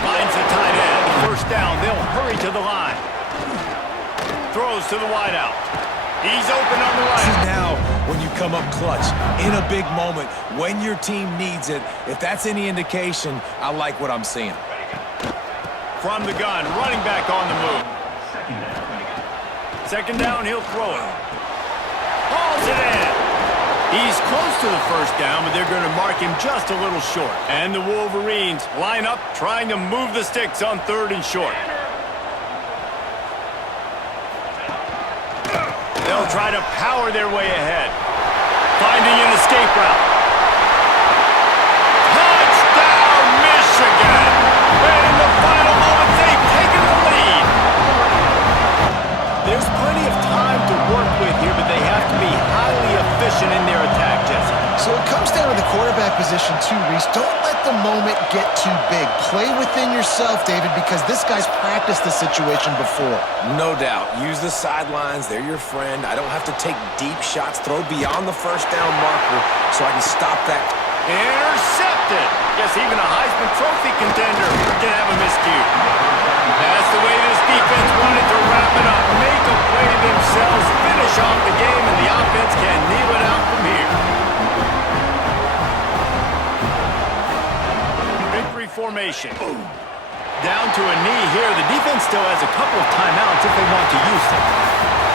Finds the tight end. First down, they'll hurry to the line. Throws to the wideout. He's open on the right. This is now when you come up clutch, in a big moment, when your team needs it. If that's any indication, I like what I'm seeing. From the gun, running back on the move. Second down, he'll throw it. Hauls it in. He's close to the first down, but they're going to mark him just a little short. And the Wolverines line up, trying to move the sticks on third and short. They'll try to power their way ahead. Finding an escape route. Touchdown, Michigan! And in the final moments, they've taken the lead. There's plenty of time to work with here, but they have to be highly efficient in their attack, Jesse. So it comes down to the quarterback position too, Reese. Don't let the moment get too big. Play within yourself, David, because this guy's practiced the situation before. No doubt. Use the sidelines. They're your friend. I don't have to take deep shots. Throw beyond the first down marker so I can stop that. Intercepted. Yes, even a Heisman Trophy contender can have a miscue. That's the way this defense wanted to wrap it up. Make a play themselves, finish off the game, and the offense can kneel it out from here. Victory formation. Down to a knee here. The defense still has a couple of timeouts if they want to use them.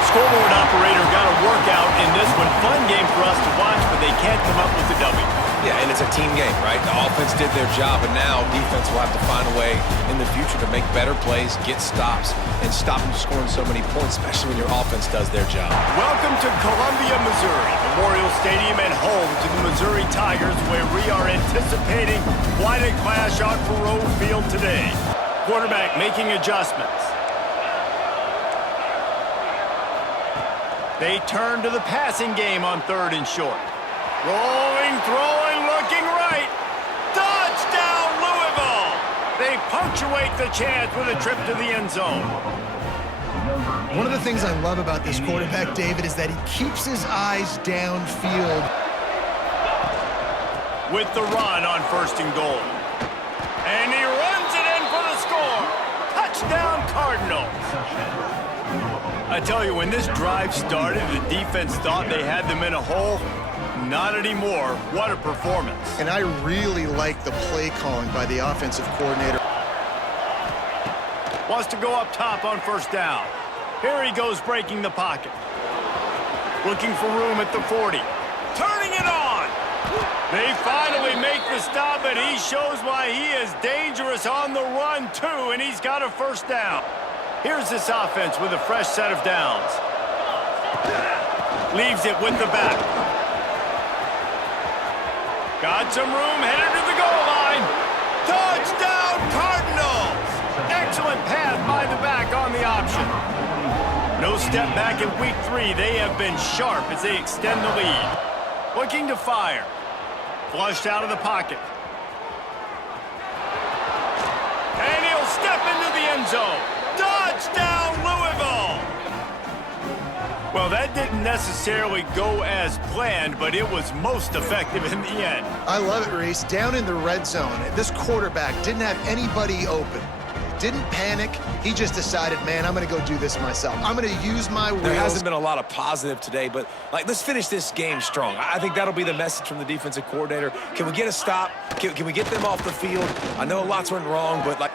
Scoreboard operator got a workout in this one. Fun game for us to watch, but they can't come up with the W. Yeah, and it's a team game, right? The offense did their job, and now defense will have to find a way in the future to make better plays, get stops, and stop them scoring so many points, especially when your offense does their job. Welcome to Columbia, Missouri, Memorial Stadium and home to the Missouri Tigers, where we are anticipating quite a clash on Faroe Field today. Quarterback making adjustments. They turn to the passing game on 3rd and short. Rolling, throwing, looking right. Touchdown, Louisville! They punctuate the chance with a trip to the end zone. One of the things I love about this quarterback, David, is that he keeps his eyes downfield. With the run on 1st and goal. And he runs it in for the score. Touchdown, Cardinals. I tell you, when this drive started, the defense thought they had them in a hole. Not anymore. What a performance. And I really like the play calling by the offensive coordinator. Wants to go up top on 1st down. Here he goes breaking the pocket. Looking for room at the 40. Turning it on. They finally make the stop, and he shows why he is dangerous on the run, too, and he's got a 1st down. Here's this offense with a fresh set of downs. Leaves it with the back. Got some room, headed to the goal line. Touchdown, Cardinals! Excellent pass by the back on the option. No step back in week 3. They have been sharp as they extend the lead. Looking to fire. Flushed out of the pocket. And he'll step into the end zone. Touchdown, Louisville! Well, that didn't necessarily go as planned, but it was most effective in the end. I love it, Reese. Down in the red zone, this quarterback didn't have anybody open. Didn't panic. He just decided, man, I'm going to go do this myself. I'm going to use my wheels. There hasn't been a lot of positive today, but, let's finish this game strong. I think that'll be the message from the defensive coordinator. Can we get a stop? Can we get them off the field? I know lots went wrong, but,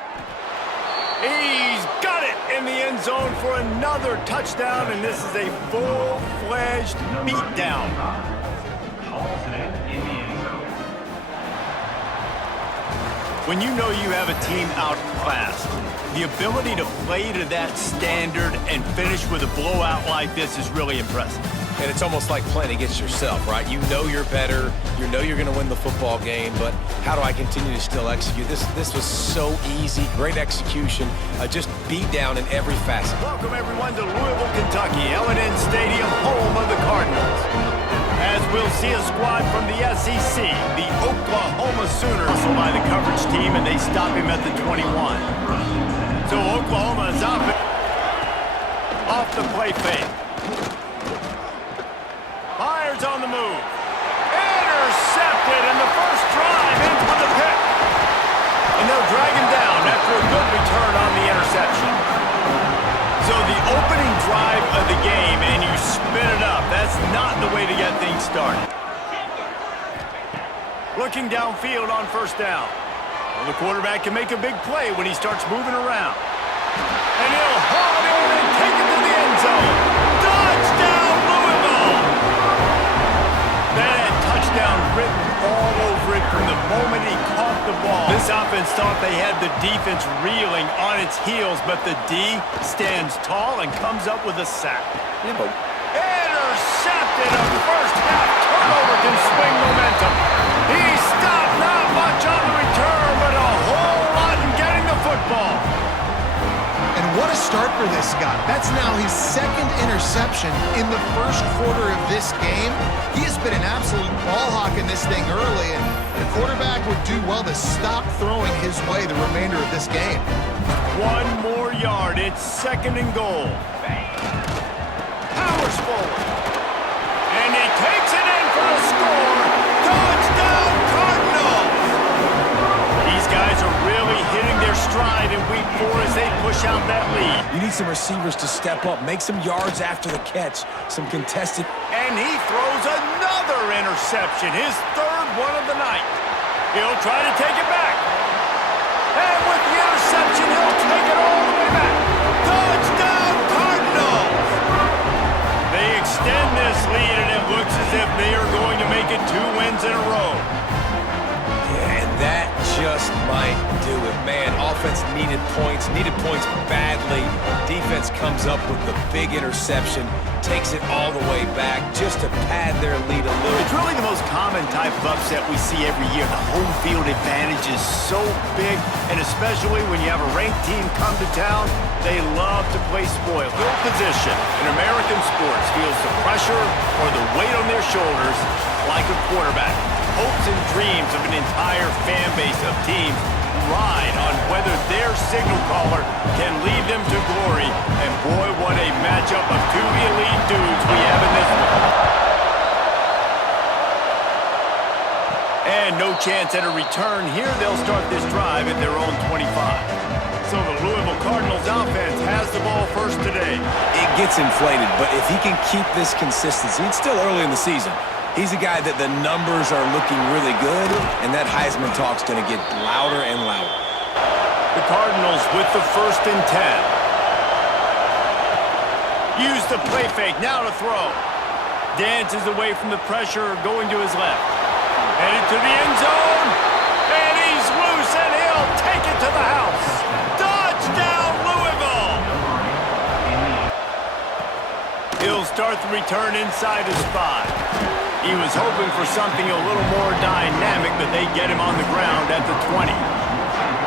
He's got it in the end zone for another touchdown, and this is a full-fledged beatdown. When you know you have a team outclassed, the ability to play to that standard and finish with a blowout like this is really impressive. and it's almost like playing against yourself, right? You know you're better. You know you're going to win the football game, but how do I continue to still execute? This was so easy. Great execution. Just beat down in every facet. Welcome, everyone, to Louisville, Kentucky, L&N Stadium, home of the Cardinals. As we'll see a squad from the SEC, the Oklahoma Sooners, also by the coverage team, and they stop him at the 21. So Oklahoma is off the play fake. Fires on the move. Intercepted, and the first drive ends with a pick. And they'll drag him down after a good return on the interception. So the opening drive of the game, and you spin it up. That's not the way to get things started. Looking downfield on first down. Well, the quarterback can make a big play when he starts moving around. And he'll haul it in and take it to the end zone. Touchdown, Louisville! That had touchdown written all over it from the moment he caught the ball. This offense thought they had the defense reeling on its heels, but the D stands tall and comes up with a sack. Yeah, but intercepted. A first-half turnover can swing momentum. He stopped, not much on the return, but a whole lot in getting the football. And what a start for this guy. That's now his second interception in the first quarter of this game. He has been an absolute ball hawk in this thing early, and the quarterback would do well to stop throwing his way the remainder of this game. One more yard. It's 2nd and goal. Powers forward. And he takes it in for a score. Touchdown, Cardinals! These guys are really hitting their stride in week 4 as they push out that lead. You need some receivers to step up, make some yards after the catch, some contested. And he throws another interception, his 3rd one of the night. He'll try to take it back. And with the interception, he'll take it all the way back. Touchdown, Cardinals! They extend this lead, and it looks as if they are going to make it 2 wins in a row. Yeah, and that just might do it. Man, offense needed points badly. Defense comes up with the big interception, takes it all the way back just to pad their lead a little. It's really the most common type of upset we see every year. The home field advantage is so big, and especially when you have a ranked team come to town, they love to play spoil. Field position in American sports feels the pressure or the weight on their shoulders like a quarterback. Hopes and dreams of an entire fan base of teams ride on whether their signal caller can lead them to glory. And boy, what a matchup of 2 elite dudes we have in this one. And no chance at a return here. They'll start this drive at their own 25. So the Louisville Cardinals offense has the ball first today. It gets inflated, but if he can keep this consistency, it's still early in the season. He's a guy that the numbers are looking really good, and that Heisman talk's going to get louder and louder. The Cardinals with the 1st and 10. Use the play fake, now to throw. Dances away from the pressure, going to his left. Headed to the end zone, and he's loose, and he'll take it to the house. Touchdown, Louisville! He'll start the return inside his 5. He was hoping for something a little more dynamic, but they get him on the ground at the 20.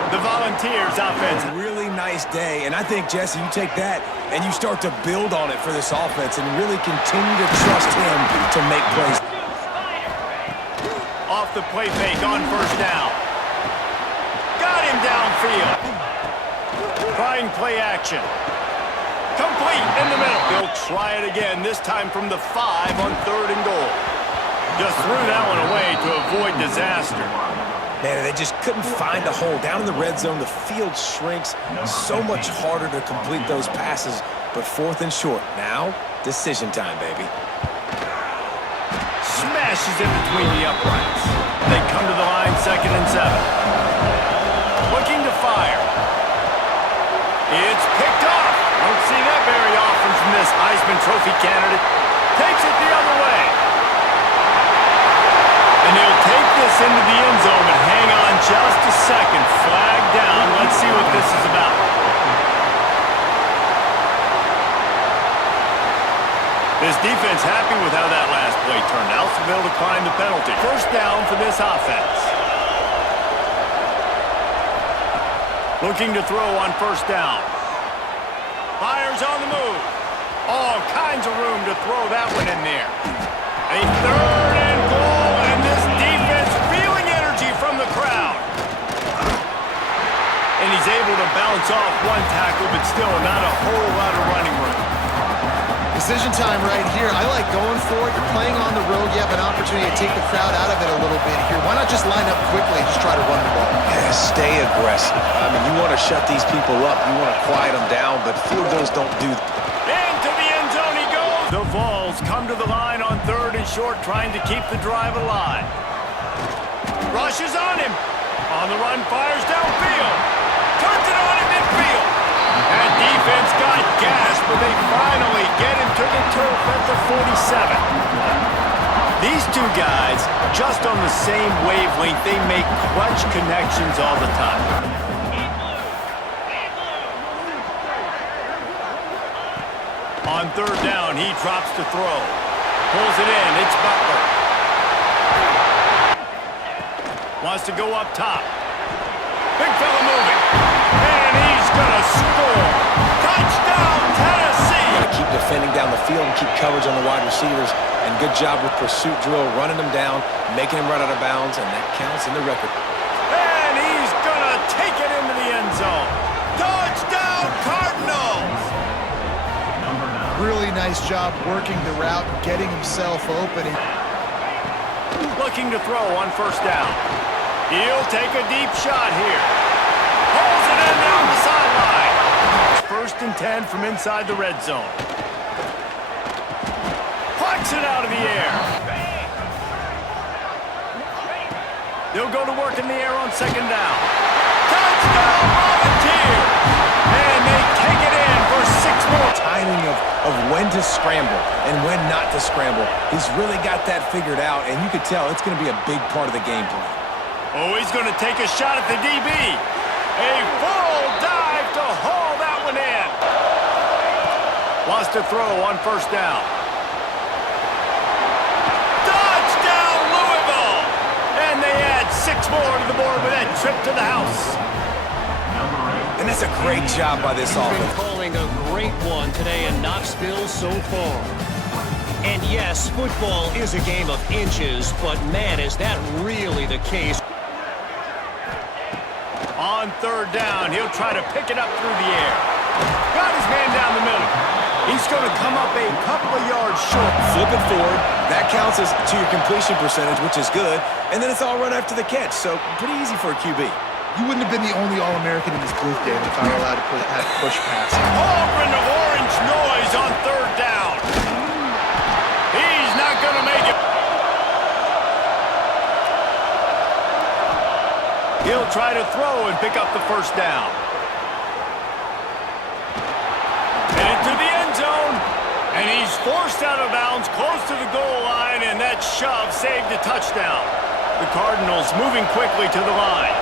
The Volunteers offense. Really nice day, and I think, Jesse, you take that and you start to build on it for this offense and really continue to trust him to make plays. Off the play fake on 1st down. Got him downfield. Trying play action. Complete in the middle. They'll try it again, this time from the 5 on 3rd and goal. Just threw that one away to avoid disaster. Man, they just couldn't find a hole. Down in the red zone, the field shrinks. So much harder to complete those passes, but 4th and short. Now, decision time, baby. Smashes in between the uprights. They come to the line, 2nd and 7. Looking to fire. It's picked off. Don't see that very often from this Heisman Trophy candidate. Takes it the other way. And he'll take this into the end zone, but hang on just a second. Flag down. Let's see what this is about. This defense happy with how that last play turned out, so they'll decline the penalty. 1st down for this offense. Looking to throw on 1st down. Fires on the move. All kinds of room to throw that one in there. A 3rd and goal, and this defense feeling energy from the crowd. And he's able to bounce off one tackle, but still not a whole lot of running room. Decision time right here. I like going for it. You're playing on the road. You have an opportunity to take the crowd out of it a little bit here. Why not just line up quickly and just try to run the ball? Yeah, stay aggressive. I mean, you want to shut these people up. You want to quiet them down, but field goals don't do that. Into the end zone he goes. The Vols come to the line on 3rd and short, trying to keep the drive alive. Rushes on him. On the run, fires downfield. Turns it on in midfield. That defense got gashed, but they finally get him to the turf at the 47. These two guys, just on the same wavelength, they make clutch connections all the time. On 3rd down, he drops to throw. Pulls it in. It's Butler. Wants to go up top. Big fella moving. And he's going to score. Touchdown, Tennessee. You got to keep defending down the field and keep coverage on the wide receivers. And good job with pursuit drill, running them down, making them run out of bounds, and that counts in the record. And he's going to take it into the end zone. Touchdown, Cardinals. Really nice job working the route and getting himself open. Looking to throw on first down. He'll take a deep shot here. Pulls it in down the sideline. First and 10 from inside the red zone. Plucks it out of the air. They'll go to work in the air on second down. Touchdown, Volunteer! And they take it in for 6 more. Timing of when to scramble and when not to scramble. He's really got that figured out, and you could tell it's going to be a big part of the game plan. Oh, he's going to take a shot at the DB. A full dive to haul that one in. Wants to throw on first down. Touchdown, Louisville! And they add 6 more to the board with that trip to the house. And that's a great job by this offense. Been calling a great one today in Knoxville so far. And yes, football is a game of inches, but man, is that really the case. On third down, he'll try to pick it up through the air. Got his man down the middle. He's going to come up a couple of yards short. Flip it forward. That counts as to your completion percentage, which is good. And then it's all run after the catch, so pretty easy for a QB. You wouldn't have been the only All-American in this group, David, if I were allowed to have push pass. Auburn of orange noise on third down. He's not going to make it. He'll try to throw and pick up the first down. And into the end zone. And he's forced out of bounds close to the goal line, and that shove saved a touchdown. The Cardinals moving quickly to the line.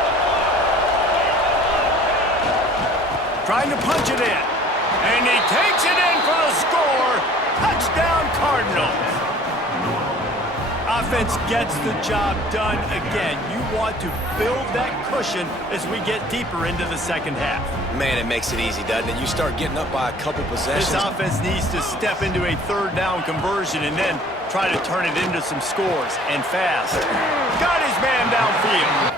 Trying to punch it in. And he takes it in for the score. Touchdown, Cardinals. Offense gets the job done again. You want to build that cushion as we get deeper into the second half. Man, it makes it easy, doesn't it? You start getting up by a couple possessions. This offense needs to step into a third down conversion and then try to turn it into some scores, and fast. Got his man downfield.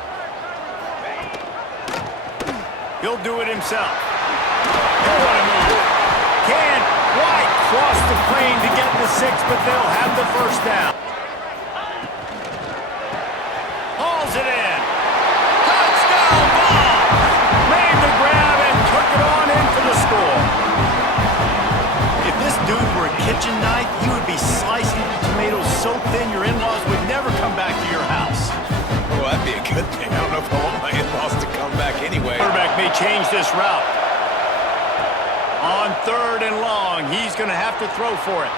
He'll do it himself. He'll want to move. Can't quite cross the plane to get the 6, but they'll have the first down. Hauls it in. Touchdown ball. Made the grab and took it on in for the score. If this dude were a kitchen knife, he would be slicing tomatoes so thin your in-laws would never come back to your house. Well, that'd be a good thing. I don't know if I want my in-laws to come back anyway. Quarterback may change this route. On third and long, he's going to have to throw for it.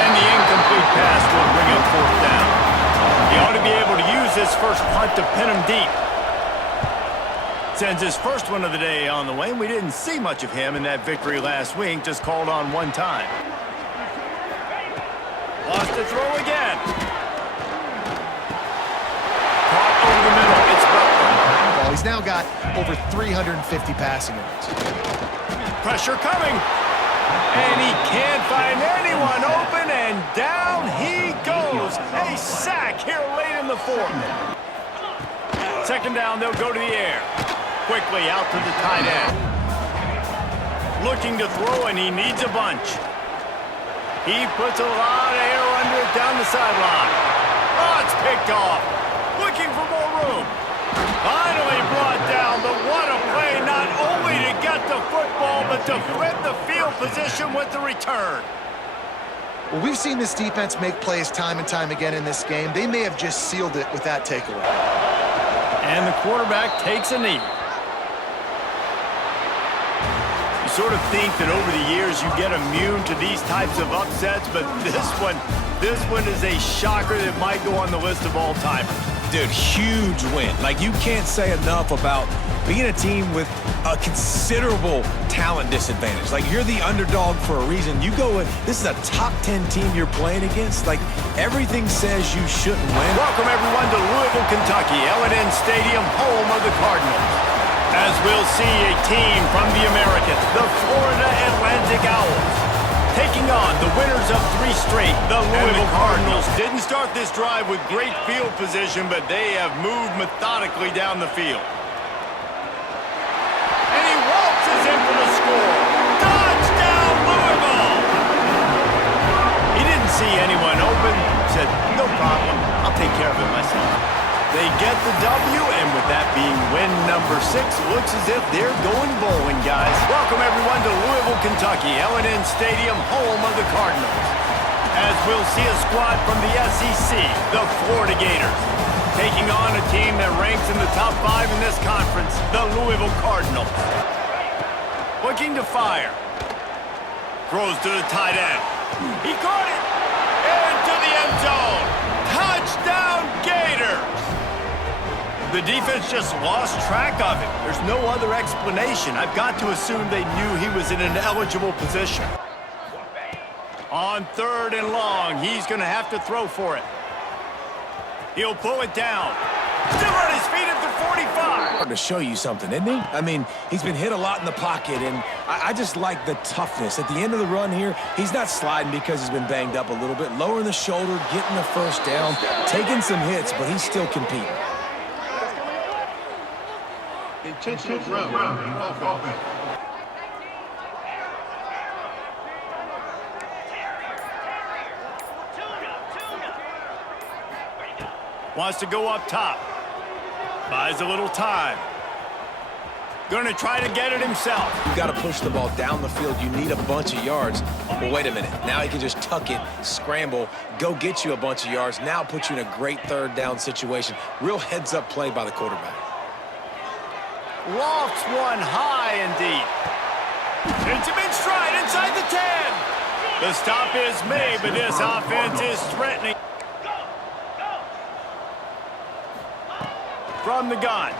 And the incomplete pass will bring up fourth down. He ought to be able to use this first punt to pin him deep. Sends his first one of the day on the way. We didn't see much of him in that victory last week, just called on one time. Wants to throw again. Caught over the middle. It's Butler. Well, he's now got over 350 passing yards. Pressure coming. And he can't find anyone open, and down he goes. A sack here late in the fourth. Second down, they'll go to the air. Quickly out to the tight end. Looking to throw, and he needs a bunch. He puts a lot of air under it down the sideline. Oh, it's picked off. Looking for more room. Finally brought down, but what a play, not only to get the football, but to flip the field position with the return. Well, we've seen this defense make plays time and time again in this game. They may have just sealed it with that takeaway. And the quarterback takes a knee. You sort of think that over the years you get immune to these types of upsets, but this one is a shocker that might go on the list of all-timers. Dude, huge win. Like, you can't say enough about being a team with a considerable talent disadvantage. Like, you're the underdog for a reason. You go with, this is a top 10 team you're playing against. Like, everything says you shouldn't win. Welcome, everyone, to Louisville, Kentucky, L&N Stadium, home of the Cardinals. As we'll see a team from the Americas, the Florida Atlantic Owls, taking on the winners of 3 straight, the Louisville Cardinals. Didn't start this drive with great field position, but they have moved methodically down the field. And he waltzes in for the score. Touchdown, Louisville! He didn't see anyone open. Said, no problem, I'll take care of it myself. They get the W, and with that being win number 6, looks as if they're going bowling, guys. Welcome, everyone, to Louisville, Kentucky, L&N Stadium, home of the Cardinals. As we'll see a squad from the SEC, the Florida Gators, taking on a team that ranks in the top 5 in this conference, the Louisville Cardinals. Looking to fire. Throws to the tight end. He caught it! Into the end zone. Touchdown, Gators! The defense just lost track of it. There's no other explanation. I've got to assume they knew he was in an eligible position. On 3rd and long, he's going to have to throw for it. He'll pull it down. Still on his feet at the 45. To show you something, isn't he? I mean, he's been hit a lot in the pocket, and I just like the toughness. At the end of the run here, he's not sliding because he's been banged up a little bit. Lowering the shoulder, getting the first down, taking some hits, but he's still competing. Intentional grounding offense. Wants to go up top. Buys a little time. Going to try to get it himself. You got to push the ball down the field. You need a bunch of yards. But wait a minute. Now he can just tuck it, scramble, go get you a bunch of yards. Now put you in a great 3rd down situation. Real heads-up play by the quarterback. Lofts one high and deep. It's a mid-stride inside the 10. The stop is made, but this offense is threatening. From the gun.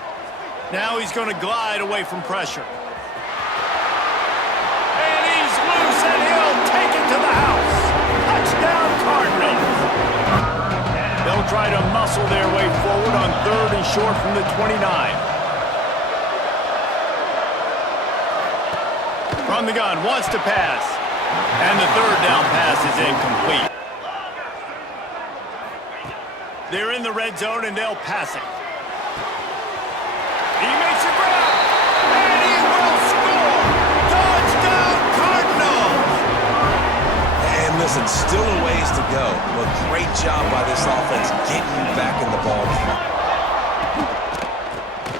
Now he's going to glide away from pressure. And he's loose, and he'll take it to the house. Touchdown, Cardinals. They'll try to muscle their way forward on 3rd and short from the 29. From the gun, wants to pass. And the 3rd down pass is incomplete. They're in the red zone, and they'll pass it. He makes a grab, and he will score! Touchdown, Cardinals! And listen, still a ways to go, but great job by this offense getting you back in the ballgame.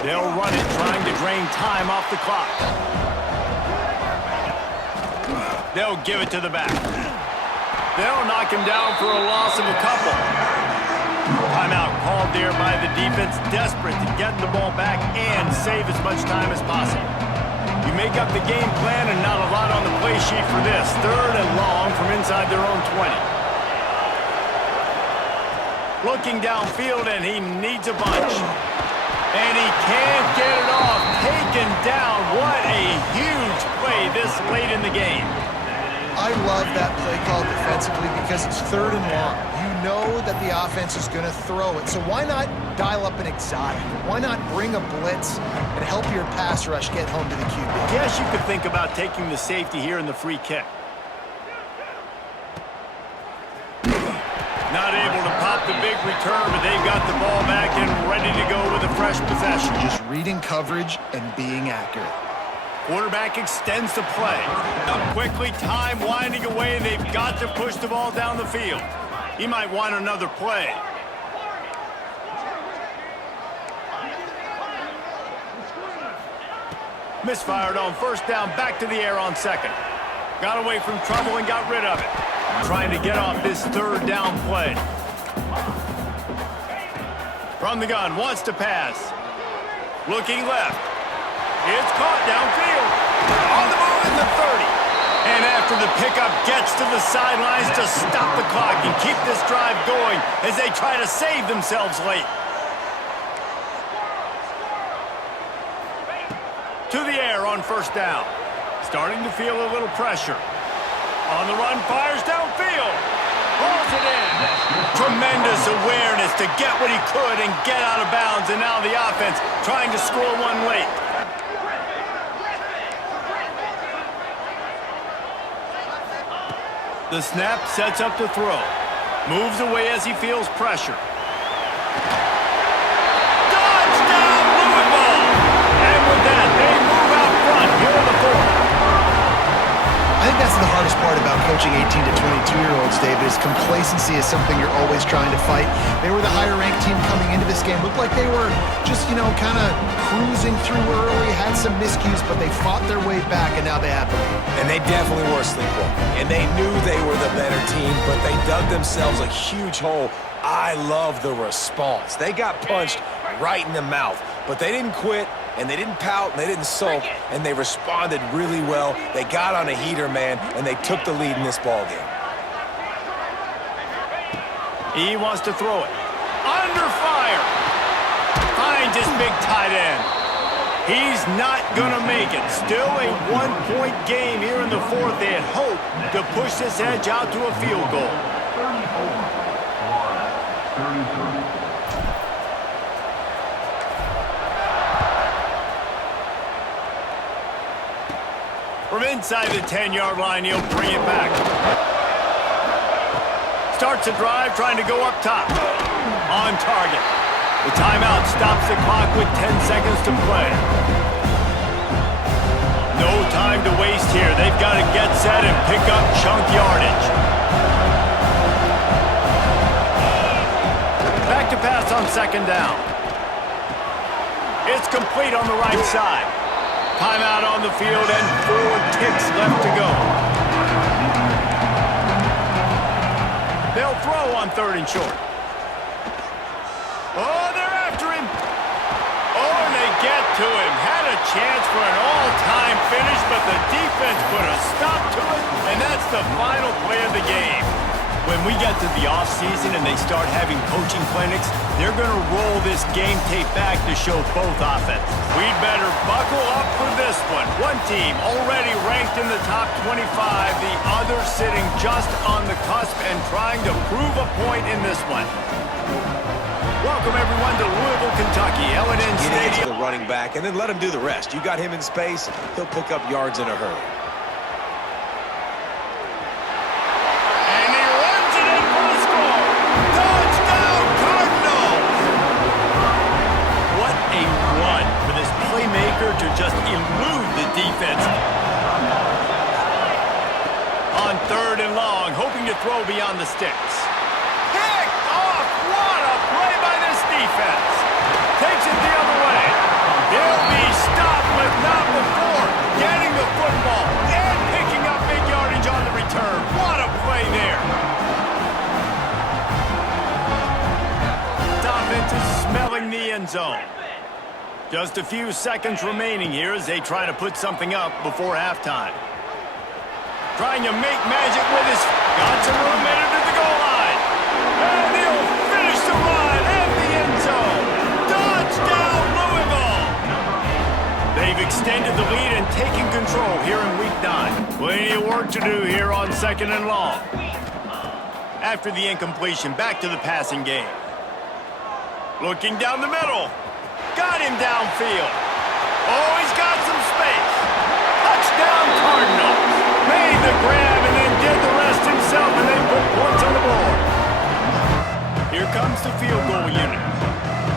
They'll run it, trying to drain time off the clock. They'll give it to the back. They'll knock him down for a loss of a couple. Timeout called there by the defense, desperate to get the ball back and save as much time as possible. You make up the game plan and not a lot on the play sheet for this. 3rd and long from inside their own 20. Looking downfield, and he needs a bunch. And he can't get it off. Taken down. What a huge play this late in the game. I love that play call defensively because it's 3rd and long. You know that the offense is going to throw it. So why not dial up an exotic? Why not bring a blitz and help your pass rush get home to the QB? Guess you could think about taking the safety here in the free kick. Not able to pop the big return, but they've got the ball back and ready to go with a fresh possession. Just reading coverage and being accurate. Quarterback extends the play. Quickly, time winding away, and they've got to push the ball down the field. He might want another play. Misfired on 1st down, back to the air on 2nd. Got away from trouble and got rid of it. Trying to get off this 3rd down play. From the gun, wants to pass. Looking left. It's caught downfield. On the move at the 30. And after the pickup, gets to the sidelines to stop the clock and keep this drive going as they try to save themselves late. to the air on first down. Starting to feel a little pressure. On the run, fires downfield. Pulls it in. Tremendous awareness to get what he could and get out of bounds. And now the offense trying to score one late. The snap sets up the throw. Moves away as he feels pressure. Touchdown, Louisville! And with that, they move out front here in the fourth. I think that's the hardest part about coaching 18 to 22-year-olds, David, is complacency is something you're always trying to fight. They were the higher-ranked team coming into this game. Looked like they were just, kind of cruising through early, had some miscues, but they fought their way back, and now they have the lead. And they definitely were sleepwalking. And they knew they were the better team, but they dug themselves a huge hole. I love the response. They got punched right in the mouth, but they didn't quit. And they didn't pout, and they didn't sulk, and they responded really well. They got on a heater, man, and they took the lead in this ball game. He wants to throw it. Under fire. Finds his big tight end. He's not going to make it. Still a one-point game here in the fourth. They had hope to push this edge out to a field goal. From inside the 10-yard line, he'll bring it back. Starts a drive trying to go up top. On target. The timeout stops the clock with 10 seconds to play. No time to waste here. They've got to get set and pick up chunk yardage. Back to pass on second down. It's complete on the right side. Timeout on the field and 4 ticks left to go. They'll throw on third and short. Oh, they're after him. Oh, and they get to him. Had a chance for an all-time finish, but the defense put a stop to it, and that's the final play of the game. When we get to the offseason and they start having coaching clinics, they're going to roll this game tape back to show both offenses. We'd better buckle up for this one. One team already ranked in the top 25, the other sitting just on the cusp and trying to prove a point in this one. Welcome, everyone, to Louisville, Kentucky. L&N Stadium. Get into the running back and then let him do the rest. You got him in space, he'll pick up yards in a hurry. To just elude the defense. On third and long, hoping to throw beyond the sticks. Picked off! What a play by this defense. Takes it the other way. He'll be stopped, but not before getting the football and picking up big yardage on the return. What a play there. The offense is smelling the end zone. Just a few seconds remaining here as they try to put something up before halftime. Trying to make magic with his... Got some room headed to the goal line. And he'll finish the run at the end zone. Touchdown, Louisville! They've extended the lead and taken control here in Week 9. Plenty of work to do here on second and long. After the incompletion, back to the passing game. Looking down the middle. Got him downfield. Oh, he's got some space. Touchdown, Cardinals. Made the grab and then did the rest himself, and they put points on the board. Here comes the field goal unit.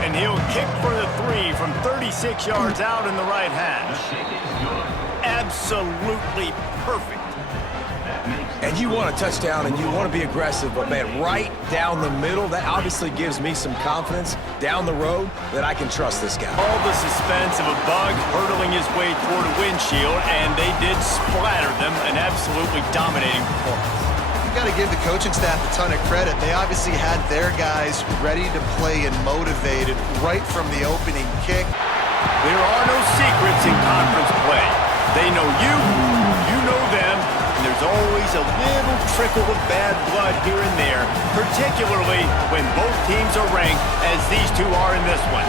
And he'll kick for the 3 from 36 yards out in the right hash. Absolutely perfect. And you want a touchdown and you want to be aggressive, but man, right down the middle, that obviously gives me some confidence down the road that I can trust this guy. All the suspense of a bug hurtling his way toward a windshield, and they did splatter them, an absolutely dominating performance. You've got to give the coaching staff a ton of credit. They obviously had their guys ready to play and motivated right from the opening kick. There are no secrets in conference play. They know you know them, and there's always a little trickle of bad blood here and there, particularly when both teams are ranked as these two are in this one.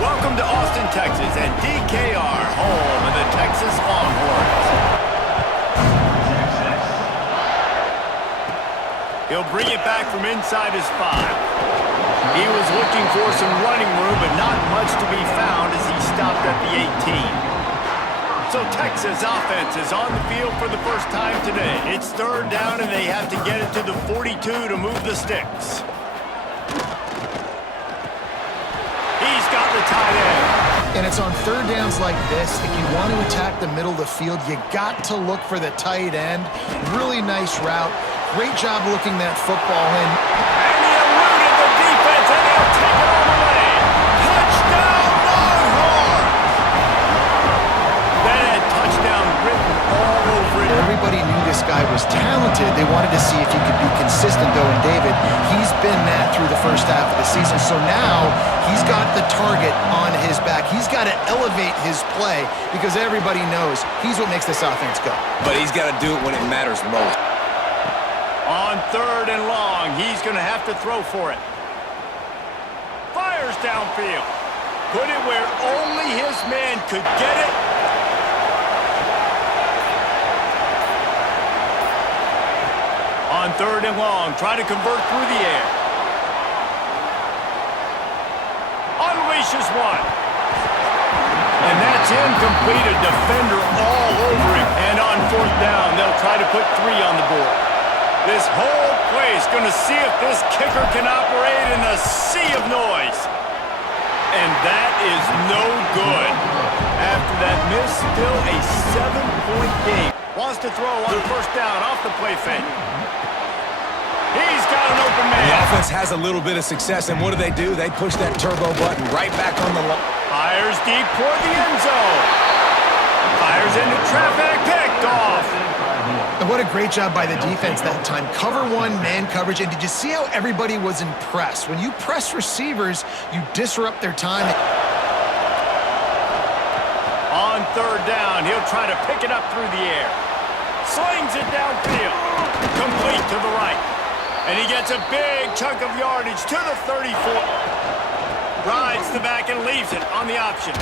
Welcome to Austin, Texas, and DKR, home of the Texas Longhorns. He'll bring it back from inside his 5. He was looking for some running room, but not much to be found as he stopped at the 18. So Texas offense is on the field for the first time today. It's 3rd down, and they have to get it to the 42 to move the sticks. He's got the tight end. And it's on 3rd downs like this. If you want to attack the middle of the field, you got to look for the tight end. Really nice route. Great job looking that football in. And he eluded the defense, and he'll take it all the way. Touchdown, Longhorns! That had touchdown written all over it. Everybody knew this guy was talented. They wanted to see if he could be consistent, though, and David, he's been that through the first half of the season. So now he's got the target on his back. He's got to elevate his play because everybody knows he's what makes this offense go. But he's got to do it when it matters most. On 3rd and long, he's going to have to throw for it. Fires downfield. Put it where only his man could get it. On 3rd and long, try to convert through the air. Unleashes one. And that's incomplete. A defender all over him. And on 4th down, they'll try to put 3 on the board. This whole play is going to see if this kicker can operate in a sea of noise. And that is no good. After that miss, still a 7-point game. Wants to throw on 1st down off the play fake. He's got an open man. The offense has a little bit of success, and what do? They push that turbo button right back on the line. Fires deep toward the end zone. Fires into traffic, picked off. And what a great job by the defense that time. Cover 1, man coverage. And did you see how everybody was impressed? When you press receivers, you disrupt their time. On 3rd down, he'll try to pick it up through the air. Slings it downfield. Complete to the right. And he gets a big chunk of yardage to the 34. Rides the back and leaves it on the option.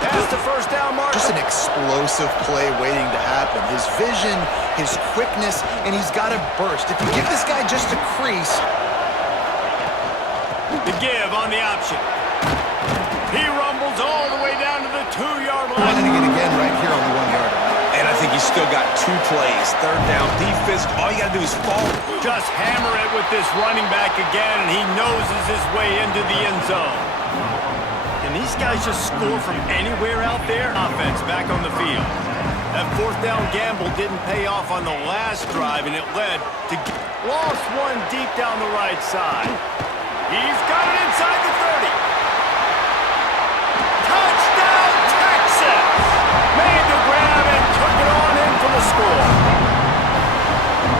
Past the 1st down mark. Just an explosive play waiting to happen. His vision, his quickness, and he's got a burst. If you give this guy just a crease. The give on the option. He rumbles all the way down to the 2-yard line. Running it again right here on the 1-yard line. And I think he's still got 2 plays. 3rd down defense. All you got to do is fall. Just hammer it with this running back again, and he noses his way into the end zone. Can these guys just score from anywhere out there? Offense back on the field. That 4th down gamble didn't pay off on the last drive, and it led to lost one deep down the right side. He's got it inside the 30. Touchdown, Texas! Made the grab and took it on in for the score.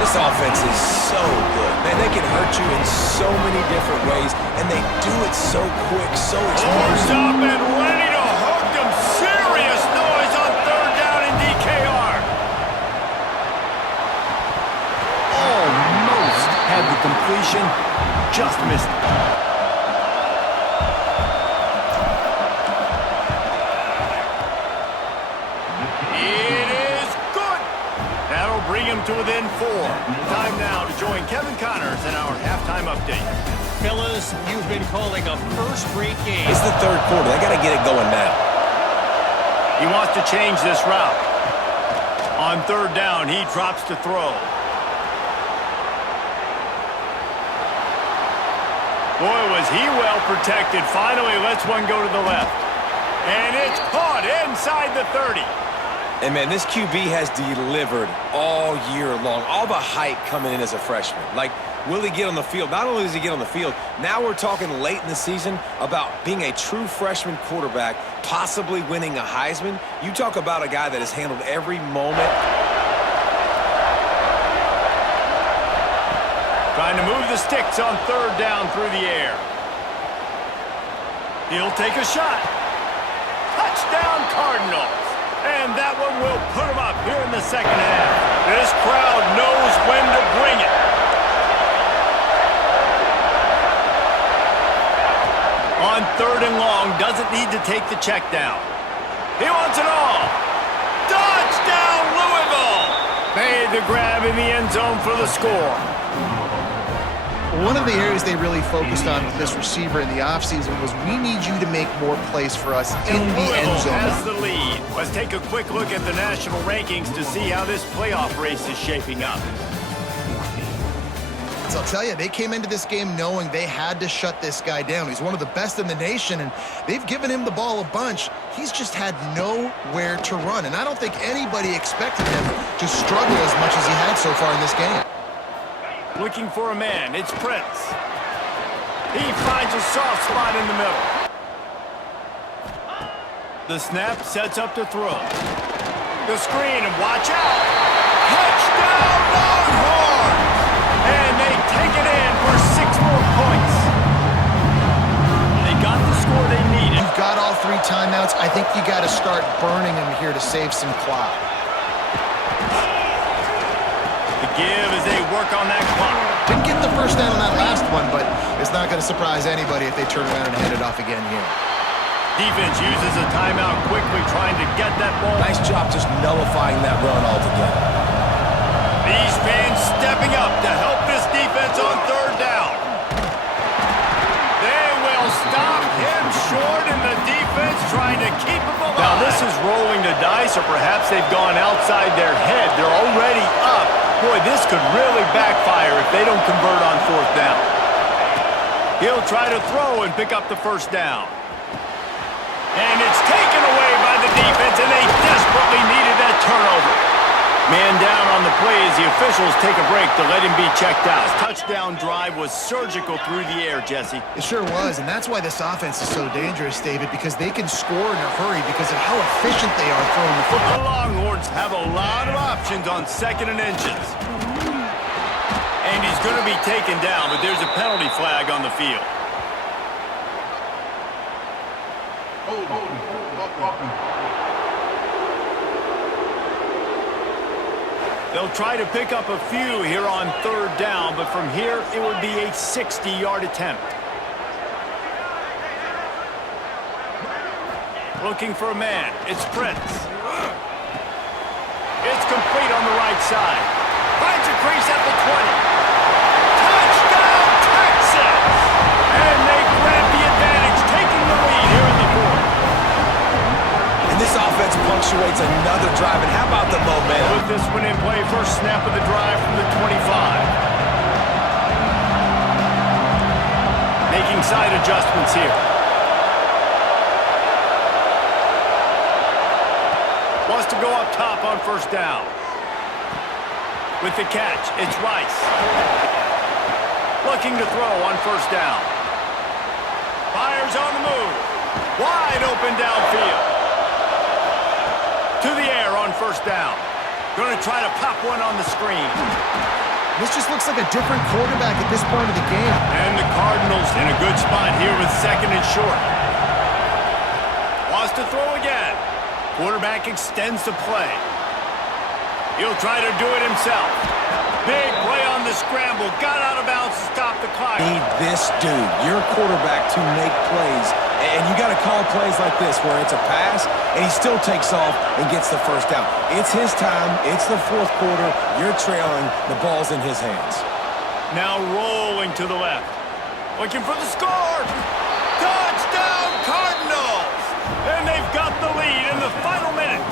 This offense is so good. Man, they can hurt you in so many different ways, and they do it so quick, so explosive. Up and ready to hook them. Serious noise on 3rd down in DKR. Almost had the completion, just missed it. Bring him to within 4. Time now to join Kevin Connors in our halftime update. Fellas, you've been calling a first-rate game. It's the 3rd quarter. They got to get it going now. He wants to change this route. On 3rd down, he drops to throw. Boy, was he well protected. Finally lets one go to the left. And it's caught inside the 30. And, man, this QB has delivered all year long. All the hype coming in as a freshman. Like, will he get on the field? Not only does he get on the field, now we're talking late in the season about being a true freshman quarterback, possibly winning a Heisman. You talk about a guy that has handled every moment. Trying to move the sticks on 3rd down through the air. He'll take a shot. Touchdown, Cardinals. And that one will put him up here in the 2nd half. This crowd knows when to bring it. On 3rd and long, doesn't need to take the check down. He wants it all. Touchdown, Louisville! Made the grab in the end zone for the score. One of the areas they really focused on with this receiver in the offseason was we need you to make more plays for us in the end zone. Has the lead. Let's take a quick look at the national rankings to see how this playoff race is shaping up. So I'll tell you, they came into this game knowing they had to shut this guy down. He's one of the best in the nation, and they've given him the ball a bunch. He's just had nowhere to run, and I don't think anybody expected him to struggle as much as he had so far in this game. Looking for a man, it's Prince. He finds a soft spot in the middle. The snap sets up to throw. The screen, and watch out! Touchdown, Longhorns! And they take it in for 6 more points. They got the score they needed. You've got all 3 timeouts. I think you got to start burning them here to save some clock. The give as they work on that clock. Didn't get the first down on that last one, but it's not going to surprise anybody if they turn around and hand it off again here. Defense uses a timeout quickly, trying to get that ball. Nice job just nullifying that run altogether. These fans stepping up to help this defense on 3rd down. They will stop him short, and the defense trying to keep him alive. Now this is rolling the dice, or perhaps they've gone outside their head. They're already up. Boy, this could really backfire if they don't convert on 4th down. He'll try to throw and pick up the 1st down. And it's taken away by the defense, and they desperately needed that turnover. Man down on the play as the officials take a break to let him be checked out. His touchdown drive was surgical through the air, Jesse. It sure was, and that's why this offense is so dangerous, David, because they can score in a hurry because of how efficient they are throwing the football. The Longhorns have a lot of options on 2nd and inches. And he's going to be taken down, but there's a penalty flag on the field. They'll try to pick up a few here on 3rd down, but from here it would be a 60-yard attempt. Looking for a man. It's Prince. It's complete on the right side. Finds a crease at the 20. Touchdown, Texas! And they grab the advantage, taking the lead here in the 4th. This offense punctuates another drive, and how about the momentum? With this one in play, first snap of the drive from the 25. Making side adjustments here. Wants to go up top on 1st down. With the catch, it's Rice. Looking to throw on 1st down. Fires on the move. Wide open downfield. To the air on 1st down. Going to try to pop one on the screen. This just looks like a different quarterback at this point of the game. And the Cardinals in a good spot here with 2nd and short. Wants to throw again. Quarterback extends the play. He'll try to do it himself. Big play on the scramble. Got out of bounds to stop the clock. Need this dude, your quarterback, to make plays. And you got to call plays like this where it's a pass and he still takes off and gets the 1st down. It's his time. It's the 4th quarter. You're trailing. The ball's in his hands. Now rolling to the left. Looking for the score. Touchdown, Cardinals! And they've got the lead in the final minute.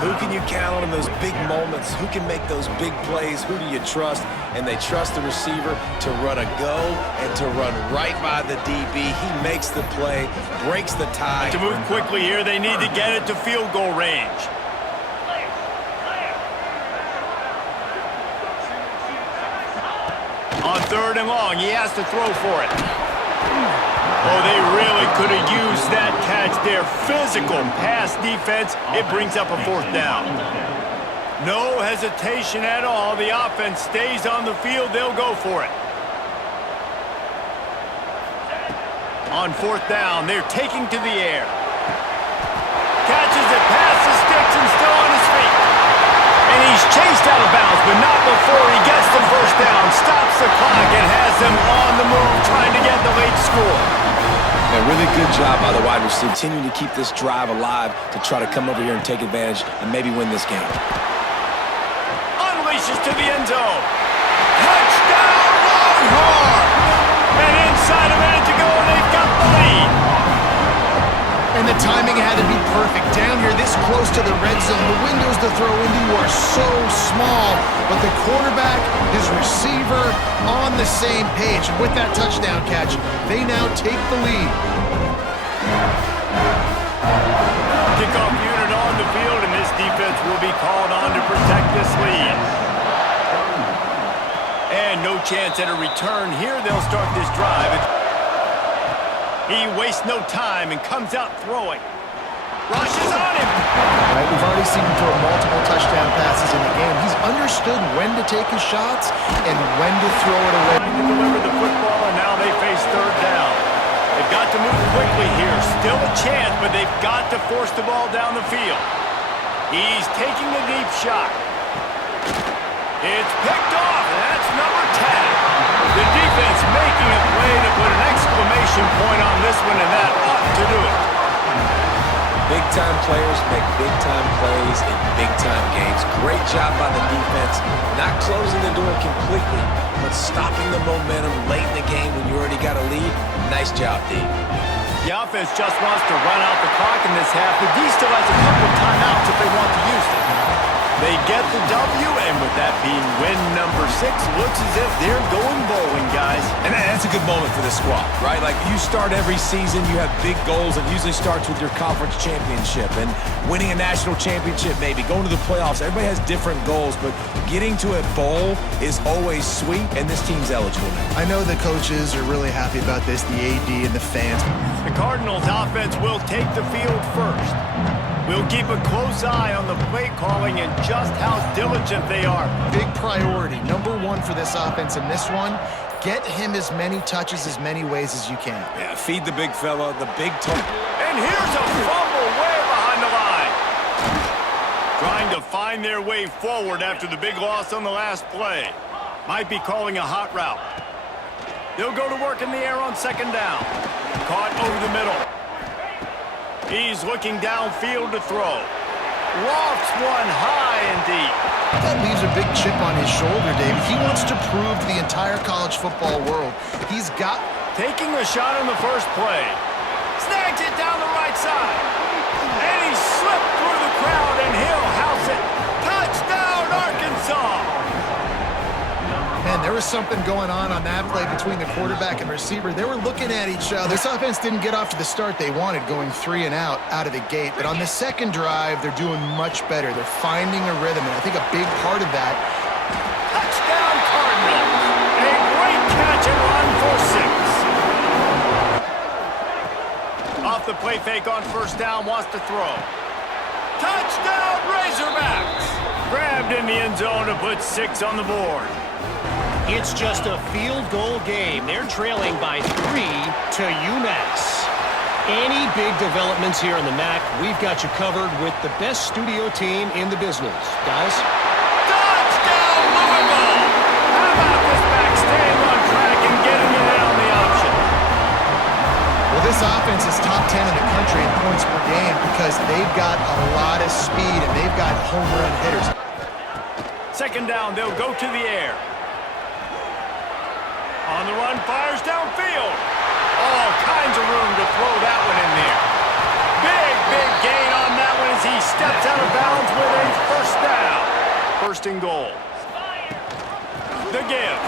Who can you count on in those big moments? Who can make those big plays? Who do you trust? And they trust the receiver to run a go and to run right by the DB. He makes the play, breaks the tie. To move quickly here, they need to get it to field goal range. On 3rd and long, he has to throw for it. Oh, they really could have used that catch there. Physical pass defense. It brings up a 4th down. No hesitation at all. The offense stays on the field. They'll go for it. On 4th down, they're taking to the air. Catches it past the sticks and still on his feet. And he's chased out of bounds, but not before he gets the 1st down. Stops the clock and has them on the move trying to get the late score. A really good job by the wide receiver. Continue to keep this drive alive to try to come over here and take advantage and maybe win this game. Unleashes to the end zone. Touchdown, Longhorn! And inside a minute to go, and they've got the lead. And the timing had to be perfect. Down here this close to the red zone, the windows to throw into are so small, but the quarterback, his receiver, on the same page. And with that touchdown catch, they now take the lead. Kickoff unit on the field, and this defense will be called on to protect this lead. And no chance at a return here. They'll start this drive. He wastes no time and comes out throwing. Rushes on him. Right, we've already seen him throw multiple touchdown passes in the game. He's understood when to take his shots and when to throw it away. To deliver the football, and now they face third down. They've got to move quickly here. Still a chance, but they've got to force the ball down the field. He's taking a deep shot. It's picked off, and that's number 10. The defense making a play to put an exclamation point on this one, and that ought to do it. Big-time players make big-time plays in big-time games. Great job by the defense, not closing the door completely, but stopping the momentum late in the game when you already got a lead. Nice job, D. The offense just wants to run out the clock in this half. The D still has a couple of timeouts if they want to use them. They get the W, and with that being win number 6, looks as if they're going bowling, guys. And that's a good moment for the squad, right? Like, you start every season, you have big goals. It usually starts with your conference championship and winning a national championship, maybe going to the playoffs. Everybody has different goals, but getting to a bowl is always sweet, and this team's eligible now. I know the coaches are really happy about this, the AD and the fans. The Cardinals offense will take the field first. We'll keep a close eye on the play calling and just how diligent they are. Big priority, number 1 for this offense in this one. Get him as many touches as many ways as you can. Yeah, feed the big fella, the big toe. And here's a fumble way behind the line. Trying to find their way forward after the big loss on the last play. Might be calling a hot route. They'll go to work in the air on second down. Caught over the middle. He's looking downfield to throw. Lofts one high and deep. That leaves a big chip on his shoulder, David. He wants to prove to the entire college football world he's got... Taking a shot on the first play. Snags it down the right side. And he slipped through the crowd, and he'll house it. Touchdown, Arkansas! Man, there was something going on that play between the quarterback and receiver. They were looking at each other. This offense didn't get off to the start they wanted, going 3 and out of the gate. But on the second drive, they're doing much better. They're finding a rhythm, and I think a big part of that... Touchdown, Cardinals! A great catch and run for 6. Off the play fake on first down, wants to throw. Touchdown, Razorbacks! Grabbed in the end zone to put 6 on the board. It's just a field goal game. They're trailing by 3 to UMass. Any big developments here in the MAC, we've got you covered with the best studio team in the business. Guys? Touchdown, Louisville! How about this back staying on track and getting it in on the option? Well, this offense is top 10 in the country in points per game because they've got a lot of speed and they've got home run hitters. Second down, they'll go to the air. On the run, fires downfield. All kinds of room to throw that one in there. Big gain on that one as he steps out of bounds with a first down. First and goal. The give.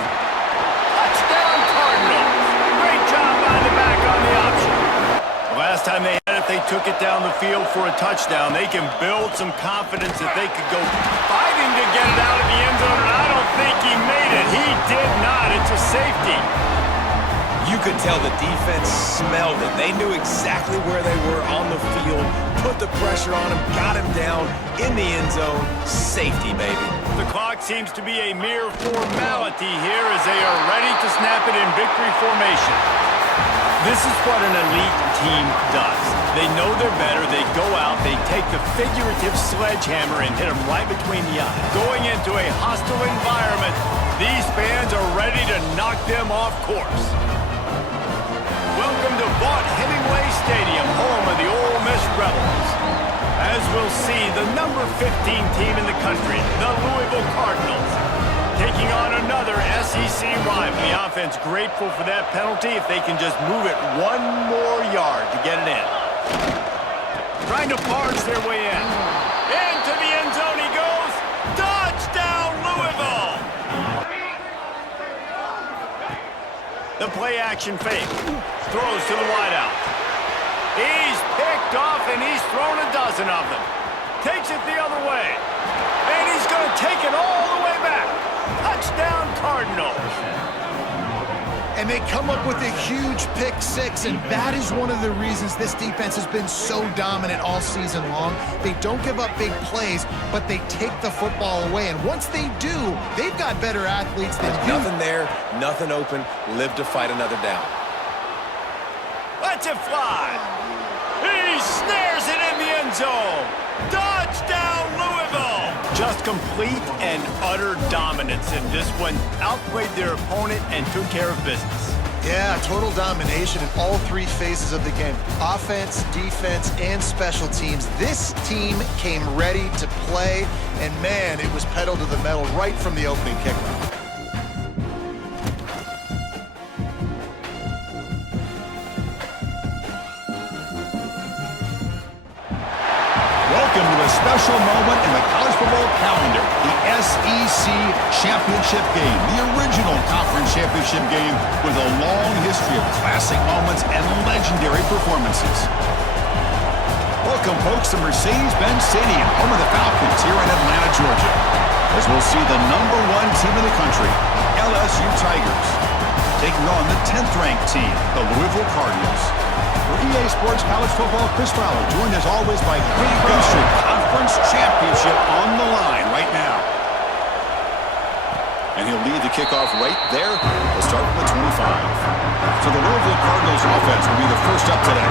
Touchdown, Cardinals. Great job by the back on the option. The last time they had it, they took it down the field for a touchdown. They can build some confidence that they could go fighting to get it out of the end zone, and I don't think he made it. He did not. It's a safety. You could tell the defense smelled it. They knew exactly where they were on the field, put the pressure on him, got him down in the end zone. Safety, baby. The clock seems to be a mere formality here as they are ready to snap it in victory formation. This is what an elite team does. They know they're better. They go out, they take the figurative sledgehammer and hit them right between the eyes. Going into a hostile environment, these fans are ready to knock them off course. Welcome to Vaught Hitting Stadium, home of the Ole Miss Rebels. As we'll see, the number 15 team in the country, the Louisville Cardinals, taking on another SEC rival. The offense grateful for that penalty if they can just move it one more yard to get it in. Trying to barge their way in. Into the end zone he goes. Touchdown, Louisville! The play action fake. Throws to the wideout. He's picked off and he's thrown a dozen of them. Takes it the other way. And he's going to take it all the way back. Touchdown, Cardinals. And they come up with a huge pick six, and that is one of the reasons this defense has been so dominant all season long. They don't give up big plays, but they take the football away. And once they do, they've got better athletes than you. Nothing there, nothing open. Live to fight another down. Lets it fly. He snares it in the end zone. Touchdown, Louisville! Just complete and utter dominance in this one. Outplayed their opponent and took care of business. Yeah, total domination in all three phases of the game. Offense, defense, and special teams. This team came ready to play, and man, it was pedal to the metal right from the opening kickoff. Welcome to a special moment in the college football calendar, the SEC Championship Game, the original conference championship game with a long history of classic moments and legendary performances. Welcome, folks, to Mercedes-Benz Stadium, home of the Falcons here in Atlanta, Georgia, as we'll see the #1 team in the country, the LSU Tigers, taking on the 10th-ranked team, the Louisville Cardinals. For EA Sports College Football, Chris Fowler, joined as always by Great Country Conference Championship on the line right now. And he'll lead the kickoff right there. We'll start from the 25. So the Louisville Cardinals offense will be the first up today.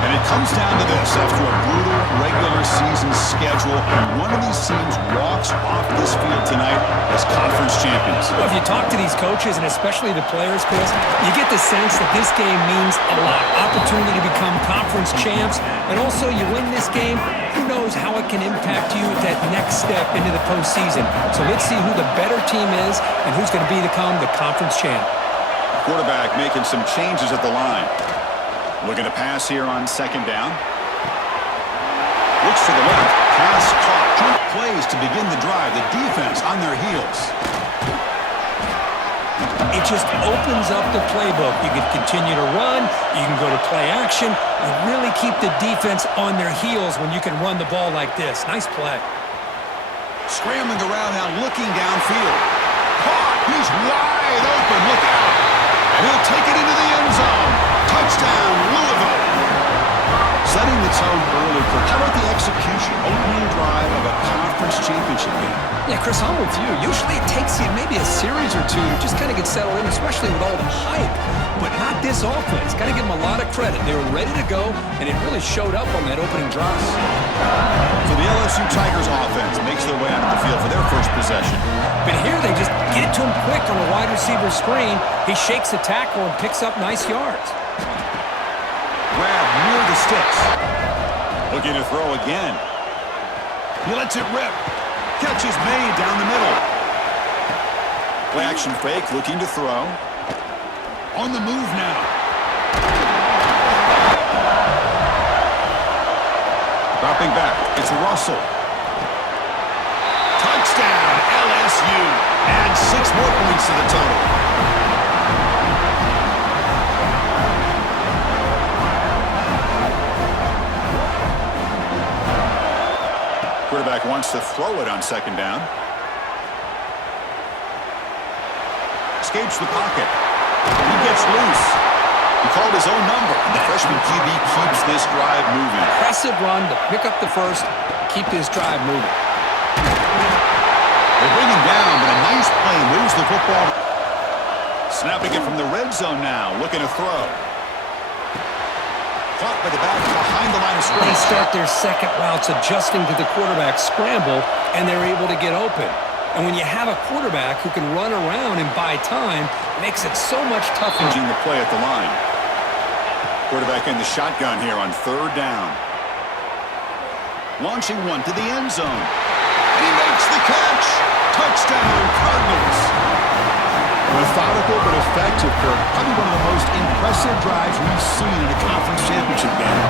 And it comes down to this after a brutal regular season schedule, and one of these teams walks off this field tonight as conference champions. Well, if you talk to these coaches, and especially the players, Chris, you get the sense that this game means a lot. Opportunity to become conference champs, and also you win this game, who knows how it can impact you at that next step into the postseason. So let's see who the better team is and who's going to become the conference champ. Quarterback making some changes at the line. Looking to pass here on second down. Looks to the left. Pass caught. Jump plays to begin the drive. The defense on their heels. It just opens up the playbook. You can continue to run. You can go to play action. You really keep the defense on their heels when you can run the ball like this. Nice play. Scrambling around now, looking downfield. Caught. He's wide open. Look out. And he'll take it into the end zone. Touchdown, Louisville. Setting the tone early. How about the execution? Opening drive of a conference championship game. Yeah, Chris, I'm with you. Usually it takes you maybe a series or two to just kind of get settled in, especially with all the hype. But not this offense. Got to give them a lot of credit. They were ready to go, and it really showed up on that opening drive. So the LSU Tigers offense makes their way onto the field for their first possession. But here they just get it to him quick on a wide receiver screen. He shakes the tackle and picks up nice yards. Grab near the sticks. Looking to throw again. He lets it rip. Catch is made down the middle. Play action fake, looking to throw. On the move now. Dropping back, it's Russell. Touchdown, LSU. Add 6 more points to the total. Quarterback wants to throw it on second down. Escapes the pocket. He gets loose. He called his own number. The freshman QB keeps this drive moving. Impressive run to pick up the first, keep this drive moving. They bring him down, but a nice play moves the football. Snapping it from the red zone now, looking to throw. Caught by the back behind the line of scrimmage. They start their second routes adjusting to the quarterback scramble, and they're able to get open. And when you have a quarterback who can run around and buy time, it makes it so much tougher. Changing the play at the line. Quarterback in the shotgun here on third down. Launching one to the end zone. And he makes the catch. Touchdown, Cardinals. Methodical but effective, Kirk. Probably one of the most impressive drives we've seen in a conference championship game.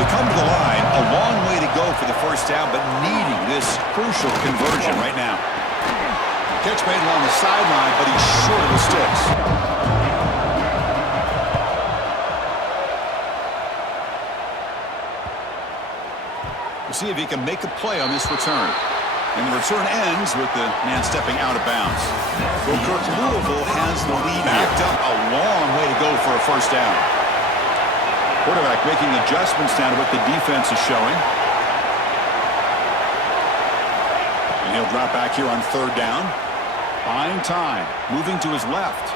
They come to the line, a long way to go for the first down, but needing this crucial conversion right now. Catch made along the sideline, but he's short of the sticks. We'll see if he can make a play on this return. And the return ends with the man stepping out of bounds. Well, Kirk, Louisville has the lead. Backed up a long way to go for a first down. Quarterback making adjustments now to what the defense is showing. And he'll drop back here on third down. Buying time. Moving to his left.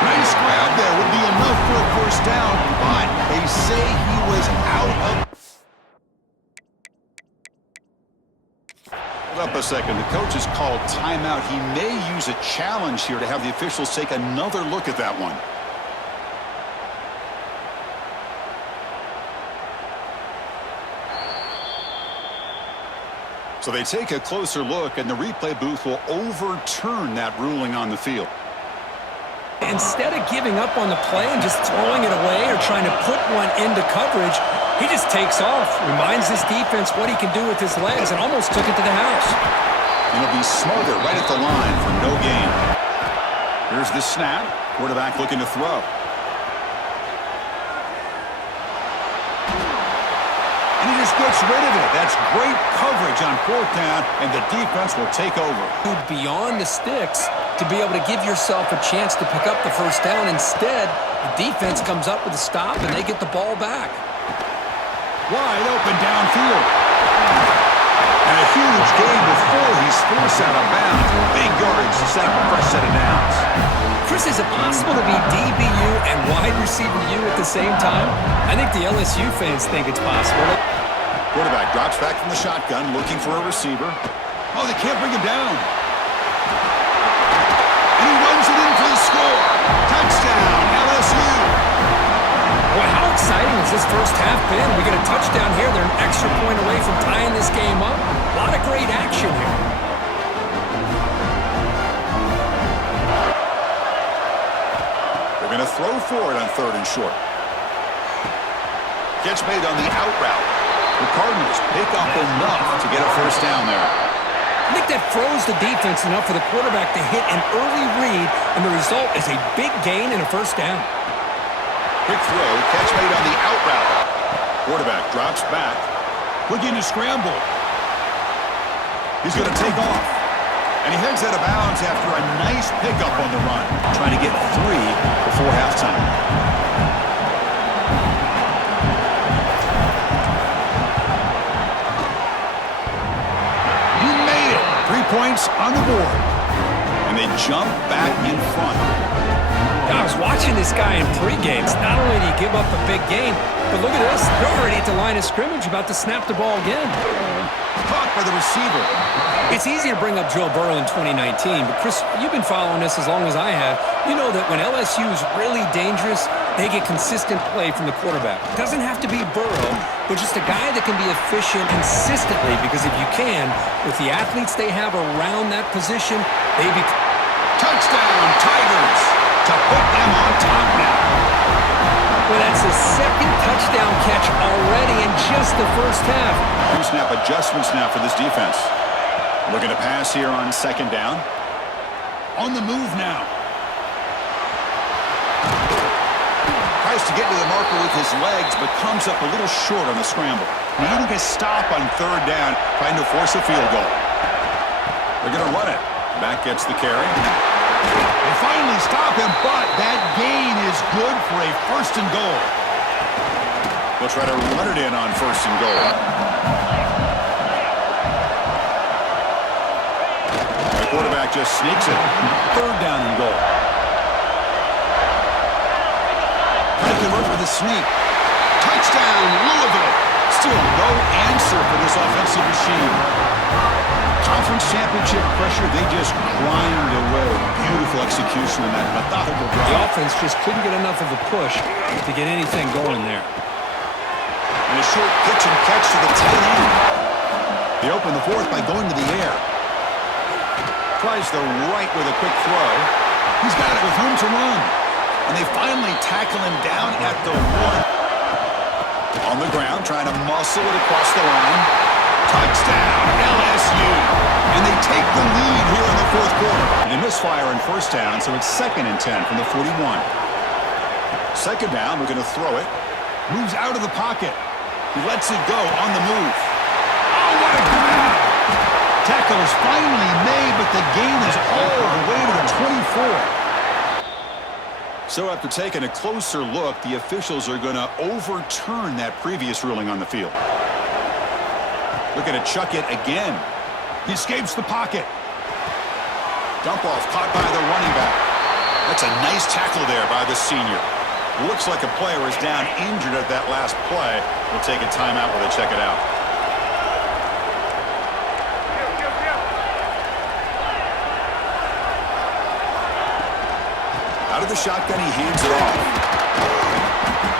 Nice grab there. Would be enough for a first down, but they say he was out of... Hold up a second. The coach has called timeout. He may use a challenge here to have the officials take another look at that one. So they take a closer look, and the replay booth will overturn that ruling on the field. Instead of giving up on the play and just throwing it away or trying to put one into coverage, he just takes off, reminds his defense what he can do with his legs, and almost took it to the house. And he'll be smothered right at the line for no gain. Here's the snap. Quarterback looking to throw. And he just gets rid of it. That's great coverage on fourth down, and the defense will take over. Beyond the sticks to be able to give yourself a chance to pick up the first down. Instead, the defense comes up with a stop, and they get the ball back. Wide open downfield. And a huge gain before he's forced out of bounds. Big yardage to set up a fresh set of downs. Chris, is it possible to be DBU and wide receiver U at the same time? I think the LSU fans think it's possible. Quarterback drops back from the shotgun, looking for a receiver. Oh, they can't bring him down. And he runs it in for the score. Touchdown, LSU. Boy, how exciting has this first half been? We get a touchdown here. They're an extra point away from tying this game up. A lot of great action here. They're going to throw for it on third and short. Catch made on the out route. The Cardinals pick up enough to get a first down there. I think that froze the defense enough for the quarterback to hit an early read, and the result is a big gain and a first down. Quick throw, catch made on the out route. Quarterback drops back, looking to scramble. He's going to take off. And he heads out of bounds after a nice pickup on the run, trying to get 3 before halftime. He made it. 3 points on the board. And they jump back in front. I was watching this guy in pregame. Not only did he give up a big gain, but look at this. They're already at the line of scrimmage, about to snap the ball again. Caught by the receiver. It's easy to bring up Joe Burrow in 2019, but Chris, you've been following this as long as I have. You know that when LSU is really dangerous, they get consistent play from the quarterback. It doesn't have to be Burrow, but just a guy that can be efficient consistently, because if you can, with the athletes they have around that position, they become... Touchdown, Tigers! To put them on top now. Well, that's his second touchdown catch already in just the first half. Snap adjustments now for this defense. Looking to pass here on second down. On the move now. Tries to get to the marker with his legs, but comes up a little short on the scramble. Needing a stop on third down, trying to force a field goal. They're going to run it. Back gets the carry. They finally stop him, but that gain is good for a first and goal. They'll try to run it in on first and goal. The quarterback just sneaks it. Third down and goal. Trying to convert with a sneak. Touchdown, Louisville. Still no answer for this offensive machine. conference championship pressure, they just grind away. Beautiful execution on that methodical drive. The offense just couldn't get enough of a push to get anything going there. And a short pitch and catch to the tight end. They open the fourth by going to the air. Tries the right with a quick throw. He's got it with room to run. And they finally tackle him down at the 1. On the ground, trying to muscle it across the line. Touchdown, LSU. And they take the lead here in the fourth quarter. And they misfire in first down, so it's 2nd and 10 from the 41. Second down, we're going to throw it. Moves out of the pocket. He lets it go on the move. Oh, what a grab! Tackle is finally made, but the gain is all the way to the 24. So after taking a closer look, the officials are going to overturn that previous ruling on the field. Looking to chuck it again. He escapes the pocket. Dump off caught by the running back. That's a nice tackle there by the senior. Looks like a player is down injured at that last play. We'll take a timeout while they check it out. Out of the shotgun, he hands it off.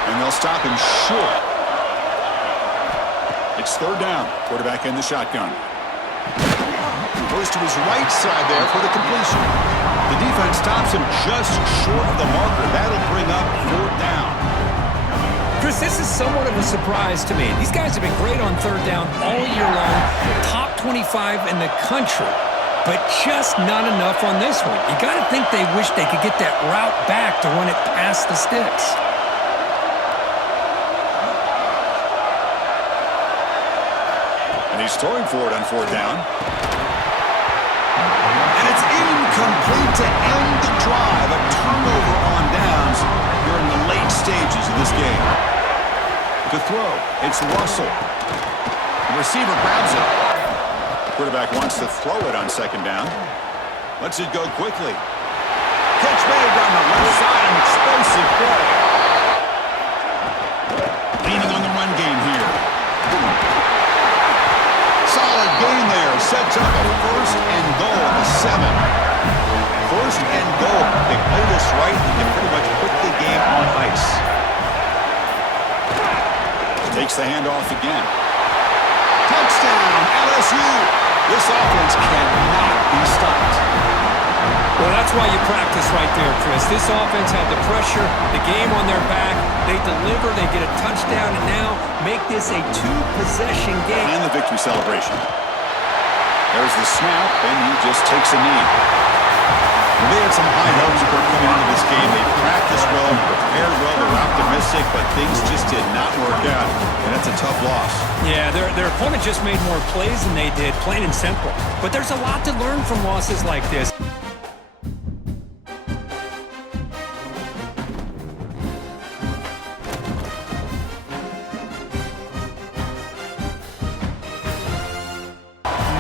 And they'll stop him short. It's third down. Quarterback in the shotgun. Goes to his right side there for the completion. The defense stops him just short of the marker. That'll bring up fourth down. Chris, this is somewhat of a surprise to me. These guys have been great on third down all year long. Top 25 in the country. But just not enough on this one. You got to think they wish they could get that route back to run it past the sticks. And he's throwing for it on fourth down. And it's incomplete to end the drive. A turnover on downs during the late stages of this game. To throw, it's Russell. The receiver grabs it. Quarterback wants to throw it on second down. Lets it go quickly. Catch made down the left side, an explosive play. Leaning on the run game here. Solid gain there. Sets up a first and goal at the 7. First and goal. They play this right and can pretty much put the game on ice. Takes the handoff again. Touchdown, LSU. This offense cannot be stopped. Well, that's why you practice right there, Chris. This offense had the pressure, the game on their back. They deliver, they get a touchdown, and now make this a 2-possession game. And the victory celebration. There's the snap, and he just takes a knee. Well, they had some high hopes for coming into this game. They practiced well, prepared well, they were optimistic, but things just did not work out, and that's a tough loss. Yeah, their opponent just made more plays than they did, plain and simple. But there's a lot to learn from losses like this.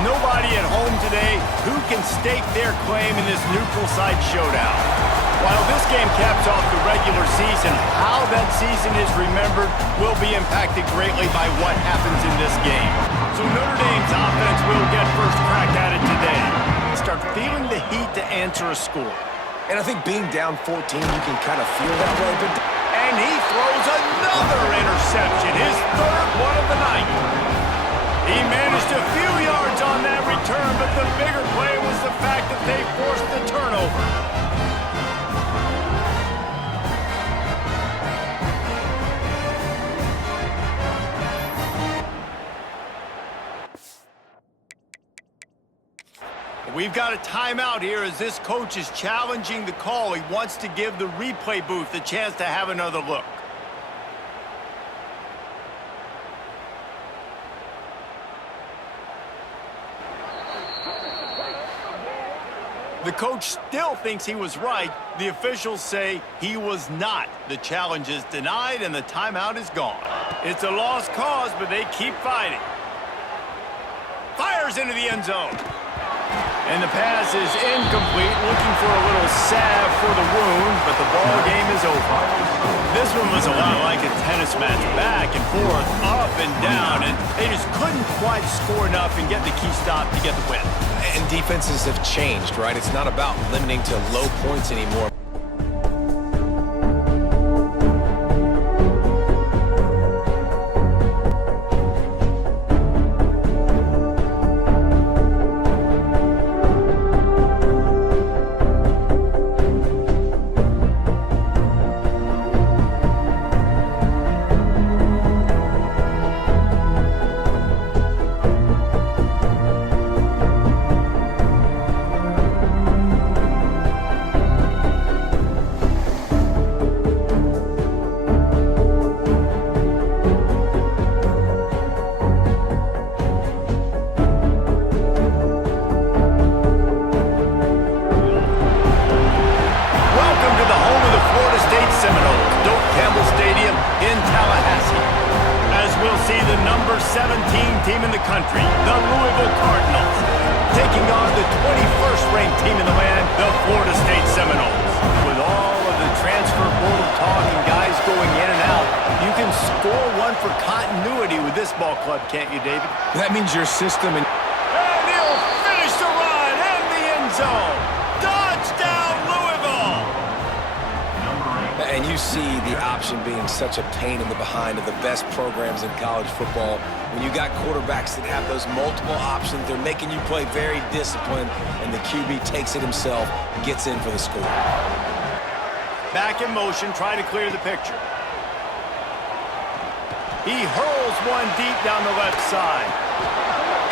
Nobody at home today who can stake their claim in this neutral side showdown. While this game caps off the regular season, how that season is remembered will be impacted greatly by what happens in this game. So Notre Dame's offense will get first crack at it today. Start feeling the heat to answer a score. And I think being down 14, you can kind of feel that way. And he throws another interception, his third one of the night. He managed a few yards on that return, but the bigger play was the fact that they forced the turnover. We've got a timeout here as this coach is challenging the call. He wants to give the replay booth a chance to have another look. The coach still thinks he was right. The officials say he was not. The challenge is denied and the timeout is gone. It's a lost cause, but they keep fighting. Fires into the end zone. And the pass is incomplete, looking for a little salve for the wound, but the ball game is over. This one was a lot like a tennis match, back and forth, up and down, and they just couldn't quite score enough and get the key stop to get the win. And defenses have changed, right? It's not about limiting to low points anymore. Team in the country, the Louisville Cardinals, taking on the 21st ranked team in the land, the Florida State Seminoles. With all of the transfer portal talk and guys going in and out, you can score one for continuity with this ball club, can't you, David? That means your system and he'll finish the run in the end zone. Touchdown, Louisville! And you see the option being such a pain in the behind of the best programs in college football. When you got quarterbacks that have those multiple options, they're making you play very disciplined, and the QB takes it himself, gets in for the score. Back in motion, try to clear the picture. He hurls one deep down the left side.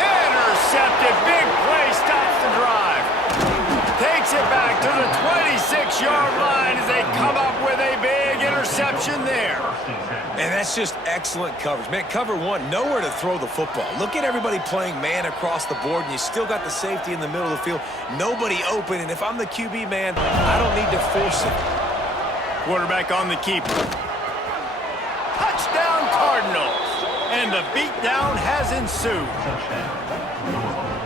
Intercepted, big play, stops the drive. Takes it back to the 26-yard line as they come up with a big interception there. And that's just excellent coverage. Man, cover one, nowhere to throw the football. Look at everybody playing man across the board, and you still got the safety in the middle of the field. Nobody open, and if I'm the QB, man, I don't need to force it. Quarterback on the keeper. Touchdown, Cardinals. And the beatdown has ensued.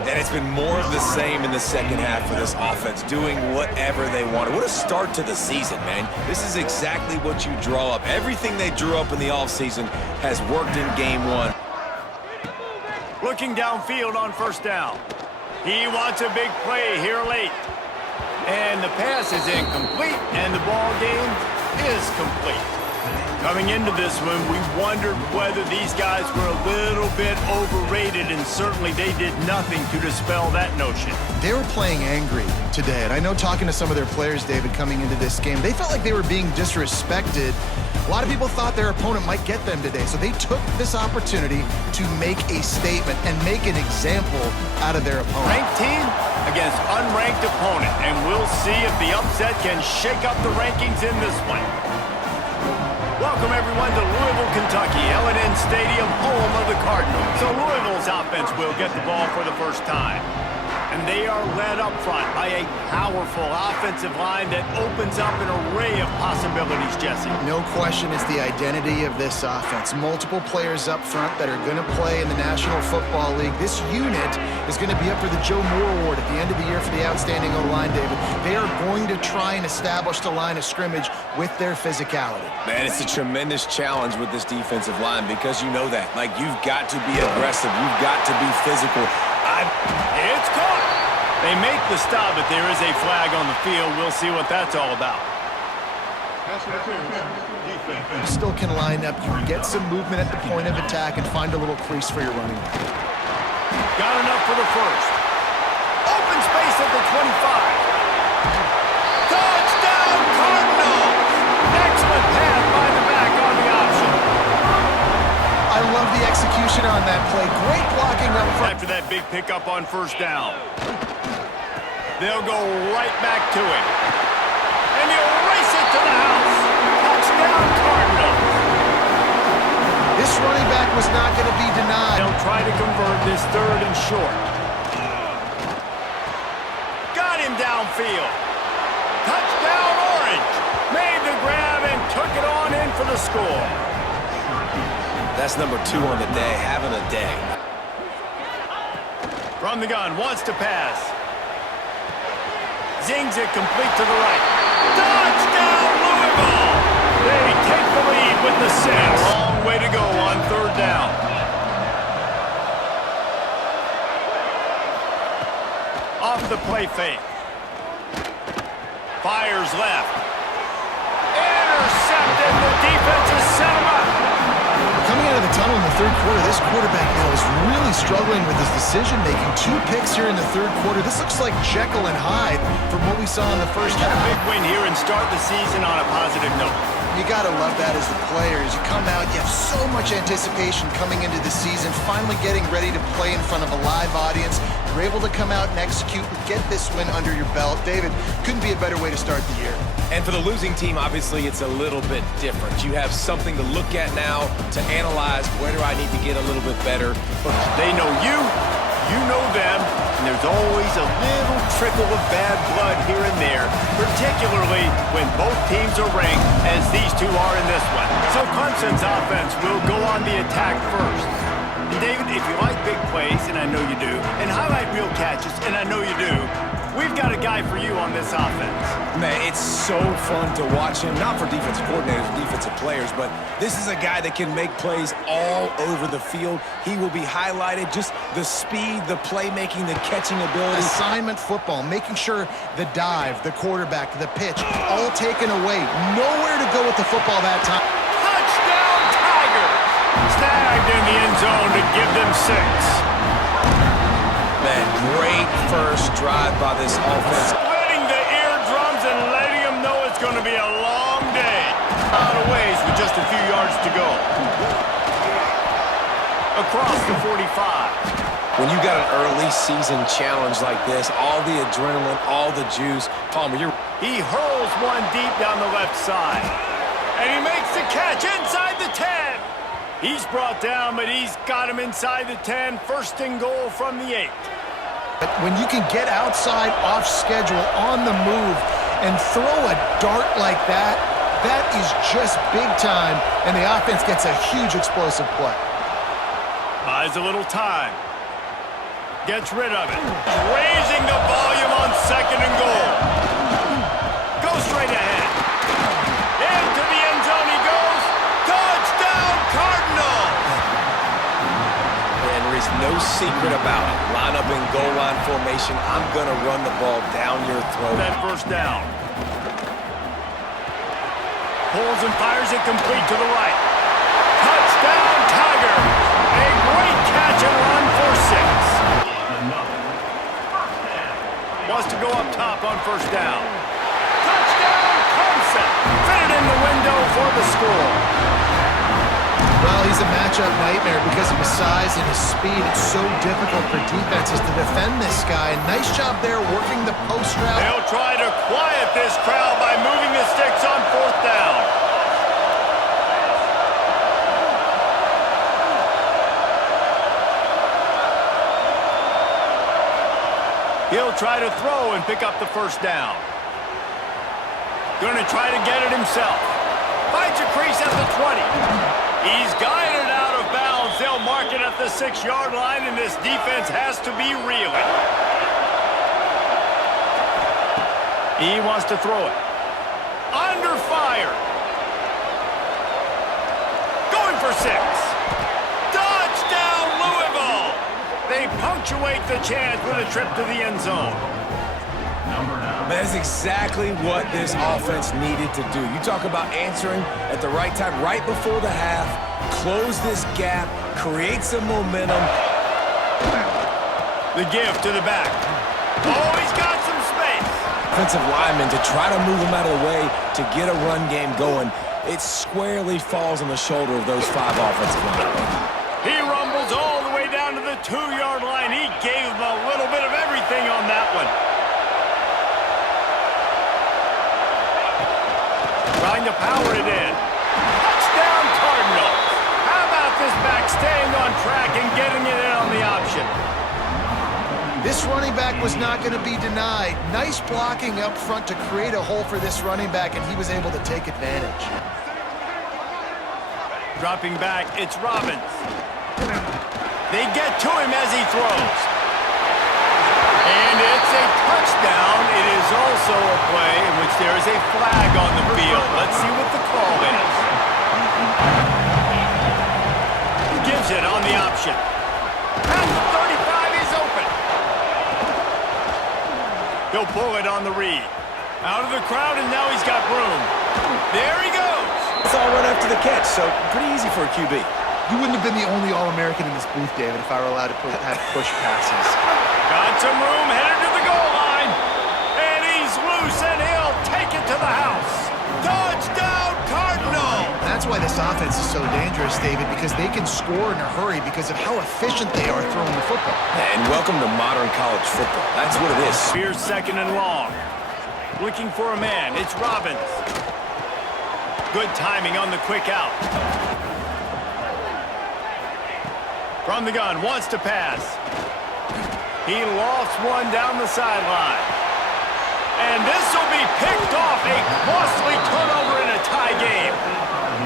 And it's been more of the same in the second half for this offense, doing whatever they wanted. What a start to the season, man. This is exactly what you draw up. Everything they drew up in the offseason has worked in game one. Looking downfield on first down. He wants a big play here late. And the pass is incomplete, and the ball game is complete. Coming into this one, we wondered whether these guys were a little bit overrated, and certainly they did nothing to dispel that notion. They were playing angry today, and I know talking to some of their players, David, coming into this game, they felt like they were being disrespected. A lot of people thought their opponent might get them today, so they took this opportunity to make a statement and make an example out of their opponent. Ranked team against unranked opponent, and we'll see if the upset can shake up the rankings in this one. Welcome, everyone, to Louisville, Kentucky, L&N Stadium, home of the Cardinals. So Louisville's offense will get the ball for the first time. And they are led up front by a powerful offensive line that opens up an array of possibilities, Jesse. No question, it's the identity of this offense. Multiple players up front that are going to play in the National Football League. This unit is going to be up for the Joe Moore Award at the end of the year for the outstanding O-line, David. They are going to try and establish the line of scrimmage with their physicality. Man, it's a tremendous challenge with this defensive line because you know that. Like, you've got to be aggressive. You've got to be physical. It's caught. They make the stop, but there is a flag on the field. We'll see what that's all about. Still can line up. You can get some movement at the point of attack and find a little crease for your running. Got enough for the first. Open space at the 25. Touchdown, Cardinals! Excellent pass by the back on the option. I love the execution on that play. Great blocking up front. After that big pickup on first down. They'll go right back to it. And he'll race it to the house. Touchdown, Cardinals. This running back was not going to be denied. They'll try to convert this third and short. Got him downfield. Touchdown, Orange. Made the grab and took it on in for the score. That's number 2 on the day, having a day. From the gun, wants to pass. zings it complete to the right. Touchdown, Louisville! They take the lead with the 6. Long way to go on 3rd down. Off the play fake. Fires left. Intercepted. The defense has set him up. Coming out of the tunnel in the 3rd quarter, this quarterback now is really struggling with his decision-making. 2 picks here in the 3rd quarter. This looks like Jekyll and Hyde from what we saw in the first half. Big win here and start the season on a positive note. You got to love that as the players. You come out, you have so much anticipation coming into the season, finally getting ready to play in front of a live audience. You're able to come out and execute and get this win under your belt. David, couldn't be a better way to start the year. And for the losing team, obviously, it's a little bit different. You have something to look at now to analyze where do I need to get a little bit better. They know you know them, and there's always a little trickle of bad blood here and there, particularly when both teams are ranked, as these two are in this one. So Clemson's offense will go on the attack first. And David, if you like big plays, and I know you do, and highlight real catches, and I know you do, we've got a guy for you on this offense. Man, it's so fun to watch him, not for defensive coordinators, defensive players, but this is a guy that can make plays all over the field. He will be highlighted, just the speed, the playmaking, the catching ability. Assignment football, making sure the dive, the quarterback, the pitch, all taken away. Nowhere to go with the football that time. Touchdown, Tigers! Snagged in the end zone to give them 6. Man, great first drive by this offense. Splitting the eardrums and letting them know it's going to be a long day. Out of ways with just a few yards to go. Across the 45. When you got an early season challenge like this, all the adrenaline, all the juice, Palmer, He hurls one deep down the left side. And he makes the catch inside the 10. He's brought down, but he's got him inside the 10. 1st and goal from the 8. When you can get outside, off schedule, on the move, and throw a dart like that, that is just big time, and the offense gets a huge explosive play. Buys a little time. Gets rid of it. Raising the volume on 2nd and goal. Goes straight ahead. Into the end zone he goes. Touchdown, Cardinals! and there's no secret about it. Line up in goal line formation. I'm going to run the ball down your throat. That 1st down. Pulls and fires it complete to the right. Touchdown, Tiger! A great catch and run for 6. Wants to go up top on 1st down. Touchdown, Clemson! Fitted in the window for the score. Well, he's a matchup nightmare because of his size and his speed. It's so difficult for defenses to defend this guy. Nice job there working the post route. They'll try to quiet this crowd by moving the sticks on 4th down. He'll try to throw and pick up the 1st down. Going to try to get it himself. Finds a crease at the 20. He's guided out of bounds. They'll mark it at the 6-yard line, and this defense has to be reeling. He wants to throw it. Under fire. Going for 6. Touchdown, Louisville! They punctuate the chance with a trip to the end zone. That's exactly what this offense needed to do. You talk about answering at the right time, right before the half, close this gap, create some momentum. The give to the back. Oh, he's got some space. Offensive lineman to try to move him out of the way to get a run game going. It squarely falls on the shoulder of those 5 offensive linemen. He rumbles all the way down to the 2-yard line. He gave him a little bit of everything on that one. Trying to power it in. Touchdown, Cardinals. How about this back staying on track and getting it in on the option? This running back was not going to be denied. Nice blocking up front to create a hole for this running back, and he was able to take advantage. Dropping back, it's Robbins. They get to him as he throws. And it's a touchdown. It is also a play in which there is a flag on the field. Let's see what the call is. Gives it on the option. At the 35, he's open. He'll pull it on the read. Out of the crowd, and now he's got room. There he goes. It's all run after the catch, so pretty easy for a QB. You wouldn't have been the only All-American in this booth, David, if I were allowed to have push passes. Got some room, headed to the goal line. And he's loose, and he'll take it to the house. Touchdown, Cardinal! That's why this offense is so dangerous, David, because they can score in a hurry because of how efficient they are throwing the football. And welcome to modern college football. That's what it is. Spears second and long. Looking for a man. It's Robbins. Good timing on the quick out. From the gun, wants to pass. He lost one down the sideline. And this will be picked off. A costly turnover in a tie game.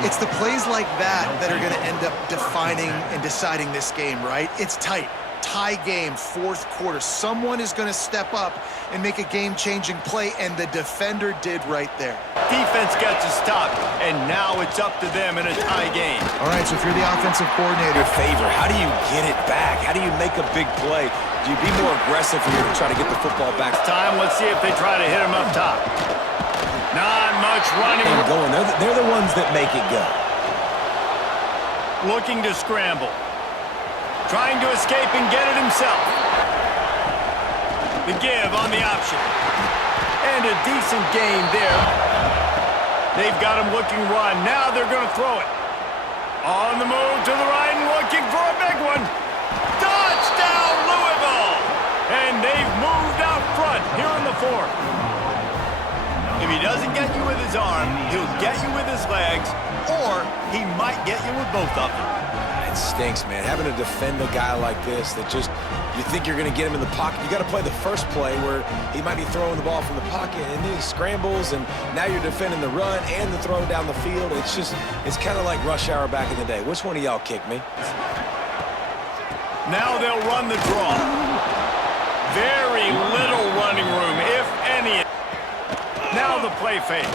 It's the plays like that that are going to end up defining and deciding this game, right? It's tight. Tie game, fourth quarter. Someone is going to step up and make a game-changing play, and the defender did right there. Defense gets a stop, and now it's up to them in a tie game. All right, so if you're the offensive coordinator, Favor, how do you get it back? How do you make a big play? Do you be more aggressive here to try to get the football back? Time, let's see if they try to hit him up top. Not much running. And going. They're the ones that make it go. Looking to scramble. Trying to escape and get it himself. The give on the option. And a decent gain there. They've got him looking run. Now they're going to throw it. On the move to the right and looking for a big one. Touchdown, Louisville! And they've moved out front here in the fourth. If he doesn't get you with his arm, he'll get you with his legs, or he might get you with both of them. It stinks, man. Having to defend a guy like this that just, you think you're going to get him in the pocket. You got to play the first play where he might be throwing the ball from the pocket, and then he scrambles, and now you're defending the run and the throw down the field. It's kind of like rush hour back in the day. Which one of y'all kicked me? Now they'll run the draw. Very little running room, if any. Now the play fake.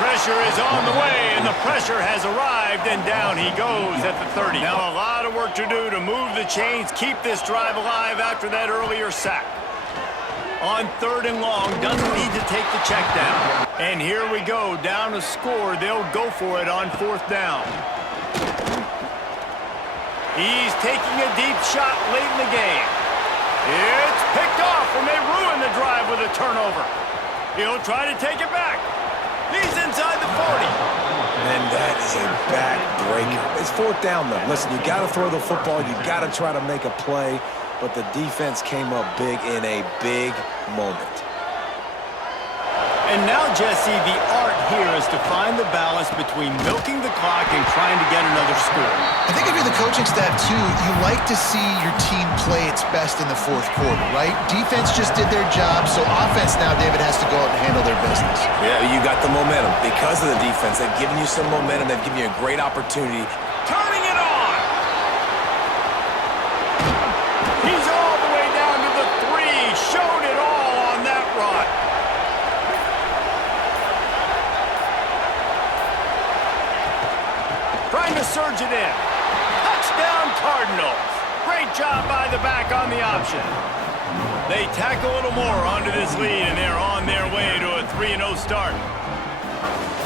Pressure is on the way, and the pressure has arrived, and down he goes at the 30. Now a lot of work to do to move the chains, keep this drive alive after that earlier sack. On third and long, doesn't need to take the check down. And here we go, down a score. They'll go for it on fourth down. He's taking a deep shot late in the game. It's picked off, and they ruin the drive with a turnover. He'll try to take it back. He's inside the 40. And that is a back-breaker. It's fourth down, though. Listen, you got to throw the football. You got to try to make a play. But the defense came up big in a big moment. And now, Jesse, the art here is to find the balance between milking the clock and trying to get another score. I think if you're the coaching staff, too, you like to see your team play its best in the fourth quarter, right? Defense just did their job, so offense now, David, has to go out and handle their business. Yeah, you got the momentum. Because of the defense, they've given you some momentum. They've given you a great opportunity. Turning it on! He's all the way down to the 3. Showed it all on that run. Trying to surge it in. Touchdown, Cardinals. Great job by the back on the option. They tack a little more onto this lead, and they're on their way to a 3-0 start.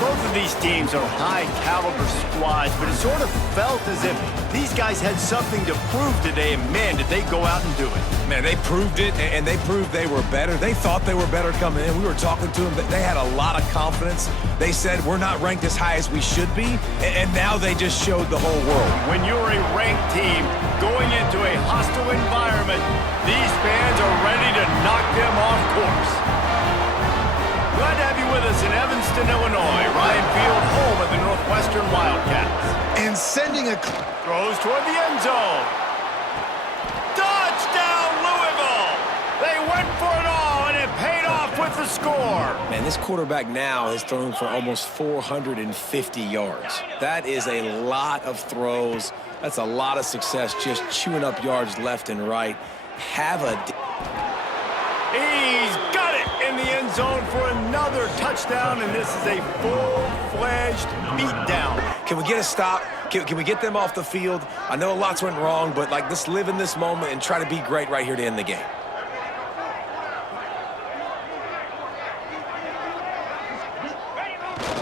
Both of these teams are high-caliber squads, but it sort of felt as if these guys had something to prove today, and man, did they go out and do it. Man, they proved it, and they proved they were better. They thought they were better coming in. We were talking to them. They had a lot of confidence. They said, we're not ranked as high as we should be, and now they just showed the whole world. When you're a ranked team going into a hostile environment, these fans are ready to knock them off course. Glad to have you with us in Evanston, Illinois. Ryan Field, home of the Northwestern Wildcats. And sending a... Throws toward the end zone. Touchdown, Louisville! They went for it all, and it paid off with the score. Man, this quarterback now has thrown for almost 450 yards. That is a lot of throws. That's a lot of success, just chewing up yards left and right. have a... He's got it in the end zone for another touchdown, and this is a full-fledged beatdown. Can we get a stop? Can we get them off the field? I know lots went wrong, but like, let's live in this moment and try to be great right here to end the game.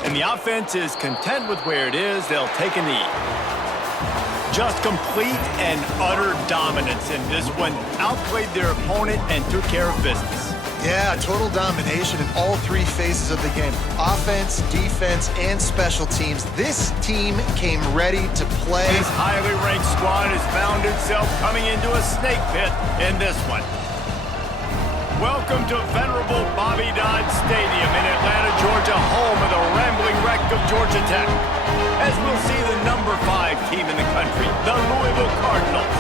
And the offense is content with where it is. They'll take a knee. Just complete and utter dominance in this one. Outplayed their opponent and took care of business. Yeah, total domination in all three phases of the game. Offense, defense, and special teams. This team came ready to play. This highly ranked squad has found itself coming into a snake pit in this one. Welcome to venerable Bobby Dodd Stadium in Atlanta, Georgia, home of the rambling wreck of Georgia Tech. As we'll see the number 5 team in the country, the Louisville Cardinals,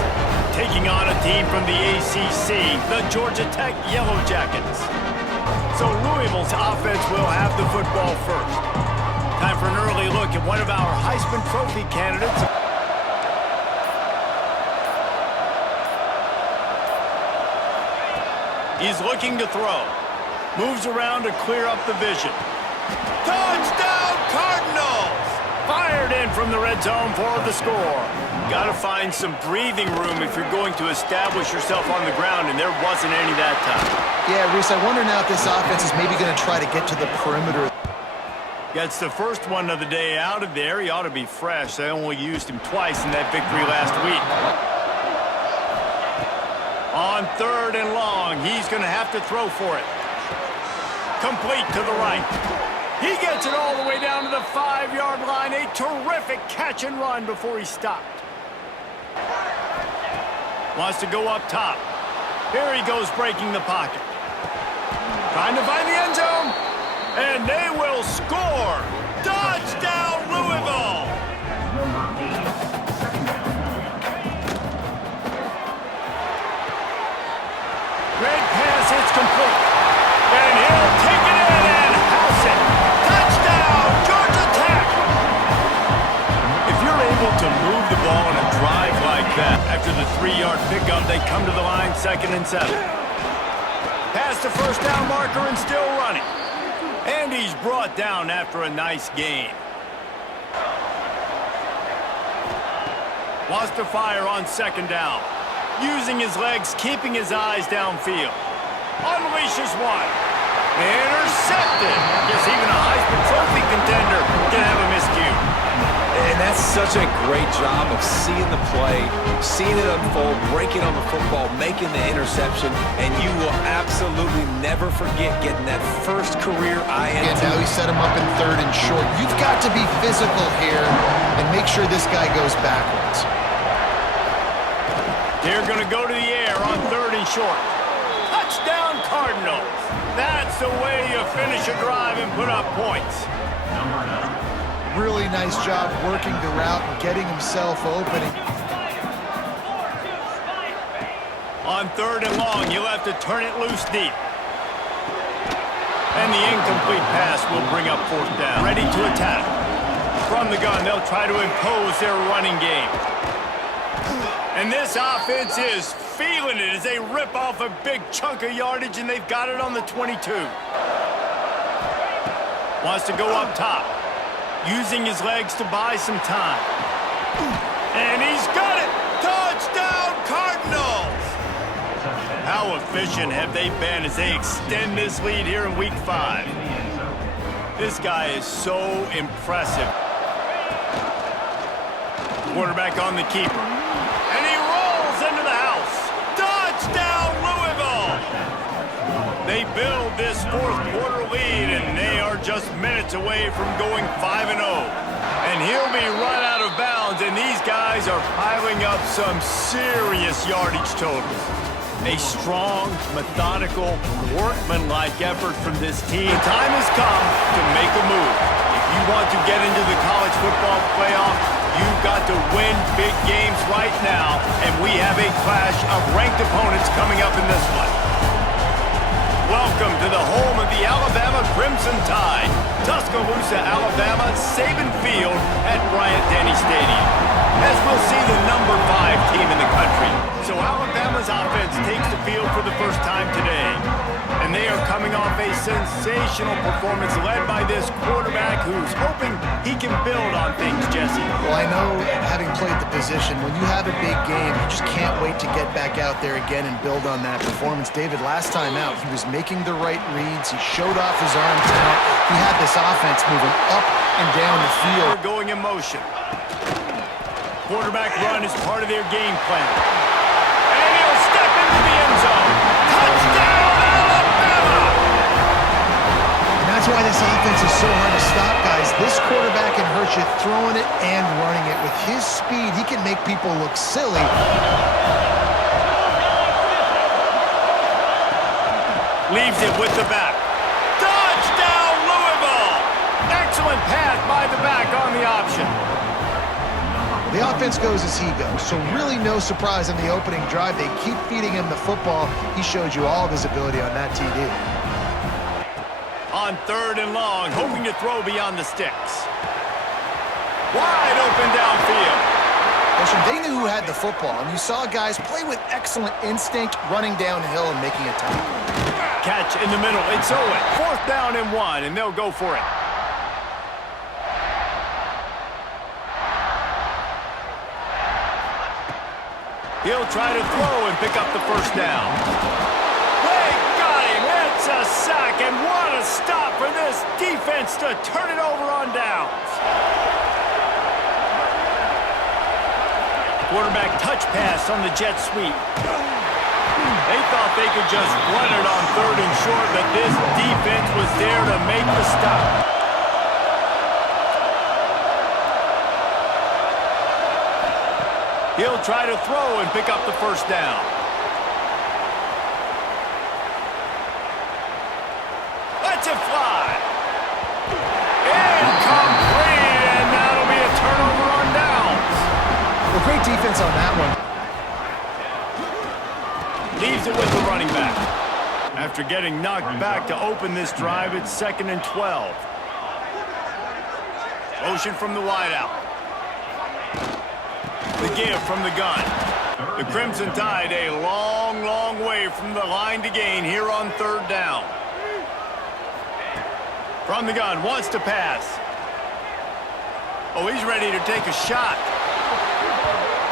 taking on a team from the ACC, the Georgia Tech Yellow Jackets. So Louisville's offense will have the football first. Time for an early look at one of our Heisman Trophy candidates. He's looking to throw. Moves around to clear up the vision. Touchdown, Cardinals! Fired in from the red zone for the score. Got to find some breathing room if you're going to establish yourself on the ground, and there wasn't any that time. Yeah, Reese, I wonder now if this offense is maybe going to try to get to the perimeter. Gets the first one of the day out of there. He ought to be fresh. They only used him twice in that victory last week. On 3rd and long, he's going to have to throw for it. Complete to the right. He gets it all the way down to the 5-yard line. A terrific catch and run before he stopped. Wants to go up top. Here he goes breaking the pocket. Trying to find the end zone. And they will score. Touchdown, Louisville. Great pass, it's complete. And he'll take it in and house it. Touchdown, Georgia Tech. If you're able to move the ball on a drive like that, after the 3-yard pickup, they come to the line 2nd and 7. Past the first down marker and still running. And he's brought down after a nice gain. Wants to fire on 2nd down. Using his legs, keeping his eyes downfield. Unleashes one. Intercepted. Guess even a Heisman Trophy contender can have a miscue. And that's such a great job of seeing the play, seeing it unfold, breaking on the football, making the interception, and you will absolutely never forget getting that first career INT. And now he set him up in 3rd and short. You've got to be physical here and make sure this guy goes backwards. They're going to go to the air on 3rd and short. Touchdown, Cardinals. That's the way you finish a drive and put up points. Really nice job working the route and getting himself open. On 3rd and long, you'll have to turn it loose deep. And the incomplete pass will bring up 4th down. Ready to attack. From the gun, they'll try to impose their running game. And this offense is feeling it as they rip off a big chunk of yardage, and they've got it on the 22. Wants to go up top. Using his legs to buy some time. And he's got it! Touchdown, Cardinals! How efficient have they been as they extend this lead here in Week 5? This guy is so impressive. Quarterback on the keeper. And he rolls into the house. Touchdown, Louisville! They build this 4th quarter lead, and they are just minutes away from going 5-0. And he'll be run out of bounds, and these guys are piling up some serious yardage totals. A strong, methodical, workmanlike effort from this team. The time has come to make a move. If you want to get into the college football playoff, you've got to win big games right now, and we have a clash of ranked opponents coming up in this one. Welcome to the home of the Alabama Crimson Tide. Tuscaloosa, Alabama, Saban Field at Bryant-Denny Stadium. As we'll see the number 5 team in the country. So Alabama Alabama's offense takes the field for the first time today. And they are coming off a sensational performance led by this quarterback who's hoping he can build on things, Jesse. Well, I know, having played the position, when you have a big game, you just can't wait to get back out there again and build on that performance. David, last time out, he was making the right reads. He showed off his arm talent. He had this offense moving up and down the field. They're going in motion. Quarterback run is part of their game plan. And he'll step into the end zone. Touchdown, Alabama! And that's why this offense is so hard to stop, guys. This quarterback can hurt you throwing it and running it. With his speed, he can make people look silly. Leaves it with the back. Touchdown, Louisville! Excellent pass by the back on the option. The offense goes as he goes, so really no surprise in the opening drive. They keep feeding him the football. He showed you all of his ability on that TD. On 3rd and long, hoping to throw beyond the sticks. Wide open downfield. Listen, they knew who had the football, and you saw guys play with excellent instinct, running downhill and making a tackle. Catch in the middle. It's Owen. 4th down and 1, and they'll go for it. He'll try to throw and pick up the 1st down. They got him. It's a sack, and what a stop for this defense to turn it over on downs. Quarterback touch pass on the jet sweep. They thought they could just run it on 3rd and short, but this defense was there to make the stop. He'll try to throw and pick up the 1st down. Let's it fly. Incomplete, and that'll be a turnover on downs. Well, great defense on that one. Leaves it with the running back. After getting knocked back to open this drive, it's 2nd and 12. Motion from the wideout. The give from the gun. The Crimson Tide a long, long way from the line to gain here on 3rd down. From the gun, wants to pass. Oh, he's ready to take a shot.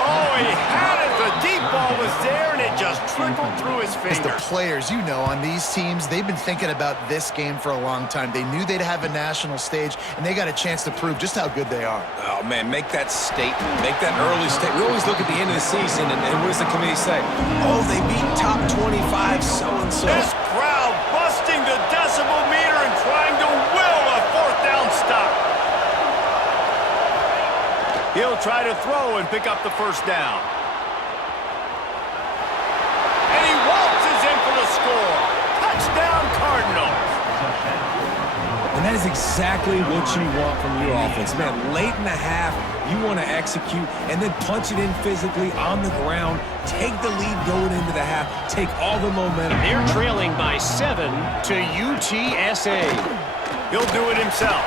Oh, he had it. The deep ball was there, and it just trickled through his fingers. As the players, you know, on these teams, they've been thinking about this game for a long time. They knew they'd have a national stage, and they got a chance to prove just how good they are. Oh, man, make that statement. Make that early statement. We always look at the end of the season, and what does the committee say? Oh, they beat top 25 so-and-so. This crowd busting the decibel meter and trying to will a 4th down stop. He'll try to throw and pick up the 1st down. And he waltzes in for the score. Touchdown, Cardinals. And that is exactly what you want from your offense. Man, late in the half, you want to execute and then punch it in physically on the ground. Take the lead going into the half. Take all the momentum. They're trailing by 7 to UTSA. He'll do it himself.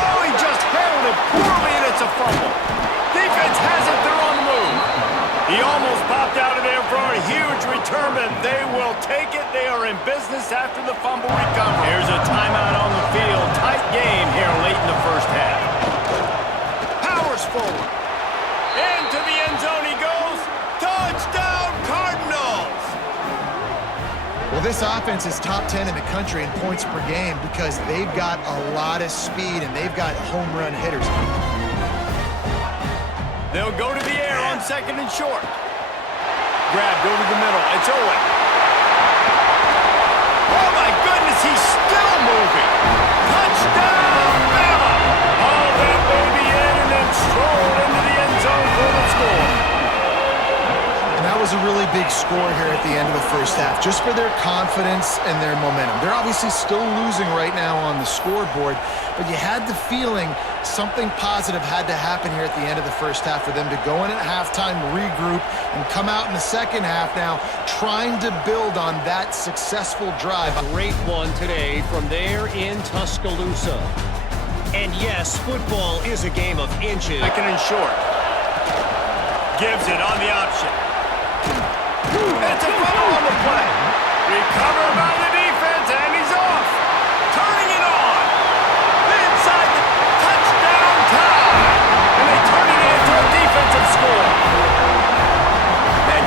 Oh, he just handled it poorly, and it's a fumble. Defense has it. They're on the move. He almost popped out of there for a huge return, but they will take it. They are in business after the fumble recovery. Here's a timeout on the field. Tight game here late in the 1st half. Powers forward. Into the end zone he goes. Touchdown, Cardinals! Well, this offense is top 10 in the country in points per game because they've got a lot of speed and they've got home run hitters. They'll go to the air on 2nd and short. Grabbed over the middle. It's Owen. Oh, my goodness, he's still moving. Touchdown, Bama! All that baby in and then strolled into the end zone for the score. And that was a really big score here at the end of the 1st half, just for their confidence and their momentum. They're obviously still losing right now on the scoreboard, but you had the feeling something positive had to happen here at the end of the 1st half for them to go in at halftime, regroup, and come out in the 2nd half now trying to build on that successful drive. Great one today from there in Tuscaloosa. And yes, football is a game of inches. 2nd and short. Gives it on the option. It's a fumble on the play. Recovered by the defense, and he's off. Turning it on. Inside the touchdown tie. And they turn it into a defensive score.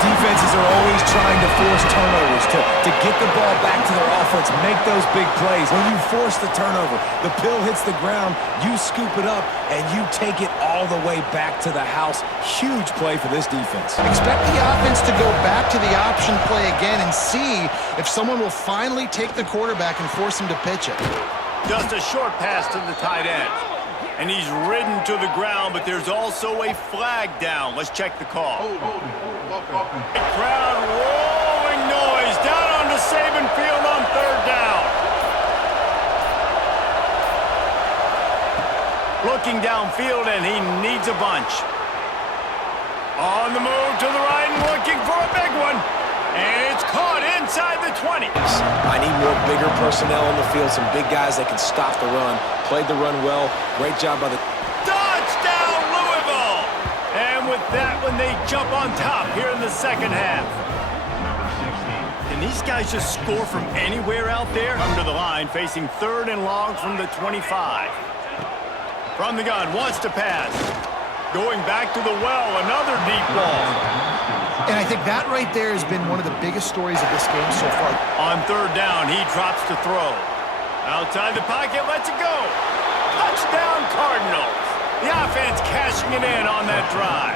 Defenses are always trying to force turnovers to get the ball back to their offense, make those big plays. When you force the turnover, the pill hits the ground, you scoop it up, and you take it all the way back to the house. Huge play for this defense. Expect the offense to go back to the option play again and see if someone will finally take the quarterback and force him to pitch it. Just a short pass to the tight end. And he's ridden to the ground, but there's also a flag down. Let's check the call. Crowd rolling noise down onto Saban Field on third down. Looking downfield, and he needs a bunch. On the move to the right and looking for a big one. And it's caught inside the 20. I need more bigger personnel on the field, some big guys that can stop the run. Played the run well. Great job by the... Touchdown, Louisville! And with that one, they jump on top here in the second half. Can these guys just score from anywhere out there? Under the line, facing third and long from the 25. From the gun, wants to pass. Going back to the well, another deep ball. And I think that right there has been one of the biggest stories of this game so far. On third down, he drops to throw. Outside the pocket, lets it go. Touchdown, Cardinals. The offense cashing it in on that drive.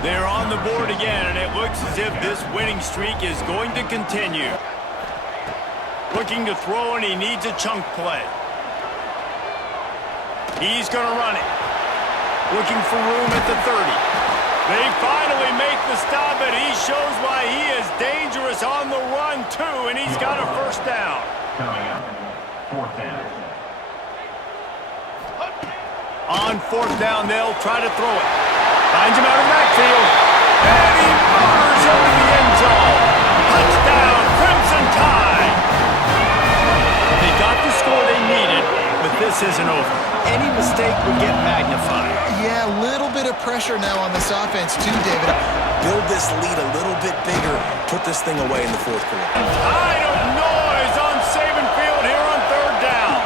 They're on the board again, and it looks as if this winning streak is going to continue. Looking to throw, and he needs a chunk play. He's going to run it. Looking for room at the 30. They finally make the stop, and he shows why he is dangerous on the run, too, and he's got a first down. Coming up, fourth down. On fourth down, they'll try to throw it. Finds him out of the backfield, and he murders over the end zone. Touchdown, Crimson Tide. They got the score they needed, but this isn't over. Any mistake would get magnified. Yeah, a little bit of pressure now on this offense too, David. Build this lead a little bit bigger. Put this thing away in the fourth quarter. Tide of noise on Saban Field here on third down.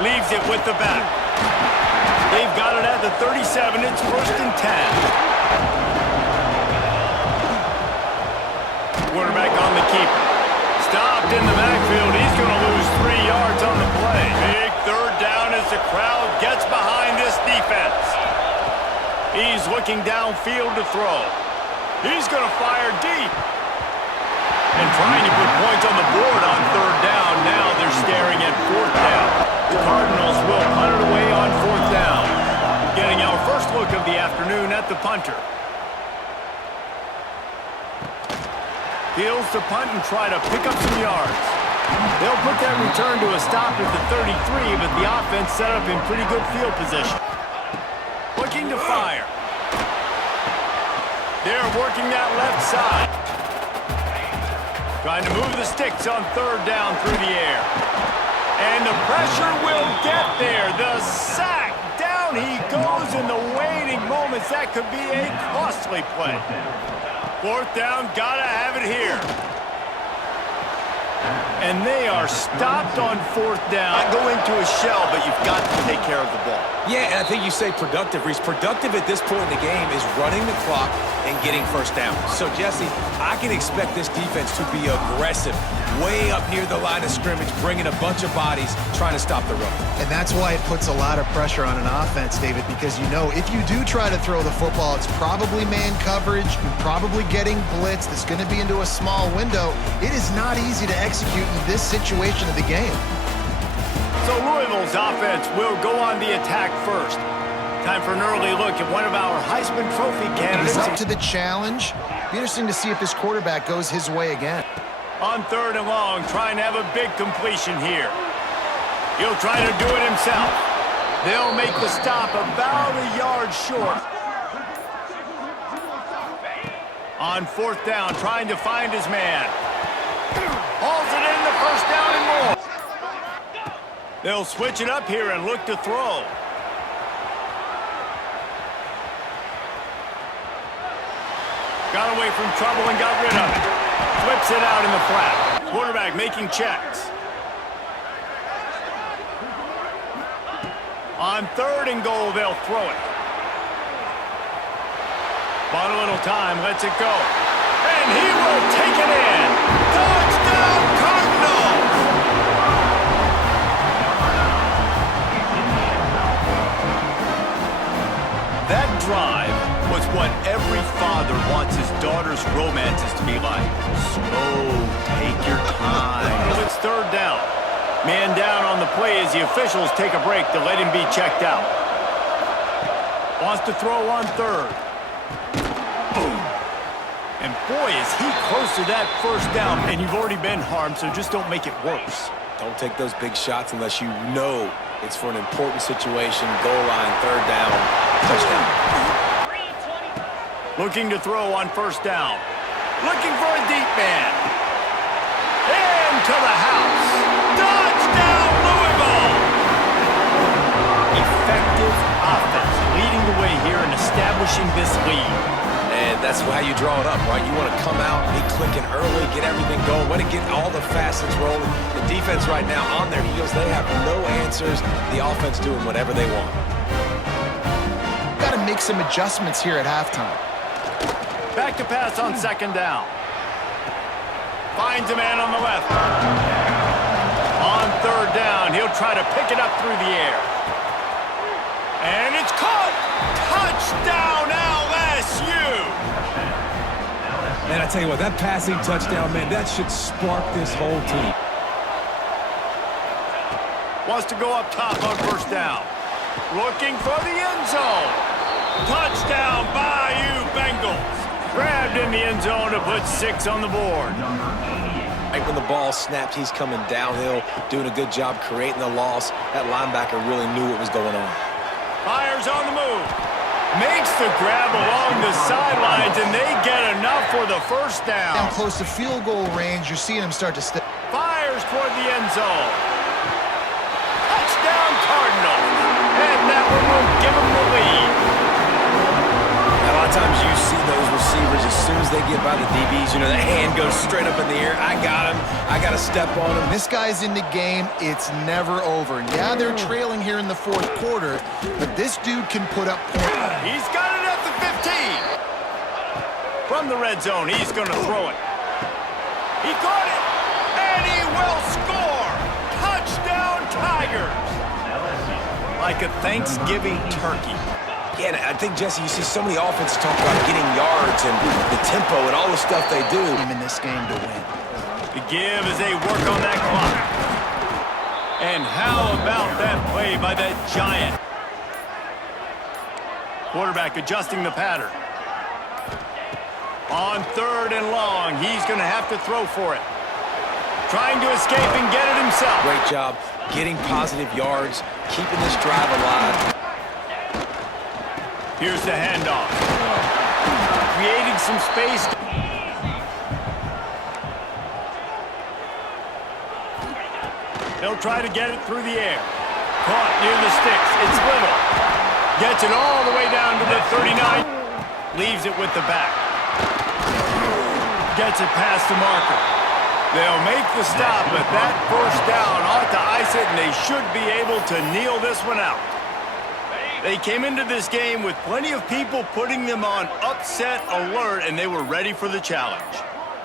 Leaves it with the back. They've got it at the 37. It's first and 10. Quarterback on the keeper. Stopped in the backfield. He's going to lose 3 yards on the play. Big third down as the crowd gets behind this defense. He's looking downfield to throw. He's going to fire deep. And trying to put points on the board on third down. Now they're staring at fourth down. The Cardinals will punt it away on fourth down. Getting our first look of the afternoon at the punter. Fields to punt and try to pick up some yards. They'll put that return to a stop at the 33, but the offense set up in pretty good field position. Looking to fire. They're working that left side. Trying to move the sticks on third down through the air. And the pressure will get there. The sack. Down he goes in the waiting moments. That could be a costly play. Fourth down, gotta have it here. And they are stopped on fourth down. Not go into a shell, but you've got to take care of the ball. Yeah, and I think you say productive, Reese. Productive at this point in the game is running the clock and getting first down. So, Jesse, I can expect this defense to be aggressive, way up near the line of scrimmage, bringing a bunch of bodies, trying to stop the run. And that's why it puts a lot of pressure on an offense, David, because you know if you do try to throw the football, it's probably man coverage, you're probably getting blitzed, it's going to be into a small window. It is not easy to execute in this situation of the game. So Louisville's offense will go on the attack first. Time for an early look at one of our Heisman Trophy candidates. He's up to the challenge. Be interesting to see if this quarterback goes his way again. On third and long, trying to have a big completion here. He'll try to do it himself. They'll make the stop about a yard short. On fourth down, trying to find his man. Hauls it in, the first down and more. They'll switch it up here and look to throw. Got away from trouble and got rid of it. Flips it out in the flat. Quarterback making checks. On 3rd and goal, they'll throw it. Bought a little time, lets it go. And he will take it in. Touchdown, Cardinals! That drive was what every father wants his daughter's romances to be like. Slow, take your time. It's 3rd down. Man down on the play as the officials take a break to let him be checked out. Wants to throw on 3rd. Boom. And boy, is he close to that 1st down. And you've already been harmed, so just don't make it worse. Don't take those big shots unless you know it's for an important situation. Goal line, 3rd down, touchdown. Looking to throw on 1st down. Looking for a deep man. Into the house. Touchdown, Louisville! Effective offense leading the way here and establishing this lead. And that's how you draw it up, right? You want to come out, be clicking early, get everything going, want to get all the facets rolling. The defense right now on their heels, they have no answers. The offense doing whatever they want. Got to make some adjustments here at halftime. Back to pass on 2nd down. Finds a man on the left. On 3rd down, he'll try to pick it up through the air. And it's caught! Touchdown, LSU! Man, I tell you what, that passing touchdown, man, that should spark this whole team. Wants to go up top on 1st down. Looking for the end zone. Touchdown, Bayou Bengals. Grabbed in the end zone to put 6 on the board. Right when the ball snapped, he's coming downhill, doing a good job creating the loss. That linebacker really knew what was going on. Fires on the move. Makes the grab along the sidelines, and they get enough for the 1st down. Down close to field goal range, you're seeing him start to step. Fires toward the end zone. Touchdown, Cardinals. And that one will give them the lead. A lot of times you see those receivers, as soon as they get by the DBs, you know, the hand goes straight up in the air. I got him. I got to step on him. This guy's in the game. It's never over. Yeah, they're trailing here in the 4th quarter, but this dude can put up points. He's got it at the 15. From the red zone, he's going to throw it. He caught it, and he will score. Touchdown, Tigers. Like a Thanksgiving turkey. Yeah, I think, Jesse, you see so many offenses talk about getting yards and the tempo and all the stuff they do. In this game to win. The give as they work on that clock. And how about that play by that giant? Quarterback adjusting the pattern. On 3rd and long, he's going to have to throw for it. Trying to escape and get it himself. Great job getting positive yards, keeping this drive alive. Here's the handoff. Creating some space. They'll try to get it through the air. Caught near the sticks. It's Little. Gets it all the way down to the 39. Leaves it with the back. Gets it past the marker. They'll make the stop, but that 1st down ought to ice it, and they should be able to kneel this one out. They came into this game with plenty of people putting them on upset alert, and they were ready for the challenge.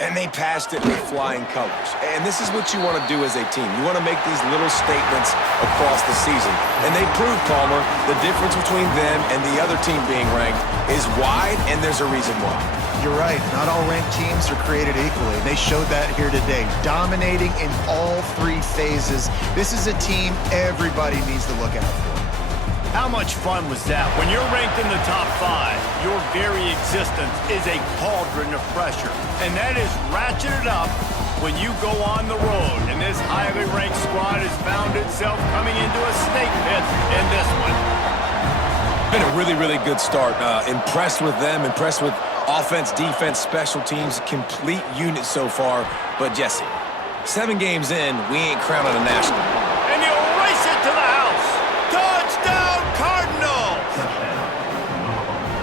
And they passed it with flying colors. And this is what you want to do as a team. You want to make these little statements across the season. And they proved, Palmer, the difference between them and the other team being ranked is wide, and there's a reason why. You're right. Not all ranked teams are created equally. They showed that here today, dominating in all 3 phases. This is a team everybody needs to look out for. How much fun was that? When you're ranked in the top 5, your very existence is a cauldron of pressure. And that is ratcheted up when you go on the road. And this highly ranked squad has found itself coming into a snake pit in this one. Been a really, really good start. Impressed with them, impressed with offense, defense, special teams, complete unit so far. But Jesse, 7 games in, we ain't crowning a national. And he'll race it to the house. Touchdown, Cardinals!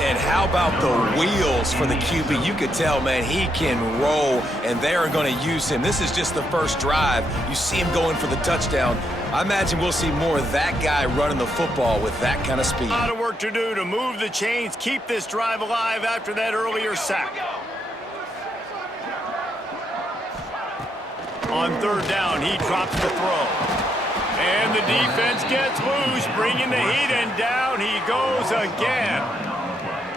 And how How about the wheels for the QB? You could tell, man, he can roll, and they are going to use him. This is just the first drive. You see him going for the touchdown. I imagine we'll see more of that guy running the football with that kind of speed. A lot of work to do to move the chains, keep this drive alive after that earlier sack. On third down, he drops the throw. And the defense gets loose, bringing the heat, and down he goes again.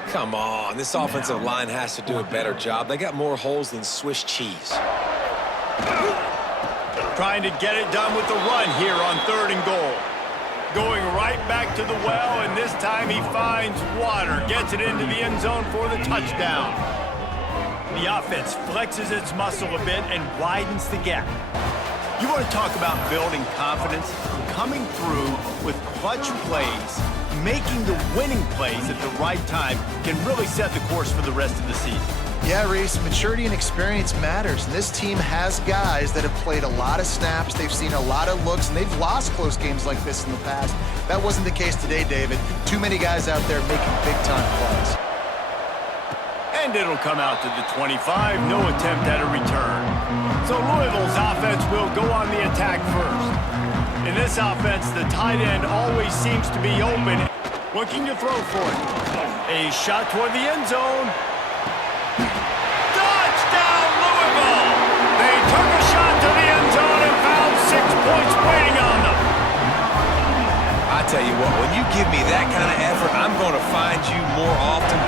Come on, this offensive line has to do a better job. They got more holes than Swiss cheese. Trying to get it done with the run here on 3rd and goal. Going right back to the well, and this time he finds water. Gets it into the end zone for the touchdown. The offense flexes its muscle a bit and widens the gap. You want to talk about building confidence? Coming through with clutch plays, making the winning plays at the right time can really set the course for the rest of the season. Yeah, Reese, maturity and experience matters. And this team has guys that have played a lot of snaps. They've seen a lot of looks, and they've lost close games like this in the past. That wasn't the case today, David. Too many guys out there making big-time plays. And it'll come out to the 25. No attempt at a return. So Louisville's offense will go on the attack first. In this offense, the tight end always seems to be open, looking to throw for it. A shot toward the end zone. Touchdown, Louisville! They took a shot to the end zone and found 6 points waiting on them. I tell you what, when you give me that kind of effort, I'm going to find you more often.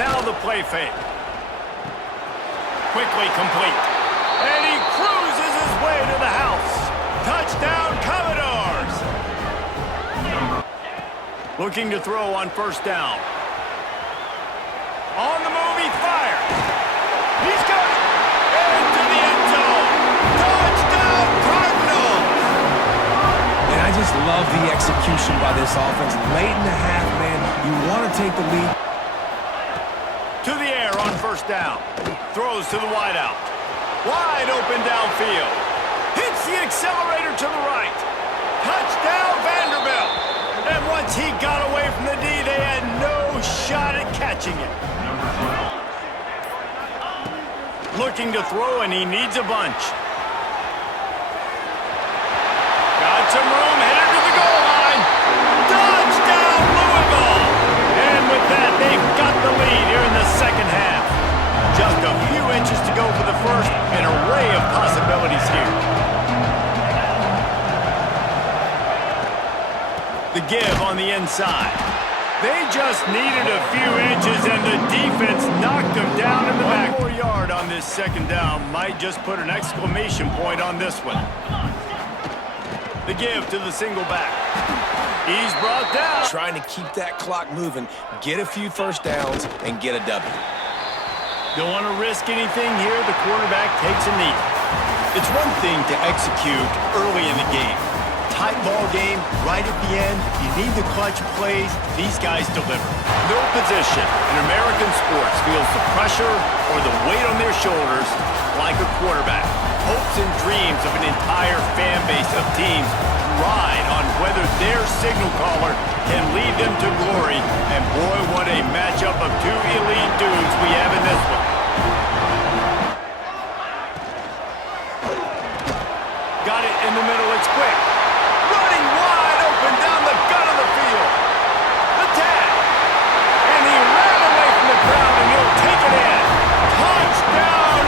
Now the play fake. Quickly complete. And he cruises his way to the house. Touchdown, Commodores! Looking to throw on 1st down. On the move, he fires. He's got it. Into the end zone. Touchdown, Cardinals! And I just love the execution by this offense. Late in the half, man, you want to take the lead. To the air on 1st down. Throws to the wideout. Wide open downfield. Hits the accelerator to the right. Touchdown, Vanderbilt. And once he got away from the D, they had no shot at catching it. Looking to throw, and he needs a bunch. Got some room, headed to the goal line. Touchdown, Louisville! And with that, they've got the lead here in the 2nd half. Just a few inches to go for the first, an array of possibilities here. The give on the inside. They just needed a few inches, and the defense knocked them down in the back. 1 more yard on this 2nd down might just put an exclamation point on this one. The give to the single back. He's brought down. Trying to keep that clock moving, get a few 1st downs, and get a W. Don't want to risk anything here. The quarterback takes a knee. It's one thing to execute early in the game. Tight ball game, right at the end. You need the clutch plays. These guys deliver. No position in American sports feels the pressure or the weight on their shoulders like a quarterback. Hopes and dreams of an entire fan base of teams ride on whether their signal caller can lead them to glory. And boy, what a matchup of 2 elite dudes we have in this one. Got it in the middle, it's quick. Running wide open down the gut of the field. The tag. And he ran away from the crowd, and he'll take it in. Touchdown,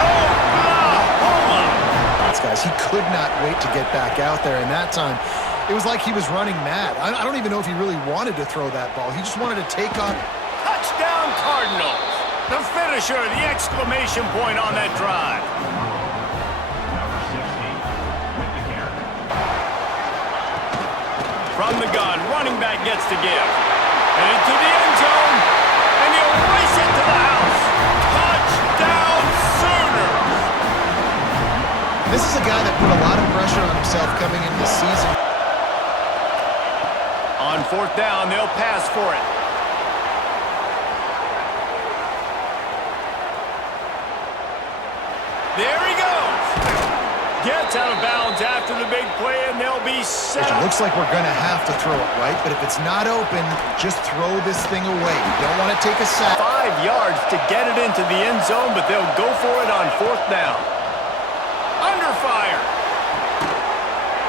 Oklahoma! Guys, he could not wait to get back out there, and that time it was like he was running mad. I don't even know if he really wanted to throw that ball. He just wanted to take off. Touchdown, Cardinals! The finisher, the exclamation point on that drive. From the gun, running back gets to give. And into the end zone, and he'll race it to the house. Touchdown, Sooners! This is a guy that put a lot of pressure on himself coming into the season. On 4th down, they'll pass for it. There he goes. gets out of bounds after the big play, and they'll be set It up. looks like we're going to have to throw it, right? But if it's not open, just throw this thing away. You don't want to take a sack. 5 yards to get it into the end zone, but they'll go for it on 4th down. Under fire.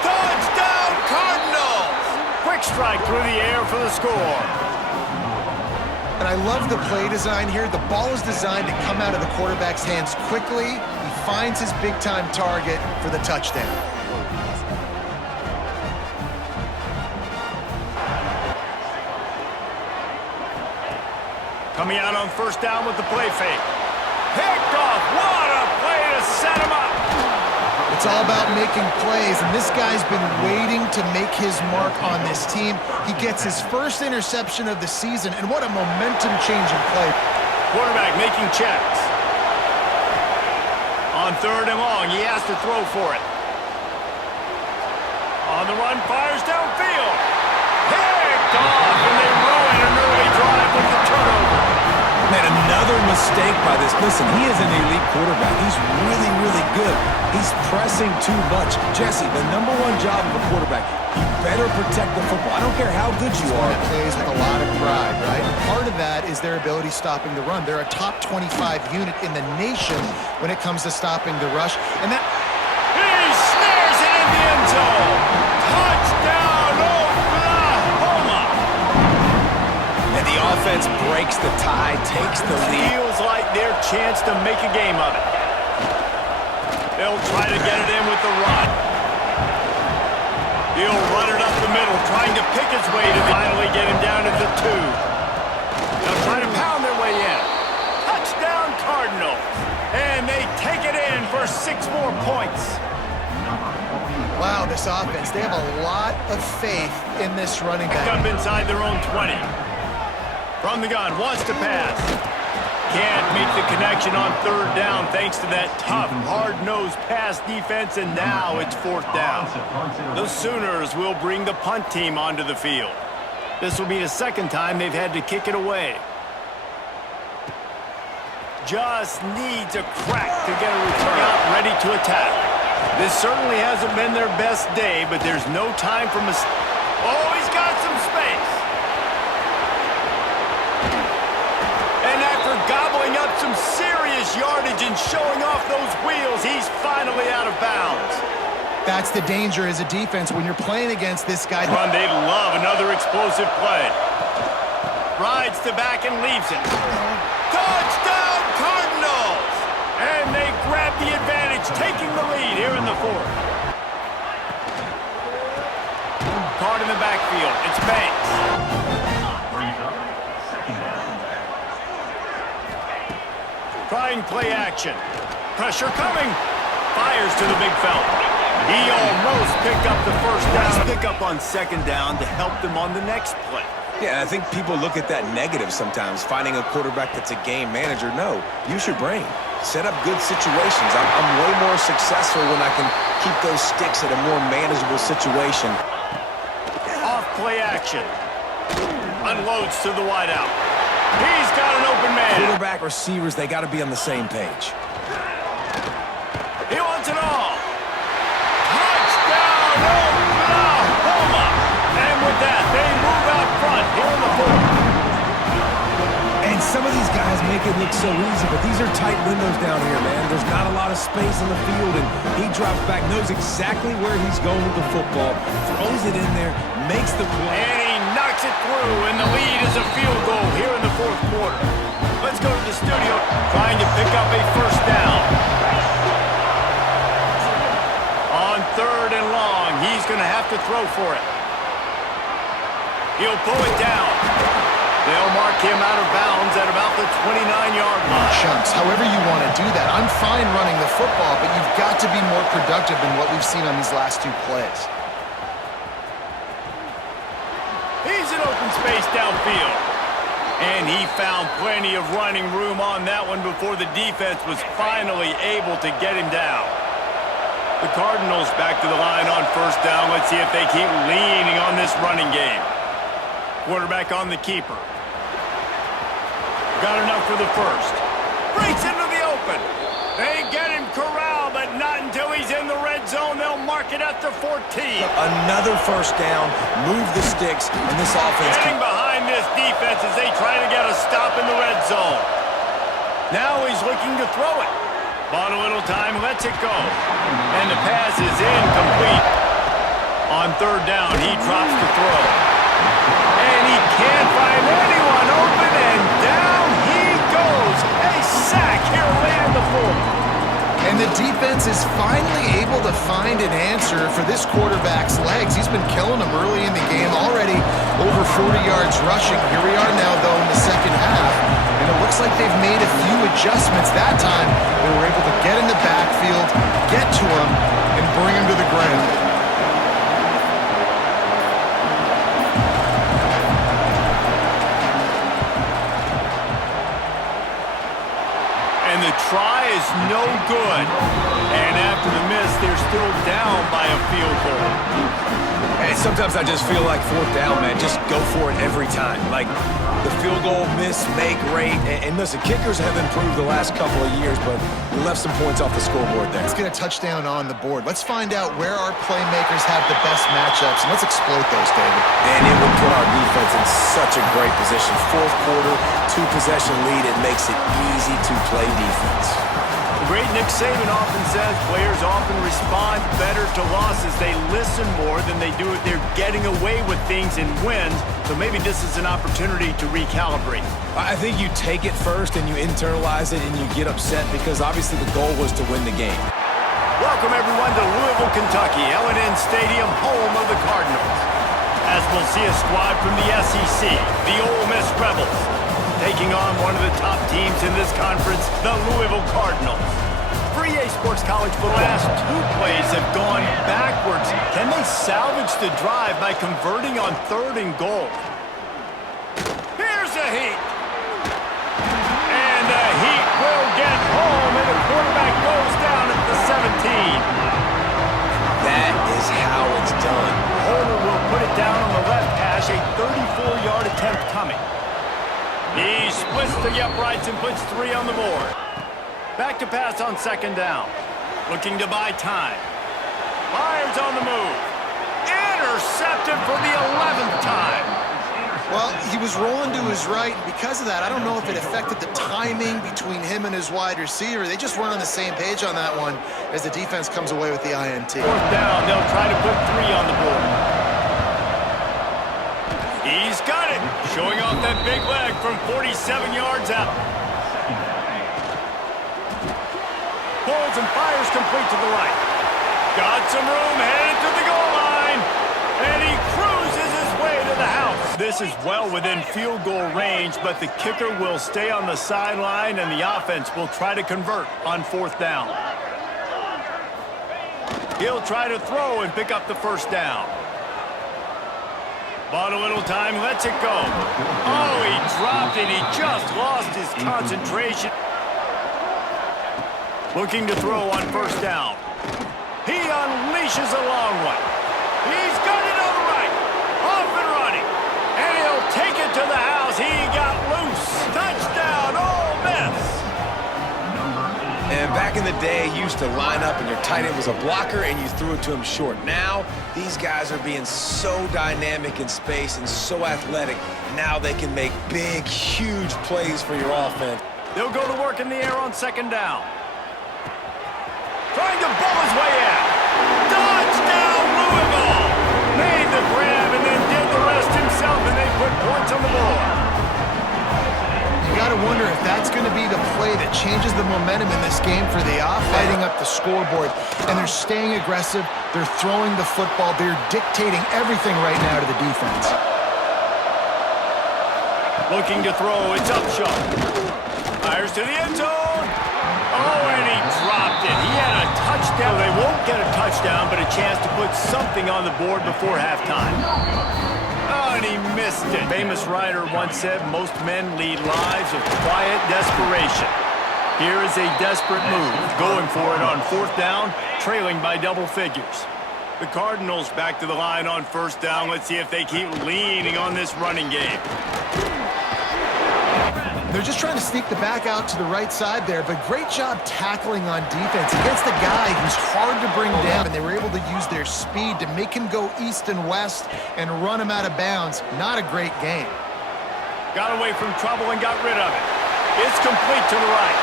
Touchdown, Cardinals! Quick strike through the air for the score. And I love the play design here. The ball is designed to come out of the quarterback's hands quickly. He finds his big-time target for the touchdown. Coming out on 1st down with the play fake. Picked off. What a play to set him up. It's all about making plays, and this guy's been waiting to make his mark on this team. He gets his first interception of the season, and what a momentum-changing play. Quarterback making checks. On 3rd and long, he has to throw for it. On the run, fires downfield. Picked off, and they ruin an early drive with the turnover. Man, another mistake by this. Listen, he is an elite quarterback. He's really, really good. He's pressing too much. Jesse, the #1 job of a quarterback, you better protect the football. I don't care how good you are. It plays with a lot of pride, right? Part of that is their ability stopping the run. They're a top 25 unit in the nation when it comes to stopping the rush. And that... He snares it in the end zone. Touchdown, Oklahoma. And the offense breaks the tie, takes the lead. Feels like their chance to make a game of it. They'll try to get it in with the run. He'll run it up the middle, trying to pick his way to finally get him down at the 2. They'll try to pound their way in. Touchdown, Cardinals. And they take it in for 6 more points. Wow, this offense, they have a lot of faith in this running back. Up inside their own 20. From the gun, wants to pass. Can't make the connection on 3rd down thanks to that tough, hard-nosed pass defense, and now it's 4th down. The Sooners will bring the punt team onto the field. This will be the 2nd time they've had to kick it away. Just needs a crack to get a return out ready to attack. This certainly hasn't been their best day, but there's no time for mistakes. Oh, he's got some space. And after gobbling up some serious yardage and showing off those wheels, he's finally out of bounds. That's the danger as a defense when you're playing against this guy. Run, they'd love another explosive play. Rides to back and leaves it. Touchdown, Cardinals! And they grab the advantage, taking the lead here in the 4th. Card in the backfield. It's Banks. Trying play action. Pressure coming. Fires to the big fella. He almost picked up the 1st down. Pick up on 2nd down to help them on the next play. Yeah, I think people look at that negative sometimes, finding a quarterback that's a game manager. No, use your brain. Set up good situations. I'm way more successful when I can keep those sticks at a more manageable situation. Off play action. Unloads to the wideout. He's got an open man. Quarterback, receivers, they got to be on the same page. He wants it all. Touchdown, Oklahoma. And with that, they move out front here in the 4th. And some of these guys make it look so easy, but these are tight windows down here, man. There's not a lot of space in the field, and he drops back, knows exactly where he's going with the football, throws it in there, makes the play. And he knocks it through, and the lead is a field goal here in the 4th quarter. Let's go to the studio, trying to pick up a 1st down. On 3rd and long, he's going to have to throw for it. He'll pull it down. They'll mark him out of bounds at about the 29-yard line. Chunks, however you want to do that. I'm fine running the football, but you've got to be more productive than what we've seen on these last 2 plays. He's in open space downfield. And he found plenty of running room on that one before the defense was finally able to get him down. The Cardinals back to the line on 1st down. Let's see if they keep leaning on this running game. Quarterback on the keeper. Got enough for the 1st. Breaks into the open. They get him corralled, but not until he's in the red zone. pocket at the 14. Another first down, move the sticks, and this offense Getting behind this defense as they try to get a stop in the red zone. Now he's looking to throw it. Bought a little time, lets it go. And the pass is incomplete. On third down, he drops the throw. And he can't find anyone open, and down he goes. A sack here late in the fourth. And the defense is finally able to find an answer for this quarterback's legs. He's been killing them early in the game, already over 40 yards rushing. Here we are now, though, in the second half. And it looks like they've made a few adjustments. That time, they were able to get in the backfield, get to him, and bring him to the ground. And the try is no good. And after the miss, they're still down by a field goal. And sometimes I just feel like fourth down, man. Just go for it every time. Like the field goal, miss, make, rate. And listen, kickers have improved the last couple of years, but we left some points off the scoreboard there. Let's get a touchdown on the board. Let's find out where our playmakers have the best matchups, and let's exploit those, David. And it would put our defense in such a great position. Fourth quarter, 2-possession lead. It makes it easy to play defense. The great Nick Saban often says players often respond better to losses. They listen more than they do if they're getting away with things in wins. So maybe this is an opportunity to recalibrate. I think you take it first and you internalize it and you get upset because obviously the goal was to win the game. Welcome everyone to Louisville, Kentucky, L&N Stadium, home of the Cardinals. As we'll see a squad from the SEC, the Ole Miss Rebels, taking on one of the top teams in this conference, the Louisville Cardinals. For EA Sports College football, the last two plays have gone backwards. Can they salvage the drive by converting on 3rd and goal? Here's a Heat. And the Heat will get home, and the quarterback goes down at the 17. That is how it's done. Holder will put it down on the left hash, a 34-yard attempt coming. He splits the uprights and puts 3 on the board. Back to pass on 2nd down. Looking to buy time. Fires on the move. Intercepted for the 11th time. Well, he was rolling to his right, and because of that, I don't know if it affected the timing between him and his wide receiver. They just weren't on the same page on that one as the defense comes away with the INT. 4th down, they'll try to put 3 on the board. He's got it, showing off that big leg from 47 yards out. Pulls and fires complete to the right. Got some room, headed to the goal line. And he cruises his way to the house. This is well within field goal range, but the kicker will stay on the sideline, and the offense will try to convert on 4th down. He'll try to throw and pick up the 1st down. Bought a little time, lets it go. Oh, he dropped it. He just lost his concentration. Looking to throw on 1st down. He unleashes a long one. He's got it on the right. Off and running. And he'll take it to the house. He got loose. Touchdown, Ole Miss. And back in the day, you used to line up and your tight end was a blocker and you threw it to him short. Now, these guys are being so dynamic in space and so athletic. Now they can make big, huge plays for your offense. They'll go to work in the air on 2nd down. Trying to bowl his way out. Touchdown, Louisville! Made the grab and then did the rest himself, and they put points on the board. You got to wonder if that's going to be the play that changes the momentum in this game for the offense. Lighting up the scoreboard, and they're staying aggressive. They're throwing the football. They're dictating everything right now to the defense. Looking to throw, it's Upshaw. Fires to the end zone. Oh, and he dropped it. He had a touchdown. They won't get a touchdown, but a chance to put something on the board before halftime. Oh, and he missed it. Famous writer once said, most men lead lives of quiet desperation. Here is a desperate move. Going for it on 4th down, trailing by double figures. The Cardinals back to the line on 1st down. Let's see if they keep leaning on this running game. they're just trying to sneak the back out to the right side there, but great job tackling on defense against a guy who's hard to bring down, and they were able to use their speed to make him go east and west and run him out of bounds. Not a great game. Got away from trouble and got rid of it. It's complete to the right.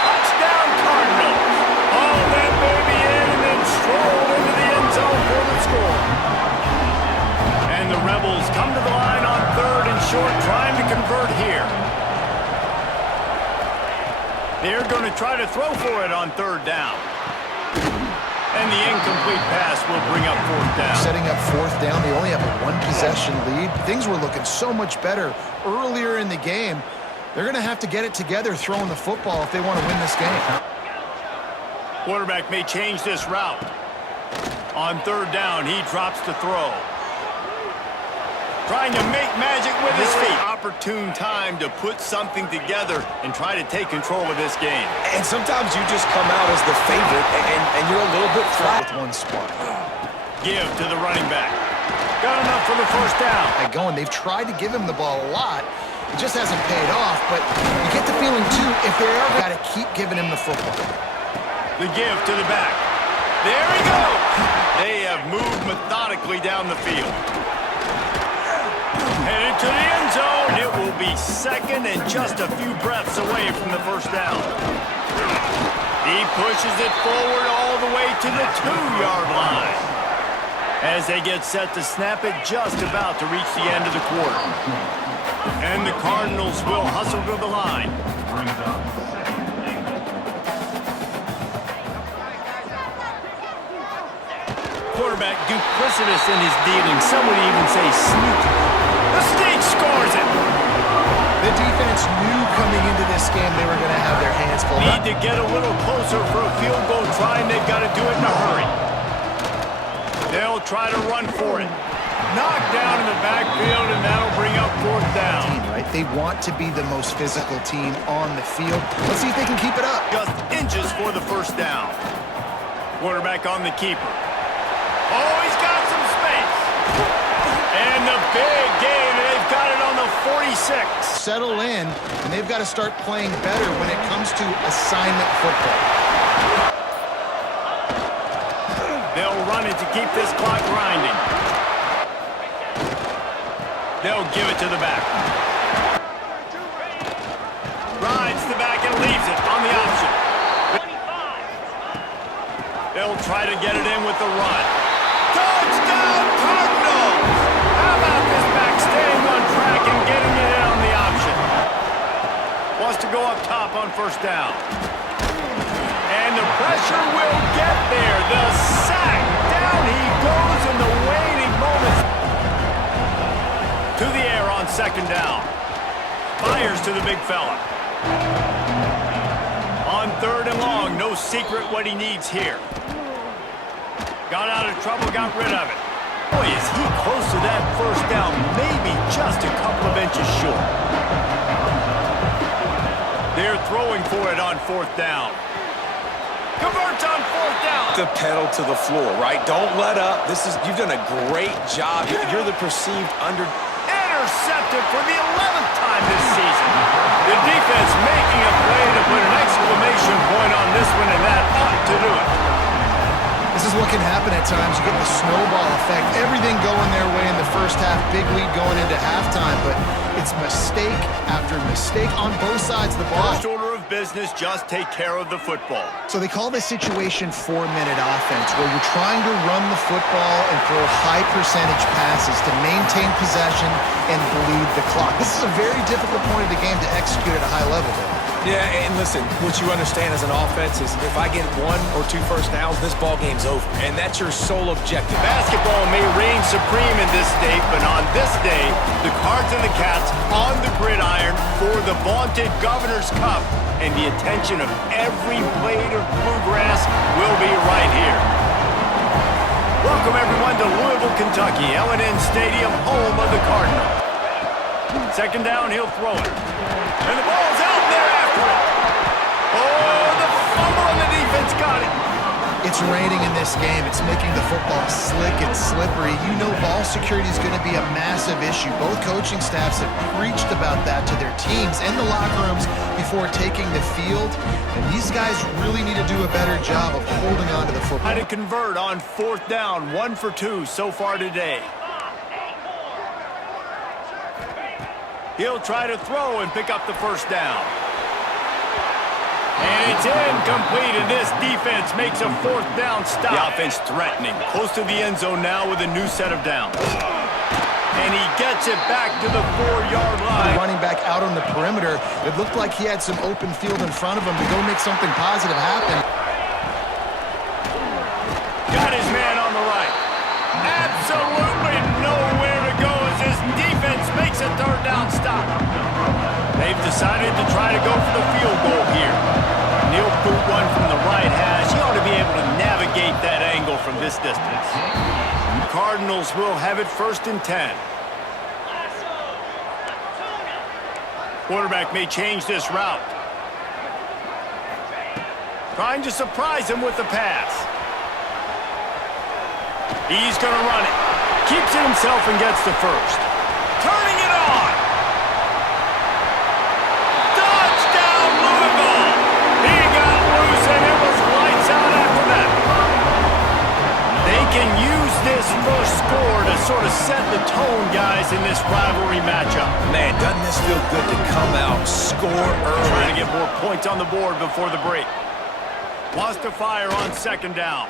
Touchdown, Cardinals. All that baby in and then strolled into the end zone for the score. And the Rebels come to the line on 3rd and short, trying to convert here. They're going to try to throw for it on 3rd down. And the incomplete pass will bring up 4th down. Setting up 4th down, they only have a 1-possession lead. Things were looking so much better earlier in the game. They're going to have to get it together throwing the football if they want to win this game. Quarterback may change this route. On 3rd down, he drops to throw. Trying to make magic with his feet. Opportune time to put something together and try to take control of this game. And sometimes you just come out as the favorite, and you're a little bit flat. With one spot. Give to the running back. Got enough for the 1st down. Going, they've tried to give him the ball a lot. It just hasn't paid off, but you get the feeling, too, if they're ever got to keep giving him the football. The give to the back. There he goes. They have moved methodically down the field. Headed to the end zone. It will be 2nd and just a few breaths away from the 1st down. He pushes it forward all the way to the 2-yard line. As they get set to snap it, just about to reach the end of the quarter. And the Cardinals will hustle to the line. Quarterback duplicitous in his dealing. Some would even say sneaky. The Sneak scores it. The defense knew coming into this game they were going to have their hands full. Need to get a little closer for a field goal try, and they've got to do it in a hurry. They'll try to run for it. Knocked down in the backfield, and that'll bring up 4th down. Right? They want to be the most physical team on the field. Let's see if they can keep it up. Just inches for the 1st down. Quarterback on the keeper. Oh, he's got some space. And the big gain, and they've got it on the 46. Settle in, and they've got to start playing better when it comes to assignment football. They'll run it to keep this clock grinding. They'll give it to the back. Rides the back and leaves it on the option. They'll try to get it in with the run. Touchdown, Cardinals! How about this back staying on track and getting it in on the option? Wants to go up top on 1st down. And the pressure will get there. The sack. Down he goes in the waiting moments. To the air on 2nd down. Fires to the big fella. On 3rd and long, no secret what he needs here. Got out of trouble, got rid of it. Boy, is he close to that 1st down, maybe just a couple of inches short. They're throwing for it on 4th down. Converts on 4th down. The pedal to the floor, right? Don't let up. You've done a great job. You're the perceived under. Intercepted for the 11th time this season. The defense making a play to put an exclamation point on this one, and that ought to do it. This is what can happen at times. You get the snowball effect. Everything going their way in the 1st half. Big lead going into halftime, but it's mistake after mistake on both sides of the ball. First order of business, just take care of the football. So they call this situation 4-minute offense, where you're trying to run the football and throw high percentage passes to maintain possession and bleed the clock. This is a very difficult point of the game to execute at a high level, though. Yeah, and listen, what you understand as an offense is if I get 1 or 2 first downs, this ball game's over. And that's your sole objective. Basketball may reign supreme in this state, but on this day, the Cards and the Cats on the gridiron for the vaunted Governor's Cup. And the attention of every blade of bluegrass will be right here. Welcome, everyone, to Louisville, Kentucky, L&N Stadium, home of the Cardinals. 2nd down, he'll throw it. And the ball's out there after it. Oh, the fumble, and the defense got it. It's raining in this game. It's making the football slick and slippery. You know ball security is going to be a massive issue. Both coaching staffs have preached about that to their teams and the locker rooms before taking the field. And these guys really need to do a better job of holding on to the football. How to convert on 4th down, 1 for 2 so far today. He'll try to throw and pick up the 1st down. And it's incomplete, and this defense makes a 4th down stop. The offense threatening, close to the end zone now with a new set of downs. And he gets it back to the 4-yard line. Running back out on the perimeter, it looked like he had some open field in front of him to go make something positive happen. Got his man on the right. Absolutely nowhere to go as this defense makes a 3rd down stop. They've decided to try to go for the field goal here. He'll boot one from the right hash. He ought to be able to navigate that angle from this distance. Cardinals will have it 1st and 10. Quarterback may change this route. Trying to surprise him with the pass. He's going to run it. Keeps it himself and gets the 1st. Turning it on. Touchdown, Louisville. He got loose and it was lights out after that. They can use this first score to sort of set the tone, guys, in this rivalry matchup. Man, doesn't this feel good to come out, score early? Trying to get more points on the board before the break. Lost to fire on 2nd down.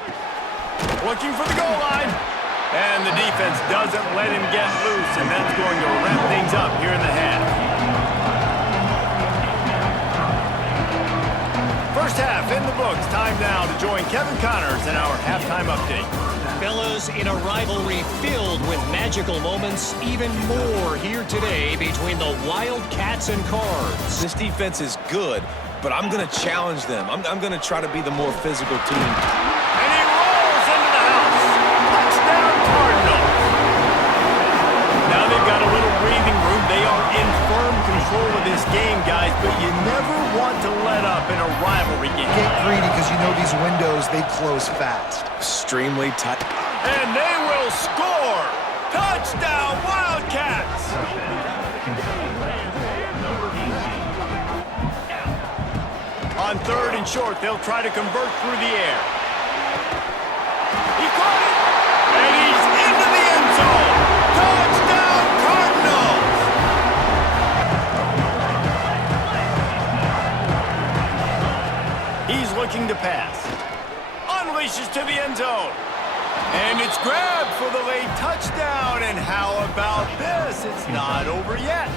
Looking for the goal line. And the defense doesn't let him get loose, and that's going to wrap things up here in the half. First half in the books. Time now to join Kevin Connors in our halftime update. Fellas, in a rivalry filled with magical moments, even more here today between the Wildcats and Cards. This defense is good, but I'm going to challenge them. I'm going to try to be the more physical team. And he rolls into the house. Touchdown, Cardinals. Now they've got a little breathing room. They are in firm control of this game, guys, but you never want to let up in a rivalry game. Get greedy because you know these windows, they close fast. Extremely tight. And they will score. Touchdown, Wildcats. On 3rd and short, they'll try to convert through the air. He caught it. And he's into the end zone. Touchdown, Cardinals. He's looking to pass. Unleashes to the end zone. And it's grabbed for the late touchdown. And how about this? It's not over yet.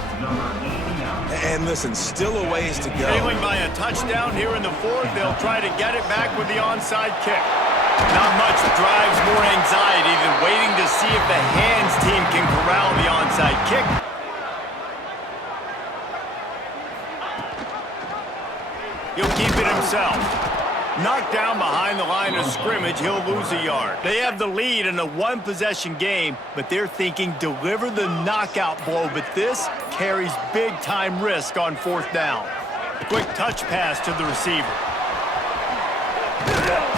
And listen, still a ways to go. Trailing by a touchdown here in the 4th. They'll try to get it back with the onside kick. Not much drives more anxiety than waiting to see if the hands team can corral the onside kick. He'll keep it himself. Knocked down behind the line of scrimmage, he'll lose a yard. They have the lead in a 1-possession game, but they're thinking deliver the knockout blow, but this carries big-time risk on 4th down. Quick touch pass to the receiver.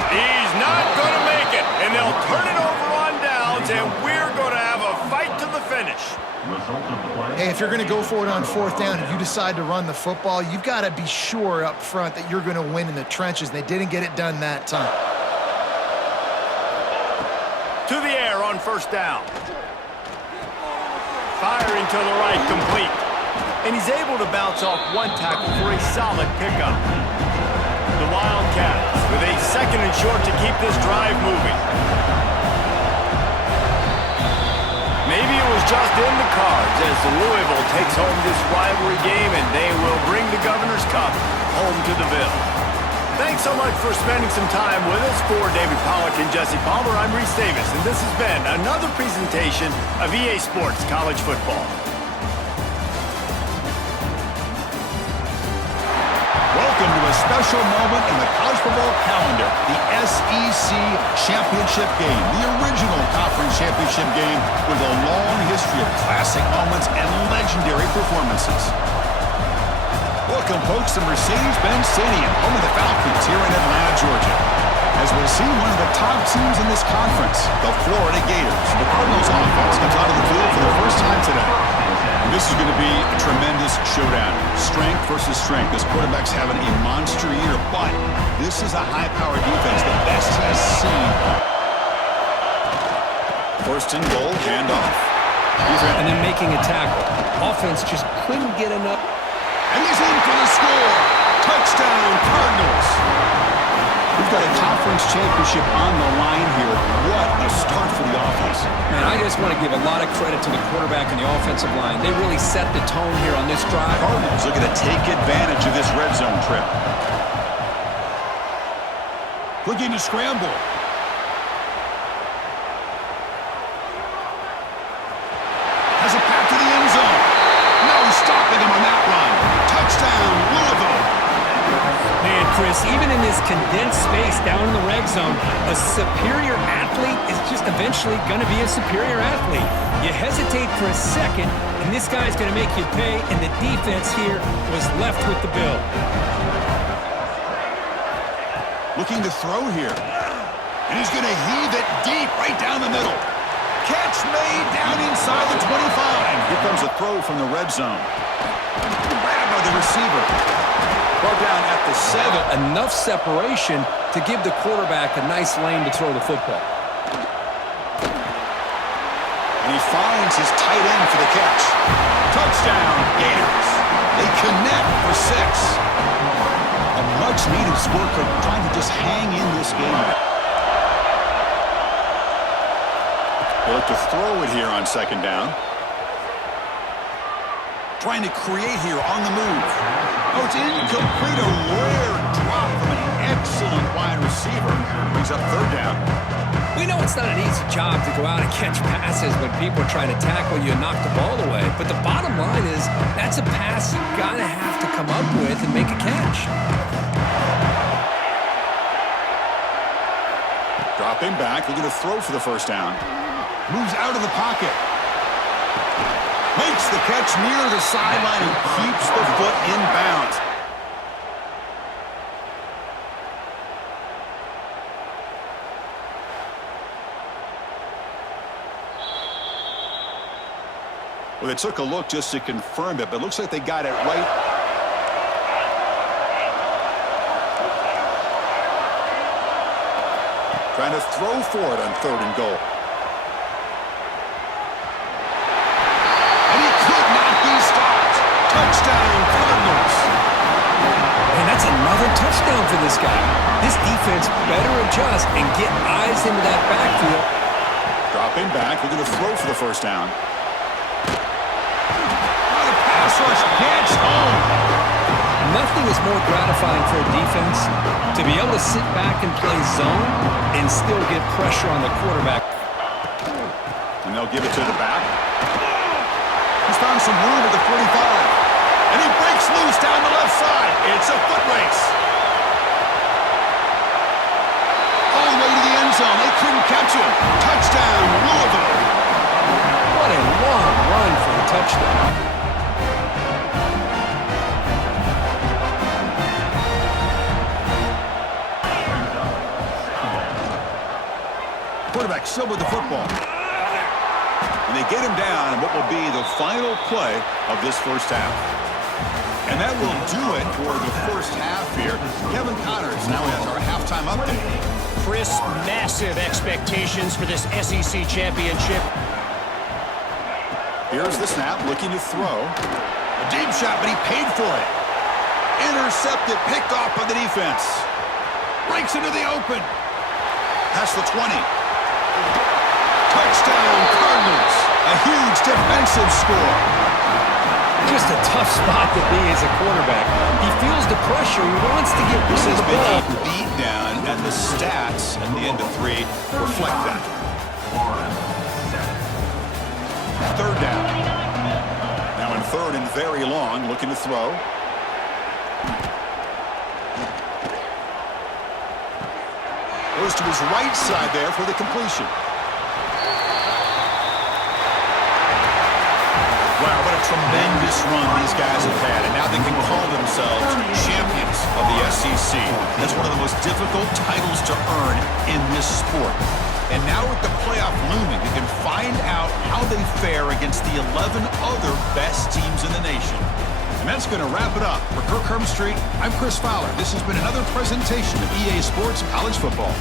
He's not going to make it, and they'll turn it over on downs, and we're going to have a fight to the finish. Hey, if you're going to go for it on 4th down and you decide to run the football, you've got to be sure up front that you're going to win in the trenches. They didn't get it done that time. To the air on 1st down. Firing to the right, complete. And he's able to bounce off one tackle for a solid pickup. The Wildcats with a 2nd and short to keep this drive moving. Maybe it was just in the cards as the Louisville takes home this rivalry game, and they will bring the Governor's Cup home to the Ville. Thanks so much for spending some time with us. For David Pollack and Jesse Palmer, I'm Reese Davis, and this has been another presentation of EA Sports College Football. Welcome to a special moment in the college football calendar, the SEC Championship Game, the original conference championship game with a long history of classic moments and legendary performances. Welcome, folks, to Mercedes-Benz Stadium, home of the Falcons here in Atlanta, Georgia. As we'll see one of the top teams in this conference, the Florida Gators. The Cardinals offense comes onto the field for the first time today. And this is going to be a tremendous showdown. Strength versus strength. This quarterback's having a monster year, but this is a high-powered defense, the best he's seen. First and goal, handoff. And then making a tackle. Offense just couldn't get enough. And he's in for the score. Touchdown, Cardinals. We've got a conference championship on the line here. What a start for the offense. Man, I just want to give a lot of credit to the quarterback and the offensive line. They really set the tone here on this drive. Cardinals looking to take advantage of this red zone trip. Looking to scramble. Has a pass to the end zone. No stopping him on that run. Touchdown, Louisville. Man, Chris, even in this condensed space down in the red zone, a superior athlete is just eventually going to be a superior athlete. You hesitate for a second, and this guy's going to make you pay, and the defense here was left with the bill. Looking to throw here. And he's going to heave it deep right down the middle. Catch made down inside the 25. Here comes a throw from the red zone. Grabbed by the receiver. Brought down at the 7. Enough separation to give the quarterback a nice lane to throw the football. And he finds his tight end for the catch. Touchdown, Gators. They connect for 6. A much-needed scorecard trying to just hang in this game. They look to throw it here on second down. Trying to create here on the move. Oh, it's incomplete. A rare drop from an excellent wide receiver. Brings up third down. We know it's not an easy job to go out and catch passes when people are trying to tackle you and knock the ball away. But the bottom line is that's a pass you gotta have to come up with and make a catch. Dropping back, looking to throw for the first down. Moves out of the pocket. Makes the catch near the sideline and keeps the foot in bounds. Well, they took a look just to confirm it, but it looks like they got it right. Trying to throw for it on third and goal. Touchdown, Cardinals. And that's another touchdown for this guy. This defense better adjust and get eyes into that backfield. Dropping back, we're going to throw for the first down. The pass rush gets home. Nothing is more gratifying for a defense to be able to sit back and play zone and still get pressure on the quarterback. And they'll give it to the back. He's found some room at the 45. And he breaks loose down the left side. It's a foot race. All the way to the end zone. They couldn't catch him. Touchdown, Louisville. What a long run for the touchdown. Quarterback still with the football. And they get him down in what will be the final play of this first half. And that will do it for the first half here. Kevin Connors now has our halftime update. Chris, massive expectations for this SEC championship. Here's the snap, looking to throw. A deep shot, but he paid for it. Intercepted, picked off by the defense. Breaks into the open. Past the 20. Touchdown, Cardinals. A huge defensive score. Just a tough spot to be as a quarterback. He feels the pressure. He wants to get rid of the ball. Beat down, and the stats at the end of 3 reflect that. Third down. Now in third and very long, looking to throw. Goes to his right side there for the completion. Wow, what a tremendous run these guys have had, and now they can call themselves champions. of the SEC. That's one of the most difficult titles to earn in this sport. And now with the playoff looming, we can find out how they fare against the 11 other best teams in the nation. And that's going to wrap it up. For Kirk Street, I'm Chris Fowler. This has been another presentation of EA Sports College Football.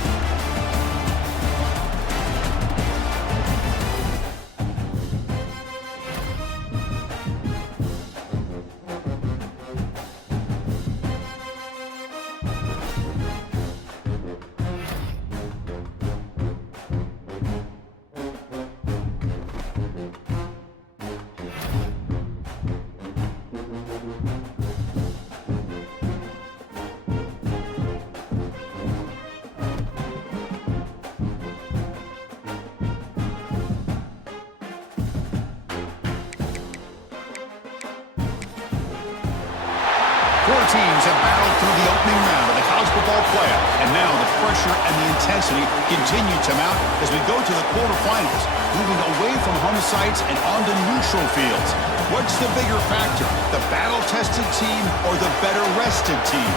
Four teams have battled through the opening round of the college football playoff, and now the pressure and the intensity continue to mount as we go to the quarterfinals, moving away from home sites and onto neutral fields. What's the bigger factor, the battle-tested team or the better-rested team?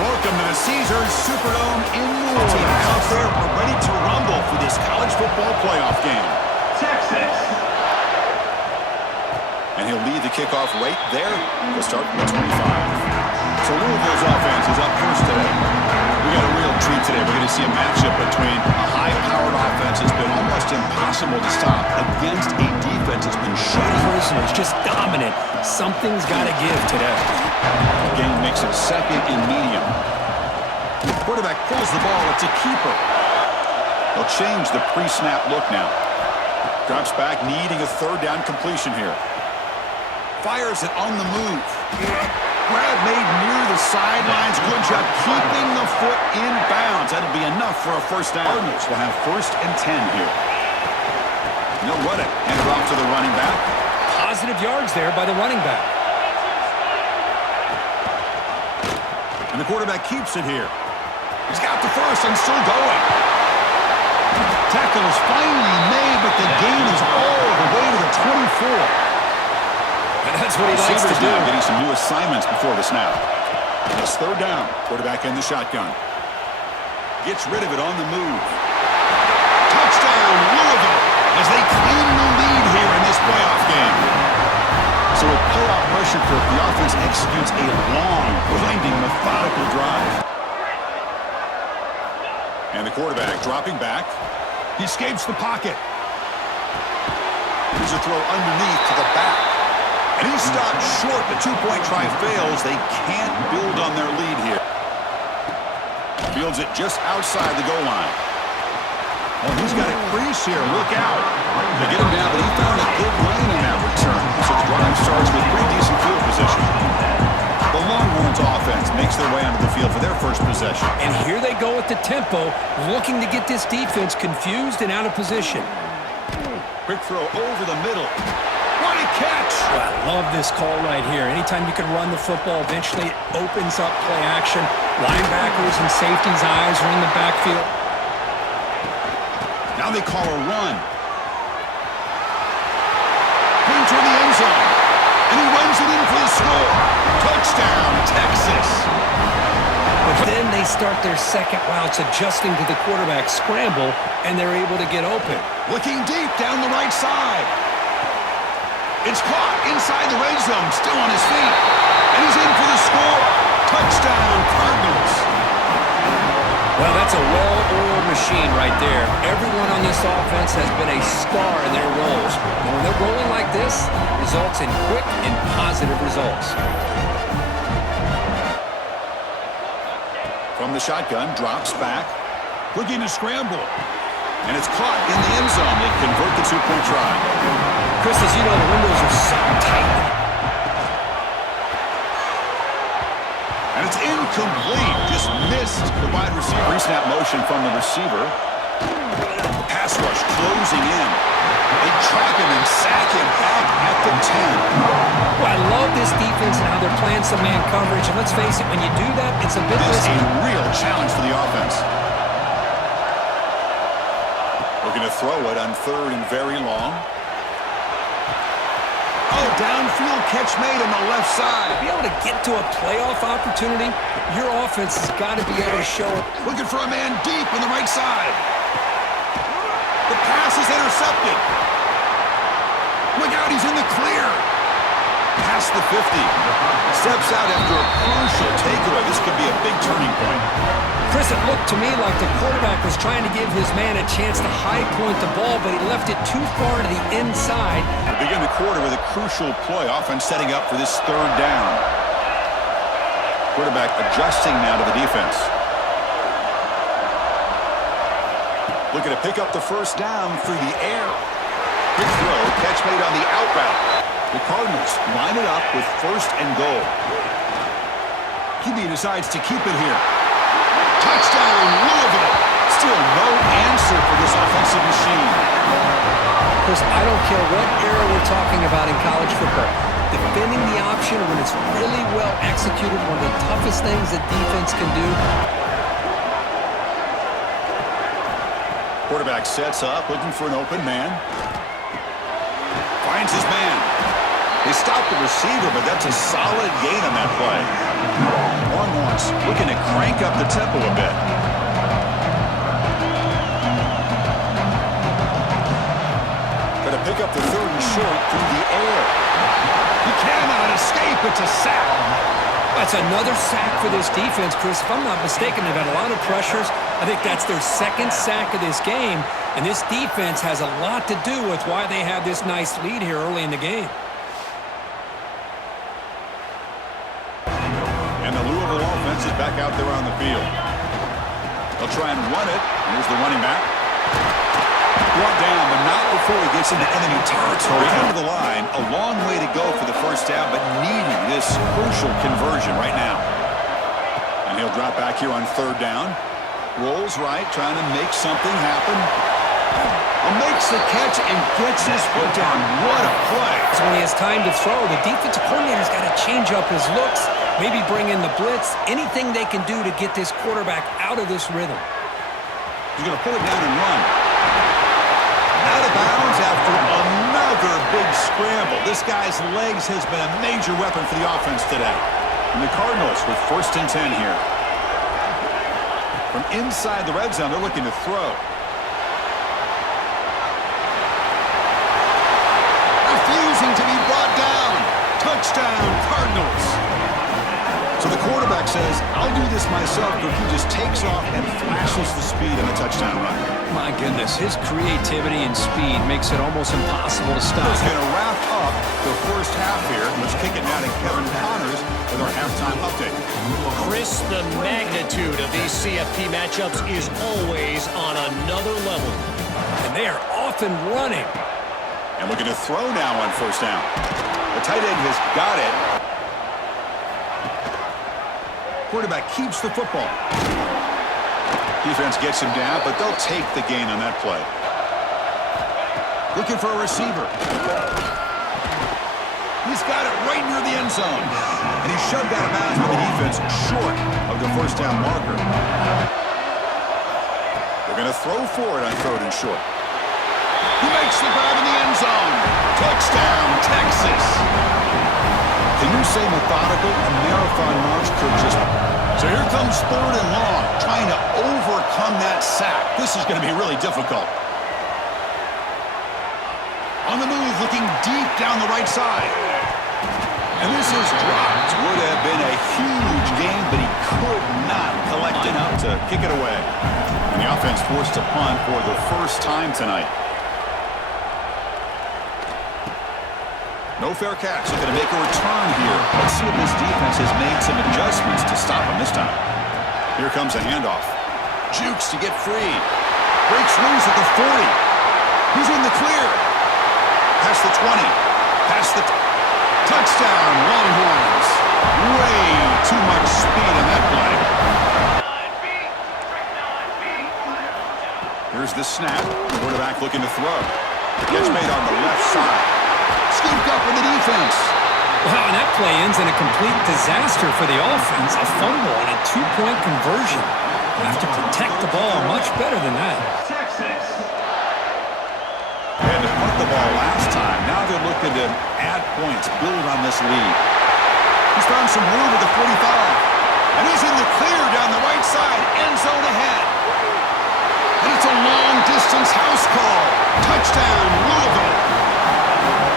Welcome to the Caesars Superdome in New Orleans. Out there, we're ready to rumble for this college football playoff game. Texas. And he'll lead the kickoff right there. We'll start from the 25. So Louisville's offense is up first today. We got a real treat today. We're going to see a matchup between a high-powered offense that's been almost impossible to stop against a defense that's been shutting Prisoners just dominant. Something's got to give today. The game makes it second and medium. The quarterback pulls the ball. It's a keeper. They'll change the pre-snap look now. Drops back, needing a third down completion here. Fires it on the move. Grab made near the sidelines. Good job keeping the foot in bounds. That'll be enough for a first down. Cardinals will have 1st and 10 here. They'll run it. Hand it off to the running back. Positive yards there by the running back. And the quarterback keeps it here. He's got the first and still going. Tackle is finally made, but the gain is all the way to the 24. And that's what he likes to do. Now getting some new assignments before the snap. It's 3rd down. Quarterback in the shotgun. Gets rid of it on the move. Touchdown, Louisville, as they claim the lead here in this playoff game. So with playoff pressure, the offense executes a long, winding, methodical drive. And the quarterback dropping back. He escapes the pocket. Here's a throw underneath to the back. And he's stopped short. The 2-point try fails. They can't build on their lead here. Fields it just outside the goal line. Oh, he's got a crease here. Look out. They get him down, but he found a good lane in that return. So the drive starts with pretty decent field position. The Longhorns offense makes their way onto the field for their first possession. And here they go with the tempo, looking to get this defense confused and out of position. Quick throw over the middle. What a catch! I love this call right here. Anytime you can run the football, eventually it opens up play action. Linebackers and safeties' eyes are in the backfield. Now they call a run. Into the end zone. And he runs it in for the score. Touchdown, Texas. But then they start their second routes, adjusting to the quarterback scramble, and they're able to get open. Looking deep down the right side. It's caught inside the red zone, still on his feet. And he's in for the score. Touchdown, Cardinals. Well, that's a well-oiled machine right there. Everyone on this offense has been a star in their roles. And when they're rolling like this, results in quick and positive results. From the shotgun, drops back. Looking to scramble. And it's caught in the end zone. They convert the 2-point try. Chris, as you know, the windows are so tight. And it's incomplete. Just missed the wide receiver. Pre-snap motion from the receiver. Pass rush closing in. They trap him and sack him back at the 10. Well, I love this defense and how they're playing some man coverage. And let's face it, when you do that, it's a bit risky. This is a real challenge for the offense. Looking to throw it on 3rd and very long. Oh, downfield catch made on the left side. To be able to get to a playoff opportunity, your offense has got to be able to show it. Looking for a man deep on the right side. The pass is intercepted. Look out, he's in the clear. Past the 50. Steps out after a crucial takeaway. This could be a big turning point. Chris, it looked to me like the quarterback was trying to give his man a chance to high point the ball, but he left it too far to the inside. We begin the quarter with a crucial play. Offense setting up for this third down. Quarterback adjusting now to the defense. Looking to pick up the first down through the air. Quick throw, catch made on the out route. The Cardinals line it up with first and goal. QB decides to keep it here. Touchdown, Louisville. Still no answer for this offensive machine. Chris, I don't care what era we're talking about in college football. Defending the option when it's really well executed, one of the toughest things that defense can do. Quarterback sets up, looking for an open man. Finds his man. They stop the receiver, but that's a solid gain on that play. Longhorns looking to crank up the tempo a bit. Going to pick up the third and short through the air. He cannot escape. It's a sack. That's another sack for this defense, Chris. If I'm not mistaken, they've had a lot of pressures. I think that's their second sack of this game, and this defense has a lot to do with why they have this nice lead here early in the game. And the Louisville offense is back out there on the field. They'll try and run it. Here's the running back. Brought down, but not before he gets into enemy territory. Under the line, a long way to go for the first down, but needing this crucial conversion right now. And he'll drop back here on third down. Rolls right, trying to make something happen. Makes the catch and gets his foot down. What a play. So when he has time to throw, the defensive coordinator's got to change up his looks, maybe bring in the blitz, anything they can do to get this quarterback out of this rhythm. He's going to pull it down and run. Out of bounds after another big scramble. This guy's legs has been a major weapon for the offense today. And the Cardinals with first and 10 here. From inside the red zone, they're looking to throw. Refusing to be brought down. Touchdown, Cardinals. So the quarterback says, I'll do this myself, but he just takes off and flashes the speed on the touchdown run. My goodness, his creativity and speed makes it almost impossible to stop. He's going to wrap up the first half here. Let's kick it now to Kevin Connors with our halftime update. Chris, the magnitude of these CFP matchups is always on another level. And they are often running. And looking to throw now on first down. The tight end has got it. Quarterback keeps the football. Defense gets him down, but they'll take the gain on that play. Looking for a receiver. He's got it right near the end zone. And he's shoved out of bounds by the defense short of the first down marker. They're going to throw for it on third and short. He makes the grab in the end zone. Touchdown, Texas. Can you say methodical? A marathon march could just... So here comes third and long, trying to overcome that sack. This is going to be really difficult. On the move, looking deep down the right side. And this is dropped. Would have been a huge gain, but he could not collect enough to kick it away. And the offense forced to punt for the first time tonight. No fair catch. They're going to make a return here. Let's see if this defense has made some adjustments to stop him this time. Here comes a handoff. Jukes to get free. Breaks loose at the 40. He's in the clear. Past the 20. Past the... Touchdown, Longhorns. Way too much speed on that play. Here's the snap. Quarterback looking to throw. Catch made on the left side. Scooped up in the defense. Wow, and that play ends in a complete disaster for the offense. A fumble and a two-point conversion. You have to protect the ball much better than that. And to punt the ball last time. Now they're looking to add points, build on this lead. He's found some room at the 45. And he's in the clear down the right side. End zone ahead. And it's a long-distance house call. Touchdown, Louisville.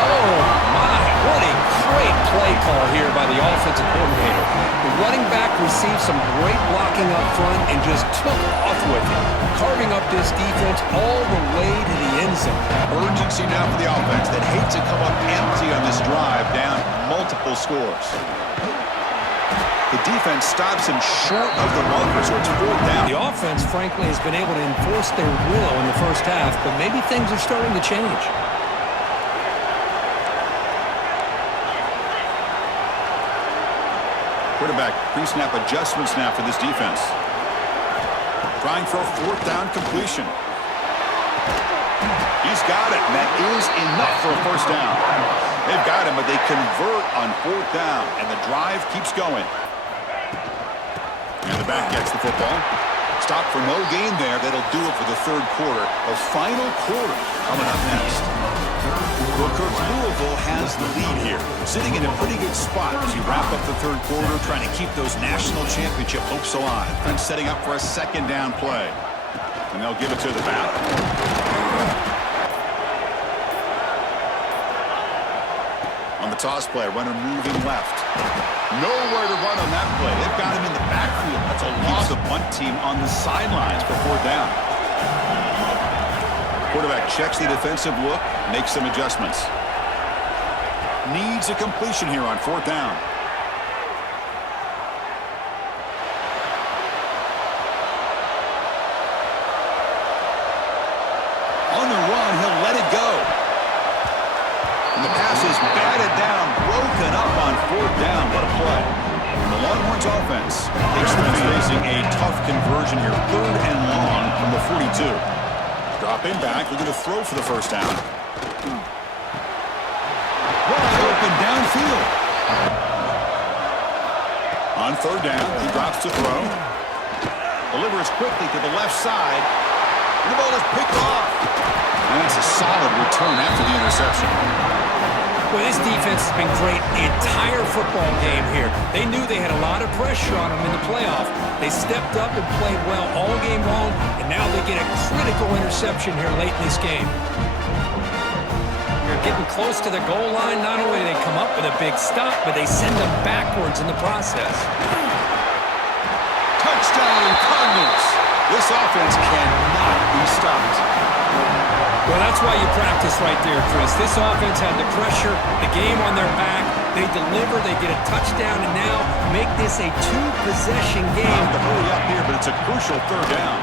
Oh, my. What a great play call here by the offensive coordinator. The running back received some great blocking up front and just took off with it, carving up this defense all the way to the end zone. Urgency now for the offense that hate to come up empty on this drive, down multiple scores. The defense stops him short of the marker, so it's 4th down. The offense, frankly, has been able to enforce their will in the first half, but maybe things are starting to change. Quarterback pre-snap adjustments now for this defense. Trying for a 4th down completion. He's got it, and that is enough for a 1st down. They've got him, but they convert on 4th down, and the drive keeps going. And the back gets the football. Stop for no gain there. That'll do it for the 3rd quarter. The final quarter coming up next. Well, Coach, Louisville has the lead here, sitting in a pretty good spot as you wrap up the 3rd quarter, trying to keep those national championship hopes alive. And setting up for a 2nd down play. And they'll give it to the back. On the toss play, runner moving left. Nowhere to run on that play. They've got him in the backfield. That's a loss. The punt team on the sidelines for 4th down. Quarterback checks the defensive look, makes some adjustments. Needs a completion here on 4th down. On the run, he'll let it go. And the pass is batted down, broken up on 4th down. What a play. The Longhorns offense takes them facing a tough conversion here. 3rd and long from the 42. Drop in back. They're going to throw for the 1st down. Wide open downfield. On 3rd down, he drops to throw. Delivers quickly to the left side. And the ball is picked off. And that's a solid return after the interception. Well, this defense has been great the entire football game here. They knew they had a lot of pressure on them in the playoff. They stepped up and played well all game long, and now they get a critical interception here late in this game. They're getting close to the goal line. Not only do they come up with a big stop, but they send them backwards in the process. Touchdown, Cardinals. This offense cannot be stopped. Well, that's why you practice right there, Chris. This offense had the pressure, the game on their back. They deliver, they get a touchdown, and now make this a 2-possession game. To hurry up here, but it's a crucial 3rd down.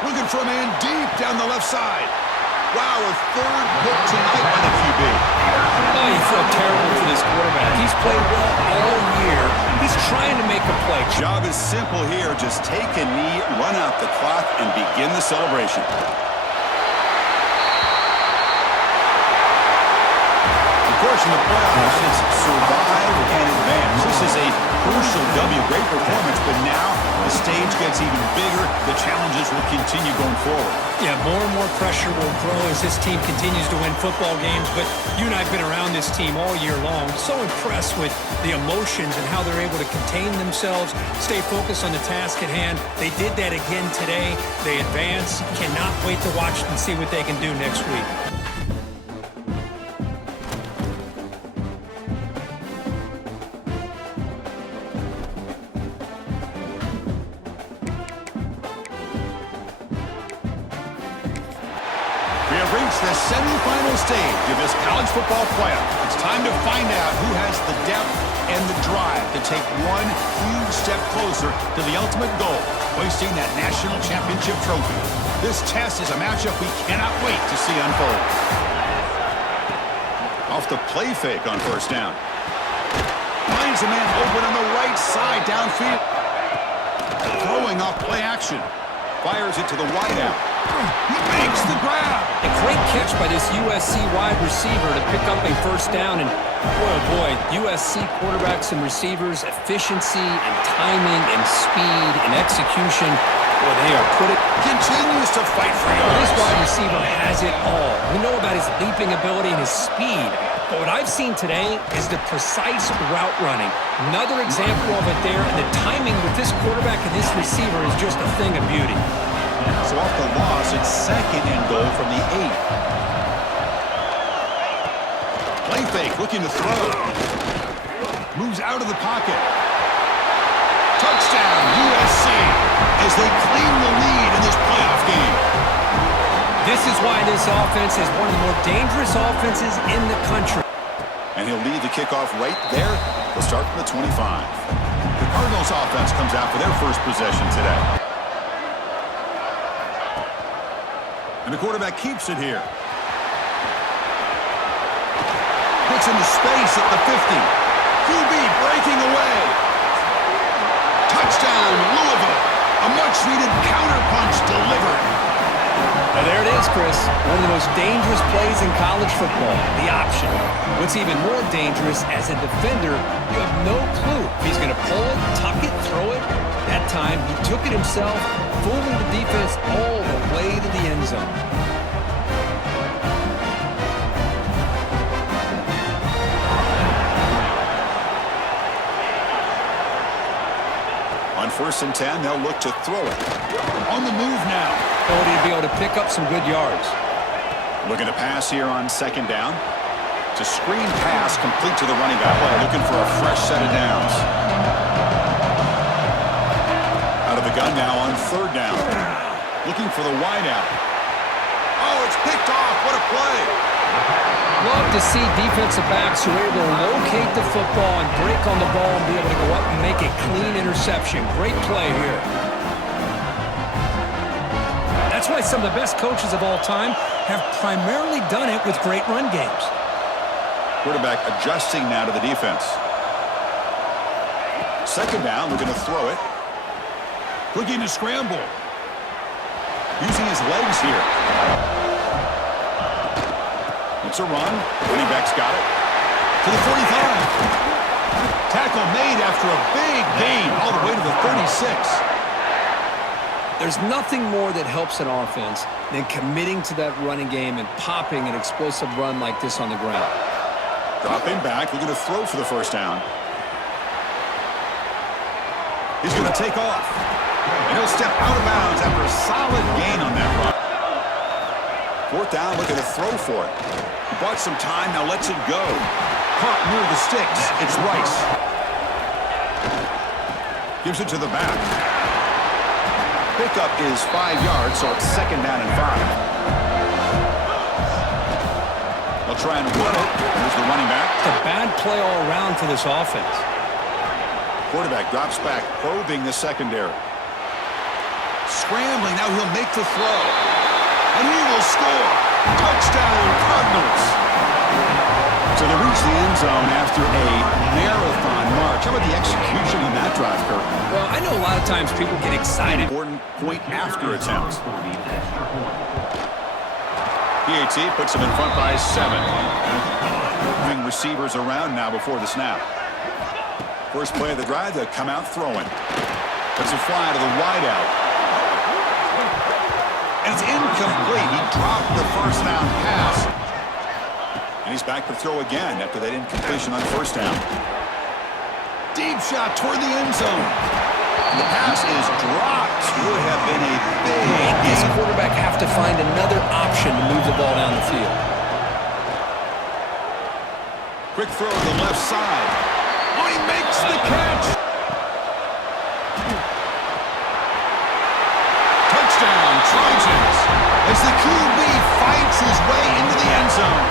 Looking for a man deep down the left side. Wow, a 3rd hit tonight by the QB. Oh, you feel terrible for this quarterback. He's played well all year. He's trying to make a play. Job is simple here. Just take a knee, run out the clock, and begin the celebration. Of course, in the playoffs, it's survive and advance. This is a crucial W. Great performance, but now the stage gets even bigger. The challenges will continue going forward. Yeah, more and more pressure will grow as this team continues to win football games, but you and I have been around this team all year long. So impressed with the emotions and how they're able to contain themselves, stay focused on the task at hand. They did that again today. They advance. Cannot wait to watch and see what they can do next week. The semifinal stage of this college football playoff. It's time to find out who has the depth and the drive to take one huge step closer to the ultimate goal, hoisting that national championship trophy. This test is a matchup we cannot wait to see unfold. Off the play fake on 1st down. Finds a man open on the right side downfield. Throwing off play action. Fires it to the wideout. He makes the grab. A great catch by this USC wide receiver to pick up a 1st down. And, boy, USC quarterbacks and receivers, efficiency and timing and speed and execution. Well, they are putting... Continues to fight for This yards. wide receiver has it all. We know about his leaping ability and his speed. But what I've seen today is the precise route running. Another example of it there, and the timing with this quarterback and this receiver is just a thing of beauty. So off the loss, it's 2nd and goal from the 8. Play fake, looking to throw. Moves out of the pocket. Touchdown, USC, as they claim the lead in this playoff game. This is why this offense is one of the more dangerous offenses in the country. And he'll lead the kickoff right there. They'll start from the 25. The Cardinals offense comes out for their first possession today. And the quarterback keeps it here. Gets into space at the 50. QB breaking away. Touchdown, Louisville. A much-needed counterpunch delivered. Now there it is, Chris. One of the most dangerous plays in college football, the option. What's even more dangerous, as a defender, you have no clue if he's going to pull it, tuck it, throw it. That time, he took it himself, fooling the defense all the way to the end zone. On 1st and 10, they'll look to throw it. On the move now. Ability to be able to pick up some good yards. Looking to pass here on 2nd down. It's a screen pass complete to the running back. Looking for a fresh set of downs. Out of the gun now on 3rd down. Looking for the wideout. Oh, it's picked off. What a play. Love to see defensive backs who are able to locate the football and break on the ball and be able to go up and make a clean interception. Great play here. That's why some of the best coaches of all time have primarily done it with great run games. Quarterback adjusting now to the defense. 2nd down, we're going to throw it. Looking to scramble. Using his legs here. It's a run. Running back's got it. To the 45. Tackle made after a big gain all the way to the 36. There's nothing more that helps an offense than committing to that running game and popping an explosive run like this on the ground. Dropping back. We're going to throw for the 1st down. He's going to take off. And he'll step out of bounds after a solid gain on that run. 4th down, looking to throw for it. He bought some time, now lets it go. Caught near the sticks. It's Rice. Gives it to the back. Pickup is 5 yards, so it's 2nd down and 5. They'll try and run it. There's the running back. It's a bad play all around for this offense. Quarterback drops back, probing the secondary. Scrambling, now he'll make the throw. And he will score. Touchdown, Cardinals. So they reach the end zone after a marathon march. How about the execution on that drive, Kirk? Well, I know a lot of times people get excited. Important point after attempts. PAT puts him in front by 7. Moving receivers around now before the snap. First play of the drive, they'll come out throwing. Puts a fly to the wideout. And it's incomplete. He dropped the 1st down pass. And he's back to throw again after that incompletion on 1st down. Deep shot toward the end zone. And the pass is dropped. Would have been a big This gain. quarterback have to find another option to move the ball down the field. Quick throw to the left side. Oh, he makes the catch. Touchdown, Trojans, as the QB fights his way into the end zone.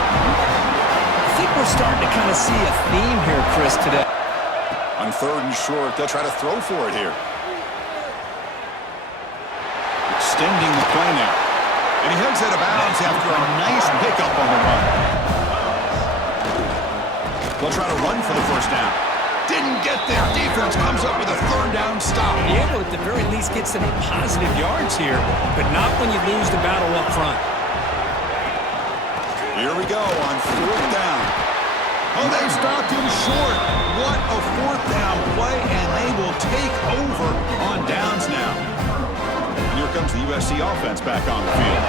I think we're starting to kind of see a theme here, Chris, today. On 3rd and short, they'll try to throw for it here. Extending the play now. And he heads out of bounds after a nice pickup on the run. They'll try to run for the 1st down. Didn't get there. Defense comes up with a 3rd down stop. Be able to, at the very least, get some positive yards here, but not when you lose the battle up front. Here we go on 4th down. Oh, they stopped him short. What a 4th down play, and they will take over on downs now. here comes the USC offense back on the field.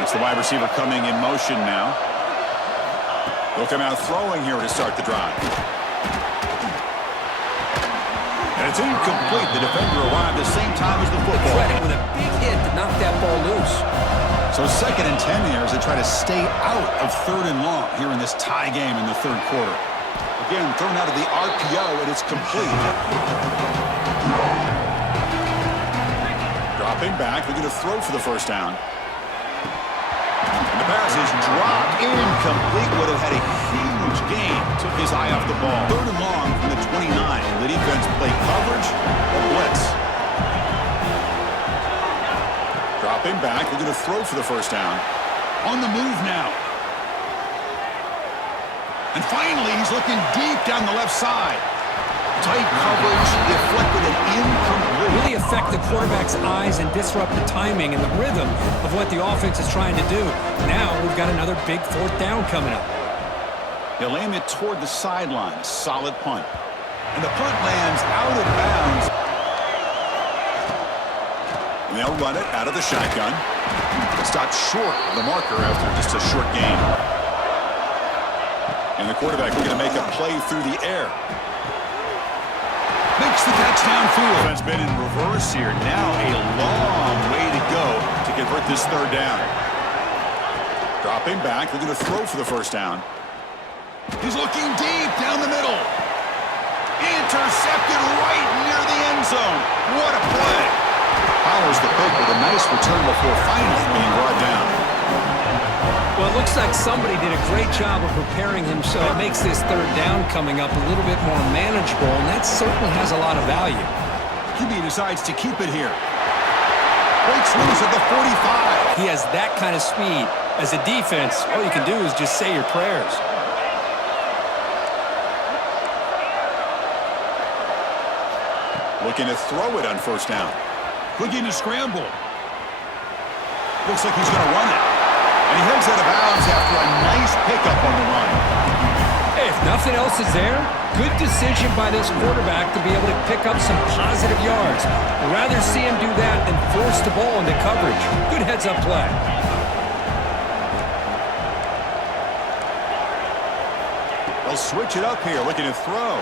It's the wide receiver coming in motion now. They'll come out throwing here to start the drive. And it's incomplete. The defender arrived the same time as the football. Credit with a big hit to knock that ball loose. So 2nd and 10 here as they try to stay out of 3rd and long here in this tie game in the 3rd quarter. Again, thrown out of the RPO, and it's complete. Dropping back, they're going to throw for the 1st down. And the pass is dropped, incomplete. Would have had a huge gain. Took his eye off the ball. 3rd and long from the 29. The defense played coverage or blitz. Dropping back, they're going to throw for the 1st down. On the move now. And finally, he's looking deep down the left side. Tight coverage, deflected and incomplete. Really affect the quarterback's eyes and disrupt the timing and the rhythm of what the offense is trying to do. Now we've got another big 4th down coming up. They'll aim it toward the sideline. A solid punt. And the punt lands out of bounds. And they'll run it out of the shotgun. Stopped short of the marker after just a short gain. And the quarterback looking to make a play through the air. Makes the catch downfield. That's been in reverse here. Now a long way to go to convert this 3rd down. Dropping back, they're going to throw for the 1st down. He's looking deep down the middle. Intercepted right near the end zone. What a play. Follows the pick with a nice return before finally being brought down. Well, it looks like somebody did a great job of preparing him, so it makes this 3rd down coming up a little bit more manageable, and that certainly has a lot of value. QB decides to keep it here. Breaks loose at the 45. He has that kind of speed. As a defense, all you can do is just say your prayers. Looking to throw it on 1st down. Looking to scramble. Looks like he's going to run it. And he heads out of bounds after a nice pickup on the run. Hey, if nothing else is there, good decision by this quarterback to be able to pick up some positive yards. I'd rather see him do that than force the ball into coverage. Good heads-up play. They'll switch it up here, looking to throw.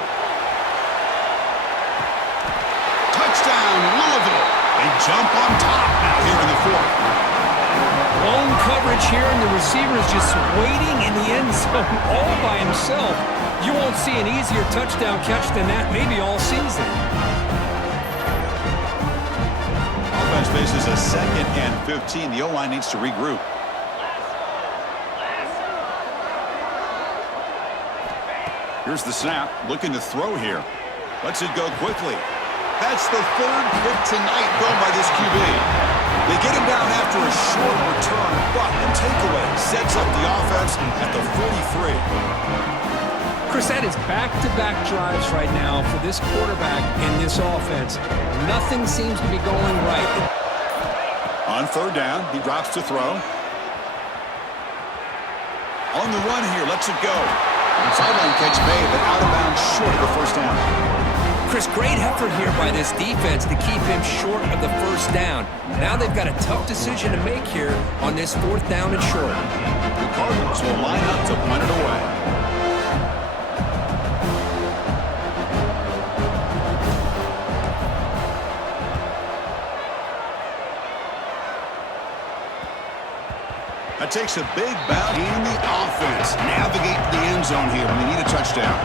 Touchdown, Louisville. They jump on top now here in the 4th. Lone coverage here, and the receiver is just waiting in the end zone all by himself. You won't see an easier touchdown catch than that maybe all season. Offense faces a 2nd and 15. The O-line needs to regroup. Here's the snap, looking to throw here. Lets it go quickly. That's the 3rd pick tonight thrown by this QB. They get him down after a short return, but the takeaway sets up the offense at the 43. Chris, that is back-to-back drives right now for this quarterback in this offense. Nothing seems to be going right. On 3rd down, he drops to throw. On the run here, lets it go. Sideline catch made, but out of bounds short of the 1st down. Chris, great effort here by this defense to keep him short of the 1st down. Now they've got a tough decision to make here on this 4th down and short. The Cardinals will line up to punt it away. That takes a big bounce in the offense. Navigate the end zone here when they need a touchdown.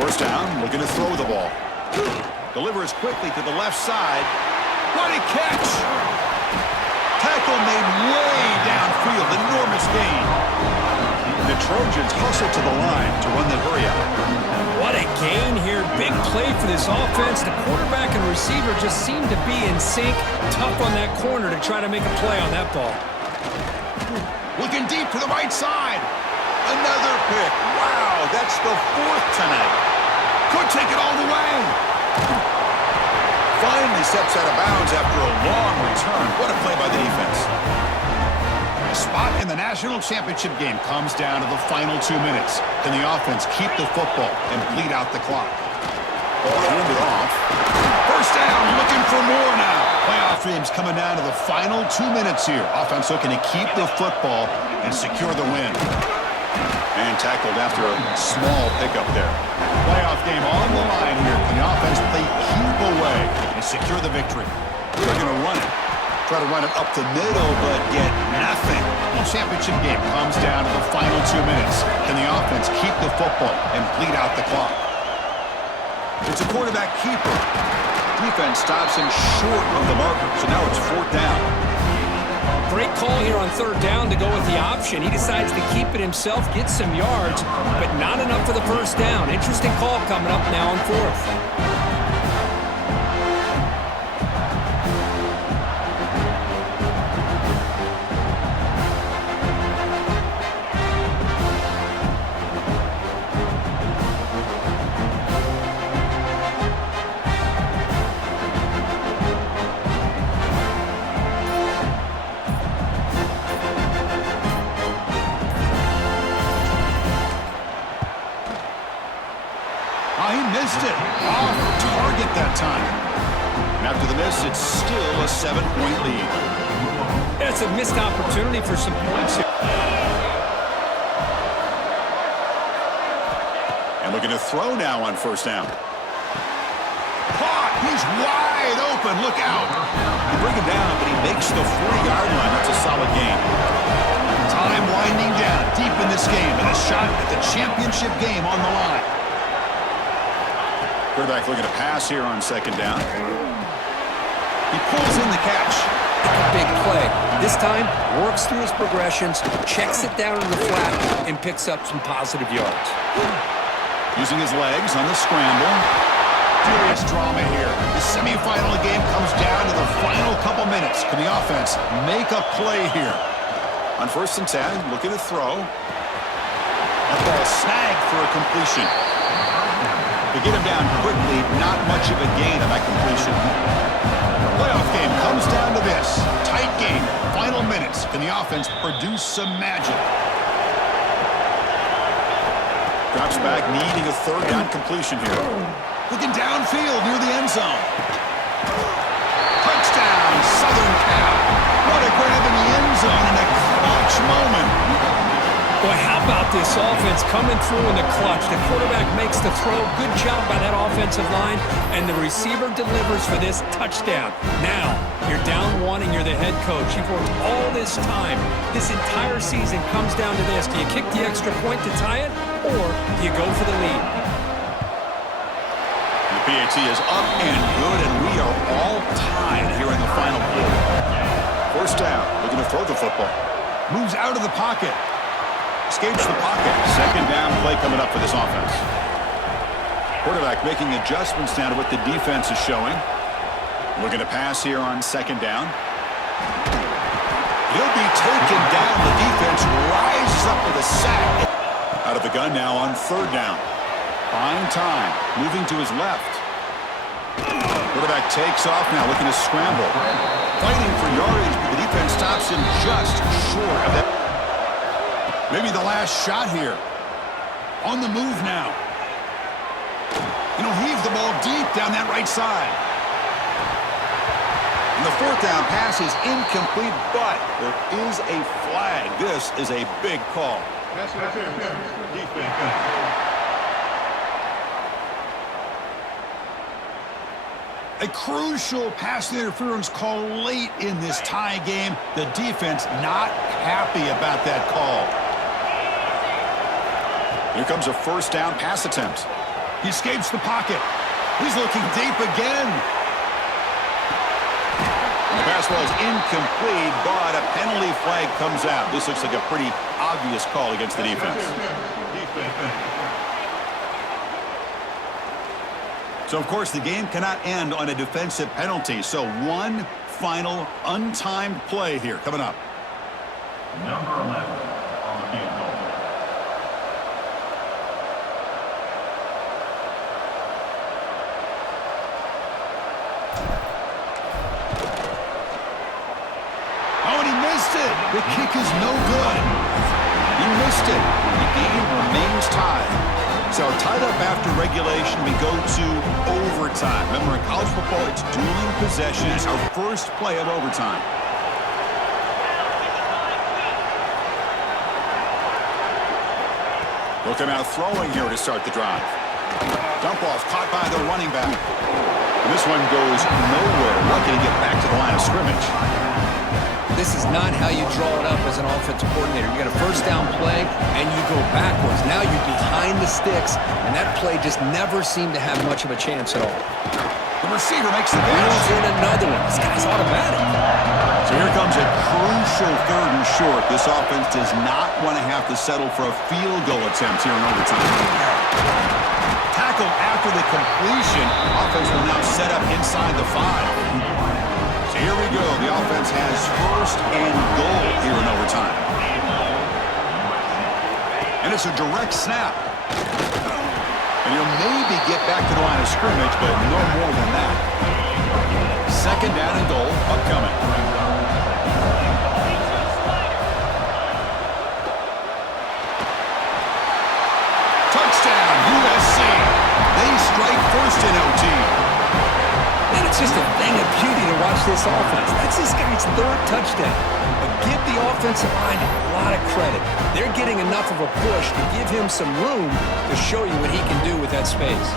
1st down, looking to throw the ball. Delivers quickly to the left side. What a catch! Tackle made way downfield. Enormous gain. The Trojans hustle to the line to run the hurry out. What a gain here. Big play for this offense. The quarterback and receiver just seem to be in sync. Tough on that corner to try to make a play on that ball. Looking deep to the right side. Another pick. Wow, that's the 4th tonight. Could take it all the way. Finally steps out of bounds after a long return. What a play by the defense. A spot in the the national championship game comes down to the final 2 minutes. Can the offense keep the football and bleed out the clock? Hand it off. First down, looking for more now. Playoff games coming down to the final 2 minutes here. Offense looking to keep the football and secure the win. And tackled after a small pickup there. Playoff game on the line here. Can the offense play keep away and secure the victory? They're going to run it. Try to run it up the middle, but get nothing. The championship game comes down to the final 2 minutes. Can the offense keep the football and bleed out the clock? It's a quarterback keeper. Defense stops him short of the marker, so now it's 4th down. Great call here on 3rd down to go with the option. He decides to keep it himself, get some yards, but not enough for the 1st down. Interesting call coming up now on 4th. He missed it. Off target that time. And after the miss, it's still a 7-point lead. That's a missed opportunity for some points here. And looking to throw now on 1st down. Caught. He's wide open. Look out. They bring him down, but he makes the 40-yard line. That's a solid gain. Time winding down deep in this game, and a shot at the championship game on the line. Quarterback looking to pass here on 2nd down. He pulls in the catch. Big play. This time, works through his progressions, checks it down in the flat, and picks up some positive yards. Using his legs on the scramble. Furious drama here. The semifinal game comes down to the final couple minutes. Can the offense make a play here? On 1st and 10, looking to throw. That ball snagged for a completion. To get him down quickly, not much of a gain on that completion. The playoff game comes down to this. Tight game, final minutes. Can the offense produce some magic? Drops back, needing a 3rd down completion here. Looking downfield near the end zone. Touchdown, Southern Cal. What a grab in the end zone in a clutch moment. Boy, how about this offense coming through in the clutch? The quarterback makes the throw. Good job by that offensive line. And the receiver delivers for this touchdown. Now, you're down 1 and you're the head coach. You've worked all this time. This entire season comes down to this. Do you kick the extra point to tie it, or do you go for the lead? The PAT is up and good, and we are all tied here in the final quarter. 1st down, looking to throw the football. Moves out of the pocket. Escapes the pocket. 2nd down play coming up for this offense. Quarterback making adjustments now to what the defense is showing. Looking to pass here on 2nd down. He'll be taken down. The defense rises up with a sack. Out of the gun now on 3rd down. Fine time. Moving to his left. Quarterback takes off now, looking to scramble. Fighting for yardage, but the defense stops him just short of that. Maybe the last shot here. On the move now. And he'll heave the ball deep down that right side. And the 4th down pass is incomplete, but there is a flag. This is a big call. A crucial pass interference call late in this tie game. The defense not happy about that call. Here comes a 1st down pass attempt. He escapes the pocket. He's looking deep again. And the pass ball is incomplete, but a penalty flag comes out. This looks like a pretty obvious call against the defense. So, of course, the game cannot end on a defensive penalty. So, one final untimed play here coming up. Number 11 on the field goal. Oh, and he missed it. The kick is no good. He missed it. The game remains tied. So tied up after regulation, we go to overtime. Remember, in college football, it's dueling possessions. Our first play of overtime. They'll come out throwing here to start the drive. Dump off caught by the running back. And this one goes nowhere. Lucky to get back to the line of scrimmage. This is not how you draw it up as an offensive coordinator. You got a first down play, and you go backwards. Now you're behind the sticks, and that play just never seemed to have much of a chance at all. The receiver makes the catch. Wheels in another one. This guy's automatic. So here comes a crucial 3rd and short. This offense does not want to have to settle for a field goal attempt here in overtime. Tackle after the completion. Offense will now set up inside the 5. So here we go. The offense has 1st and goal here in overtime. And it's a direct snap. And he'll maybe get back to the line of scrimmage, but no more than that. 2nd down and goal upcoming. Touchdown, USC. They strike first in OT. And it's just a thing of beauty to watch this offense. That's this guy's 3rd touchdown. But give the offensive line a lot of credit. They're getting enough of a push to give him some room to show you what he can do with that space.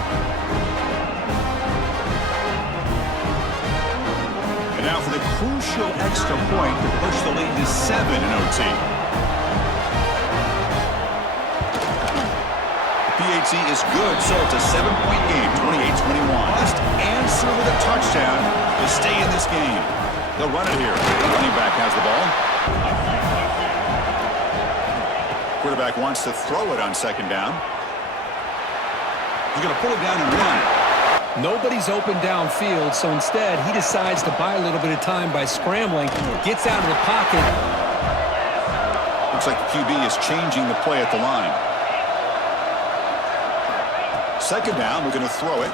And now for the crucial extra point to push the lead to 7 in OT. PAT is good, so it's a 7-point game, 28-21. Must answer with a touchdown to stay in this game. They'll run it here. The running back has the ball. Quarterback wants to throw it on 2nd down. He's going to pull it down and run. Nobody's open downfield, so instead he decides to buy a little bit of time by scrambling, gets out of the pocket. Looks like the QB is changing the play at the line. 2nd down, we're going to throw it.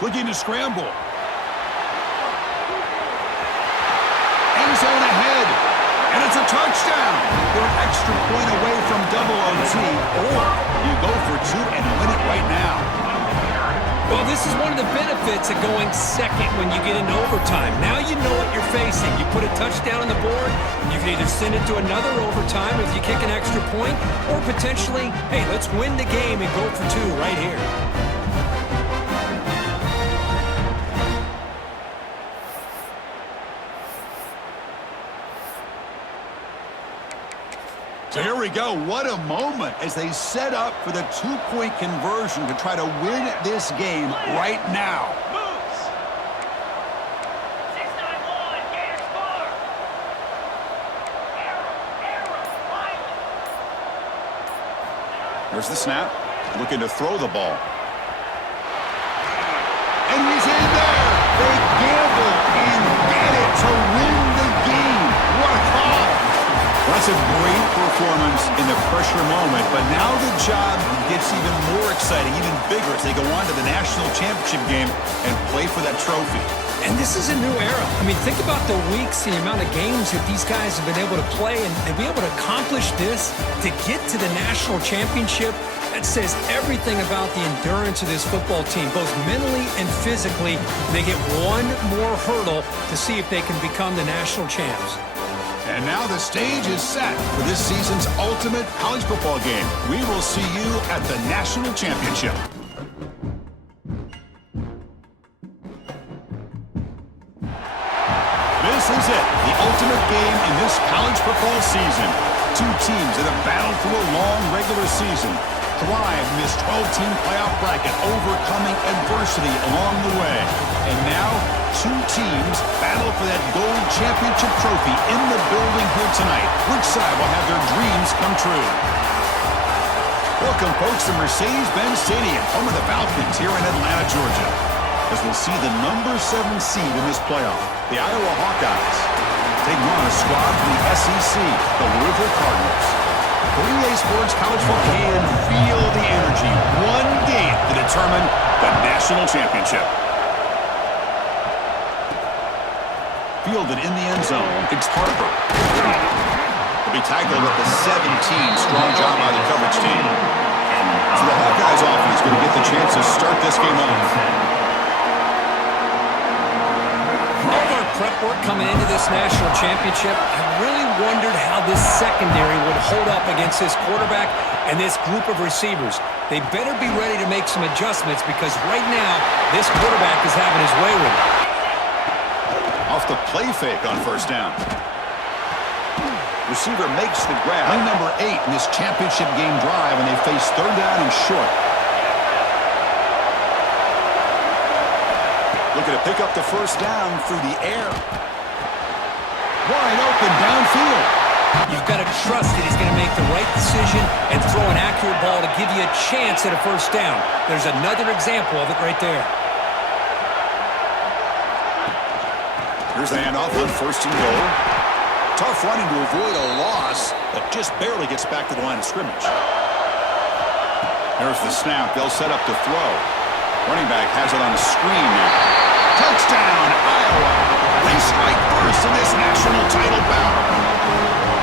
Looking to scramble. End zone ahead. And it's a touchdown. We're an extra point away from double OT. Or you go for 2 and win it right now. Well, this is one of the benefits of going second when you get into overtime. Now you know what you're facing. You put a touchdown on the board, you can either send it to another overtime if you kick an extra point, or potentially, hey, let's win the game and go for 2 right here. So here we go. What a moment as they set up for the 2-point conversion to try to win this game right now. Moves. 691, Gator score. Error, There's the snap. Looking to throw the ball. And he's in there. They gamble and get it to win the game. What a call. Well, that's a great performance in the pressure moment, but now the job gets even more exciting, even bigger as they go on to the national championship game and play for that trophy. And this is a new era. I mean, think about the weeks, the amount of games that these guys have been able to play and be able to accomplish this, to get to the national championship. That says everything about the endurance of this football team, both mentally and physically. They get one more hurdle to see if they can become the national champs. And now the stage is set for this season's ultimate college football game. We will see you at the national championship. This is it, the ultimate game in this college football season. 2 teams that have battled through a long regular season, thrived in this 12-team playoff bracket, overcoming adversity along the way. And now, 2 teams battle for that gold championship trophy in the building here tonight. Which side will have their dreams come true? Welcome, folks, to Mercedes-Benz Stadium, home of the Falcons here in Atlanta, Georgia, as we'll see the number 7 seed in this playoff, the Iowa Hawkeyes, taking on a squad from the SEC, the Louisville Cardinals. For EA Sports College Football, can feel the energy. One game to determine the national championship. Fielded in the end zone, it's Harper. He'll be tackled at the 17. Strong job by the coverage team. So the Hawkeyes offense going to get the chance to start this game off. All of our prep work coming into this national championship, I really wondered how this secondary would hold up against this quarterback and this group of receivers. They better be ready to make some adjustments because right now, this quarterback is having his way with it. Off the play fake on first down. Receiver makes the grab. Play number 8 in this championship game drive, and they face third down and short. Looking to pick up the first down through the air. Wide open downfield. You've got to trust that he's going to make the right decision and throw an accurate ball to give you a chance at a first down. There's another example of it right there. Here's the handoff on first and goal. Tough running to avoid a loss, but just barely gets back to the line of scrimmage. There's the snap. They'll set up to throw. Running back has it on the screen now. Touchdown, Iowa. They strike first in this national title bout.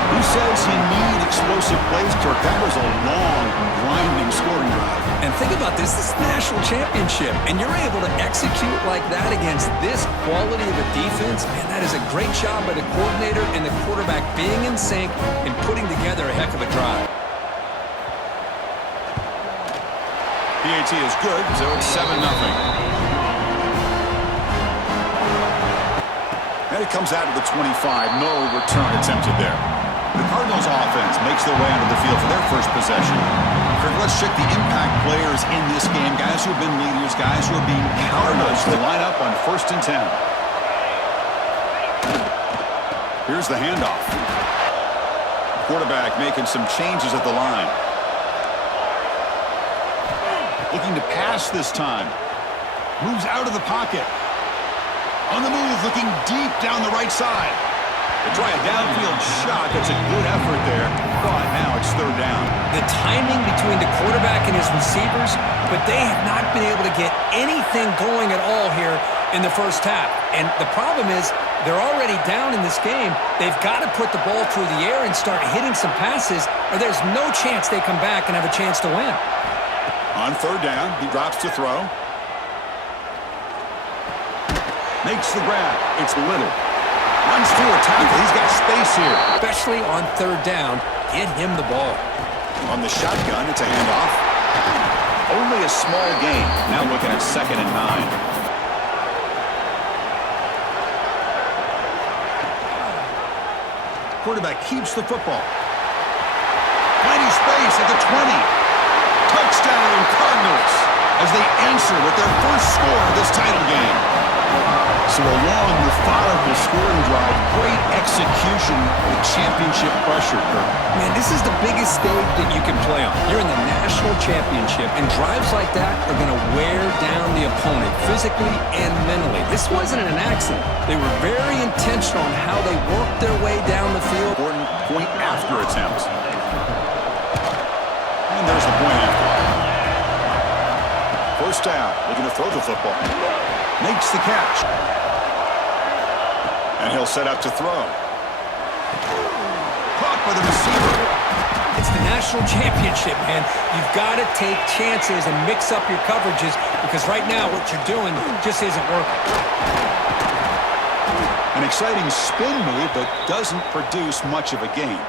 Who says you need explosive plays, Kirk? That was a long, grinding scoring drive. And think about this is the national championship, and you're able to execute like that against this quality of a defense. Man, that is a great job by the coordinator and the quarterback being in sync and putting together a heck of a drive. PAT is good, so it's 7-0. And it comes out of the 25. No return attempted there. The Cardinals offense makes their way onto the field for their first possession. Kirk, let's check the impact players in this game. Guys who have been leaders, guys who are being Cardinals. They line up on first and 10. Here's the handoff. Quarterback making some changes at the line. Looking to pass this time. Moves out of the pocket. On the move, looking deep down the right side. They try a downfield shot. That's a good effort there. But now it's third down. The timing between the quarterback and his receivers, but they have not been able to get anything going at all here in the first half. And the problem is they're already down in this game. They've got to put the ball through the air and start hitting some passes, or there's no chance they come back and have a chance to win. On third down, he drops to throw. Makes the grab. It's Little. Runs through a tackle. He's got space here. Especially on third down, get him the ball. On the shotgun, it's a handoff. Only a small gain. Now looking at 2nd and 9. Quarterback keeps the football. Plenty space at the 20. Touchdown, Cardinals, as they answer with their first score of this title game. So a long, methodical scoring drive, great execution with championship pressure, Kirk. Man, this is the biggest stage that you can play on. You're in the national championship, and drives like that are going to wear down the opponent physically and mentally. This wasn't an accident. They were very intentional on how they worked their way down the field. Important point after attempts. And there's the point after. First down, looking to throw the football. Makes the catch. And he'll set up to throw. Caught by the receiver. It's the national championship, man. You've got to take chances and mix up your coverages because right now what you're doing just isn't working. An exciting spin move, but doesn't produce much of a gain.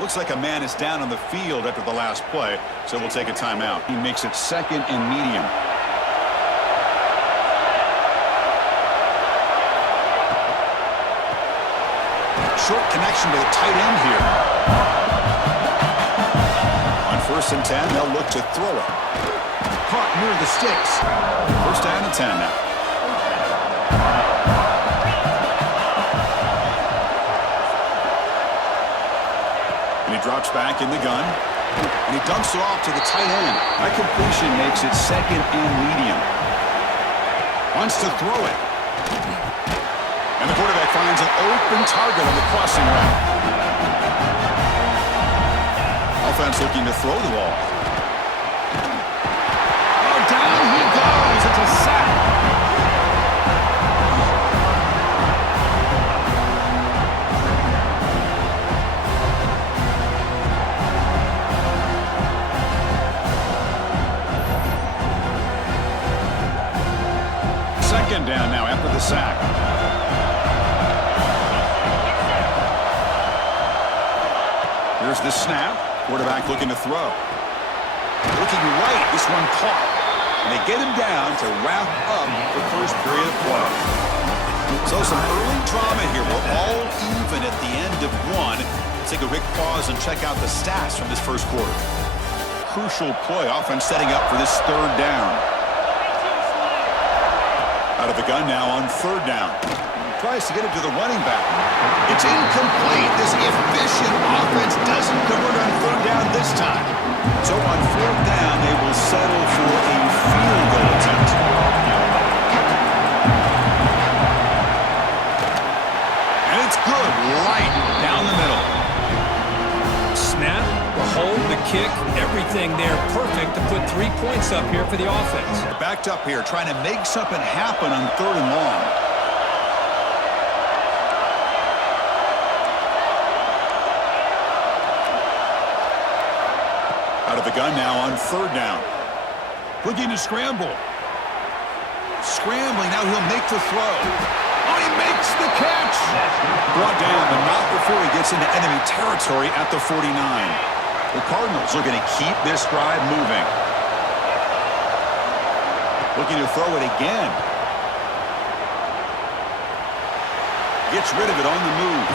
Looks like a man is down on the field after the last play, so we'll take a timeout. He makes it 2nd and medium. Short connection to the tight end here. On 1st and 10, they'll look to throw it. Caught near the sticks. First down and 10 now. And he drops back in the gun. And he dumps it off to the tight end. That completion makes it 2nd and medium. Wants to throw it. And the quarterback finds an open target on the crossing route. Offense looking to throw the ball. Oh, down he goes. It's a sack. There's the snap. Quarterback looking to throw. Looking right. This one caught. And they get him down to wrap up the first period of play. So some early drama here. We're all even at the end of one. Let's take a quick pause and check out the stats from this first quarter. Crucial play. Offense setting up for this third down. Out of the gun now on third down. Tries to get it to the running back. It's incomplete. This efficient offense doesn't convert on third down this time. So on fourth down, they will settle for a field goal attempt. And it's good. Right down the middle. Snap, the hold, the kick, everything there perfect to put 3 points up here for the offense. Backed up here, trying to make something happen on third and long. Out of the gun now on third down. Looking to scramble. Scrambling, now he'll make the throw. Oh, he makes the catch! Brought down, but not before he gets into enemy territory at the 49. The Cardinals are going to keep this drive moving. Looking to throw it again. Gets rid of it on the move.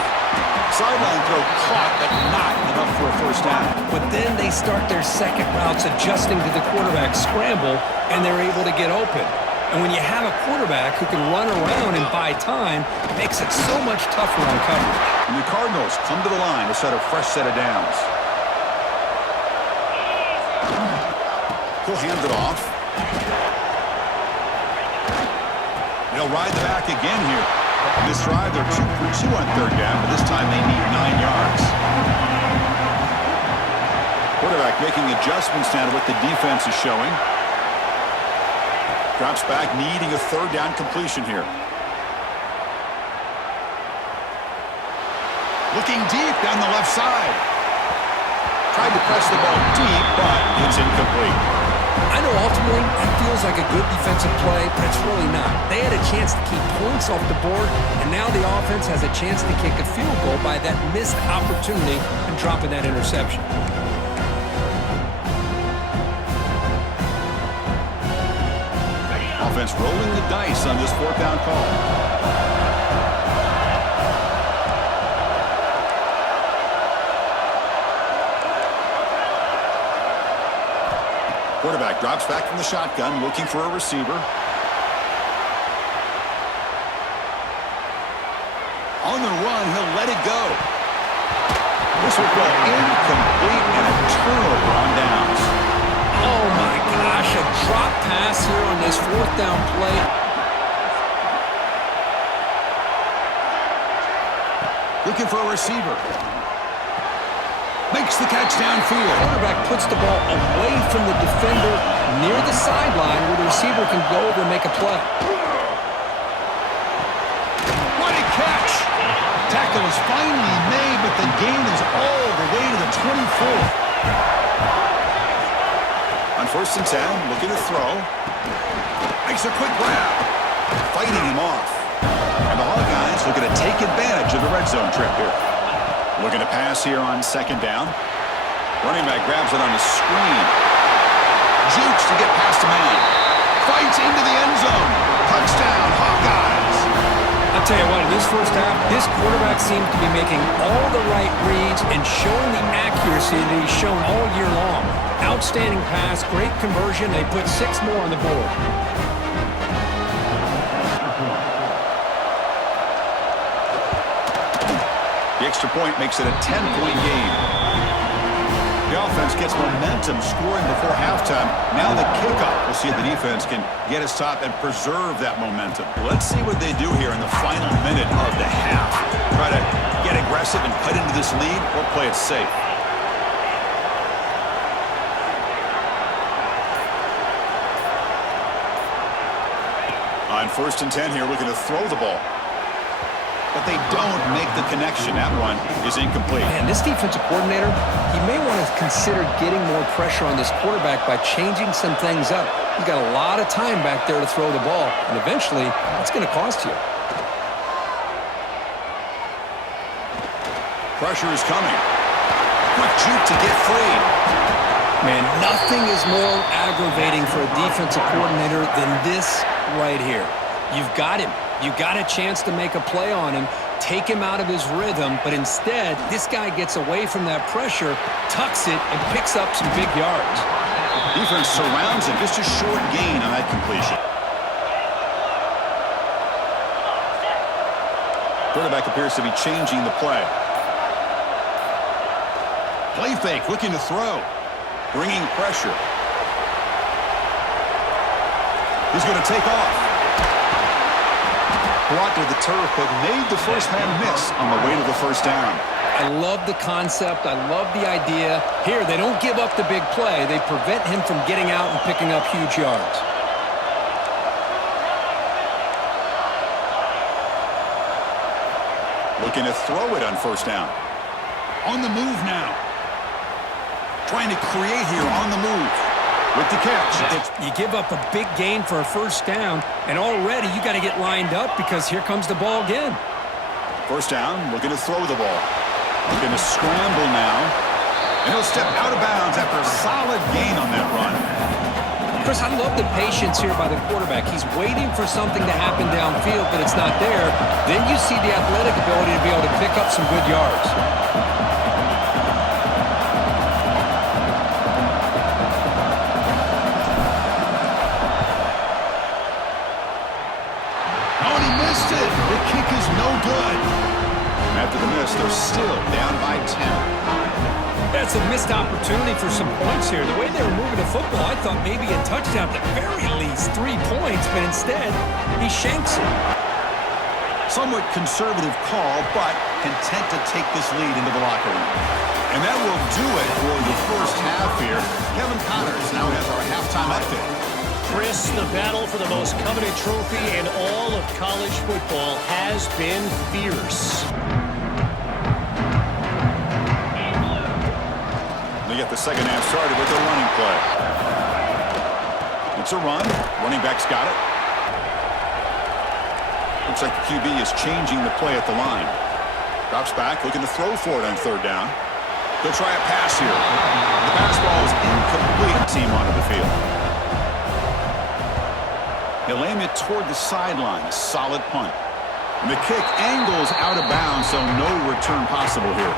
Sideline throw caught, but not enough for a first down. But then they start their second routes adjusting to the quarterback's scramble, and they're able to get open. And when you have a quarterback who can run around and buy time, it makes it so much tougher on coverage. And the Cardinals come to the line to set a fresh set of downs. He'll hand it off. They'll ride the back again here. This drive, they're 2 for 2 on third down, but this time they need 9 yards. Quarterback making adjustments now to what the defense is showing. Drops back, needing a third down completion here. Looking deep down the left side. Tried to press the ball deep, but it's incomplete. I know ultimately it feels like a good defensive play, but it's really not. They had a chance to keep points off the board, and now the offense has a chance to kick a field goal by that missed opportunity and dropping that interception. Offense rolling the dice on this fourth down call. Quarterback drops back from the shotgun, looking for a receiver. On the run, he'll let it go. This will go incomplete and a turnover on downs. Oh my gosh, a drop pass here on this fourth down play. Looking for a receiver. Makes the catch downfield. Quarterback puts the ball away from the defender near the sideline where the receiver can go over and make a play. What a catch! Tackle is finally made, but the gain is all the way to the 24. On first and 10, looking to throw. Makes a quick grab. Fighting him off. And the Hawkeyes looking to take advantage of the red zone trip here. Looking to pass here on second down. Running back grabs it on his screen. Jukes to get past a man. Fights into the end zone. Touchdown, Hawkeyes. I'll tell you what, in this first half, this quarterback seems to be making all the right reads and showing the accuracy that he's shown all year long. Outstanding pass, great conversion. They put 6 more on the board. The extra point makes it a 10-point game. The offense gets momentum scoring before halftime. Now the kickoff. We'll see if the defense can get us top and preserve that momentum. Let's see what they do here in the final minute of the half. Try to get aggressive and cut into this lead or play it safe. On first and 10 here, looking to throw the ball. But they don't make the connection. That one is incomplete. Man, this defensive coordinator, he may want to consider getting more pressure on this quarterback by changing some things up. He's got a lot of time back there to throw the ball, and eventually, that's going to cost you. Pressure is coming. Quick juke to get free. Man, nothing is more aggravating for a defensive coordinator than this right here. You've got him. You got a chance to make a play on him, take him out of his rhythm, but instead, this guy gets away from that pressure, tucks it, and picks up some big yards. Defense surrounds him. Just a short gain on that completion. Quarterback appears to be changing the play. Play fake, looking to throw. Bringing pressure. He's going to take off. Brought to the turf, but made the first man miss on the way to the first down. I love the concept. I love the idea. Here, they don't give up the big play. They prevent him from getting out and picking up huge yards. Looking to throw it on first down. On the move now. Trying to create here on the move. With the catch. You give up a big gain for a first down, and already you got to get lined up because here comes the ball again. First down, looking to throw the ball. Looking to scramble now. And he'll step out of bounds after a solid gain on that run. Chris, I love the patience here by the quarterback. He's waiting for something to happen downfield, but it's not there. Then you see the athletic ability to be able to pick up some good yards. After the miss, they're still down by 10. That's a missed opportunity for some points here. The way they were moving the football, I thought maybe a touchdown, at the very least 3 points, but instead, he shanks it. Somewhat conservative call, but content to take this lead into the locker room. And that will do it for the first half here. Kevin Connors now has our halftime update. Chris, the battle for the most coveted trophy in all of college football has been fierce. They get the second half started with a running play. It's a run. Running back's got it. Looks like the QB is changing the play at the line. Drops back, looking to throw for it on third down. They'll try a pass here. The pass ball is incomplete. Team onto the field. He'll aim it toward the sideline. A solid punt. And the kick angles out of bounds, so no return possible here.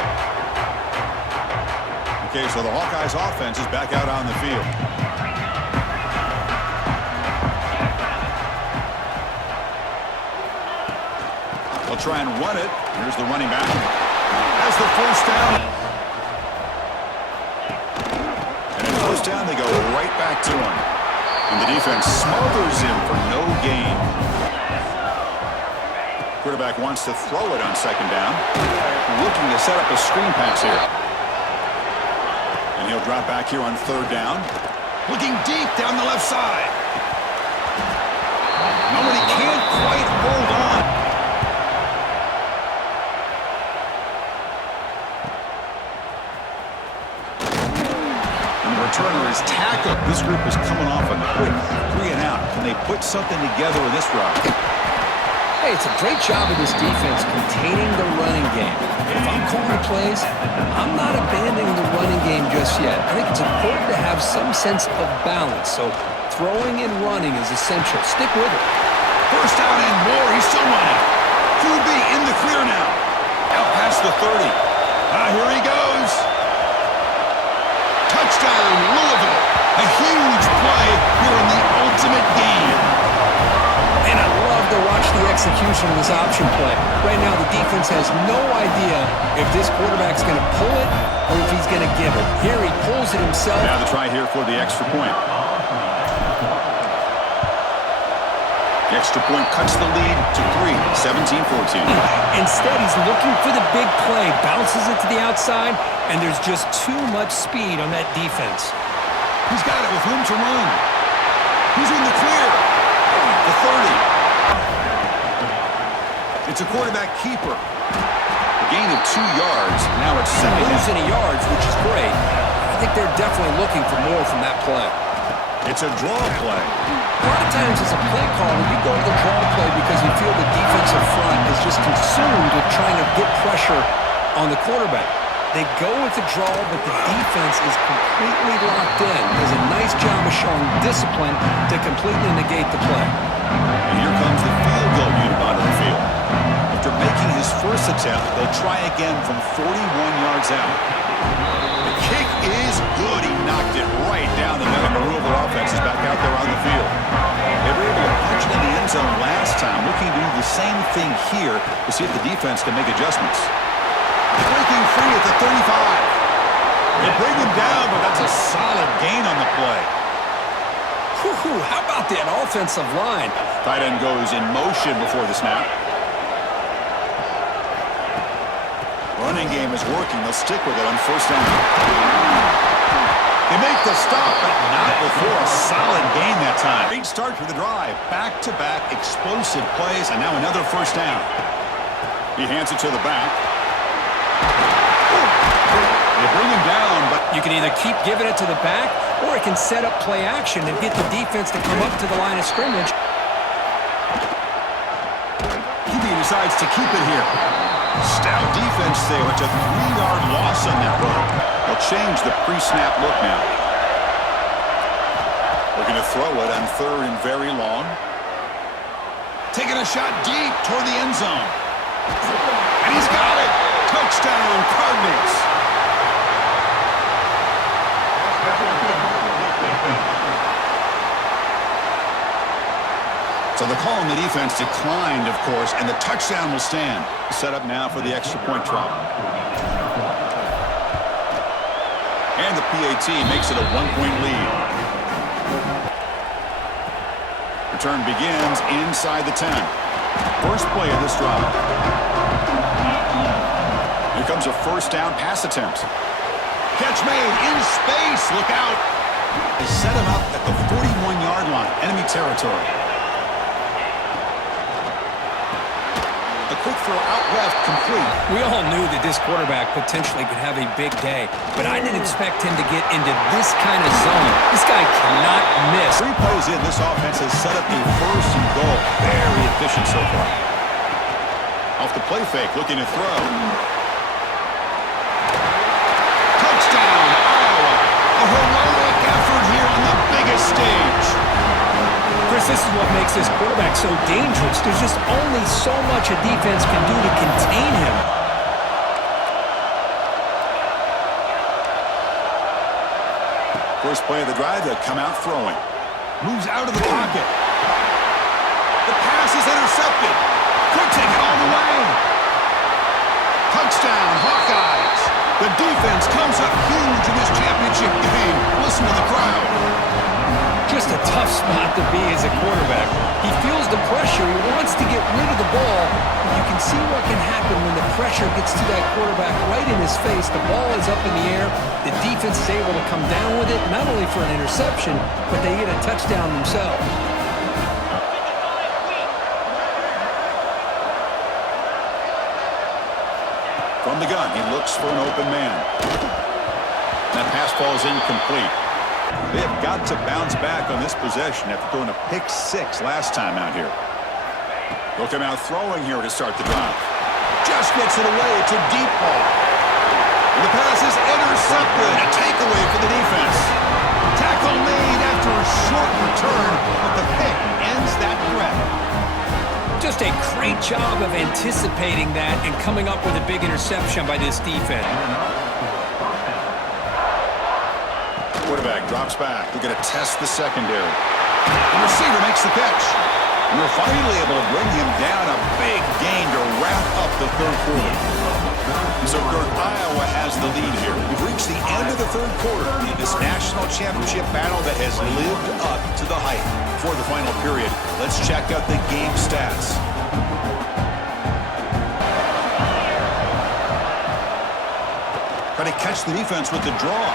Okay, so the Hawkeyes offense is back out on the field. They'll try and run it. Here's the running back. Has the first down. And in first down, they go right back to him. And the defense smothers him for no gain. Quarterback wants to throw it on second down. Looking to set up a screen pass here. And he'll drop back here on third down. Looking deep down the left side. Nobody can't quite hold on. And the returner is tackled. This group is coming off a quick 3 and out. Can they put something together in this route? Hey, it's a great job of this defense containing the running game. If I'm calling plays, I'm not abandoning the running game just yet. I think it's important to have some sense of balance. So throwing and running is essential. Stick with it. First down and more. He's still running. QB in the clear now. Out past the 30. Here he goes. Touchdown, Louisville. A huge play here in the ultimate game. And I love to watch the execution of this option play. Right now, the defense has no idea if this quarterback's going to pull it or if he's going to give it. Here, he pulls it himself. Now the try here for the extra point. The extra point cuts the lead to 3, 17-14. Instead, he's looking for the big play, bounces it to the outside, and there's just too much speed on that defense. He's got it with room to run. He's in the clear. The 30. It's a quarterback keeper. A gain of 2 yards. Now it's second. Losing any yards, which is great. I think they're definitely looking for more from that play. It's a draw play. A lot of times as a play caller, you go to the draw play because you feel the defensive front is just consumed with trying to get pressure on the quarterback. They go with the draw, but the defense is completely locked in. Does a nice job of showing discipline to completely negate the play. And here comes the field goal unit onto the field. After making his first attempt, they'll try again from 41 yards out. The kick is good. He knocked it right down the middle. The Louisville offense is back out there on the field. They were able to punch it in the end zone last time, looking to do the same thing here to see if the defense can make adjustments. Breaking free at the 35. They bring him down, but that's a solid gain on the play. Whew, how about that offensive line? Tight end goes in motion before the snap. Running game is working. They'll stick with it on first down. They make the stop, but not before a solid gain that time. Great start for the drive. Back-to-back explosive plays, and now another first down. He hands it to the back. They bring him down, but You can either keep giving it to the back, or it can set up play action and get the defense to come up to the line of scrimmage. QB decides to keep it here. Stout defense there. It's a 3-yard loss on that run. They'll change the pre-snap look now. Looking to throw it on third and very long. Taking a shot deep toward the end zone. And he's got it. Touchdown, Cardinals. So the call on the defense declined, of course, and the touchdown will stand. Set up now for the extra point try. And the PAT makes it a 1-point lead. Return begins inside the 10. First play of this drive. Here comes a first down pass attempt. Catch made in space. Look out. They set him up at the 41-yard line. Enemy territory. A quick throw out left, complete. We all knew that this quarterback potentially could have a big day, but I didn't expect him to get into this kind of zone. This guy cannot miss. 3 plays in, this offense has set up a first and goal. Very efficient so far. Off the play fake, looking to throw. Touchdown, Iowa. A heroic effort here on the biggest stage. Chris, this is what makes this quarterback so dangerous. There's just only so much a defense can do to contain him. First play of the drive, they'll come out throwing. Moves out of the pocket. The pass is intercepted. Could take it all the way. Touchdown, Hawkeyes. The defense comes up huge in this championship game. Listen to the crowd. Just a tough spot to be as a quarterback. He feels the pressure. He wants to get rid of the ball. You can see what can happen when the pressure gets to that quarterback right in his face. The ball is up in the air. The defense is able to come down with it, not only for an interception, but they get a touchdown themselves. From the gun, he looks for an open man. That pass falls incomplete. They have got to bounce back on this possession after throwing a pick 6 last time out here. They'll come out throwing here to start the drive. Just gets it away. It's a deep ball. And the pass is intercepted. A takeaway for the defense. Tackle made after a short return, but the pick ends that threat. Just a great job of anticipating that and coming up with a big interception by this defense. Quarterback drops back. They're going to test the secondary. The receiver makes the catch. And they're finally able to bring him down. A big gain to wrap up the third quarter. So, Kurt, Iowa has the lead here. We've reached the end of the third quarter in this national championship battle that has lived up to the hype. For the final period, let's check out the game stats. Trying to catch the defense with the draw.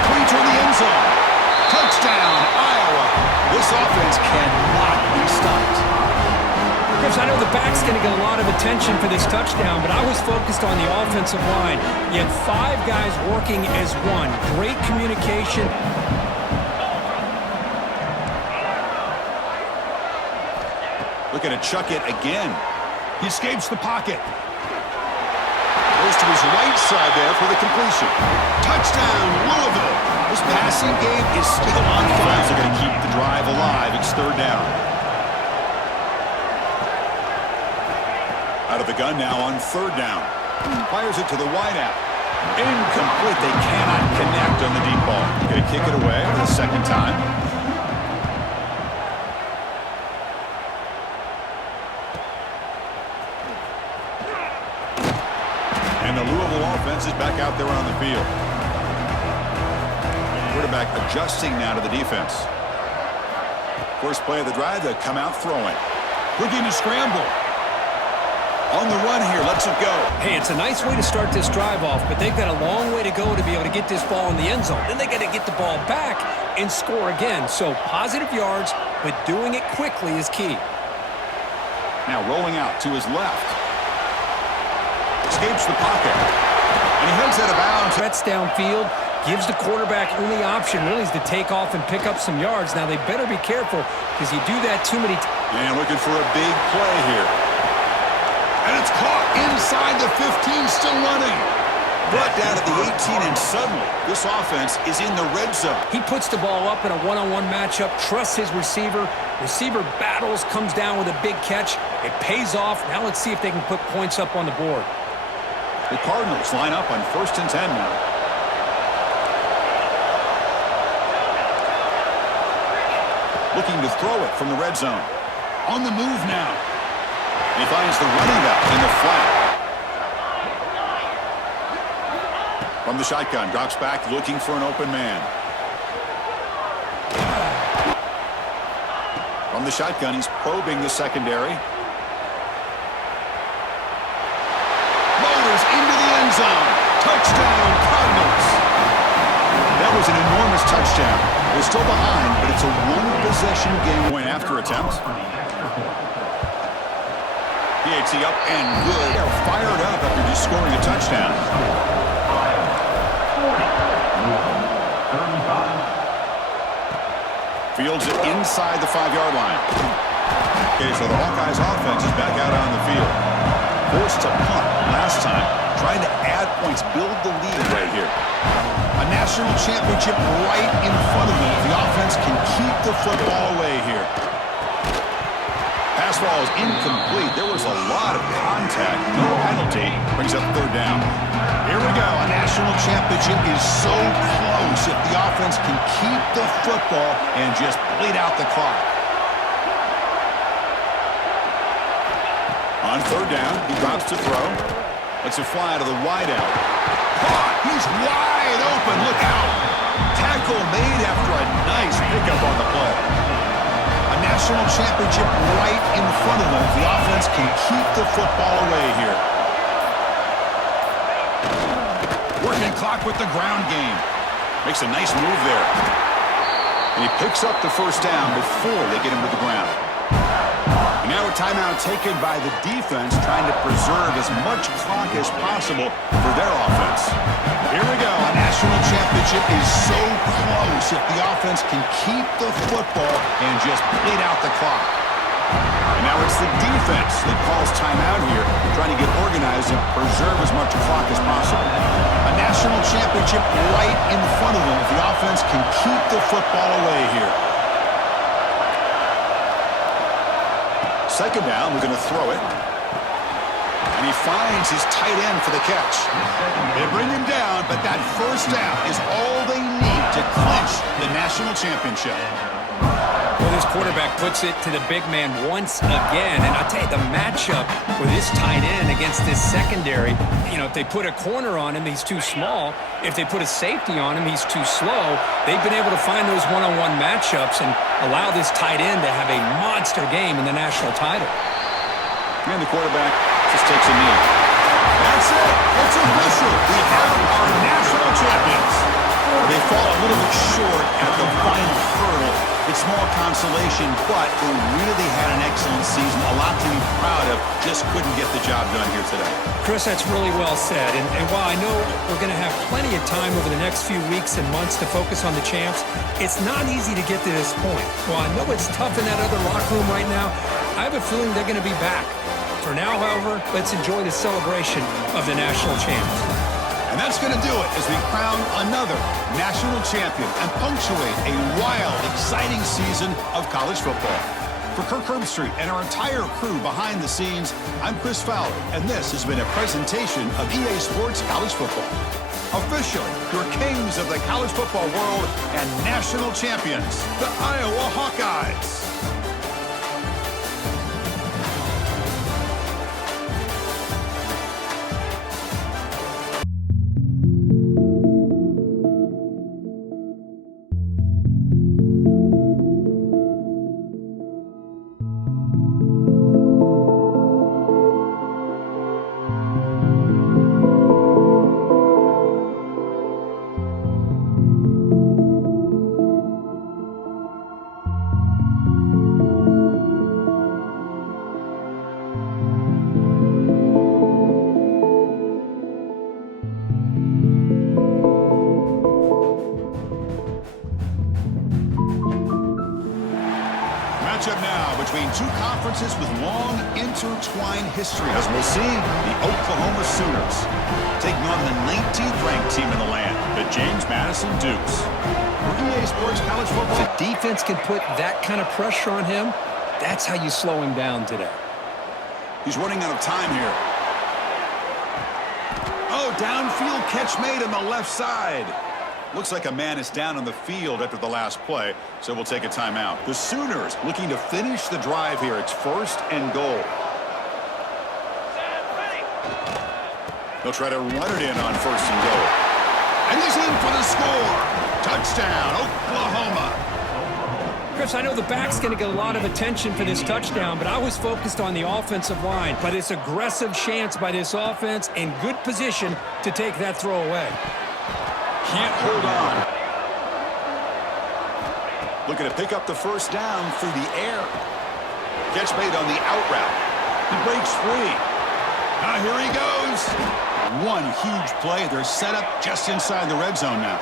Clean toward the end zone. Touchdown, Iowa. This offense cannot be stopped. Chris, I know the back's going to get a lot of attention for this touchdown, but I was focused on the offensive line. You had 5 guys working as one. Great communication. Looking to chuck it again. He escapes the pocket. Goes to his right outside there for the completion. Touchdown, Louisville. This passing game is still on fire. They're going to keep the drive alive. It's third down. Out of the gun now on third down. Fires it to the wideout. Incomplete. They cannot connect on the deep ball. Going to kick it away for the second time. And the Louisville offense is back out there on the field. Quarterback adjusting now to the defense. First play of the drive, they come out throwing. Looking to scramble. On the run here, lets it go. Hey, it's a nice way to start this drive off, but they've got a long way to go to be able to get this ball in the end zone. Then they got to get the ball back and score again. So positive yards, but doing it quickly is key. Now rolling out to his left. Escapes the pocket. And he heads out of bounds. Threats downfield, gives the quarterback only option really is to take off and pick up some yards. Now they better be careful because you do that too many times. And looking for a big play here. And it's caught inside the 15, still running. Brought down at the 18, and suddenly this offense is in the red zone. He puts the ball up in a one-on-one matchup, trusts his receiver. Receiver battles, comes down with a big catch. It pays off. Now let's see if they can put points up on the board. The Cardinals line up on 1st and 10 now. Looking to throw it from the red zone. On the move now. He finds the running back in the flat. From the shotgun, drops back looking for an open man. From the shotgun, he's probing the secondary. Motors into the end zone. Touchdown, Cardinals. That was an enormous touchdown. They're still behind, but it's a one-possession game. Point after attempt. PAT up and good. They're fired up after just scoring a touchdown. Fields it inside the 5-yard line. Okay, so the Hawkeyes offense is back out on the field. Forced to punt last time. Trying to add points, build the lead right here. A national championship right in front of them. The offense can keep the football away here. Pass ball is incomplete. There was a lot of contact. No penalty. Brings up third down. Here we go. A national championship is so close if the offense can keep the football and just bleed out the clock. On third down, he drops to throw. Lets it fly to the wideout. Caught. He's wide open. Look out. Tackle made after a nice pickup on the play. A national championship right in front of them. The offense can keep the football away here. Working clock with the ground game. Makes a nice move there. And he picks up the first down before they get him to the ground. And now a timeout taken by the defense, trying to preserve as much clock as possible for their offense. Here we go. A national championship is so close if the offense can keep the football and just bleed out the clock. And now it's the defense that calls timeout here, trying to get organized and preserve as much clock as possible. A national championship right in front of them if the offense can keep the football away here. Second down, we're going to throw it. And he finds his tight end for the catch. They bring him down, but that first down is all they need to clinch the national championship. Well, this quarterback puts it to the big man once again. And I'll tell you, the matchup with this tight end against this secondary, you know, if they put a corner on him, he's too small. If they put a safety on him, he's too slow. They've been able to find those one-on-one matchups and allow this tight end to have a monster game in the national title. And the quarterback just takes a knee. That's it. It's official. We have our national champions. They fall a little bit short at the final hurdle. It's small consolation, but they really had an excellent season. A lot to be proud of. Just couldn't get the job done here today. Chris, that's really well said. And while I know we're going to have plenty of time over the next few weeks and months to focus on the champs, it's not easy to get to this point. While I know it's tough in that other locker room right now, I have a feeling they're going to be back. For now, however, let's enjoy the celebration of the national champs. And that's going to do it as we crown another national champion and punctuate a wild, exciting season of college football. For Kirk Herbstreit and our entire crew behind the scenes, I'm Chris Fowler, and this has been a presentation of EA Sports College Football. Officially, your kings of the college football world and national champions, the Iowa Hawkeyes. Matchup now between two conferences with long intertwined history. As we'll see, the Oklahoma Sooners taking on the 19th ranked team in the land, the James Madison Dukes. For EA Sports College Football. If the defense can put that kind of pressure on him, that's how you slow him down today. He's running out of time here. Oh, downfield catch made on the left side. Looks like a man is down on the field after the last play, so we'll take a timeout. The Sooners looking to finish the drive here. It's 1st and goal. They'll try to run it in on 1st and goal. And he's in for the score. Touchdown, Oklahoma. Chris, I know the back's going to get a lot of attention for this touchdown, but I was focused on the offensive line. But it's aggressive chance by this offense in good position to take that throw away. Can't hold on. Looking to pick up the 1st down through the air. Catch made on the out route. He breaks free. Now here he goes. One huge play. They're set up just inside the red zone now.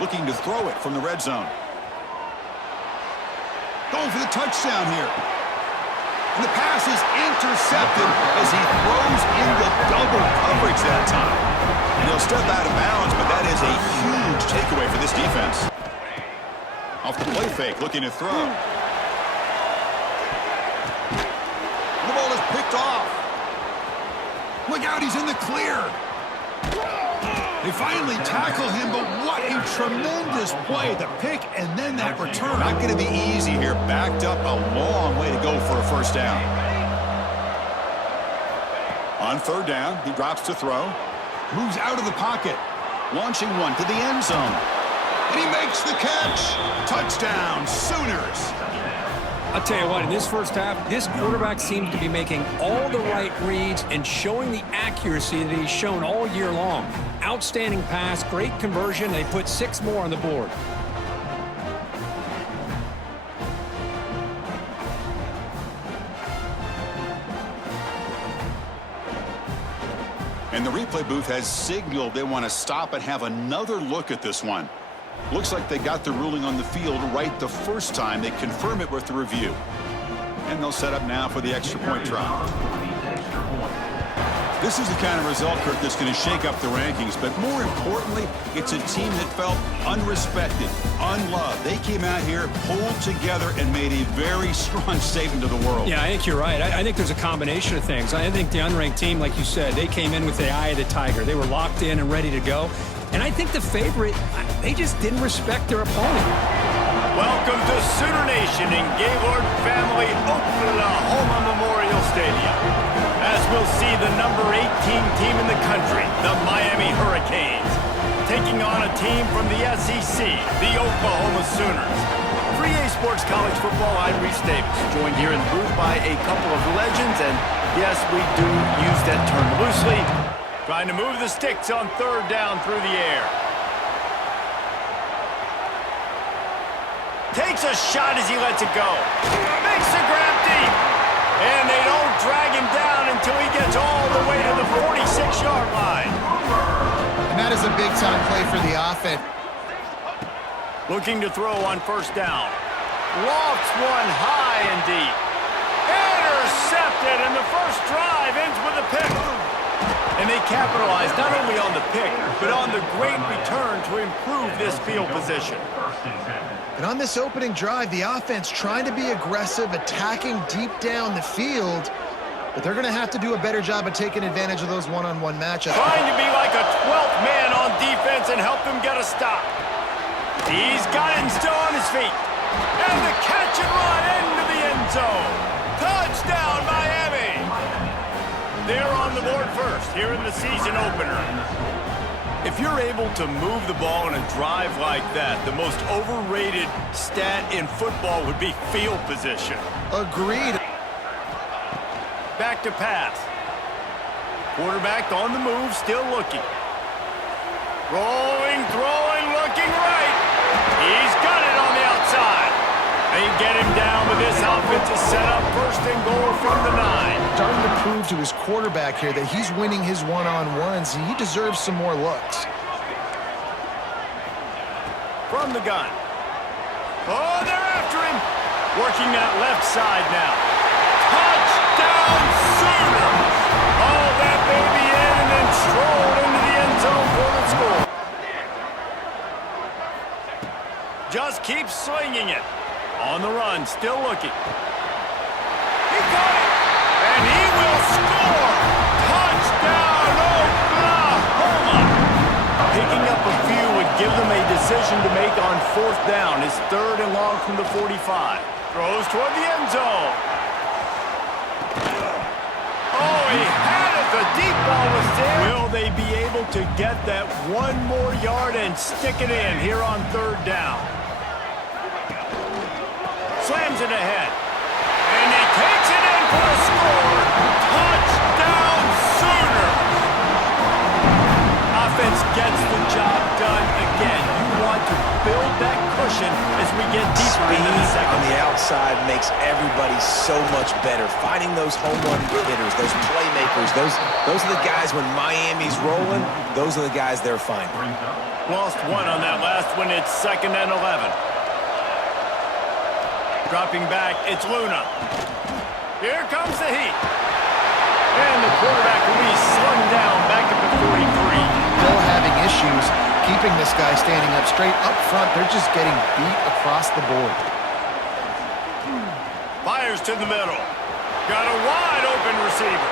Looking to throw it from the red zone. Going for the touchdown here. And the pass is intercepted as he throws into double coverage that time. And he'll step out of bounds, but that is a huge takeaway for this defense. Off the play fake, looking to throw. The ball is picked off. Look out, he's in the clear. They finally tackle him, but what a tremendous play. The pick and then that return. Not going to be easy here. Backed up a long way to go for a 1st down. On 3rd down, he drops to throw. Moves out of the pocket. Launching one to the end zone. And he makes the catch. Touchdown, Sooners. I'll tell you what, in this first half, this quarterback seems to be making all the right reads and showing the accuracy that he's shown all year long. Outstanding pass, great conversion. They put 6 more on the board. And the replay booth has signaled they want to stop and have another look at this one. Looks like they got the ruling on the field right the first time. They confirm it with the review. And they'll set up now for the extra point try. This is the kind of result, Kirk, that's going to shake up the rankings. But more importantly, it's a team that felt unrespected, unloved. They came out here, pulled together, and made a very strong statement to the world. Yeah, I think you're right. I think there's a combination of things. I think the unranked team, like you said, they came in with the eye of the tiger. They were locked in and ready to go. And I think the favorite, they just didn't respect their opponent. Welcome to Sooner Nation in Gaylord Family Oklahoma Memorial Stadium. As we'll see the number 18 team in the country, the Miami Hurricanes, taking on a team from the SEC, the Oklahoma Sooners. For EA Sports College Football, I'm Reese Davis, joined here in the booth by a couple of legends, and yes, we do use that term loosely, trying to move the sticks on 3rd down through the air. Takes a shot as he lets it go. Makes the grab deep. And they don't drag him down until he gets all the way to the 46-yard line. And that is a big-time play for the offense. Looking to throw on 1st down. Lofts one high and deep. Intercepted, and the first drive ends with a pick. And they capitalized not only on the pick, but on the great return to improve this field position. And on this opening drive, the offense trying to be aggressive, attacking deep down the field, but they're going to have to do a better job of taking advantage of those one-on-one matchups. Trying to be like a 12th man on defense and help them get a stop. He's got it and still on his feet. And the catch and run into the end zone. Touchdown, Miami! They're on the board first here in the season opener. If you're able to move the ball in a drive like that, the most overrated stat in football would be field position. Agreed. Back to pass. Quarterback on the move, still looking. Rolling, throwing, looking right. He's got it on the outside. They get him down, but this offense is set up first and goal from the 9. Starting to prove to his quarterback here that he's winning his one-on-ones, and he deserves some more looks. From the gun. Oh, they're after him. Working that left side now. Touchdown Sooners! All that baby in and then strolled into the end zone for the score. Just keeps slinging it. On the run, still looking. He got it! And he will score! Touchdown Oklahoma! Picking up a few would give them a decision to make on 4th down. It's 3rd and long from the 45. Throws toward the end zone. Oh, he had it. The deep ball was there. Will they be able to get that one more yard and stick it in here on 3rd down? Slams it ahead. And he takes it in for a score. Touchdown Sooners! Offense gets the job done again. You want to build that cushion as we get deeper into the second. On the outside makes everybody so much better. Finding those home run hitters, those playmakers, those are the guys when Miami's rolling, those are the guys they're finding. Lost one on that last one. It's 2nd and 11. Dropping back, it's Luna. Here comes the heat. And the quarterback will be slung down back at the 43. Still having issues keeping this guy standing up straight up front. They're just getting beat across the board. Fires to the middle. Got a wide open receiver.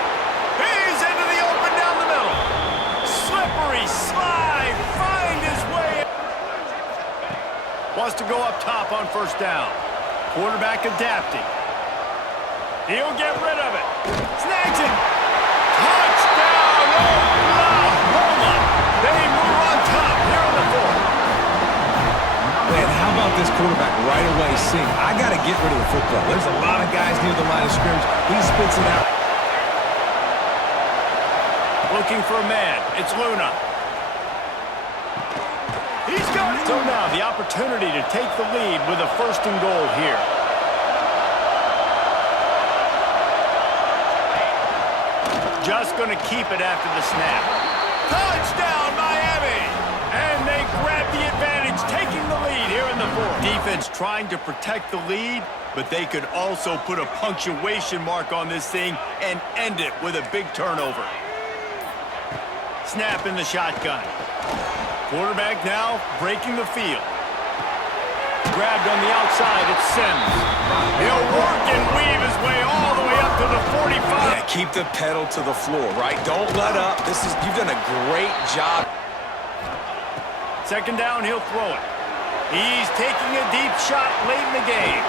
He's into the open down the middle. Slippery slide. Find his way. Wants to go up top on 1st down. Quarterback adapting. He'll get rid of it. Snags it. Touchdown Oklahoma. They move on top here on the 4th. Man, how about this quarterback right away seeing, I got to get rid of the football. There's a lot of guys near the line of scrimmage. He spits it out. Looking for a man. It's Luna. He's got it. So now the opportunity to take the lead with a 1st and goal here. Just going to keep it after the snap. Touchdown, Miami! And they grab the advantage, taking the lead here in the 4th. Defense trying to protect the lead, but they could also put a punctuation mark on this thing and end it with a big turnover. Snap in the shotgun. Quarterback now breaking the field. Grabbed on the outside, it's Sims. He'll work and weave his way all the way up to the 45. Yeah, keep the pedal to the floor, right? Don't let up. You've done a great job. 2nd down, he'll throw it. He's taking a deep shot late in the game.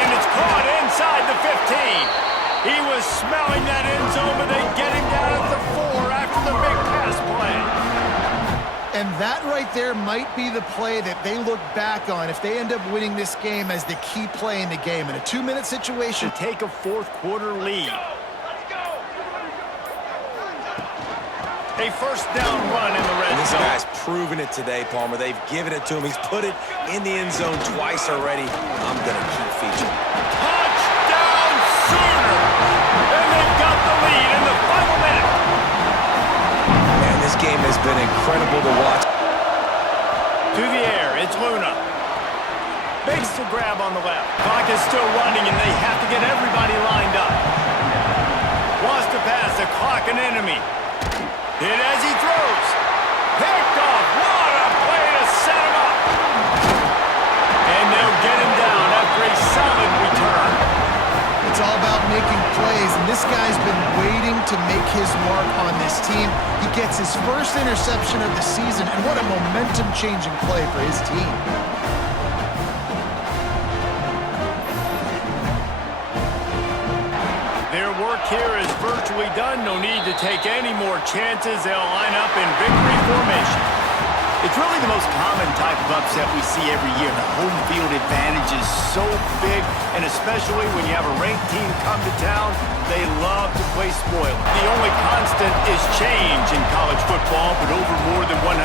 And it's caught inside the 15. He was smelling that end zone, but they get him down at the 4 after the big pass play. And that right there might be the play that they look back on if they end up winning this game as the key play in the game. In a 2-minute situation, to take a 4th quarter lead. A 1st down run in the red zone. This guy's proven it today, Palmer. They've given it to him. He's put it in the end zone twice already. I'm going to keep featuring. Touchdown Sooners! And they've got the lead in the final minute. Man, this game has been incredible to watch. To the air, it's Luna. Makes the grab on the left. Clock is still running, and they have to get everybody lined up. Wants to pass the clock, an enemy. Hit as he throws. Picked off. What a play to set him up. And they'll get him down after a solid return. It's all about making plays, and this guy's been waiting to make his mark on this team. He gets his first interception of the season, and what a momentum-changing play for his team. Their work here is virtually done. No need to take any more chances. They'll line up in victory formation. It's really the most common type of upset we see every year. The home field advantage is so big, and especially when you have a ranked team come to town, they love to play spoiler. The only constant is change in college football, but over more than 150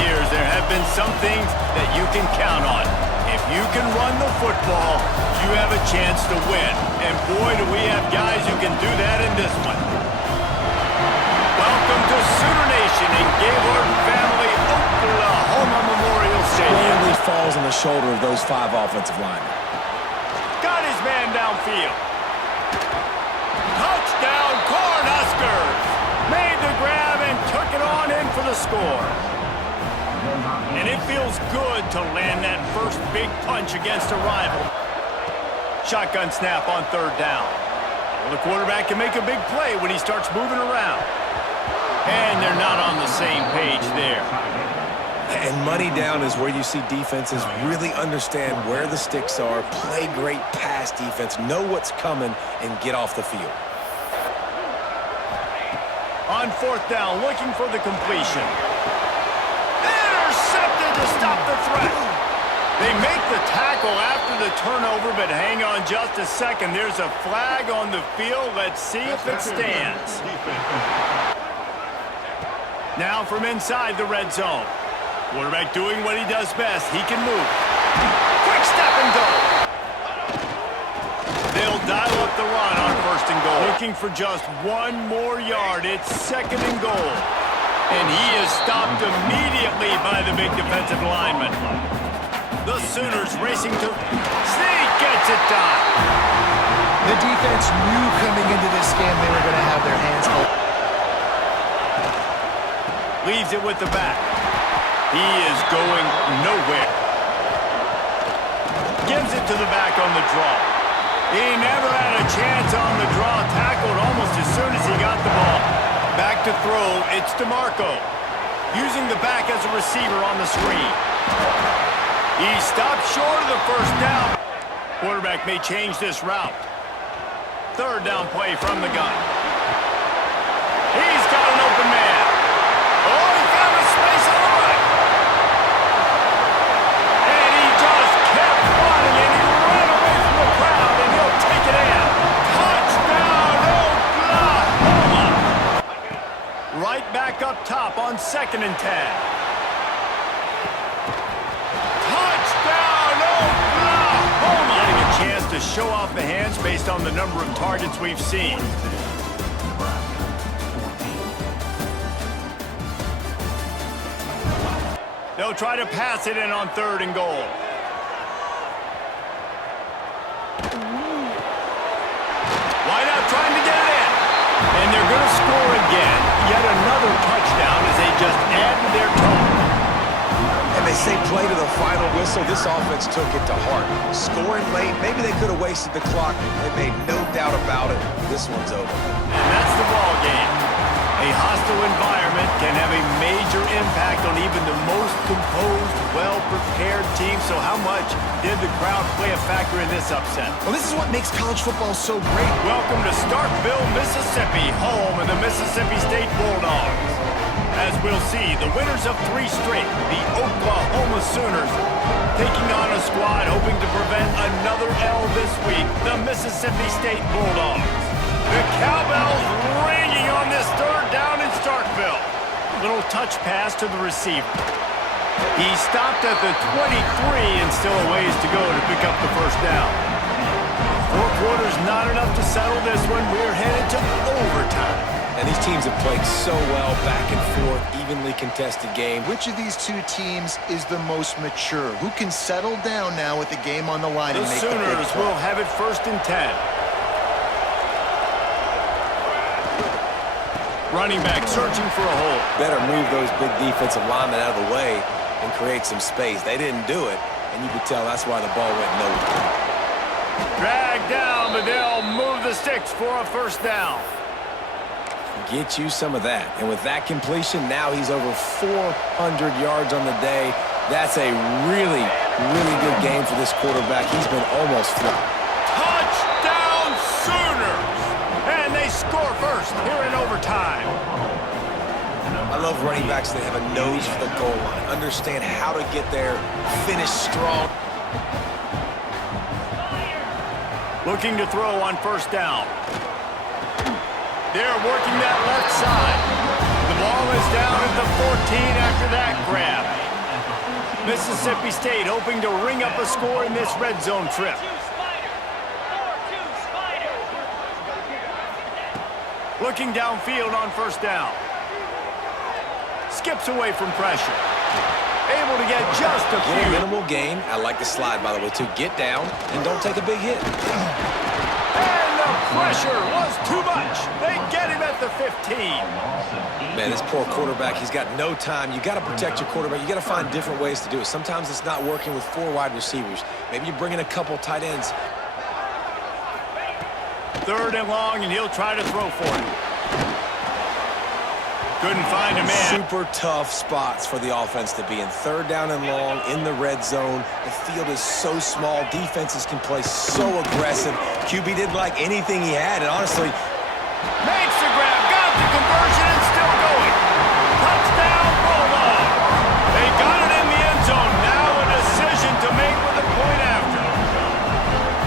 years, there have been some things that you can count on. If you can run the football, you have a chance to win. And boy, do we have guys who can do that in this one. Welcome to Sooner Nation and Gaylord Family Oklahoma Memorial Stadium. Squarely falls on the shoulder of those 5 offensive linemen. Got his man downfield. Touchdown, Cornhuskers! Made the grab and took it on in for the score. And it feels good to land that first big punch against a rival. Shotgun snap on 3rd down. Well, the quarterback can make a big play when he starts moving around. And they're not on the same page there. And money down is where you see defenses really understand where the sticks are, play great pass defense, know what's coming, and get off the field. On 4th down, looking for the completion. Intercepted to stop the threat. They make the tackle after the turnover, but hang on just a second. There's a flag on the field. Let's see if it stands. Now from inside the red zone. Quarterback doing what he does best. He can move. Quick step and go. They'll dial up the run on 1st and goal. Looking for just 1 more yard. It's 2nd and goal. And he is stopped immediately by the big defensive lineman. The Sooners racing to... Sneak gets it done. The defense knew coming into this game they were going to have their hands full. Leaves it with the back. He is going nowhere. Gives it to the back on the draw. He never had a chance on the draw. Tackled almost as soon as he got the ball. Back to throw. It's DeMarco. Using the back as a receiver on the screen. He stopped short of the 1st down. Quarterback may change this route. 3rd down play from the gun. He's got an open man. Oh, he found a space on the right. And he just kept running, and he ran away from the crowd, and he'll take it in. Touchdown, Oklahoma! Right back up top on 2nd and 10. Touchdown, Oklahoma! Getting a chance to show off the hands based on the number of targets we've seen. They'll try to pass it in on 3rd and goal. Wide out trying to get it in. And they're going to score again. Yet another touchdown as they just add to their total. And they say play to the final whistle. This offense took it to heart. Scoring late, maybe they could have wasted the clock. They made no doubt about it. This one's over. And that's the ball game. A hostile environment can have a major impact on even the most composed, well-prepared team. So how much did the crowd play a factor in this upset? Well, this is what makes college football so great. Welcome to Starkville, Mississippi, home of the Mississippi State Bulldogs. As we'll see, the winners of 3 straight, the Oklahoma Sooners, taking on a squad hoping to prevent another L this week, the Mississippi State Bulldogs. The cowbells ringing on this 3rd down in Starkville. Little touch pass to the receiver. He stopped at the 23 and still a ways to go to pick up the 1st down. 4 quarters not enough to settle this one. We're headed to overtime. And these teams have played so well, back and forth, evenly contested game. Which of these 2 teams is the most mature? Who can settle down now with the game on the line and make the big play? The Sooners will have it 1st and 10. Running back searching for a hole. Better move those big defensive linemen out of the way and create some space. They didn't do it, and you could tell that's why the ball went nowhere. Dragged down, but they'll move the sticks for a first down. Get you some of that. And with that completion, now he's over 400 yards on the day. That's a really, really good game for this quarterback. He's been almost flat. Touchdown Sooners! And they score first here in overtime. I love running backs that have a nose for the goal line, understand how to get there, finish strong. Looking to throw on first down. They're working that left side. The ball is down at the 14 after that grab. Mississippi State hoping to ring up a score in this red zone trip. Looking downfield on first down. Skips away from pressure. Able to get just a few. Minimal gain. I like the slide, by the way, too. Get down and don't take a big hit. And the pressure was too much. They get him at the 15. Man, this poor quarterback, he's got no time. You got to protect your quarterback. You got to find different ways to do it. Sometimes it's not working with 4 wide receivers. Maybe you bring in a couple tight ends. 3rd and long, and he'll try to throw for it. Couldn't find a man. Super tough spots for the offense to be in. 3rd down and long in the red zone. The field is so small. Defenses can play so aggressive. QB didn't like anything he had, and honestly, Makes the grab, got the conversion, and still going. Touchdown, Bulldogs. They got it in the end zone. Now a decision to make with a point after.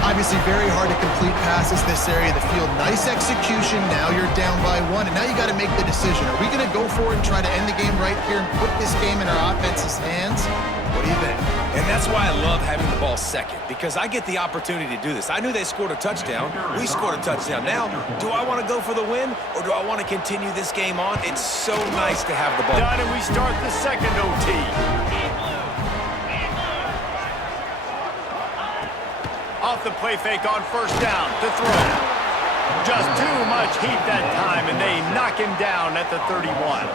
Obviously very hard to complete passes this area of the field. Nice execution. Now you're down by 1, and now you got to make the decision. Are we going to go for it and try to end the game right here and put this game in our offense's hands? What do you think? and that's why I love having the ball second, because I get the opportunity to do this. I knew they scored a touchdown. We scored a touchdown. Now, do I want to go for the win, or do I want to continue this game on? It's so nice to have the ball. Done, and we start the second OT. Off the play fake on first down to throw. Just too much heat that time, and they knock him down at the 31.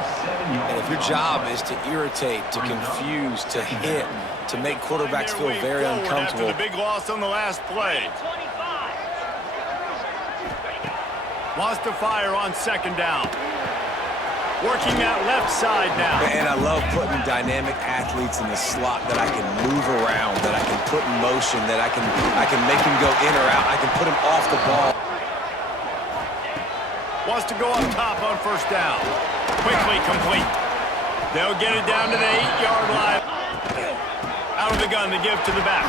And if your job is to irritate, to confuse, to hit, to make quarterbacks feel very uncomfortable. After the big loss on the last play. Wants to fire on second down. Working that left side now. And I love putting dynamic athletes in the slot that I can move around, that I can put in motion, that I can make him go in or out. I can put him off the ball. Wants to go up top on first down. Quickly complete. They'll get it down to the 8-yard line. Out of the gun to give to the back.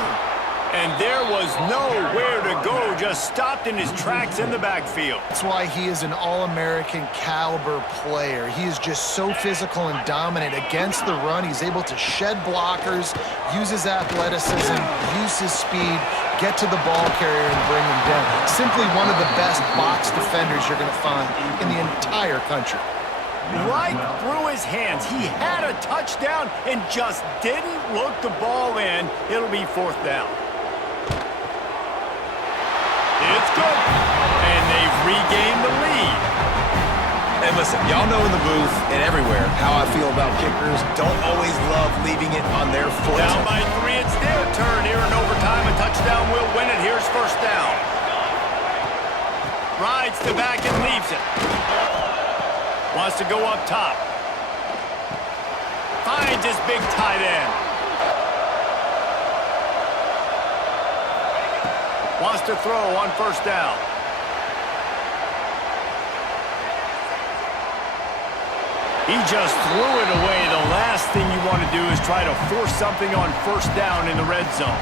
And there was nowhere to go, just stopped in his tracks in the backfield. That's why he is an All-American caliber player. He is just so physical and dominant against the run. He's able to shed blockers, use his athleticism, use his speed, get to the ball carrier and bring him down. Simply one of the best box defenders you're going to find in the entire country. Right through his hands. He had a touchdown and just didn't look the ball in. It'll be fourth down. It's good. And they've regained the lead. And listen, y'all know in the booth and everywhere how I feel about kickers. Don't always love leaving it on their foot. Down by 3, it's their turn here in overtime. A touchdown will win it. Here's first down. Rides the back and leaves it. Wants to go up top. Finds his big tight end. Wants to throw on first down. He just threw it away. The last thing you want to do is try to force something on first down in the red zone.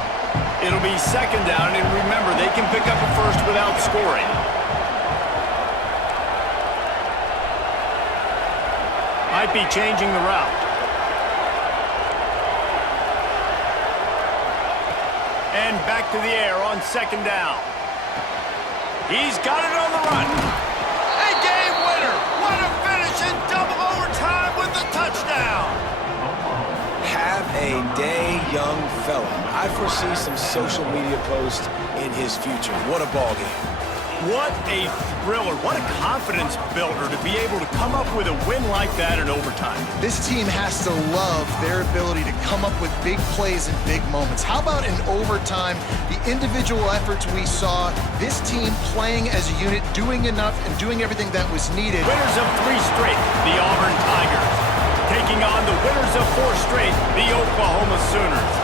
It'll be second down, and remember, they can pick up a first without scoring. Might be changing the route. And back to the air on second down. He's got it on the run. A game winner. What a finish in double overtime with the touchdown. Have a day, young fella. I foresee some social media posts in his future. What a ball game. What a thriller. What a confidence builder to be able to come up with a win like that in overtime. This team has to love their ability to come up with big plays and big moments. How about in overtime, the individual efforts we saw, this team playing as a unit, doing enough and doing everything that was needed. Winners of 3 straight, the Auburn Tigers. Taking on the winners of 4 straight, the Oklahoma Sooners.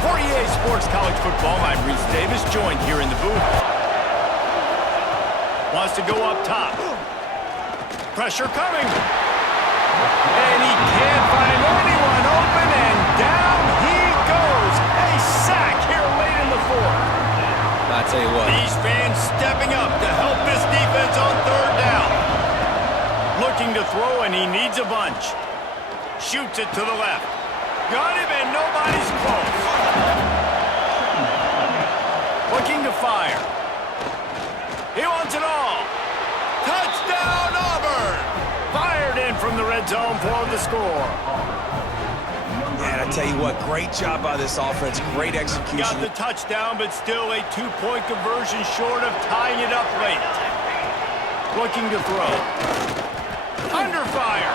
For EA Sports College Football, I'm Reese Davis, joined here in the booth. Wants to go up top. Pressure coming. And he can't find anyone open, and down he goes. A sack here late in the 4th. I tell you what. These fans stepping up to help this defense on 3rd down. Looking to throw, and he needs a bunch. Shoots it to the left. Got him, and nobody's close. Looking to fire. He wants it all. Touchdown, Auburn! Fired in from the red zone for the score. Man, I tell you what, great job by this offense. Great execution. Got the touchdown, but still a 2-point conversion short of tying it up late. Looking to throw. Under fire.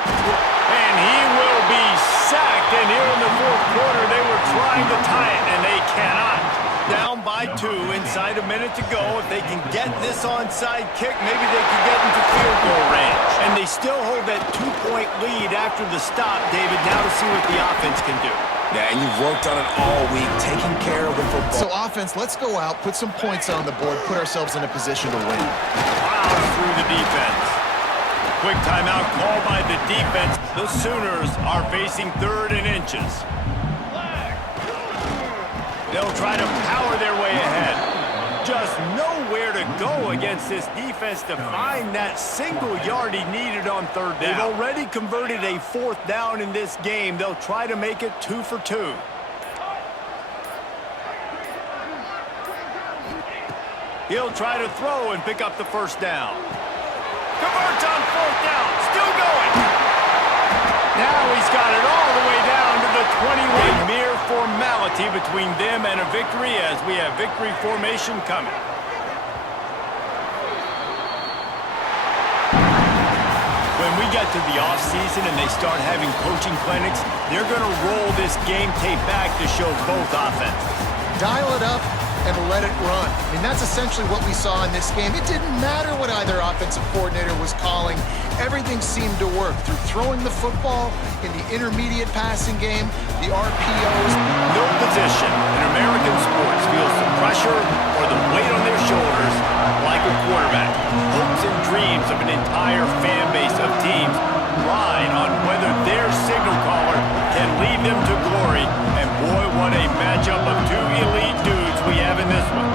And he will be sacked. And here in the 4th quarter, they were trying to tie it, and they cannot. Down by 2, inside a minute to go. If they can get this onside kick, maybe they can get into field goal range. And they still hold that 2-point lead after the stop, David. Now to see what the offense can do. Yeah, and you've worked on it all week, taking care of the football. So offense, let's go out, put some points on the board, put ourselves in a position to win. Plows through the defense. Quick timeout called by the defense. The Sooners are facing 3rd and inches. They'll try to power their way ahead. Just nowhere to go against this defense to find that single yard he needed on 3rd down. They've already converted a 4th down in this game. They'll try to make it 2 for 2. He'll try to throw and pick up the 1st down. Converts on 4th down. Still going. Now he's got it all the way down to the 21. Mere formality between them and a victory as we have victory formation coming. When we get to the offseason and they start having coaching clinics, they're going to roll this game tape back to show both offenses. Dial it up and let it run. I mean, that's essentially what we saw in this game. It didn't matter what either offensive coordinator was calling. Everything seemed to work through throwing the football in the intermediate passing game, the RPOs. No position in American sports feels the pressure or the weight on their shoulders like a quarterback. Hopes and dreams of an entire fan base of teams ride on whether their signal caller can lead them to glory. And boy, what a matchup of 2 elite dudes we have in this one.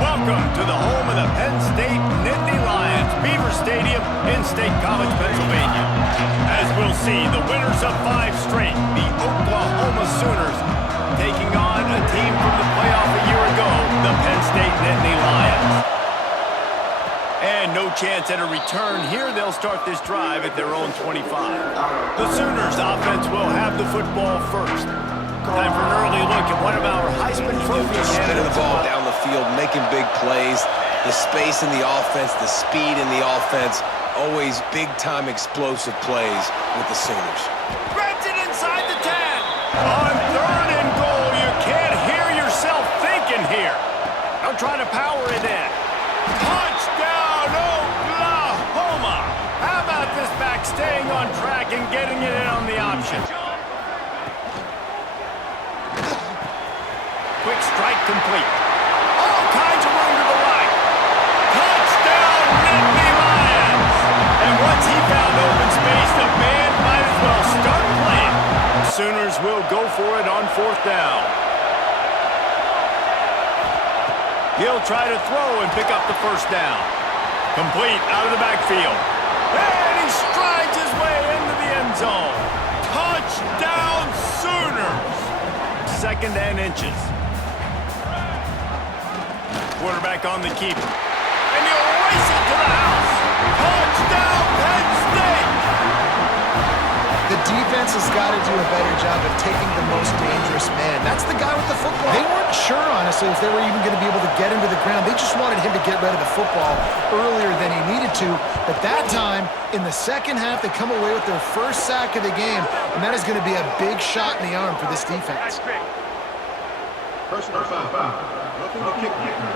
Welcome to the home of the Penn State Nittany Lions, Beaver Stadium in State College, Pennsylvania. As we'll see, the winners of 5 straight, the Oklahoma Sooners, taking on a team from the playoff a year ago, the Penn State Nittany Lions. And no chance at a return here. They'll start this drive at their own 25. The Sooners offense will have the football first. Time for an early look at one of our Heisman Trophy Spinning the ball down the field, making big plays. The space in the offense, the speed in the offense. Always big-time explosive plays with the Sooners. Grabs it inside the 10. On 3rd and goal, you can't hear yourself thinking here. They'll try to power it in. Touchdown, Oklahoma! How about this back staying on track and getting it in on the option? Quick strike complete. All kinds of room to the right. Touchdown, Nittany Lions! And once he found open space, the band might as well start playing. Sooners will go for it on 4th down. He'll try to throw and pick up the 1st down. Complete out of the backfield. And he strides his way into the end zone. Touchdown, Sooners! 2nd and inches. Quarterback on the keeper. And he'll race it to the house. Touchdown, Penn State! The defense defense has got to do a better job of taking the most dangerous man. That's the guy with the football. They weren't sure, honestly, if they were even going to be able to get him to the ground. They just wanted him to get rid of the football earlier than he needed to. But that time, in the second half, they come away with their first sack of the game, and that is going to be a big shot in the arm for this defense. Personal foul. Looking to kick defense.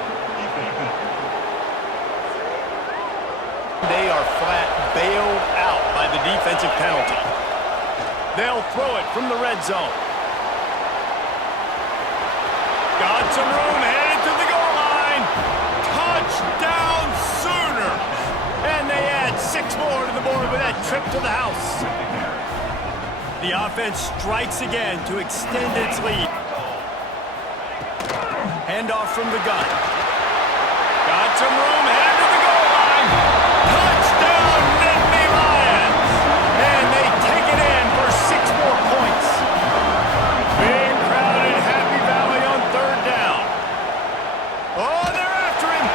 They are flat bailed out by the defensive penalty. They'll throw it from the red zone. Got some room, headed to the goal line. Touchdown Sooner! And they add 6 more to the board with that trip to the house. The offense strikes again to extend its lead. Handoff from the gun. Got some room, headed to the goal line. Touchdown, Nittany Lions! And they take it in for 6 more points. Big crowd in Happy Valley on 3rd down. Oh, they're after him.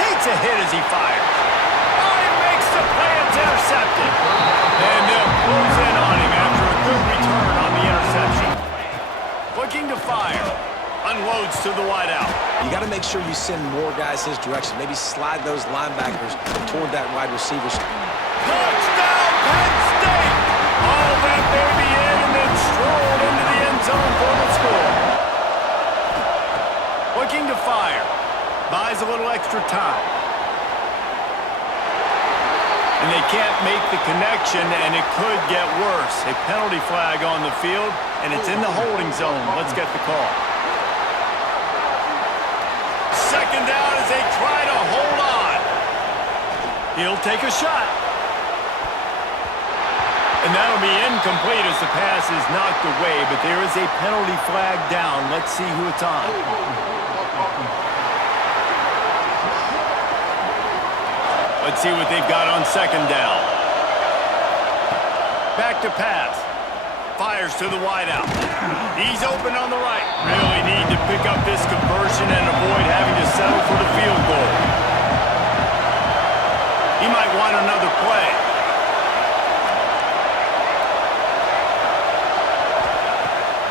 Takes a hit as he fires. Oh, he makes the play. It's intercepted. And they'll close in on him after a good return on the interception. Looking to fire. Unloads to the wideout. You got to make sure you send more guys his direction. Maybe slide those linebackers toward that wide receiver. Touchdown, Penn State! All that baby in and then strolled into the end zone for the score. Looking to fire. Buys a little extra time. And they can't make the connection, and it could get worse. A penalty flag on the field, and it's in the holding zone. Let's get the call. Second down as they try to hold on. He'll take a shot. And that'll be incomplete as the pass is knocked away, but there is a penalty flag down. Let's see who it's on. Let's see what they've got on second down. Back to pass. Fires to the wideout. He's open on the right. Really need to pick up this conversion and avoid having to settle for the field goal. He might want another play.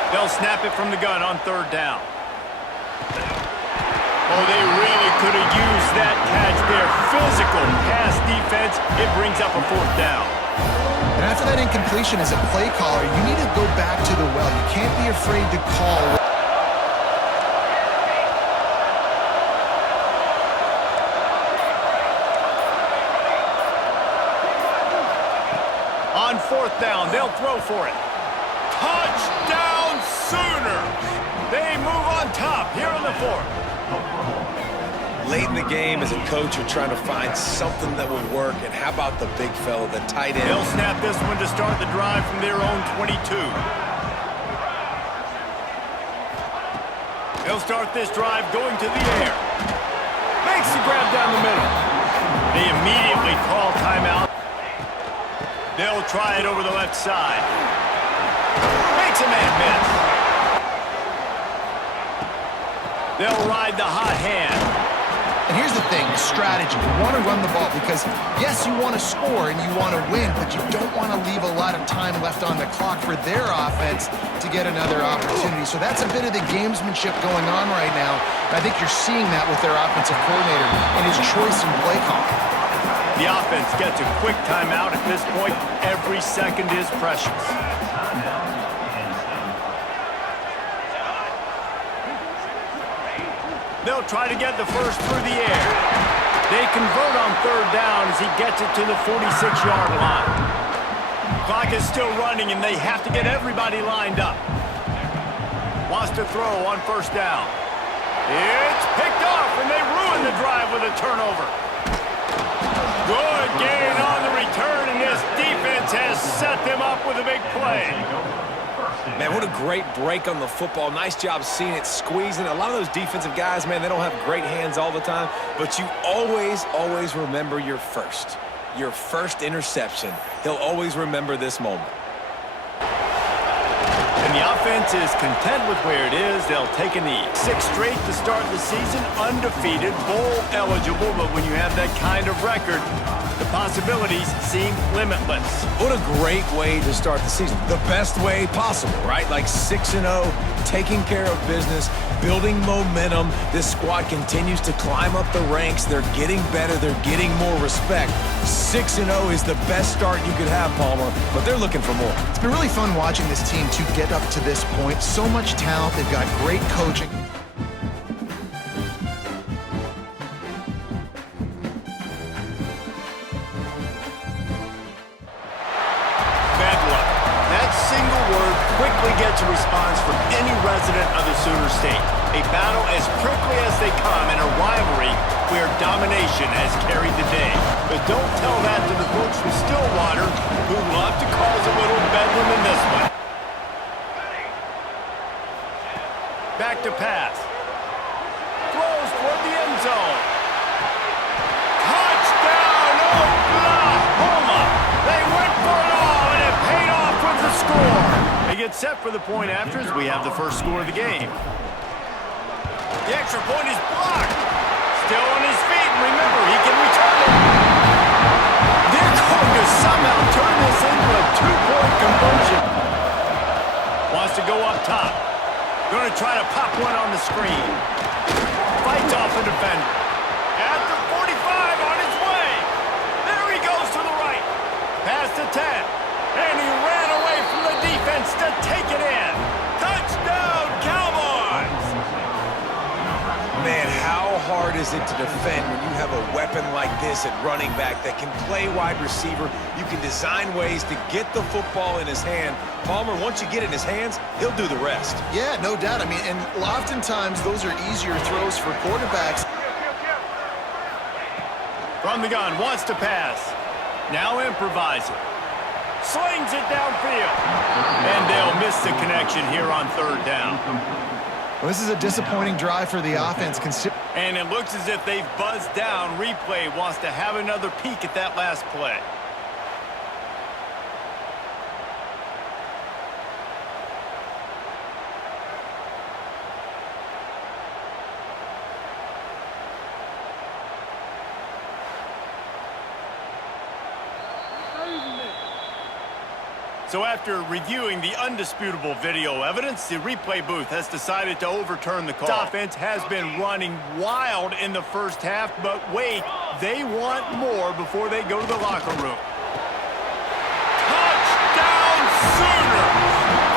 They'll snap it from the gun on 3rd down. Oh, they really could have used that catch there. Physical pass defense. It brings up a 4th down. And after that incompletion as a play caller, you need to go back to the well. You can't be afraid to call. On 4th down, they'll throw for it. Touchdown Sooners! They move on top here in the 4th. Late in the game, as a coach, you're trying to find something that will work. And how about the big fella, the tight end? They'll snap this one to start the drive from their own 22. They'll start this drive going to the air. Makes the grab down the middle. They immediately call timeout. They'll try it over the left side. Makes a man miss. They'll ride the hot hand. And here's the thing, strategy. You want to run the ball because, yes, you want to score and you want to win, but you don't want to leave a lot of time left on the clock for their offense to get another opportunity. So that's a bit of the gamesmanship going on right now. And I think you're seeing that with their offensive coordinator and his choice in play call. The offense gets a quick timeout at this point. Every second is precious. They'll try to get the first through the air. They convert on 3rd down as he gets it to the 46-yard line. Clock is still running, and they have to get everybody lined up. Wants to throw on 1st down. It's picked off, and they ruin the drive with a turnover. Good gain on the return, and this defense has set them up with a big play. Man, what a great break on the football. Nice job seeing it, squeezing. A lot of those defensive guys, man, they don't have great hands all the time, but you always remember your first interception. He'll always remember this moment. And the offense is content with where it is, they'll take a knee. 6 straight to start the season, undefeated, bowl eligible, but when you have that kind of record, the possibilities seem limitless. What a great way to start the season. The best way possible, right? Like 6-0, taking care of business, building momentum. This squad continues to climb up the ranks. They're getting better. They're getting more respect. 6-0 is the best start you could have, Palmer, but they're looking for more. It's been really fun watching this team to get up to this point. So much talent. They've got great coaching. Quickly gets a response from any resident of the Sooner State. A battle as prickly as they come in a rivalry where domination has carried the day. But don't tell that to the folks from Stillwater who love to cause a little bedlam in this one. Back to pass. Throws toward the end zone. Touchdown, Oklahoma! They went for it all, and it paid off with the score. They get set for the point after as we have the first score of the game. The extra point is blocked. Still on his feet, and remember, he can return it. They're going to somehow turn this into a 2-point conversion. Wants to go up top. Going to try to pop one on the screen. Fights off the defender. At the 45 on his way. There he goes to the right. Past the 10. And he ran away from the defense to take it in. Touchdown, Cowboys! Man, how hard is it to defend when you have a weapon like this at running back that can play wide receiver? You can design ways to get the football in his hand. Palmer, once you get it in his hands, he'll do the rest. Yeah, no doubt. I mean, and oftentimes those are easier throws for quarterbacks. From the gun, wants to pass. Now improvising. Slings it downfield. And they'll miss the connection here on 3rd down. Well, this is a disappointing drive for the offense. And it looks as if they've buzzed down. Replay wants to have another peek at that last play. So after reviewing the undisputable video evidence, the replay booth has decided to overturn the call. This offense has been running wild in the first half, but wait, they want more before they go to the locker room. Touchdown Sooners!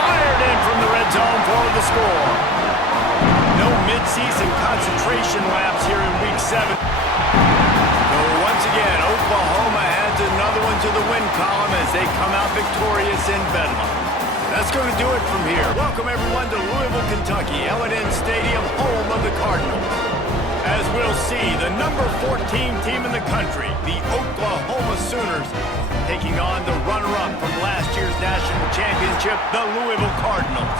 Fired in from the red zone for the score. No midseason concentration laps here in Week 7. So once again, Oklahoma adds another one to the win column as they come out victorious in Bedlam. That's going to do it from here. Welcome everyone to Louisville, Kentucky, L&N Stadium, home of the Cardinals. As we'll see, the number 14 team in the country, the Oklahoma Sooners, taking on the runner-up from last year's national championship, the Louisville Cardinals.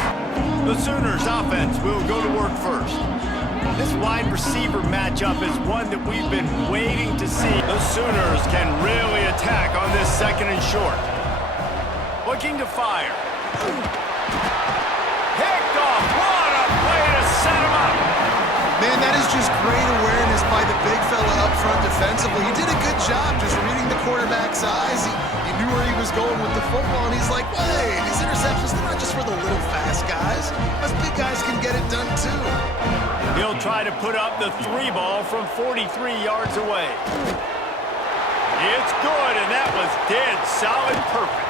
The Sooners offense will go to work first. This wide receiver matchup is one that we've been waiting to see. The Sooners can really attack on this 2nd and short. Looking to fire. Picked off. What a play to set him up. Man, that is just great awareness by the big fella up front defensively. He did a good job just reading the quarterback's eyes. He knew where he was going with the football, and he's like, wait, these interceptions, they're not just for the little fast guys. Us big guys can get it done too. He'll try to put up the 3 ball from 43 yards away. It's good, and that was dead solid perfect.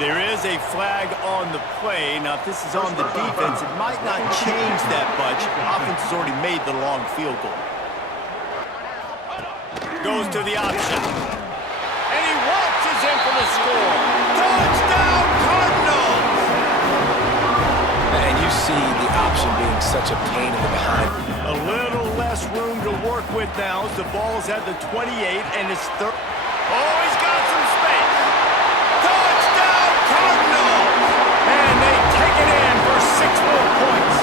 There is a flag on the play. Now, if this is on the defense, it might not change that much. Offense has already made the long field goal. Goes to the option. And he waltzes in for the score. Touchdown, Cardinals! And you see the option being such a pain in the behind. A little less room to work with now as the ball's at the 28 and it's third. Oh, he's got some space. Touchdown, Cardinals! And they take it in for 6 more points.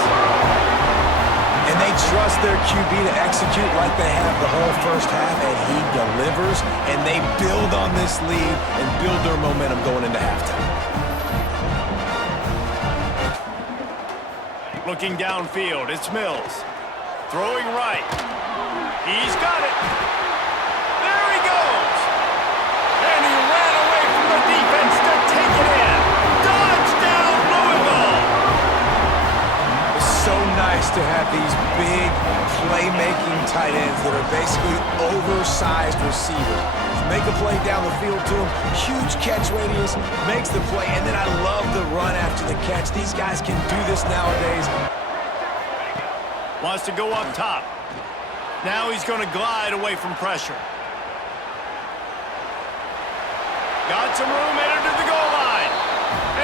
And they trust their QB to execute like they have the whole first half, and he delivers, and they build on this lead and build their momentum going into halftime. Looking downfield, it's Mills. Throwing right. He's got it. There he goes. And he ran away from the defense to take it in. Touchdown, Louisville. It's so nice to have these big playmaking tight ends that are basically oversized receivers. Make a play down the field to him. Huge catch radius, makes the play, and then I love the run after the catch. These guys can do this nowadays. Wants to go up top. Now he's going to glide away from pressure. Got some room, headed to the goal line.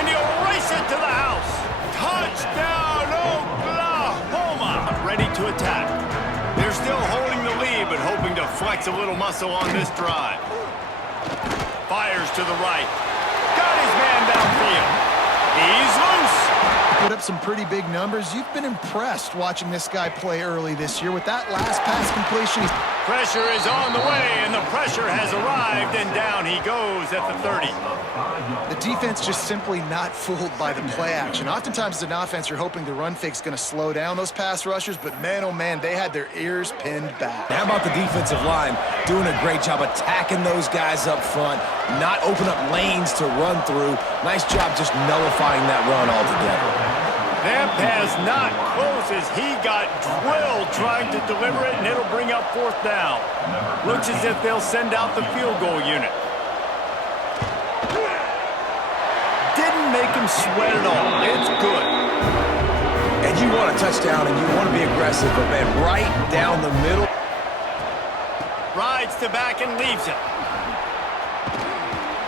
And he'll race it to the house. Touchdown, Oklahoma. Ready to attack. They're still holding the lead, but hoping to flex a little muscle on this drive. Fires to the right. Got his man downfield. He's loose. Put up some pretty big numbers. You've been impressed watching this guy play early this year. With that last pass completion, pressure is on the way, and the pressure has arrived, and down he goes at the 30. The defense just simply not fooled by the play action. Oftentimes as an offense, you're hoping the run fake is going to slow down those pass rushers, but man, oh man, they had their ears pinned back. How about the defensive line doing a great job attacking those guys up front, not open up lanes to run through. Nice job just nullifying that run altogether. That pass not close as he got drilled trying to deliver it, and it'll bring up 4th down. Looks as if they'll send out the field goal unit. Didn't make him sweat at all. It's good. And you want a touchdown, and you want to be aggressive, but man, right down the middle. Rides to back and leaves it.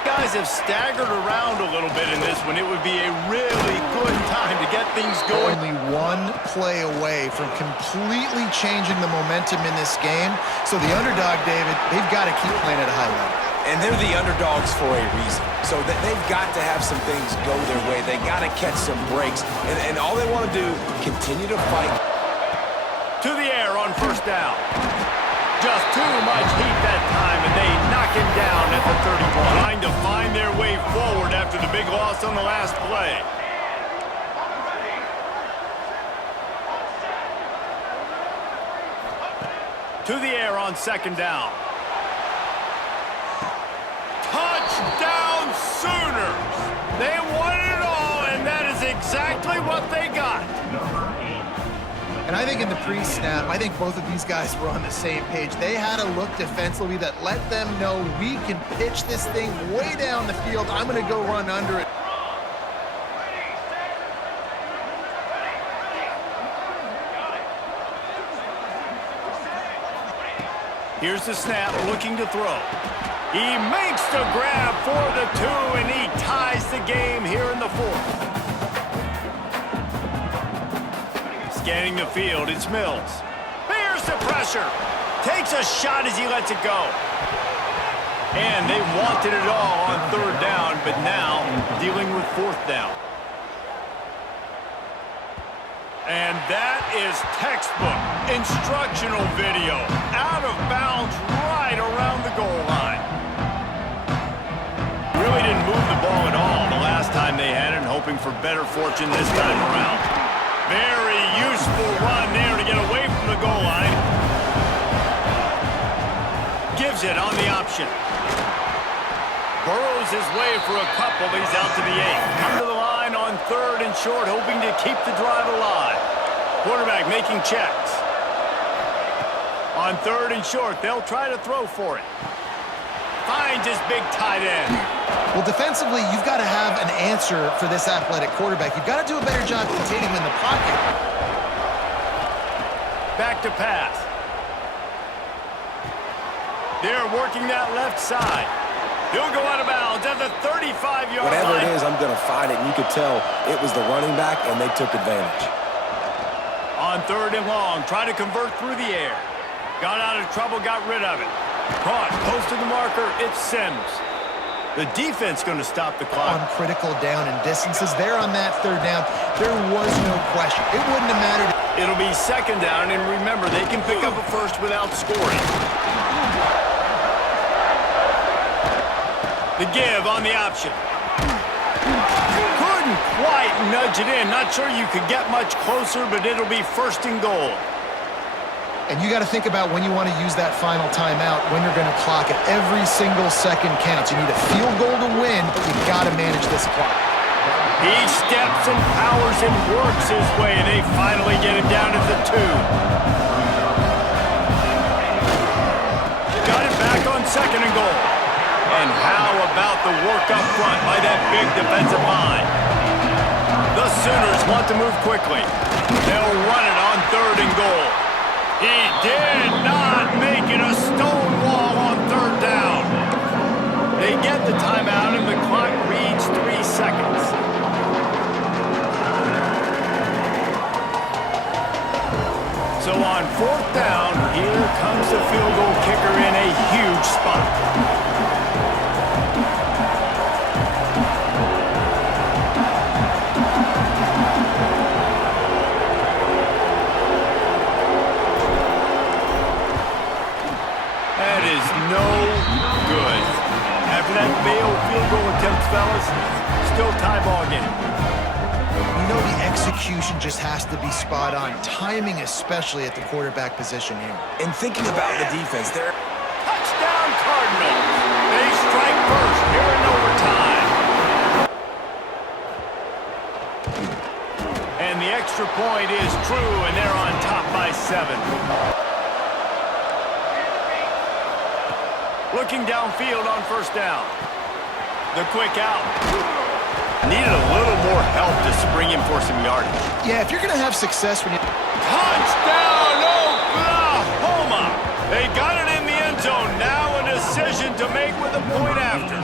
Guys have staggered around a little bit in this one. It would be a really good time to get things going. Only one play away from completely changing the momentum in this game. So the underdog, David, they've got to keep playing at a high level. And they're the underdogs for a reason. So they've got to have some things go their way. They got to catch some breaks. And all they want to do, continue to fight. To the air on 1st down. Just too much heat that time, and they knock him down at the 31. Trying to find their way forward after the big loss on the last play. To the air on 2nd down. Touchdown, Sooners! They won it all, and that is exactly what they got. And I think in the pre-snap, I think both of these guys were on the same page. They had a look defensively that let them know we can pitch this thing way down the field. I'm going to go run under it. Here's the snap, looking to throw. He makes the grab for the 2, and he ties the game here in the 4th. Scanning the field, it's Mills. Bears the pressure. Takes a shot as he lets it go. And they wanted it all on 3rd down, but now dealing with 4th down. And that is textbook instructional video. Out of bounds right around the goal line. Really didn't move the ball at all the last time they had it, and hoping for better fortune this time around. Very useful run there to get away from the goal line. Gives it on the option. Burrows his way for a couple. He's out to the 8. Come to the line on 3rd and short, hoping to keep the drive alive. Quarterback making checks. On 3rd and short, they'll try to throw for it. Finds his big tight end. Well, defensively, you've got to have an answer for this athletic quarterback. You've got to do a better job containing him in the pocket. Back to pass. They're working that left side. He'll go out of bounds at the 35-yard line. Whatever it is, I'm going to find it. And you could tell it was the running back, and they took advantage. On 3rd and long, try to convert through the air. Got out of trouble, got rid of it. Caught, close to the marker, it's Sims. The defense going to stop the clock. On critical down and distances, there on that 3rd down, there was no question. It wouldn't have mattered. It'll be 2nd down, and remember, they can pick up a first without scoring. The give on the option. Couldn't quite nudge it in. Not sure you could get much closer, but it'll be 1st and goal. And you got to think about when you want to use that final timeout, when you're going to clock it. Every single second counts. You need a field goal to win, but you got to manage this clock. He steps and powers and works his way, and they finally get it down to the 2. Got it back on 2nd and goal. And how about the work up front by that big defensive line? The Sooners want to move quickly. They'll run it on 3rd and goal. He did not make it a stone wall on 3rd down. They get the timeout, and the clock reads 3 seconds. So on 4th down, here comes the field goal kicker in a huge spot. That is no good. After that failed field goal attempt, fellas, still tie ball game. You know the execution just has to be spot on. Timing especially at the quarterback position here. And thinking about the defense, they're... Touchdown Cardinals. They strike first here in overtime. And the extra point is true, and they're on top by 7. Looking downfield on 1st down. The quick out. Needed a little more help to spring him for some yardage. Yeah, if you're going to have success when you... Touchdown, Oklahoma! They got it in the end zone. Now a decision to make with a point after.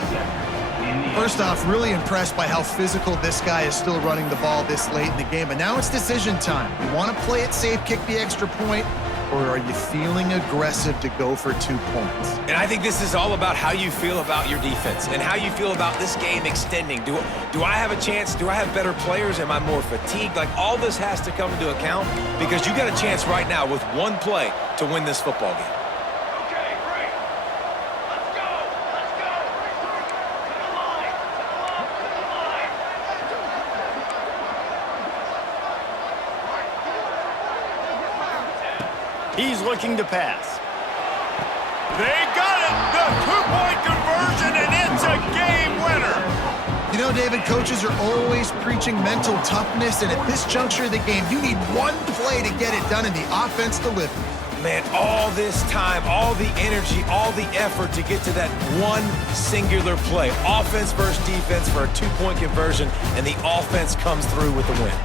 First off, really impressed by how physical this guy is still running the ball this late in the game. But now it's decision time. You want to play it safe, kick the extra point, or are you feeling aggressive to go for 2 points? And I think this is all about how you feel about your defense and how you feel about this game extending. Do I have a chance? Do I have better players? Am I more fatigued? Like, all this has to come into account because you got a chance right now with 1 play to win this football game. Okay, great. Let's go. Let's go. To the line. To the line. He's looking to pass. They got it! The 2-point conversion, and it's a game winner! You know, David, coaches are always preaching mental toughness, and at this juncture of the game, you need 1 play to get it done, and the offense delivers. Man, all this time, all the energy, all the effort to get to that 1 singular play. Offense versus defense for a 2-point conversion, and the offense comes through with the win.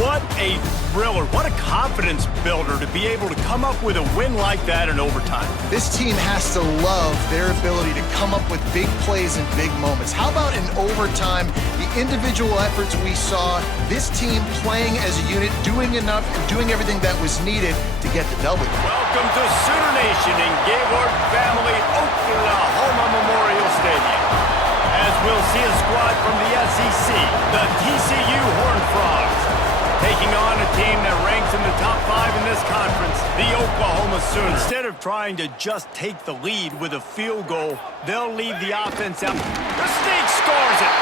What a thriller. What a confidence builder to be able to come up with a win like that in overtime. This team has to love their ability to come up with big plays and big moments. How about in overtime, the individual efforts we saw, this team playing as a unit, doing enough and doing everything that was needed to get the W. Welcome to Sooner Nation in Gaylord Family Oklahoma Memorial Stadium. As we'll see a squad from the SEC, the TCU Horned Frogs, taking on a team that ranks in the top 5 in this conference, the Oklahoma Sooners. Instead of trying to just take the lead with a field goal, they'll leave the offense out. The Snake scores it.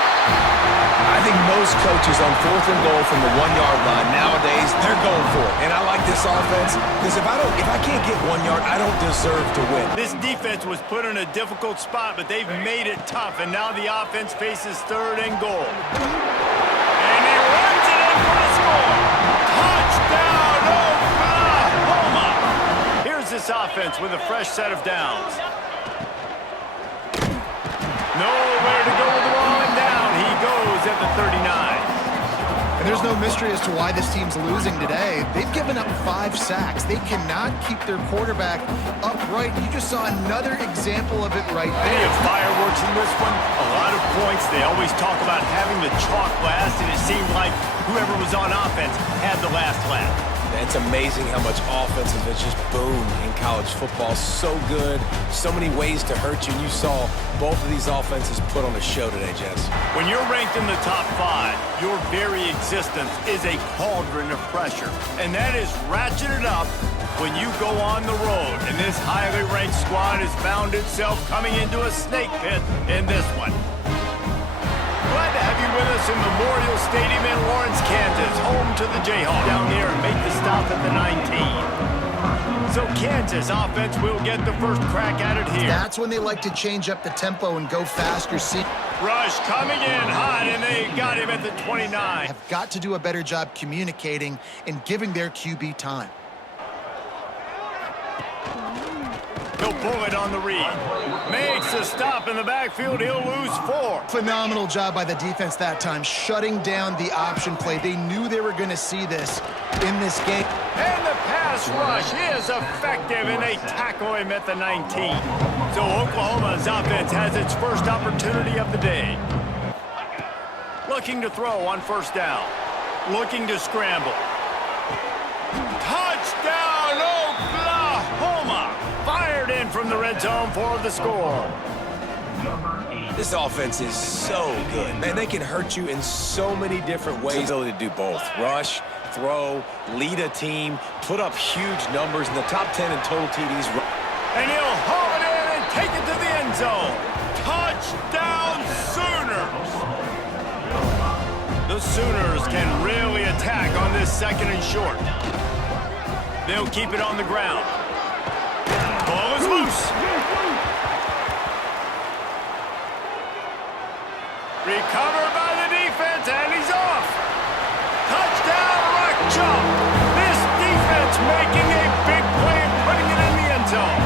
I think most coaches on 4th and goal from the 1-yard line nowadays, they're going for it. And I like this offense because if I can't get 1 yard, I don't deserve to win. This defense was put in a difficult spot, but they've made it tough, and now the offense faces 3rd and goal. And he runs it in for the score. Touchdown, Oklahoma! Here's this offense with a fresh set of downs. Nowhere to go with the ball, and down he goes at the 39. And there's no mystery as to why this team's losing today. They've given up 5 sacks. They cannot keep their quarterback upright. You just saw another example of it right They there. have fireworks in this one. A lot of points. They always talk about having the chalk last, and it seemed like whoever was on offense had the last laugh. It's amazing how much offense has just boomed in college football. So good, so many ways to hurt you. And you saw both of these offenses put on a show today, Jess. When you're ranked in the top 5, your very existence is a cauldron of pressure. And that is ratcheted up when you go on the road. And this highly ranked squad has found itself coming into a snake pit in this one. Glad to have you with us Madison Memorial Stadium in Lawrence, Kansas, home to the Jayhawks. Down there and make the stop at the 19. So Kansas offense will get the first crack at it here. That's when they like to change up the tempo and go faster. See, Rush coming in hot, and they got him at the 29. have got to do a better job communicating and giving their QB time. He'll pull it on the read. Makes a stop in the backfield. He'll lose 4. Phenomenal job by the defense that time, shutting down the option play. They knew they were going to see this in this game. And the pass rush is effective, and they tackle him at the 19. So Oklahoma's offense has its first opportunity of the day. Looking to throw on first down. Looking to scramble. Touchdown, Oklahoma! Fired in from the red zone for the score. This offense is so good. Man, they can hurt you in so many different ways. Ability to do both. Rush, throw, lead a team, put up huge numbers in the top 10 in total TDs. And he'll haul it in and take it to the end zone. Touchdown, Sooners! The Sooners can really attack on this second and short. They'll keep it on the ground. Ball is loose. Recovered by the defense, and he's off. Touchdown, Rock Chop. This defense making a big play and putting it in the end zone.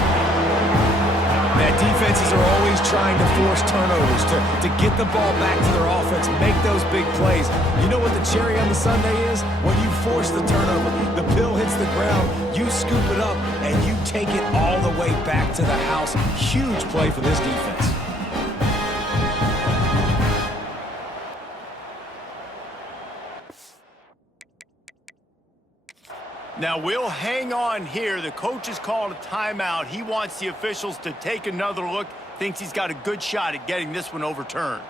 Man, defenses are always trying to force turnovers to get the ball back to their offense, make those big plays. You know what the cherry on the sundae is? When you force the turnover, the pill hits the ground, you scoop it up, and you take it all the way back to the house. Huge play for this defense. Now, we'll hang on here. The coach has called a timeout. He wants the officials to take another look. Thinks he's got a good shot at getting this one overturned.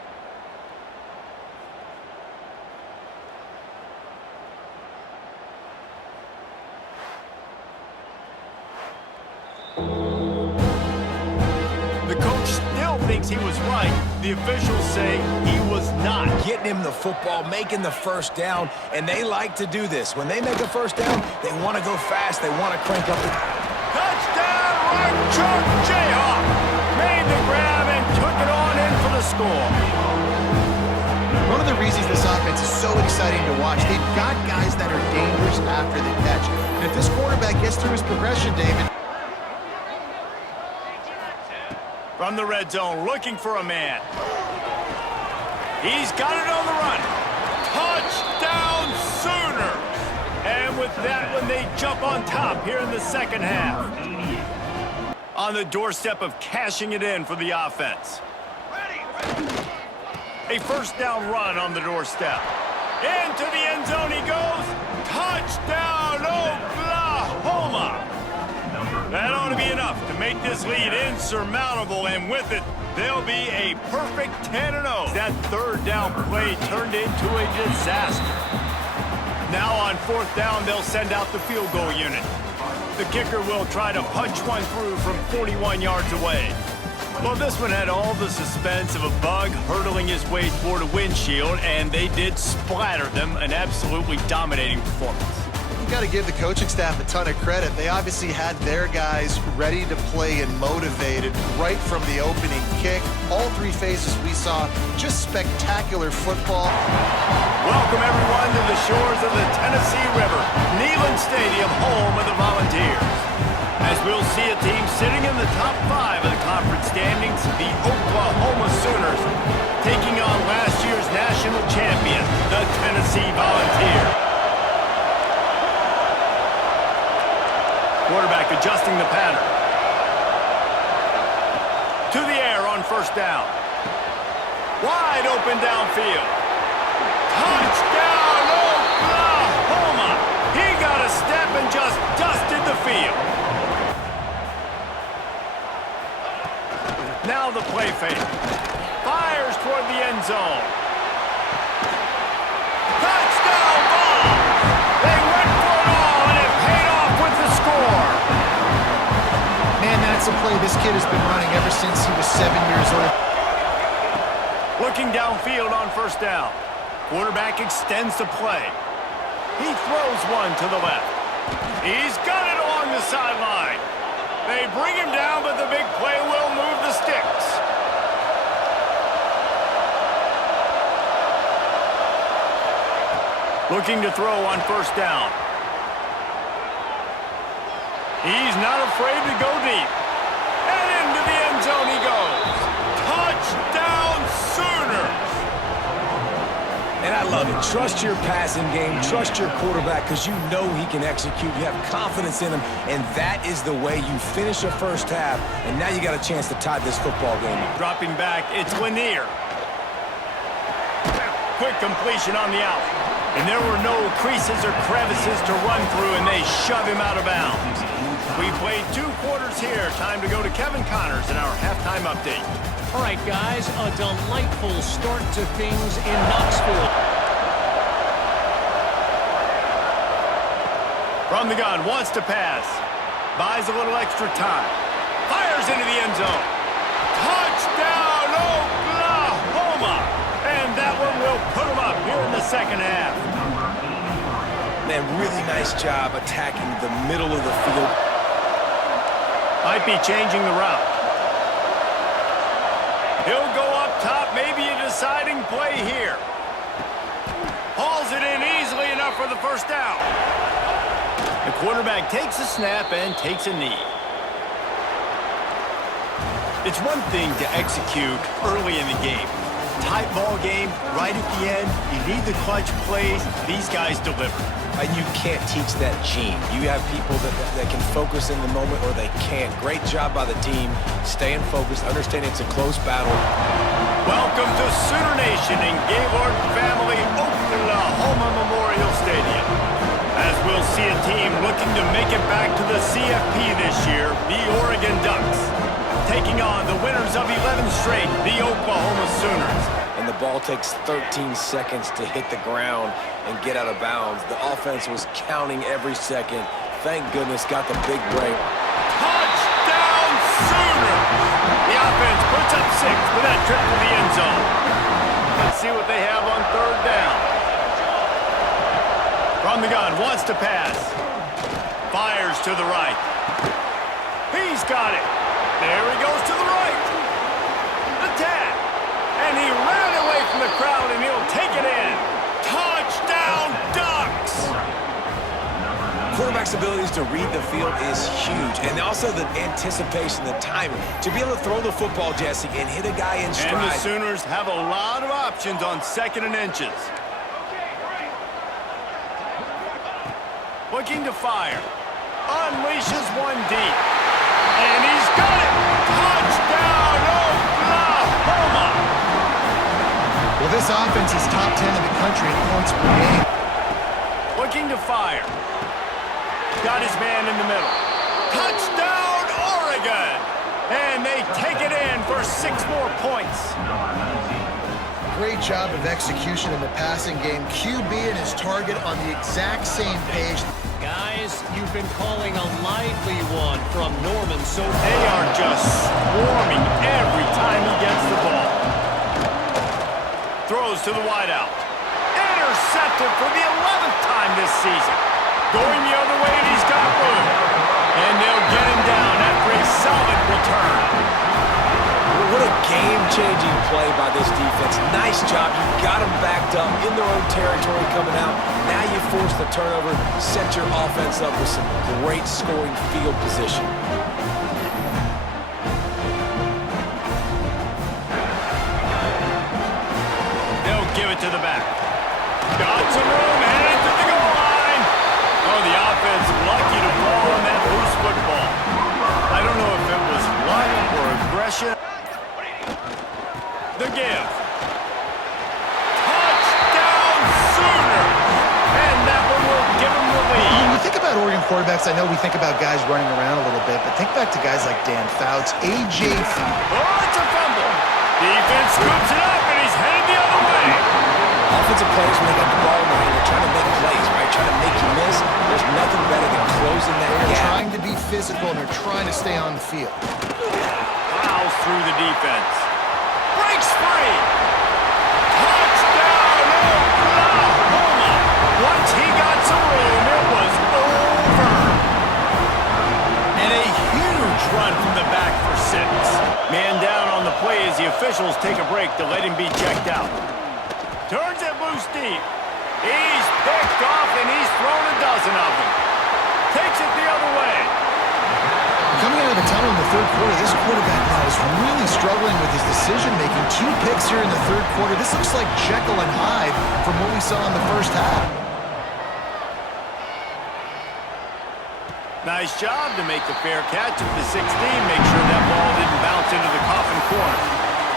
The coach still thinks he was right. The officials say he was not. Getting him the football, making the first down, and they like to do this. When they make a first down, they want to go fast. They want to crank up the... Touchdown, Rock Chalk Jayhawk! Made the grab and took it on in for the score. One of the reasons this offense is so exciting to watch, they've got guys that are dangerous after the catch. And if this quarterback gets through his progression, David... From the red zone, looking for a man. He's got it on the run. Touchdown, Sooners! And with that one, they jump on top here in the second half. On the doorstep of cashing it in for the offense. A first down run on the doorstep. Into the end zone he goes. Touchdown, Oklahoma! That ought to be enough to make this lead insurmountable, and with it, they'll be a perfect 10-0. That third down play turned into a disaster. Now on fourth down, they'll send out the field goal unit. The kicker will try to punch one through from 41 yards away. Well, this one had all the suspense of a bug hurtling his way toward a windshield, and they did splatter them, an absolutely dominating performance. You got to give the coaching staff a ton of credit. They obviously had their guys ready to play and motivated right from the opening kick. All three phases we saw, just spectacular football. Welcome everyone to the shores of the Tennessee River, Neyland Stadium, home of the Volunteers. As we'll see a team sitting in the top 5 of the conference standings, the Oklahoma Sooners, taking on last year's national champion, the Tennessee Volunteers. Quarterback adjusting the pattern. To the air on first down. Wide open downfield. Touchdown, Oklahoma! He got a step and just dusted the field. Now the play fake. Fires toward the end zone. Touchdown ball! They went for it all, and it paid off with the score. Man, that's a play this kid has been running ever since he was 7 years old. Looking downfield on first down. Quarterback extends the play. He throws one to the left. He's got it along the sideline. They bring him down, but the big play will move the sticks. Looking to throw on first down. He's not afraid to go deep. And into the end zone he goes. Touchdown Sooners! And I love it. Trust your passing game. Trust your quarterback because you know he can execute. You have confidence in him, and that is the way you finish the first half, and now you got a chance to tie this football game up. Dropping back, it's Lanier. Quick completion on the out. And there were no creases or crevices to run through, and they shove him out of bounds. We played 2 quarters here. Time to go to Kevin Connors in our halftime update. All right, guys, a delightful start to things in Knoxville. From the gun, wants to pass. Buys a little extra time. Fires into the end zone. Touchdown, Oklahoma! And that one will put them up here in the second half. Man, really nice job attacking the middle of the field. Might be changing the route. He'll go up top, maybe a deciding play here. Hauls it in easily enough for the first down. The quarterback takes a snap and takes a knee. It's one thing to execute early in the game. Tight ball game, right at the end, you need the clutch plays. These guys deliver. And you can't teach that gene. You have people that can focus in the moment or they can't. Great job by the team, staying focused, understanding it's a close battle. Welcome to Sooner Nation in Gaylord Family Oklahoma Memorial Stadium. As we'll see a team looking to make it back to the CFP this year, the Oregon Ducks. Taking on the winners of 11 straight, the Oklahoma Sooners. And the ball takes 13 seconds to hit the ground and get out of bounds. The offense was counting every second. Thank goodness got the big break. Touchdown Sooners! The offense puts up 6 with that trip to the end zone. Let's see what they have on third down. From the gun, wants to pass. Fires to the right. He's got it. There he goes to the right. Attack. And he ran away from the crowd, and he'll take it in. Touchdown, Ducks! Quarterback's abilities to read the field is huge. And also the anticipation, the timing. To be able to throw the football, Jesse, and hit a guy in stride. And the Sooners have a lot of options on 2nd and inches. Looking to fire. Unleashes one deep. And he's got it! Touchdown, Oklahoma! Well, this offense is top 10 in the country in points per game. Looking to fire. Got his man in the middle. Touchdown, Oregon! And they take it in for 6 more points. Great job of execution in the passing game. QB and his target on the exact same page. Guys, you've been calling a lively one from Norman so far. They are just swarming every time he gets the ball. Throws to the wideout. Intercepted for the 11th time this season. Going the other way, and he's got room. And they'll get him down after a solid return. What a game-changing play by this defense. Nice job. You got them backed up in their own territory coming out. Now you force the turnover, set your offense up with some great scoring field position. They'll give it to the back. Got some room, headed to the goal line. Oh, the offense lucky to fall on that loose football. I don't know if it was luck or aggression. The give. Touchdown Sooners! And that one will give them the lead. When we think about Oregon quarterbacks, I know we think about guys running around a little bit, but think back to guys like Dan Fouts, A.J. Oh, it's a fumble. Defense scoops it up, and he's headed the other way. Offensive players, when they got the ball in their hand, they're trying to make plays, right? Trying to make you miss. There's nothing better than closing that They're gap. trying to be physical, and they're trying to stay on the field. Plows through the defense. Breaks free. Touchdown, officials take a break to let him be checked out. Turns it loose deep. He's picked off, and he's thrown a dozen of them. Takes it the other way. Coming out of the tunnel in the third quarter, this quarterback now is really struggling with his decision-making. 2 picks here in the third quarter. This looks like Jekyll and Hyde from what we saw in the first half. Nice job to make the fair catch at the 16. Make sure that ball didn't bounce into the coffin corner.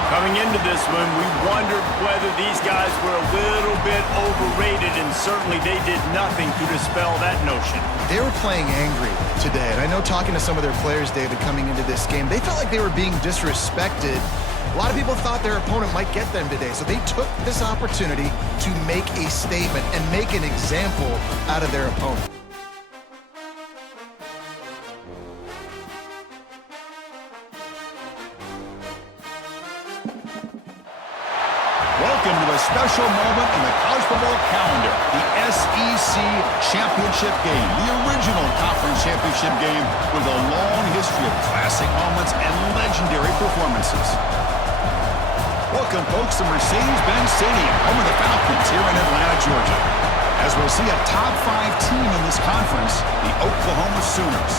Coming into this one, we wondered whether these guys were a little bit overrated, and certainly they did nothing to dispel that notion. They were playing angry today, and I know talking to some of their players, David, coming into this game, they felt like they were being disrespected. A lot of people thought their opponent might get them today, so they took this opportunity to make a statement and make an example out of their opponent. Welcome to a special moment in the college football calendar, the SEC Championship Game, the original conference championship game with a long history of classic moments and legendary performances. Welcome, folks, to Mercedes-Benz Stadium, home of the Falcons here in Atlanta, Georgia, as we'll see a top 5 team in this conference, the Oklahoma Sooners,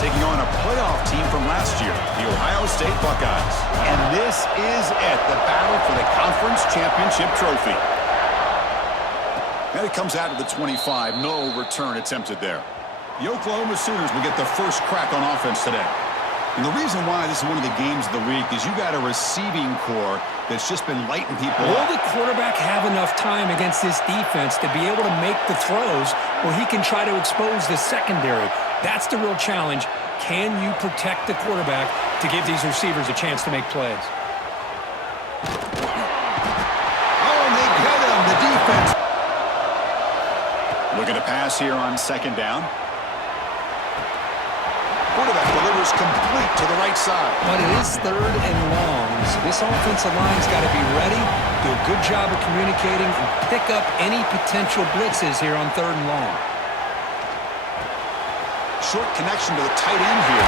taking on a playoff team from last year, the Ohio State Buckeyes. And this is it, the battle for the conference championship trophy. And it comes out of the 25. No return attempted there. The Oklahoma Sooners will get the first crack on offense today. And the reason why this is one of the games of the week is you got a receiving core that's just been lighting people Will up. the quarterback have enough time against this defense to be able to make the throws where he can try to expose the secondary? That's the real challenge. Can you protect the quarterback to give these receivers a chance to make plays? Oh, and they get him, the defense. Looking to pass here on second down. Quarterback delivers complete to the right side. But it is third and long, so this offensive line's got to be ready, do a good job of communicating, and pick up any potential blitzes here on third and long. Short connection to the tight end here.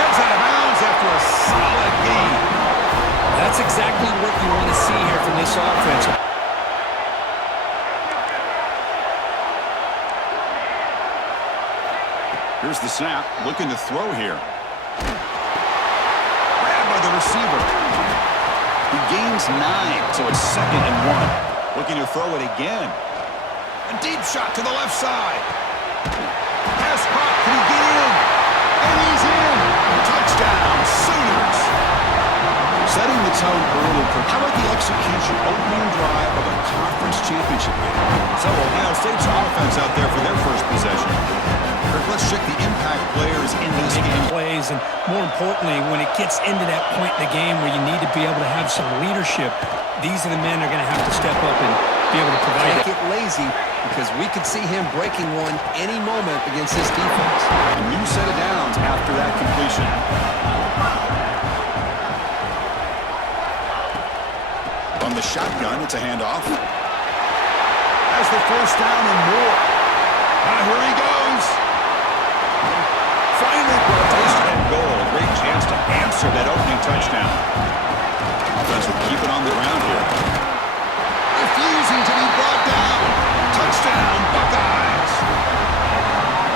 Heads out of bounds after a solid game. That's exactly what you want to see here from this offense. Here's the snap, looking to throw here. Grabbed by the receiver. He gains 9, so it's 2nd and 1. Looking to throw it again. A deep shot to the left side. Pass caught, can he get in? And he's in! Touchdown, Sooners! Setting the tone early. How about the execution? Opening drive of a conference championship game. So Ohio State's offense out there for their first possession. Let's check the impact players in this game. Plays, and more importantly, when it gets into that point in the game where you need to be able to have some leadership, these are the men that are going to have to step up and be able to provide it. Get lazy, because we could see him breaking one any moment against this defense. A new set of downs after that completion. On the shotgun, it's a handoff. Has the first down and more. Here he goes. Finally, first and goal. Great chance to answer that opening touchdown. Offense will keep it on the ground here. Refusing to be brought down. Touchdown, Buckeyes.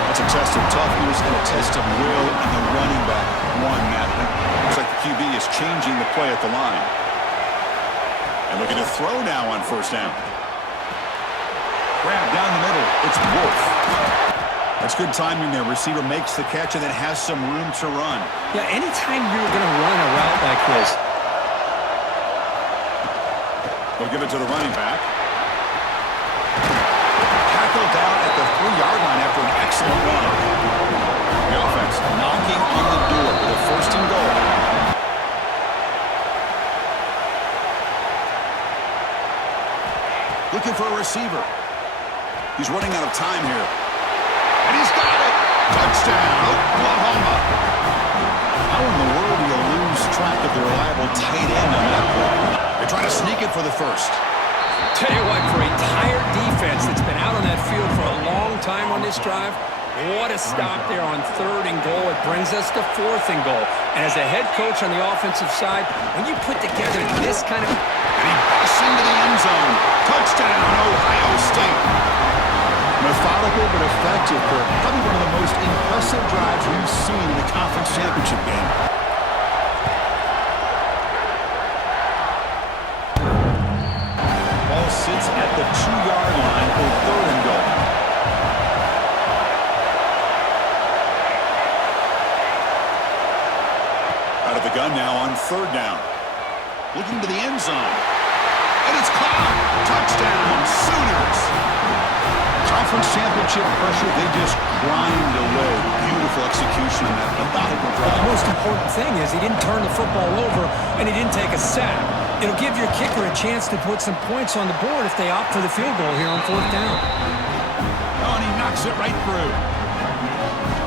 That's a test of toughness and a test of will, and the running back won that. Looks like the QB is changing the play at the line. And looking to throw now on first down. Grab down the middle. It's Wolf. That's good timing there. Receiver makes the catch and then has some room to run. Yeah, anytime you're going to run a route like this. They'll give it to the running back. Tackled down at the 3-yard line after an excellent run. The offense knocking on the door with a first and goal. Looking for a receiver. He's running out of time here. And he's got it! Touchdown, Oklahoma! How in the world do you lose track of the reliable tight end on that play? They try to sneak it for the first. Tell you what, for a tired defense that's been out on that field for a long time on this drive, What a stop there on 3rd and goal. It brings us to 4th and goal. And as a head coach on the offensive side, when you put together this kind of... And he busts into the end zone. Touchdown, Ohio State. Methodical but effective, Kirk. Probably one of the most impressive drives we've seen in the conference championship game. Ball sits at the 2-yard line for 3rd and goal. Out of the gun now on 3rd down. Looking to the end zone. And it's caught. Touchdown, Sooners. Conference championship pressure, they just grind away. Beautiful execution on that methodical drive. But the most important thing is he didn't turn the football over and he didn't take a sack. It'll give your kicker a chance to put some points on the board if they opt for the field goal here on 4th down. Oh, and he knocks it right through.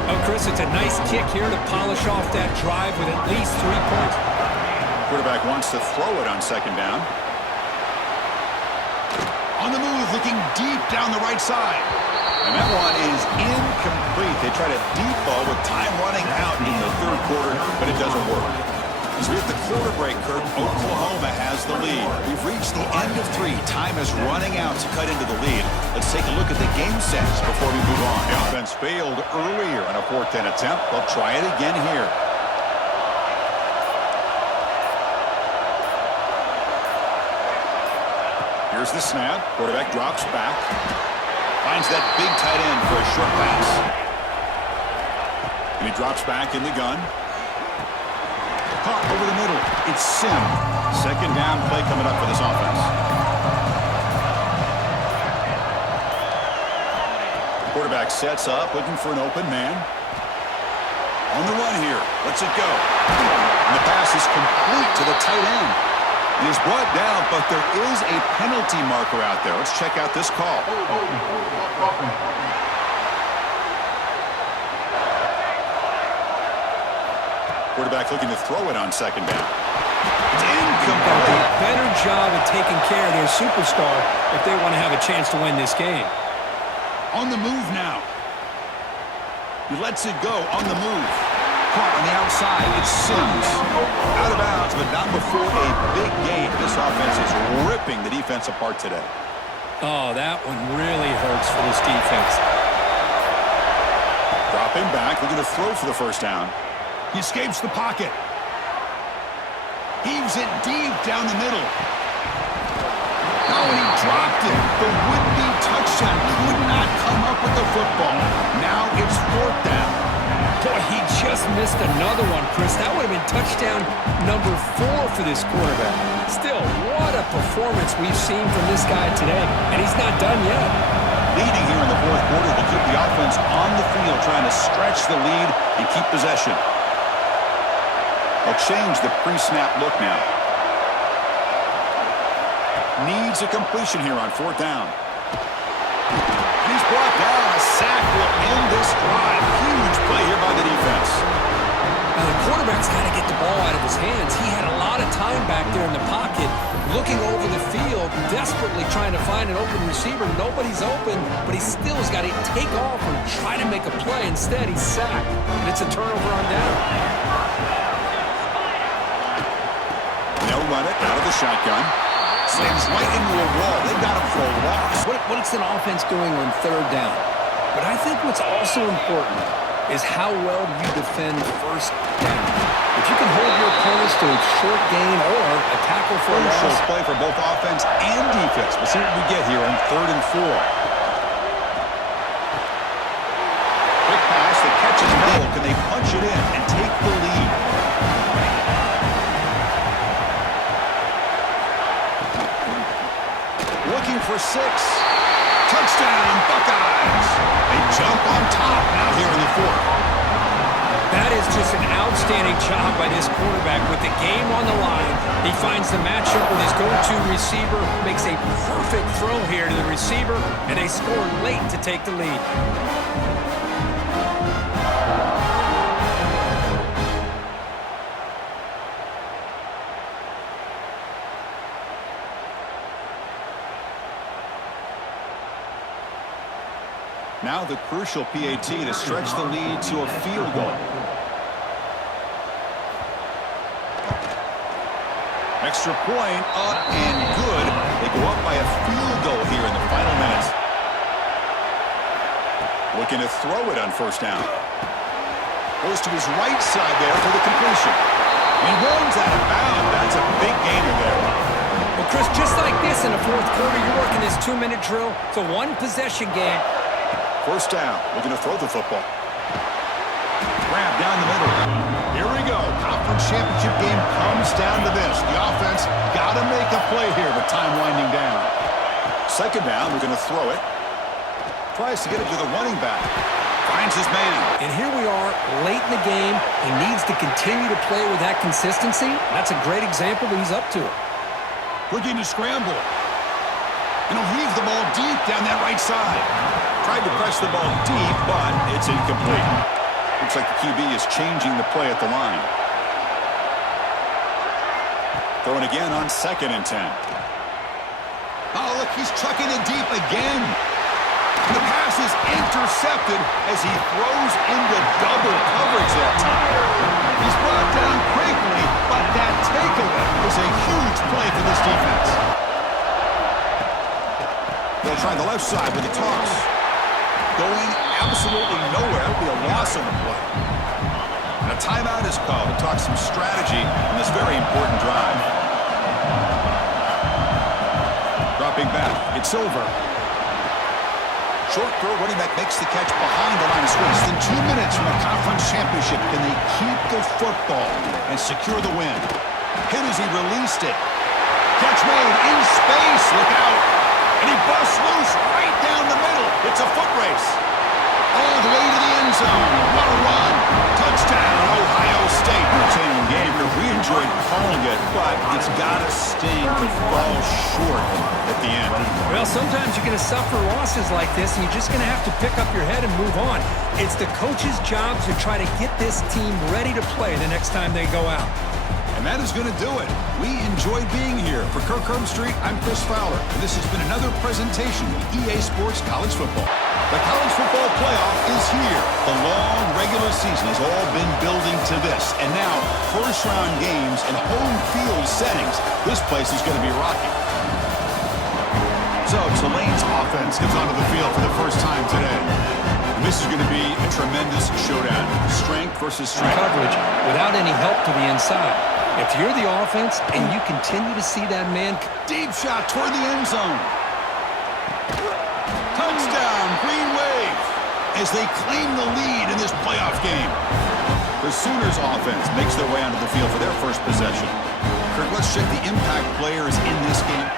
Oh, Chris, it's a nice kick here to polish off that drive with at least 3 points. Quarterback wants to throw it on 2nd down. On the move, looking deep down the right side. And that one is incomplete. They try to deep ball with time running out in the 3rd quarter, but it doesn't work. As we hit the quarter break, Kirk, Oklahoma has the lead. We've reached the end of 3. Time is running out to cut into the lead. Let's take a look at the game sets before we move on. The offense failed earlier on a 4th down attempt. They'll try it again here. Here's the snap. Quarterback drops back. Finds that big tight end for a short pass. And he drops back in the gun. Caught over the middle. It's Sim. 2nd down play coming up for this offense. Quarterback sets up, looking for an open man. On the run here. Lets it go. And the pass is complete to the tight end. He is brought down, but there is a penalty marker out there. Let's check out this call. Quarterback looking to throw it on 2nd down. It's incomplete. Better job of taking care of their superstar if they want to have a chance to win this game. On the move now. He lets it go on the move. Caught on the outside. It's Sims. Out of bounds, but not before a big gain. This offense is ripping the defense apart today. Oh, that one really hurts for this defense. Dropping back, looking to throw for the 1st down. He escapes the pocket. Heaves it deep down the middle. Oh, and he dropped it. The would-be touchdown could not come up with the football. Now it's 4th down. Boy, he just missed another one, Chris. That would have been touchdown number 4 for this quarterback. Still, what a performance we've seen from this guy today, and he's not done yet. Leading here in the 4th quarter will keep the offense on the field, trying to stretch the lead and keep possession. They'll change the pre-snap look now. Needs a completion here on 4th down. And he's brought down. A sack will end this drive. Huge play here by the defense. Now, the quarterback's got to get the ball out of his hands. He had a lot of time back there in the pocket, looking over the field, desperately trying to find an open receiver. Nobody's open, but he still has got to take off and try to make a play. Instead, he's sacked, and it's a turnover on down. They'll run it out of the shotgun. Slams right into a wall. They got him for a loss. What's an offense doing on 3rd down? But I think what's also important is how well do you defend 1st down. If you can hold your opponents to a short gain or a tackle for a loss. Play for both offense and defense. We'll see what we get here on 3rd and 4. Quick pass that catches middle. Can they punch it in and take the lead? Looking for 6. Touchdown, Buckeyes. They jump on top now here in the 4th. That is just an outstanding job by this quarterback with the game on the line. He finds the matchup with his go-to receiver, makes a perfect throw here to the receiver, and they score late to take the lead. Now the crucial PAT to stretch the lead to a field goal. Extra point up and good. They go up by a field goal here in the final minutes. Looking to throw it on first down. Goes to his right side there for the completion. He runs out of bounds. That's a big gainer there. Well, Chris, just like this in the fourth quarter, you're working this 2-minute drill. It's a one-possession game. First down. Looking to throw the football. Grab down the middle. Here we go. Conference championship game comes down to this. The offense got to make a play here with time winding down. Second down. We're going to throw it. Tries to get it to the running back. Finds his man. And here we are, late in the game. He needs to continue to play with that consistency. That's a great example that he's up to it. Looking to scramble. And he'll heave the ball deep down that right side. Tried to press the ball deep, but it's incomplete. Looks like the QB is changing the play at the line. Throwing again on 2nd and 10. Oh, look, he's trucking it deep again. The pass is intercepted as he throws into double coverage that time. He's brought down quickly, but that takeaway is a huge play for this defense. They'll try the left side with a toss. Going absolutely nowhere. It'll be a loss on the play. And a timeout is called to talk some strategy on this very important drive. Dropping back, it's over. Short throw, running back makes the catch behind the line of scrimmage. Less than 2 minutes from a conference championship. Can they keep the football and secure the win? Hit as he released it. Catch made in space. Look out. And he busts loose right down the middle. It's a foot race. All the way to the end zone. What a run. Touchdown, Ohio State. Entertaining game. We enjoyed calling it, but it's got to sting to fall short at the end. Well, sometimes you're going to suffer losses like this, and you're just going to have to pick up your head and move on. It's the coach's job to try to get this team ready to play the next time they go out. And that is going to do it. We enjoyed being here. For Kirk Herbstreit, I'm Chris Fowler, and this has been another presentation of EA Sports College Football. The college football playoff is here. The long regular season has all been building to this, and now first-round games and home field settings. This place is going to be rocking. So Tulane's offense comes onto the field for the first time today. And this is going to be a tremendous showdown. Strength versus strength. Coverage without any help to the inside. If you're the offense and you continue to see that man... Deep shot toward the end zone. Touchdown, Green Wave, as they claim the lead in this playoff game. The Sooners offense makes their way onto the field for their first possession. Kirk, let's check the impact players in this game.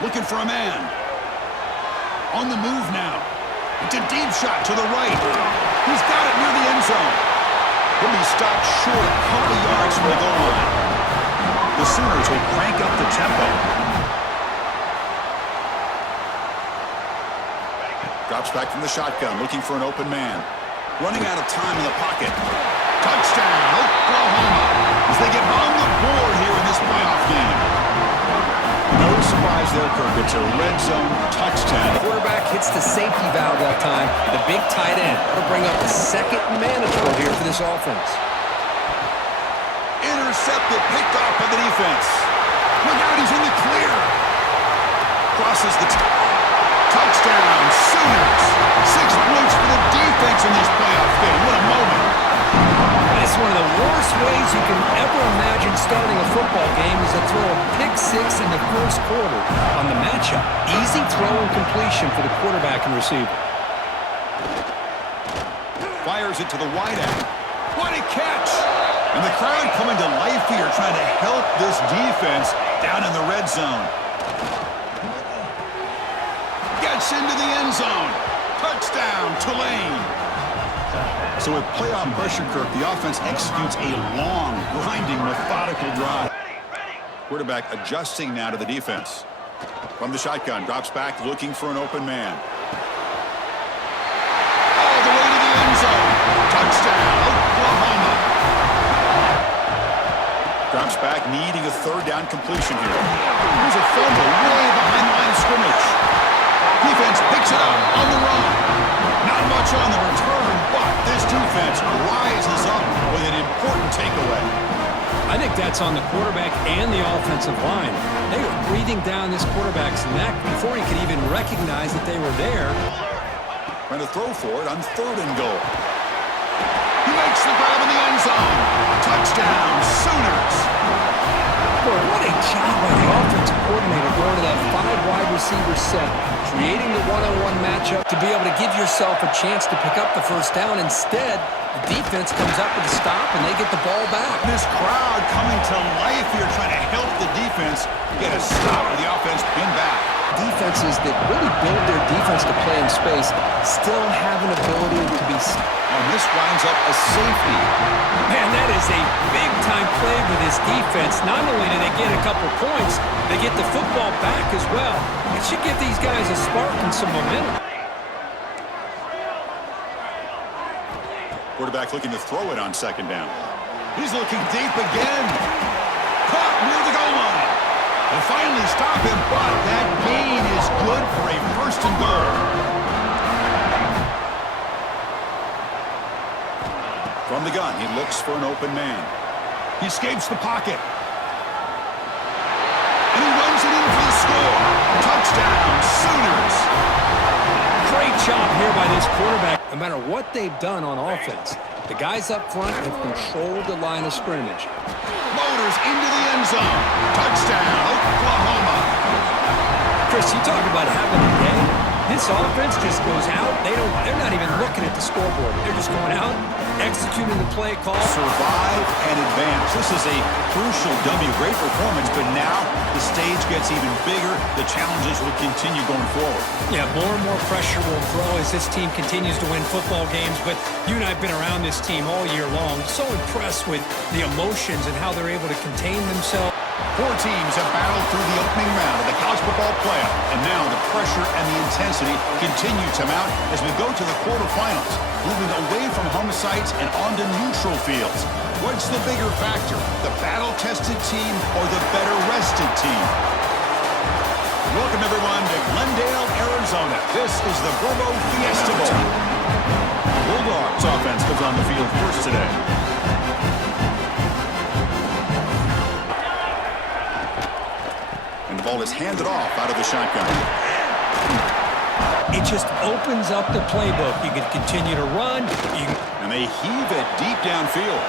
Looking for a man. On the move now. It's a deep shot to the right. He's got it near the end zone. He'll be stopped short a couple yards from the goal line. The Sooners will crank up the tempo. Drops back from the shotgun, looking for an open man. Running out of time in the pocket. Touchdown, Oklahoma, as they get on the board here in this playoff game. No surprise there, Kirk. It's a red zone touchdown. The quarterback hits the safety valve that time. The big tight end. That'll bring up the second manageable here for this offense. Intercepted, picked off by the defense. Look out, he's in the clear. Crosses the touchdown, Sooners. 6 points for the defense in this playoff game. What a moment. It's one of the worst ways you can ever imagine starting a football game is to throw a pick six in the first quarter on the matchup. Easy throw and completion for the quarterback and receiver. Fires it to the wideout. What a catch! And the crowd coming to life here, trying to help this defense down in the red zone. Gets into the end zone. Touchdown, Tulane. So with playoff pressure, Kirk, the offense executes a long, grinding, methodical drive. Quarterback adjusting now to the defense. From the shotgun, drops back, looking for an open man. All the way to the end zone. Touchdown, Oklahoma. Drops back, needing a third down completion here. Here's a fumble way behind the line of scrimmage. Defense picks it up on the run. on the return, but this defense rises up with an important takeaway. I think that's on the quarterback and the offensive line. They were breathing down this quarterback's neck before he could even recognize that they were there. Trying to throw for it on 3rd and goal. He makes the grab in the end zone. Touchdown, Sooners. Boy, what a job by the offensive coordinator going to that 5 wide receiver set, creating the one-on-one matchup to be able to give yourself a chance to pick up the first down. Instead, the defense comes up with a stop, and they get the ball back. This crowd coming to life here, trying to help the defense get a stop with the offense pinned back. Defenses that really build their defense to play in space still have an ability to be... And this winds up a safety. Man, that is a big-time play with this defense. Not only do they get a couple points, they get the football back as well. It should give these guys a spark and some momentum. Quarterback looking to throw it on 2nd down. He's looking deep again. Caught near the goal line. They finally stop him, but that gain is good for a 1st and goal. From the gun, he looks for an open man. He escapes the pocket. And he runs it in for the score. Touchdown, Sooners. Great job here by this quarterback. No matter what they've done on offense, the guys up front have controlled the line of scrimmage. Motors into the end zone. Touchdown, Oklahoma. Chris, you talk about having a day. This offense just goes out. They're not even looking at the scoreboard. They're just going out, executing the play call. Survive and advance. This is a crucial W. Great performance, but now the stage gets even bigger. The challenges will continue going forward. Yeah, more and more pressure will grow as this team continues to win football games, but you and I have been around this team all year long. So impressed with the emotions and how they're able to contain themselves. 4 teams have battled through the opening round of the college football playoff, and now the pressure and the intensity continue to mount as we go to the quarterfinals, moving away from home sites and onto neutral fields. What's the bigger factor, the battle-tested team or the better-rested team? Welcome, everyone, to Glendale, Arizona. This is the Verbo Fiesta Bowl. Bulldogs offense comes on the field first today. And the ball is handed off out of the shotgun. It just opens up the playbook. You can continue to run. And they heave it deep downfield.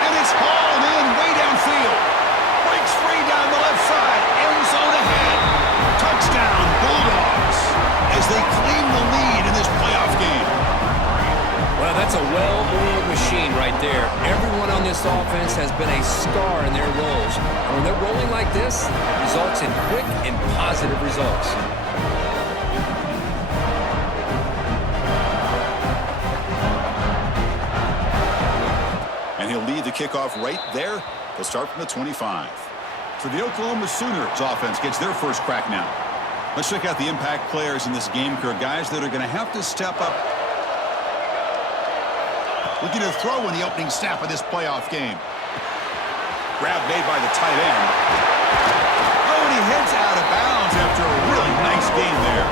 And it's hauled in way downfield. Breaks free down the left side. End zone ahead. Touchdown, Bulldogs, as they claim the lead in this playoff game. Well, that's a well-oiled machine right there. Everyone on this offense has been a star in their roles. And when they're rolling like this, it results in quick and positive results. And he'll lead the kickoff right there. They'll start from the 25. So the Oklahoma Sooners offense gets their first crack now. Let's check out the impact players in this game, guys that are going to have to step up. Looking to throw in the opening snap of this playoff game. Grab made by the tight end. Oh, and he heads out of bounds after a really nice game there.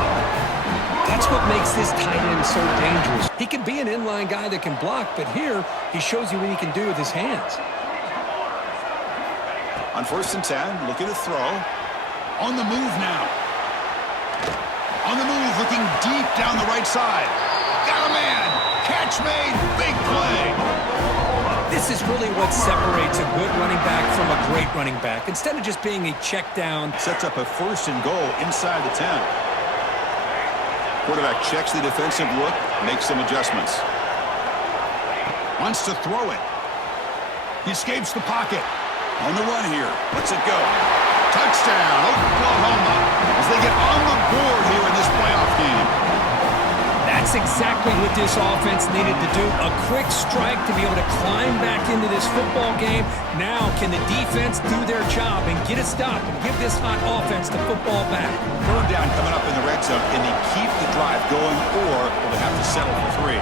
That's what makes this tight end so dangerous. He can be an inline guy that can block, but here he shows you what he can do with his hands. On 1st and 10, looking to throw. On the move now. On the move, looking deep down the right side. Got a man. Catch made. Big play. This is really what separates a good running back from a great running back. Instead of just being a check down. Sets up a 1st and goal inside the 10. Quarterback checks the defensive look, makes some adjustments. Wants to throw it. He escapes the pocket. On the run here. Let's it go. Touchdown, Oklahoma, as they get on the board here in this playoff game. That's exactly what this offense needed to do. A quick strike to be able to climb back into this football game. Now can the defense do their job and get a stop and give this hot offense the football back? 3rd down coming up in the red zone. Can they keep the drive going, or will they have to settle for 3?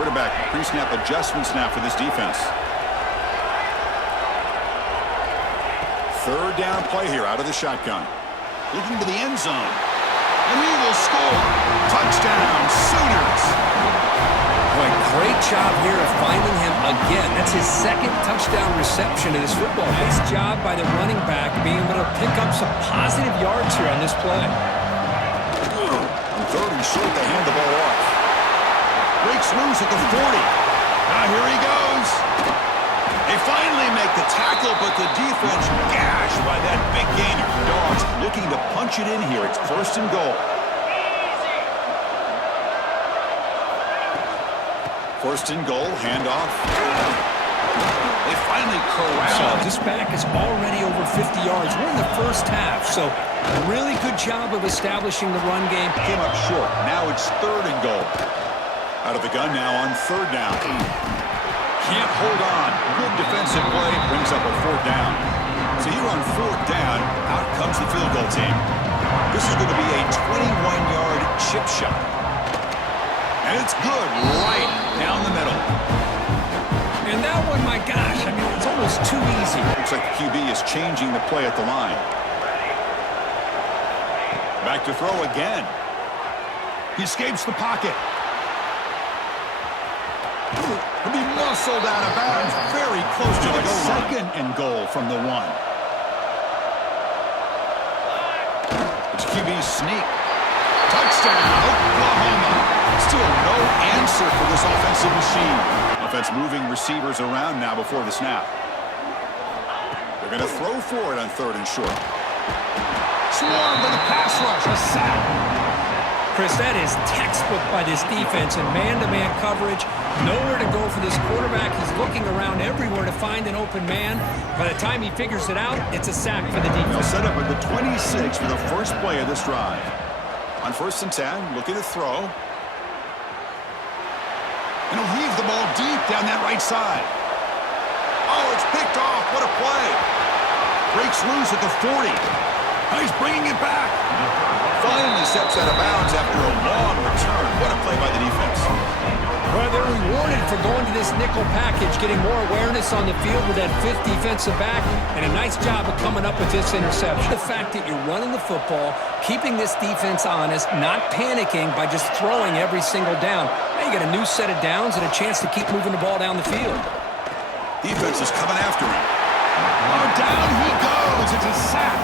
Quarterback pre-snap adjustments now for this defense. 3rd down play here out of the shotgun. Looking to the end zone. And he will score. Touchdown, Sooners. Boy, great job here of finding him again. That's his second touchdown reception of this football. Nice job by the running back being able to pick up some positive yards here on this play. On third and short, they hand the ball off. Breaks loose at the 40. Now here he goes. They finally make the tackle, but the defense gashed by that big gainer. Dogs looking to punch it in here. It's first and goal. First and goal, handoff. They finally corral. So this back is already over 50 yards. We're in the first half, so a really good job of establishing the run game. Came up short. Now it's third and goal. Out of the gun now on third down. Can't hold on. Good defensive play. Brings up a fourth down. So here on fourth down, out comes the field goal team. This is going to be a 21-yard chip shot. And it's good right down the middle. And that one, my gosh, I mean, it's almost too easy. Looks like the QB is changing the play at the line. Back to throw again. He escapes the pocket. He'll be muscled out of bounds very close to the goal line. Second and goal from the one. It's QB sneak. Touchdown, Oklahoma. Still no answer for this offensive machine. Offense moving receivers around now before the snap. They're going to throw for it on third and short. Swarmed by the pass rush. A sack. Chris, that is textbook by this defense in man-to-man coverage. Nowhere to go for this quarterback. He's looking around everywhere to find an open man. By the time he figures it out, it's a sack for the defense. They'll set up at the 26 for the first play of this drive. On first and 10, looking to throw. And he'll heave the ball deep down that right side. Oh, it's picked off. What a play. Breaks loose at the 40. Oh, he's bringing it back. Finally steps out of bounds after a long return. What a play by the defense. Well, they're rewarded for going to this nickel package, getting more awareness on the field with that fifth defensive back, and a nice job of coming up with this interception. The fact that you're running the football, keeping this defense honest, not panicking by just throwing every single down. Now you got a new set of downs and a chance to keep moving the ball down the field. Defense is coming after him. Oh, down he goes. It's a sack.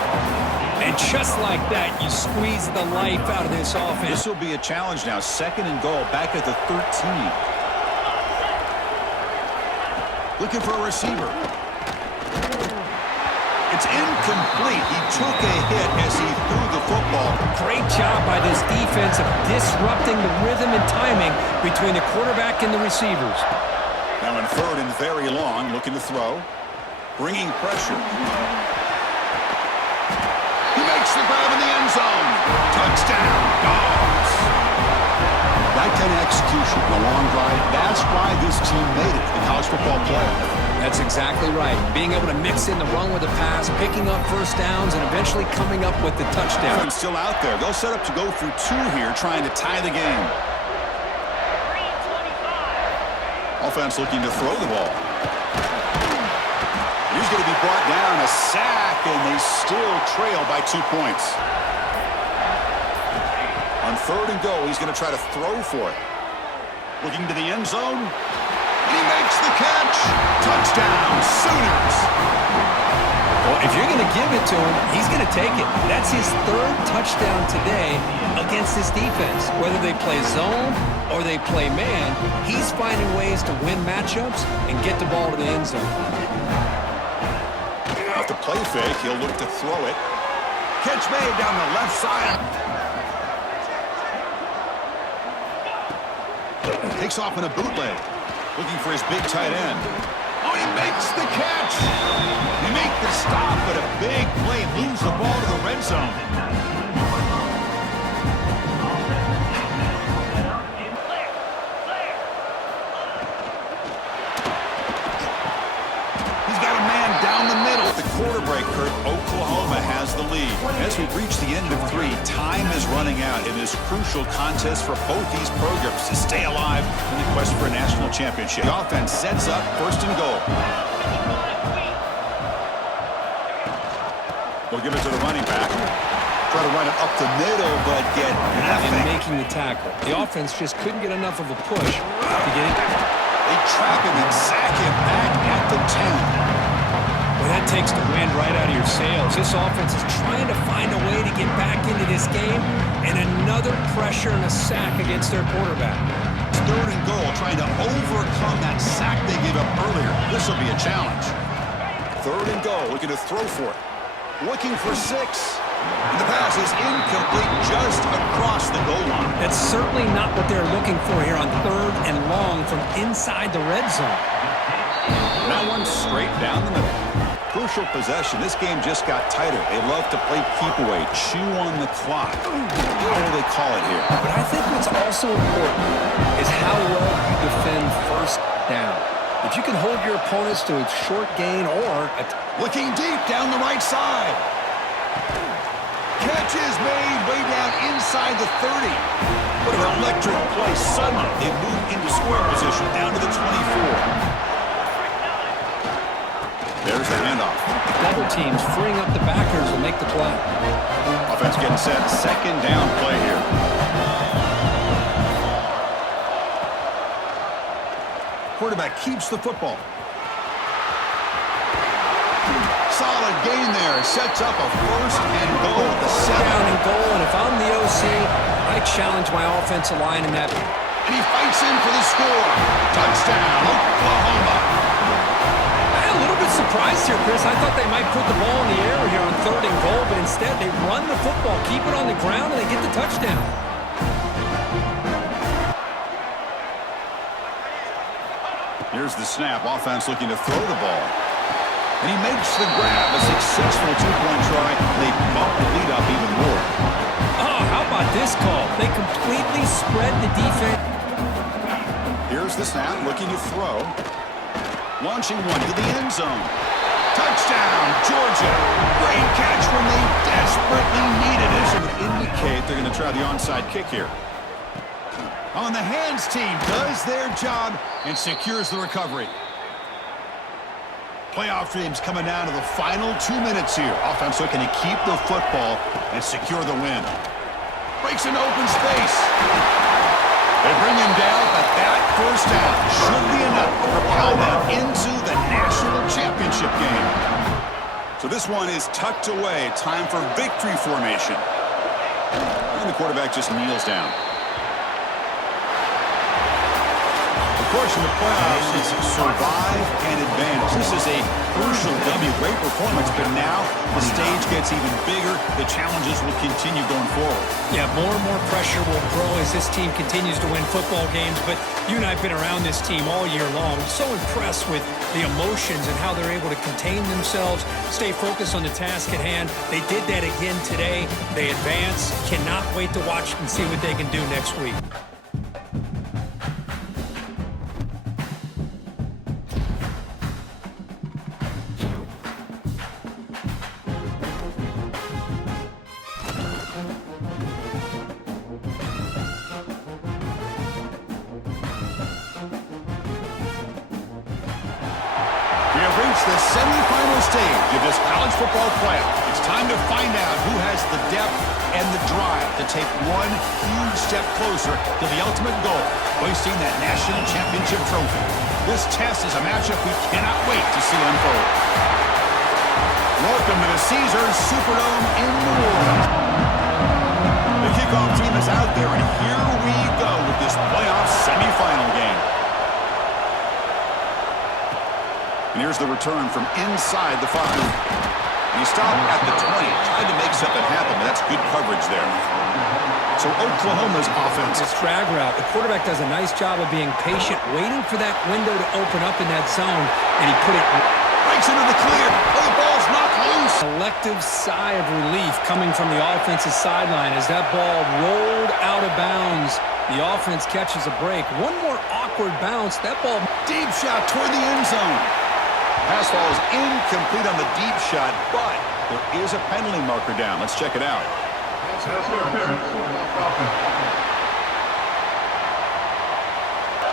And just like that, you squeeze the life out of this offense. This will be a challenge now. Second and goal, back at the 13. Looking for a receiver. It's incomplete. He took a hit as he threw the football. Great job by this defense of disrupting the rhythm and timing between the quarterback and the receivers. Now in third and very long, looking to throw. Bringing pressure. He makes the grab in the end zone. Touchdown, Dogs. That kind of execution in a long drive, that's why this team made it to the college football playoff. That's exactly right. Being able to mix in the run with the pass, picking up first downs, and eventually coming up with the touchdown. Still out there. They'll set up to go through two here, trying to tie the game. Offense looking to throw the ball. He's going to be brought down, a sack, and they still trail by 2 points. On third and goal, he's going to try to throw for it. Looking to the end zone. And he makes the catch. Touchdown, Sooners. Well, if you're going to give it to him, he's going to take it. That's his third touchdown today against this defense. Whether they play zone or they play man, he's finding ways to win matchups and get the ball to the end zone. Off the play fake, he'll look to throw it. Catch made down the left side. Takes off in a bootleg. Looking for his big tight end. Oh, he makes the catch. They make the stop, but a big play moves the ball to the red zone. He's got a man down the middle. At the quarter break, Kurt, Oklahoma has the lead. As we reach the end of three, time is running out in this crucial contest for both these programs to stay alive in the quest for a national championship. The offense sets up first and goal. We'll give it to the running back. try to run it up the middle, but get nothing. And making the tackle. The offense just couldn't get enough of a push to get it. They trap him and sack him back at the 10. Well, that takes the wind right out of your sails. This offense is trying to find a way to get back into this game, and another pressure and a sack against their quarterback. It's 3rd and goal, trying to overcome that sack they gave up earlier. This will be a challenge. 3rd and goal, looking to throw for it. Looking for 6. And the pass is incomplete just across the goal line. That's certainly not what they're looking for here on 3rd and long from inside the red zone. That one straight down the middle. Crucial possession. This game just got tighter. They love to play keep away, chew on the clock. How will they call it here? But I think what's also important is how well you defend 1st down. If you can hold your opponents to a short gain or looking deep down the right side. Catch is made way down inside the 30. What an electric play. Suddenly, they move into square position down to the 24. There's the handoff. Double teams freeing up the backers will make the play. Offense getting set. 2nd down play here. Quarterback keeps the football. Solid gain there. Sets up a 1st and goal at the 7. Down and goal, and if I'm the OC, I challenge my offensive line in that. And he fights in for the score. Touchdown, Oklahoma. A little bit surprised here, Chris. I thought they might put the ball in the air here on 3rd and goal, but instead they run the football, keep it on the ground, and they get the touchdown. Here's the snap. Offense looking to throw the ball. And he makes the grab. A successful 2-point try. They bump the lead up even more. Oh, how about this call? They completely spread the defense. Here's the snap. Looking to throw. Launching one to the end zone. Touchdown, Georgia. Great catch when they desperately needed it. It would indicate they're going to try the onside kick here. On the hands team does their job and secures the recovery. Playoff dreams coming down to the final 2 minutes here. Offense looking to keep the football and secure the win. Breaks into open space. They bring him down, but that 1st down should be enough to propel them into the national championship game. So this one is tucked away. Time for victory formation. And the quarterback just kneels down. Of course, in the playoffs, it's survive and advance. This is a crucial W. Great performance, but now the stage gets even bigger. The challenges will continue going forward. Yeah, more and more pressure will grow as this team continues to win football games, but you and I have been around this team all year long. So impressed with the emotions and how they're able to contain themselves, stay focused on the task at hand. They did that again today. They advance. Cannot wait to watch and see what they can do next week. The semifinal stage of this college football playoff. It's time to find out who has the depth and the drive to take one huge step closer to the ultimate goal, hoisting that national championship trophy. This test is a matchup we cannot wait to see unfold. Welcome to the Caesars Superdome in New Orleans. The kickoff team is out there, and here we go with this playoff semifinal game. And here's the return from inside the 5. He stopped at the 20, tried to make something happen, but that's good coverage there. So Oklahoma's offense. This drag route, the quarterback does a nice job of being patient, waiting for that window to open up in that zone, and he put it right into the clear. Oh, the ball's knocked loose. Collective sigh of relief coming from the offensive sideline as that ball rolled out of bounds. The offense catches a break. One more awkward bounce. That ball, deep shot toward the end zone. Pass ball is incomplete on the deep shot, but there is a penalty marker down. Let's check it out.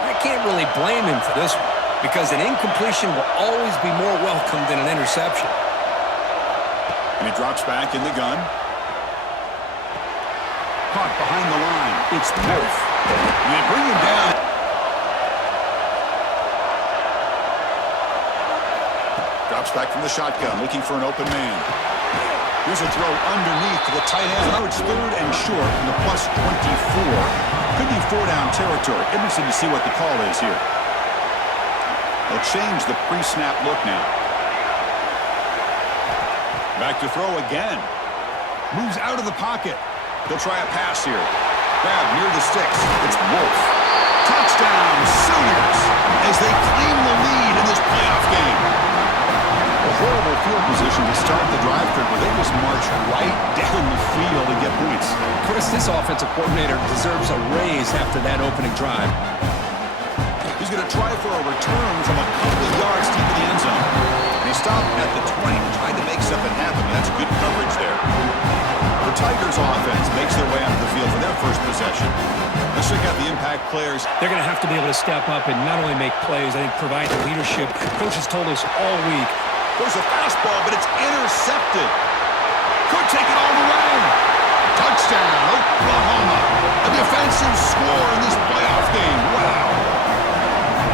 I can't really blame him for this one because an incompletion will always be more welcome than an interception. And he drops back in the gun. caught behind the line. It's Wolf. And they bring him down. Drops back from the shotgun, looking for an open man. Here's a throw underneath to the tight end. Now it's 3rd and short from the +24. Could be 4-down territory. Interesting to see what the call is here. They'll change the pre-snap look now. Back to throw again. Moves out of the pocket. They'll try a pass here. Grab near the sticks. It's Wolf. Touchdown, Sooners, as they claim the lead in this playoff game. A horrible field position to start the drive through, where they just march right down the field and get points. Chris, this offensive coordinator deserves a raise after that opening drive. He's going to try for a return from a couple of yards deep in the end zone. And he stopped at the 20, trying to make something happen. That's good coverage there. The Tigers offense makes their way onto the field for their first possession. Let's check out the impact players. They're going to have to be able to step up and not only make plays, I think provide the leadership. Coaches told us all week. There's a fastball, but it's intercepted. Could take it all the way. Touchdown, Oklahoma. A defensive score in this playoff game. Wow.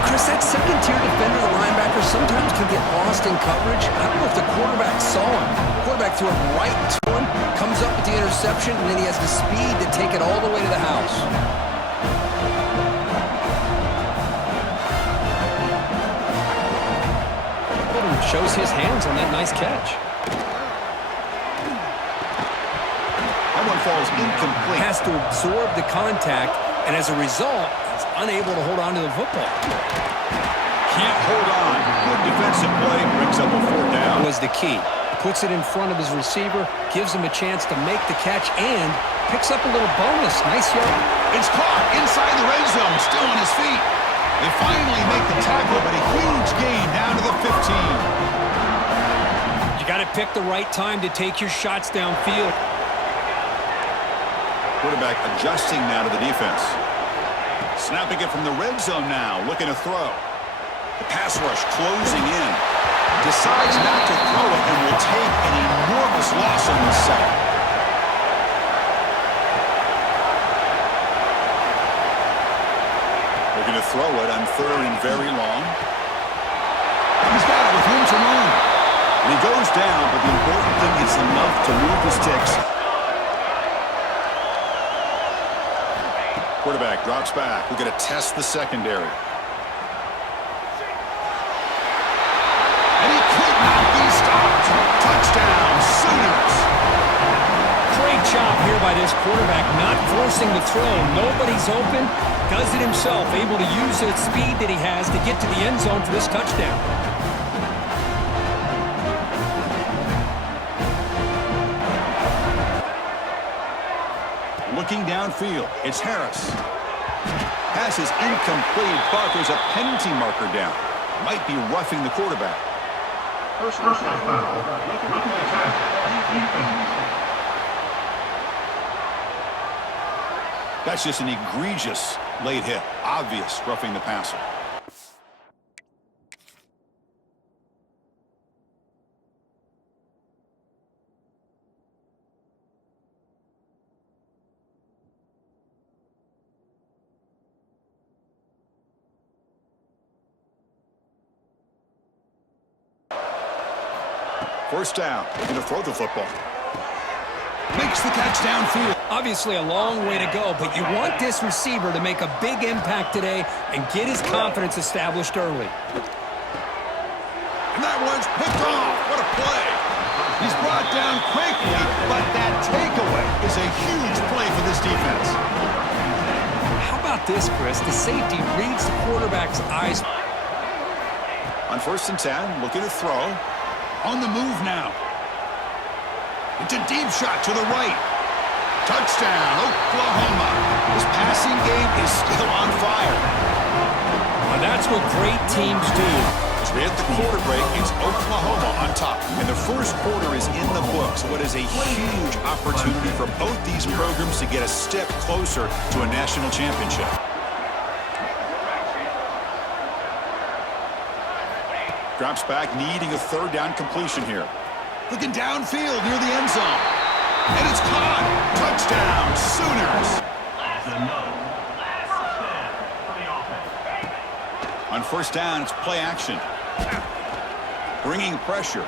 Chris, that second-tier defender, the linebacker, sometimes can get lost in coverage. I don't know if the quarterback saw him. The quarterback threw it right to him, comes up with the interception, and then he has the speed to take it all the way to the house. Shows his hands on that nice catch. That one falls incomplete. Has to absorb the contact, and as a result, he's unable to hold on to the football. Can't hold on. Good defensive play, brings up a 4th down. Was the key. Puts it in front of his receiver, gives him a chance to make the catch, and picks up a little bonus. Nice yard. It's caught inside the red zone, still on his feet. They finally make the tackle, but a huge gain down to the 15. You got to pick the right time to take your shots downfield. Quarterback adjusting now to the defense. Snapping it from the red zone now, looking to throw. The pass rush closing in. Decides not to throw it and will take an enormous loss on this set. Looking to throw it on 3rd and very long. He's got it with room to run. And he goes down, but the important thing is enough to move the sticks. Quarterback drops back. We're going to test the secondary. And he could not be stopped. Touchdown, Sooners. Great job here by this quarterback, not forcing the throw. Nobody's open. Does it himself, able to use the speed that he has to get to the end zone for this touchdown. Looking downfield, it's Harris. Pass is incomplete, but there's a penalty marker down. Might be roughing the quarterback. Personal foul. That's just an egregious late hit. Obvious roughing the passer. First down. They're going to throw the football. Makes the catch downfield. Obviously a long way to go, but you want this receiver to make a big impact today and get his confidence established early. And that one's picked off. What a play. He's brought down quickly, but that takeaway is a huge play for this defense. How about this, Chris? The safety reads the quarterback's eyes. On 1st and 10, looking to throw. On the move now. It's a deep shot to the right. Touchdown, Oklahoma. This passing game is still on fire. Well, that's what great teams do. As we hit the quarter break, it's Oklahoma on top. And the first quarter is in the books. What is a huge opportunity for both these programs to get a step closer to a national championship. Drops back, needing a 3rd down completion here. Looking downfield near the end zone. And it's caught. Touchdown, Sooners. Heisman Mode. First down for the offense. On first down, it's play action. Bringing pressure.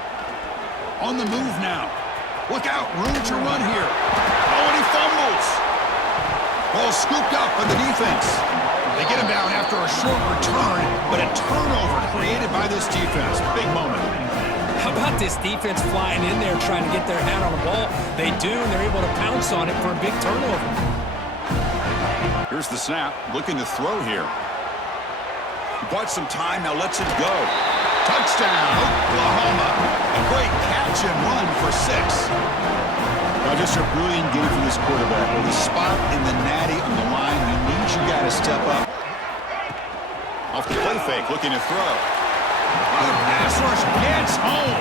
On the move now. Look out, room to run here. Oh, and he fumbles. Ball scooped up by the defense. They get him down after a short return, but a turnover created by this defense. Big moment. How about this defense flying in there trying to get their hat on the ball? They do, and they're able to pounce on it for a big turnover. Here's the snap. Looking to throw here. Bought some time, now lets it go. Touchdown, Oklahoma. A great catch and run for 6. Now just a brilliant game for this quarterback. With a spot in the natty on the line, you need your guy to step up. Off the play fake, looking to throw. Good pass rush, gets home.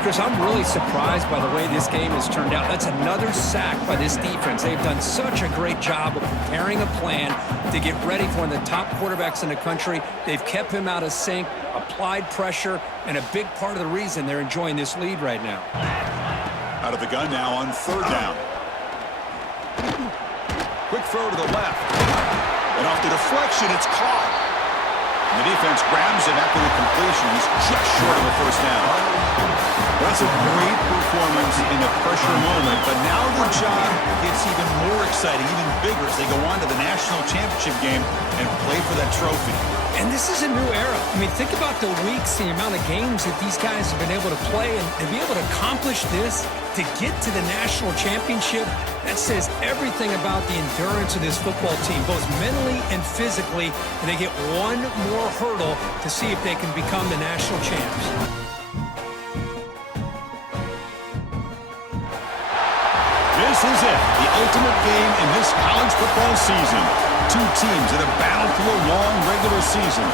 Chris, I'm really surprised by the way this game has turned out. That's another sack by this defense. They've done such a great job of preparing a plan to get ready for one of the top quarterbacks in the country. They've kept him out of sync, applied pressure, and a big part of the reason they're enjoying this lead right now. Out of the gun now on third down. Quick throw to the left. And off the deflection, it's caught. The defense grabs it after the completion. He's just short of a first down. That's a great performance in a pressure moment, but now the job gets even more exciting, even bigger as they go on to the national championship game and play for that trophy. And this is a new era. I mean, think about the weeks, the amount of games that these guys have been able to play, and to be able to accomplish this, to get to the national championship, that says everything about the endurance of this football team, both mentally and physically, and they get one more hurdle to see if they can become the national champs. This is it, the ultimate game in this college football season. Two teams that have battled through a long regular season,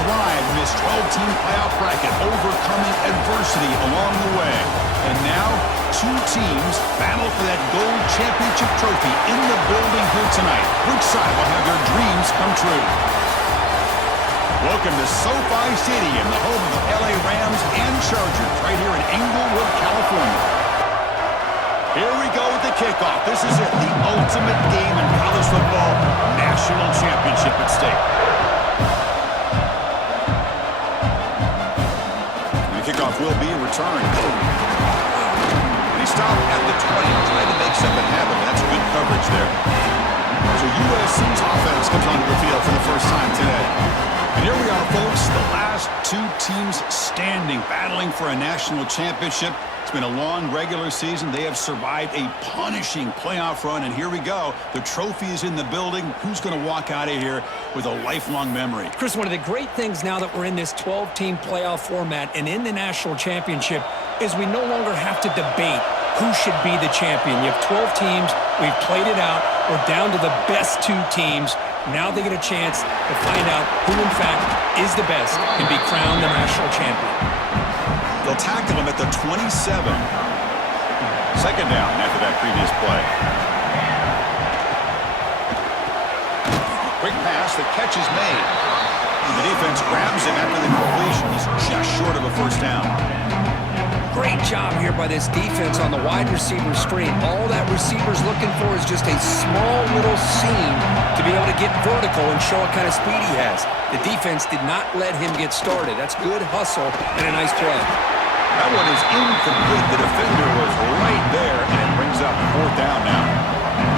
thrived in this 12-team playoff bracket, overcoming adversity along the way. And now, two teams battle for that gold championship trophy in the building here tonight. Which side will have their dreams come true? Welcome to SoFi Stadium, the home of the LA Rams and Chargers, right here in Inglewood, California. Here we go with the kickoff. This is it, the ultimate game in college football, national championship at stake. And the kickoff will be returned. And he stopped at the 20, trying to make something happen. That's good coverage there. So USC's offense comes onto the field for the first time today. And here we are, folks, the last two teams standing, battling for a national championship. It's been a long regular season. They have survived a punishing playoff run, and here we go. The trophy is in the building. Who's going to walk out of here with a lifelong memory? Chris, one of the great things now that we're in this 12-team playoff format and in the national championship is we no longer have to debate who should be the champion. You have 12 teams. We've played it out. We're down to the best two teams. Now they get a chance to find out who, in fact, is the best and be crowned the national champion. They'll tackle him at the 27. Second down after that previous play. Quick pass, the catch is made. The defense grabs him after the completion. He's just short of a first down. Great job here by this defense on the wide receiver screen. All that receiver's looking for is just a small little seam to be able to get vertical and show what kind of speed he has. The defense did not let him get started. That's good hustle and a nice play. That one is incomplete. The defender was right there, and it brings up fourth down now.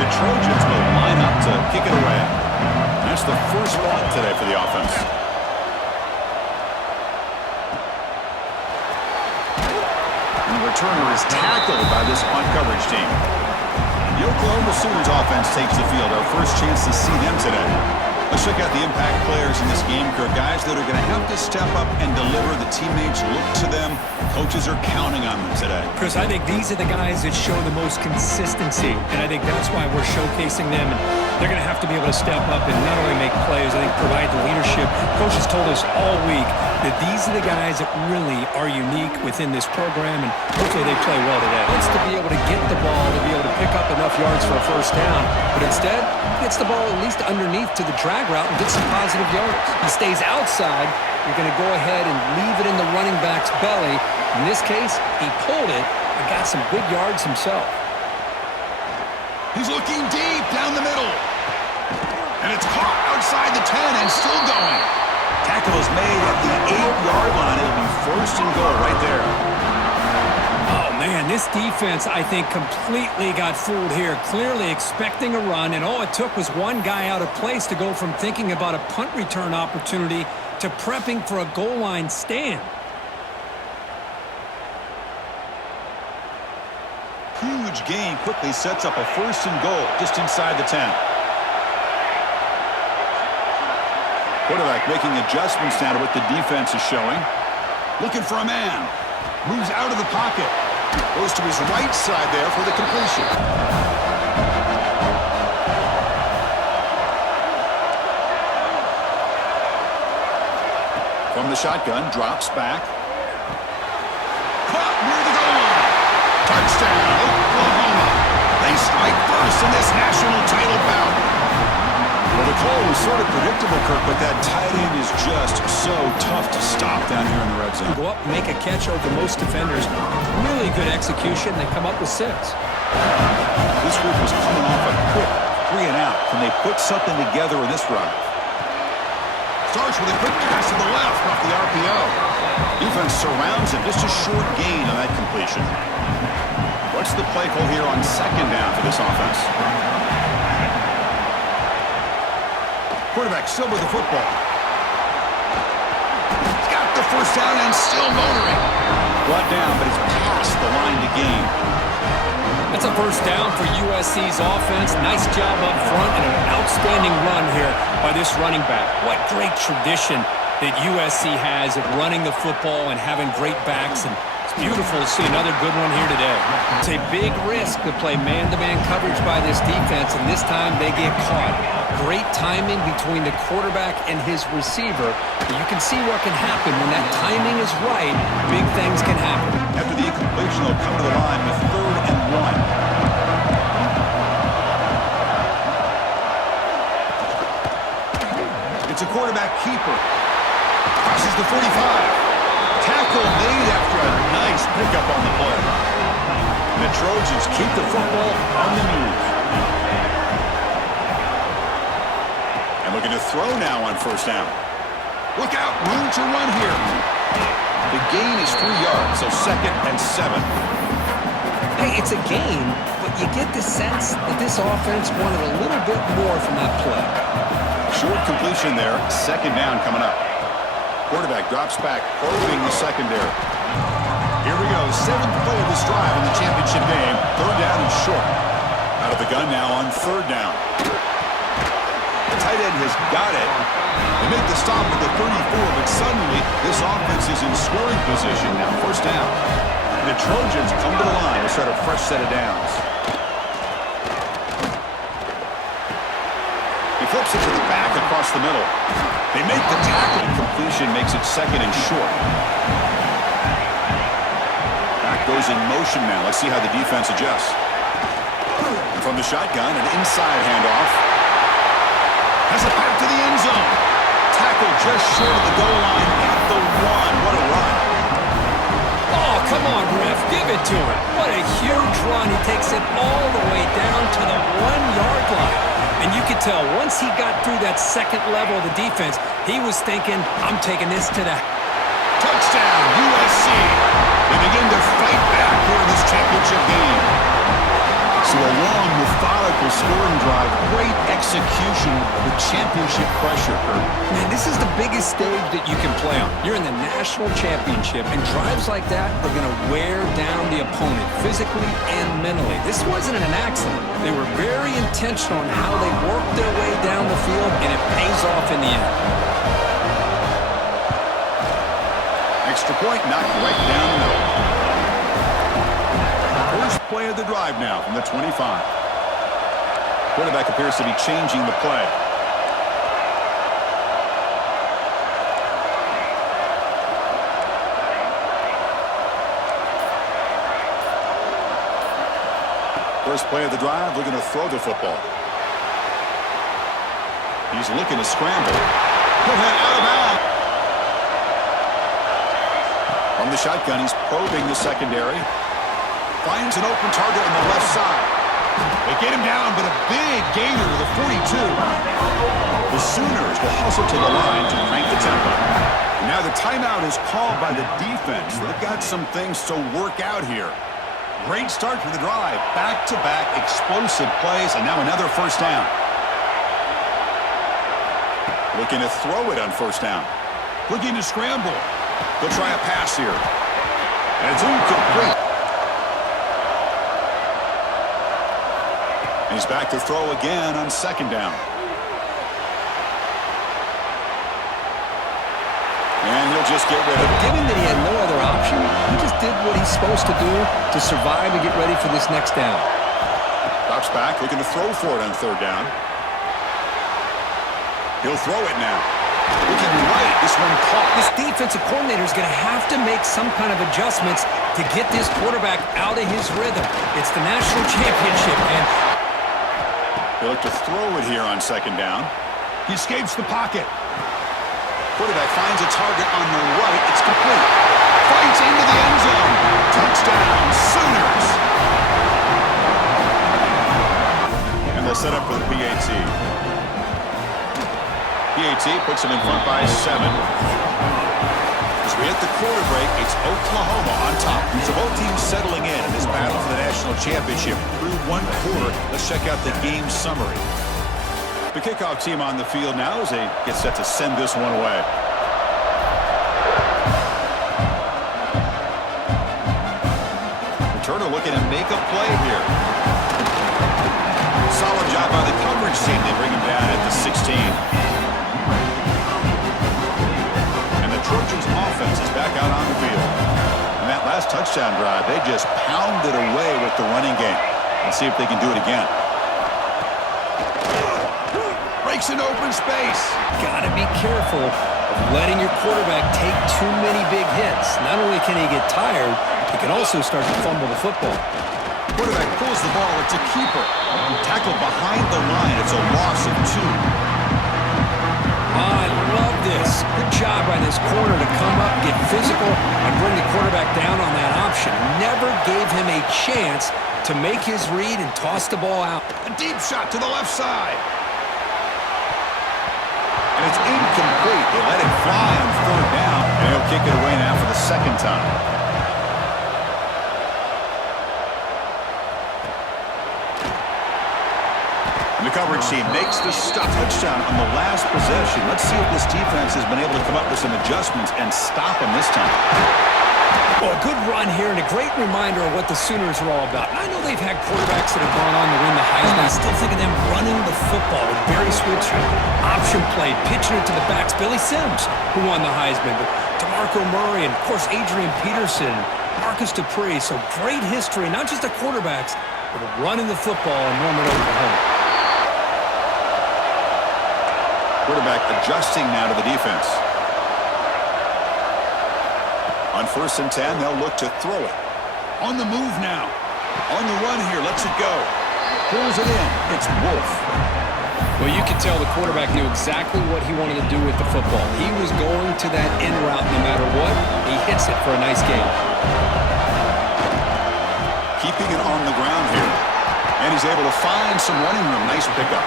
The Trojans will line up to kick it away. That's the first punt today for the offense. And the returner is tackled by this punt coverage team. The Oklahoma Sooners offense takes the field. Our first chance to see them today. Let's check out the impact players in this game, Kirk. Guys that are going to have to step up and deliver. The teammates look to them. Coaches are counting on them today. Chris, I think these are the guys that show the most consistency, and I think that's why we're showcasing them. And they're going to have to be able to step up and not only make plays, I think provide the leadership. Coaches told us all week that these are the guys that really are unique within this program, and hopefully they play well today. Wants to be able to get the ball, to be able to pick up enough yards for a first down, but instead gets the ball at least underneath to the drag route and gets some positive yards. He stays outside. You're going to go ahead and leave it in the running back's belly. In this case, he pulled it and got some good yards himself. He's looking deep down the middle. And it's caught outside the 10 and still going. Tackle is made at the 8-yard line. It'll be first and goal right there. Oh, man, this defense, I think, completely got fooled here. Clearly expecting a run, and all it took was one guy out of place to go from thinking about a punt return opportunity to prepping for a goal line stand. Huge gain quickly sets up a first and goal just inside the 10. Quarterback making adjustments now to what the defense is showing. Looking for a man. Moves out of the pocket. Goes to his right side there for the completion. From the shotgun, drops back. Caught near the goal line. Touchdown, Oklahoma. They strike first in this national title bout. Well, the call was sort of predictable, Kirk, but that tight end is just so tough to stop down here in the red zone. Go up and make a catch over most defenders. Really good execution. They come up with 6. This group was coming off a quick 3 and out. Can they put something together in this run? Starts with a quick pass to the left off the RPO. Defense surrounds him. Just a short gain on that completion. What's the play call here on second down for this offense? Quarterback still with the football. He's got the first down and still motoring. Brought down, but he's past the line to gain. That's a first down for USC's offense. Nice job up front and an outstanding run here by this running back. What great tradition that USC has at running the football and having great backs, and it's beautiful to see another good one here today. It's a big risk to play man-to-man coverage by this defense, and this time they get caught. Great timing between the quarterback and his receiver. You can see what can happen when that timing is right. Big things can happen. After the incompletion, they'll come to the line with 3rd and 1. It's a quarterback keeper. Crosses the 45. Tackle made after a nice pickup on the play. The Trojans keep the football on the move. And looking to throw now on first down. Look out, room to run here. The gain is 3 yards, so 2nd and 7. Hey, it's a game, but you get the sense that this offense wanted a little bit more from that play. Short completion there, 2nd down coming up. Quarterback drops back, probing the secondary. Here we go, 7th play of this drive in the championship game. 3rd down and short. Out of the gun now on 3rd down. The tight end has got it. They make the stop at the 34, but suddenly this offense is in scoring position now. First down. And the Trojans come to the line to start a fresh set of downs. He flips it to the back across the middle. They make the tackle. Completion makes it 2nd and short. Back goes in motion now. Let's see how the defense adjusts. From the shotgun, an inside handoff. Has it back to the end zone. Tackle just short of the goal line at the 1. What a run. Oh, come on, ref. Give it to him. What a huge run. He takes it all the way down to the 1-yard line. And you could tell once he got through that 2nd level of the defense, he was thinking, I'm taking this to the... Touchdown, USC. They begin to fight back here in this championship game. So a long, methodical scoring drive, great execution with championship pressure, Kurt. Man, this is the biggest stage that you can play on. You're in the national championship, and drives like that are going to wear down the opponent physically and mentally. This wasn't an accident. They were very intentional in how they worked their way down the field, and it pays off in the end. Extra point knocked right down the middle. First play of the drive now from the 25. Quarterback appears to be changing the play. First play of the drive, looking to throw the football. He's looking to scramble. He'll head out of bounds. From the shotgun, he's probing the secondary. Finds an open target on the left side. They get him down, but a big gainer to the 42. The Sooners will hustle to the line to crank the tempo. Now the timeout is called by the defense. They've got some things to work out here. Great start to the drive. Back-to-back explosive plays, and now another first down. Looking to throw it on first down. Looking to scramble. They'll try a pass here. And it's incomplete. And he's back to throw again on second down. And he'll just get rid of it. Given that he had no other option, he just did what he's supposed to do to survive and get ready for this next down. Drops back, looking to throw for it on third down. He'll throw it now. Looking right, this one caught. This defensive coordinator is going to have to make some kind of adjustments to get this quarterback out of his rhythm. It's the national championship, and He'll look to throw it here on second down. He escapes the pocket. Quarterback finds a target on the right. It's complete. Fights into the end zone. Touchdown, Sooners. And they'll set up for the PAT. PAT puts them in front by 7. As we hit the quarter break, it's Oklahoma on top. So both teams settling in this battle for the national championship through one quarter. Let's check out the game summary. The kickoff team on the field now as they get set to send this one away. Returner looking to make a play here. Solid job by the coverage team. They bring him down at the 16. And the Trojans offense is back out on the field. And that last touchdown drive, they just pounded away with the running game. Let's see if they can do it again. Breaks an open space. got to be careful of letting your quarterback take too many big hits. Not only can he get tired, he can also start to fumble the football. Quarterback pulls the ball. It's a keeper. Tackled behind the line. It's a loss of 2. I love this. Good job by this corner to come up, get physical, and bring the quarterback down on that option. Never gave him a chance to make his read and toss the ball out. A deep shot to the left side. And it's incomplete. They let it fly on 3rd down. And he'll kick it away now for the 2nd time. The coverage team makes the stop. Touchdown on the last possession. Let's see if this defense has been able to come up with some adjustments and stop them this time. Well, a good run here and a great reminder of what the Sooners are all about. I know they've had quarterbacks that have gone on to win the Heisman. I still think of them running the football with Barry Switzer, option play, pitching it to the backs. Billy Sims, who won the Heisman, but DeMarco Murray, and of course Adrian Peterson, Marcus Dupree. So great history, not just the quarterbacks, but running the football in Norman, Oklahoma. Quarterback adjusting now to the defense. On 1st and 10, they'll look to throw it. On the move now. On the run here, lets it go. Pulls it in. It's Wolf. Well, you could tell the quarterback knew exactly what he wanted to do with the football. He was going to that in route no matter what. He hits it for a nice gain. Keeping it on the ground here. And he's able to find some running room. Nice pickup.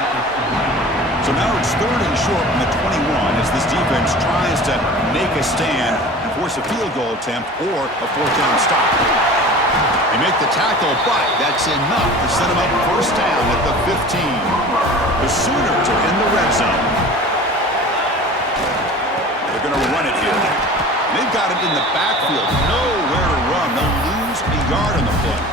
So now it's 3rd and short from the 21 as this defense tries to make a stand and force a field goal attempt or a 4th down stop. They make the tackle, but that's enough to set them up 1st down at the 15. The Sooners are in the red zone. They're going to run it here. They've got it in the backfield. Nowhere to run. They'll lose a yard on the play.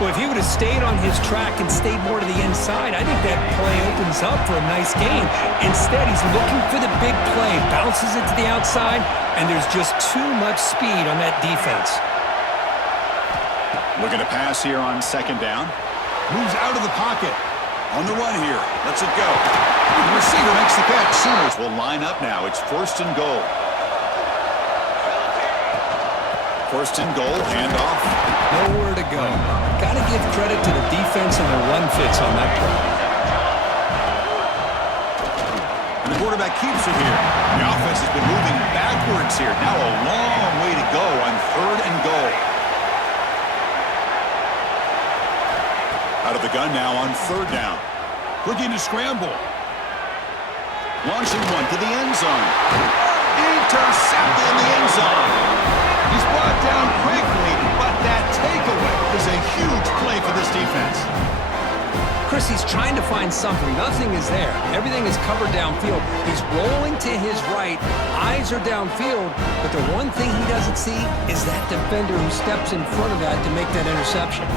Well, if he would have stayed on his track and stayed more to the inside, I think that play opens up for a nice gain. Instead, he's looking for the big play, bounces it to the outside, and there's just too much speed on that defense. Looking to pass here on 2nd down. Moves out of the pocket. On the run here. Lets it go. The receiver makes the catch. Sooners will line up now. It's 1st and goal. 1st and goal. Handoff. Nowhere to go. Got to give credit to the defense and the run fits on that play. And the quarterback keeps it here. The offense has been moving backwards here. Now a long way to go on 3rd and goal. Out of the gun now on 3rd down. Looking to scramble. Launching one to the end zone. Intercepted in the end zone. He's brought down quickly, but that takeaway is a huge play for this defense. Chris, he's trying to find something. Nothing is there. Everything is covered downfield. He's rolling to his right. Eyes are downfield. But the one thing he doesn't see is that defender who steps in front of that to make that interception.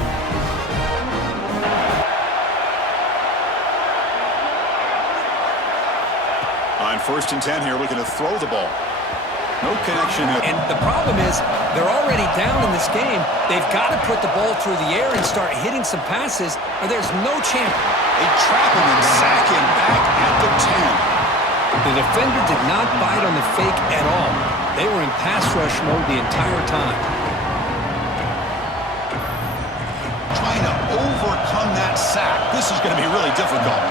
On 1st and 10 here, looking to throw the ball. No connection here. And the problem is they're already down in this game. They've got to put the ball through the air and start hitting some passes, or there's no chance. They trap him and sack him back at the 10. The defender did not bite on the fake at all. They were in pass rush mode the entire time. Trying to overcome that sack. This is going to be really difficult.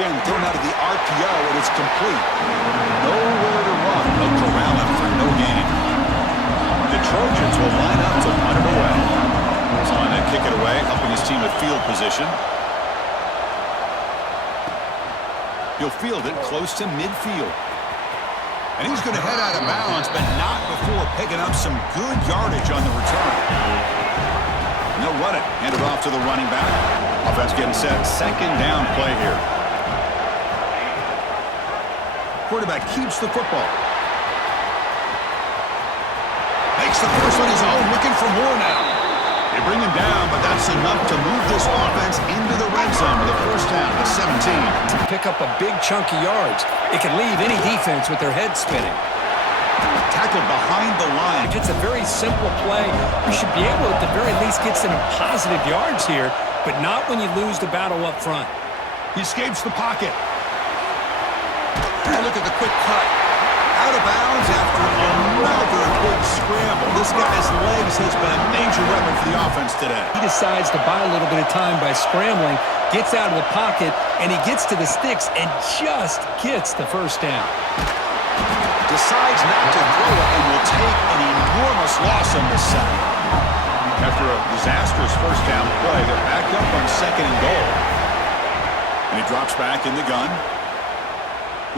Again, thrown out of the RPO, and it's complete. Nowhere to run. They'll corral him for no gain. The Trojans will line up to punt it away. On to kick it away, helping his team with field position. He'll field it close to midfield. And he's going to head out of bounds, but not before picking up some good yardage on the return. And they'll run it. Hand it off to the running back. Offense getting set. 2nd down play here. Quarterback keeps the football. Makes the first one his own, looking for more now. They bring him down, but that's enough to move this offense into the red zone with a 1st down to 17. To pick up a big chunk of yards. It can leave any defense with their head spinning. Tackled behind the line. It's a very simple play. You should be able to, at the very least, get some positive yards here, but not when you lose the battle up front. He escapes the pocket. And look at the quick cut. Out of bounds after another big scramble. This guy's legs has been a major weapon for the offense today. He decides to buy a little bit of time by scrambling, gets out of the pocket, and he gets to the sticks and just gets the 1st down. Decides not to throw it and will take an enormous loss on this sack. After a disastrous 1st down play, they're back up on 2nd and goal. And he drops back in the gun.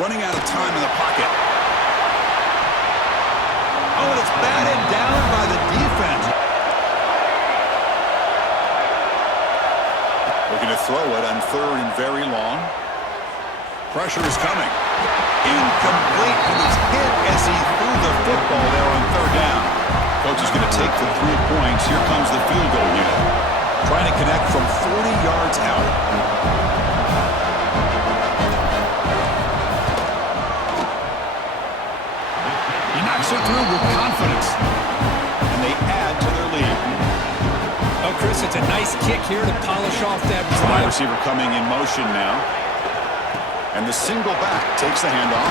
Running out of time in the pocket. Oh, and it's batted down by the defense. Looking to throw it on 3rd and very long. Pressure is coming. Incomplete, and he's hit as he threw the football there on 3rd down. Coach is going to take the 3 points. Here comes the field goal unit. Trying to connect from 40 yards out. Through with confidence, and they add to their lead. Oh, Chris, it's a nice kick here to polish off that Wide drive. receiver coming in motion now, and the single back takes the handoff.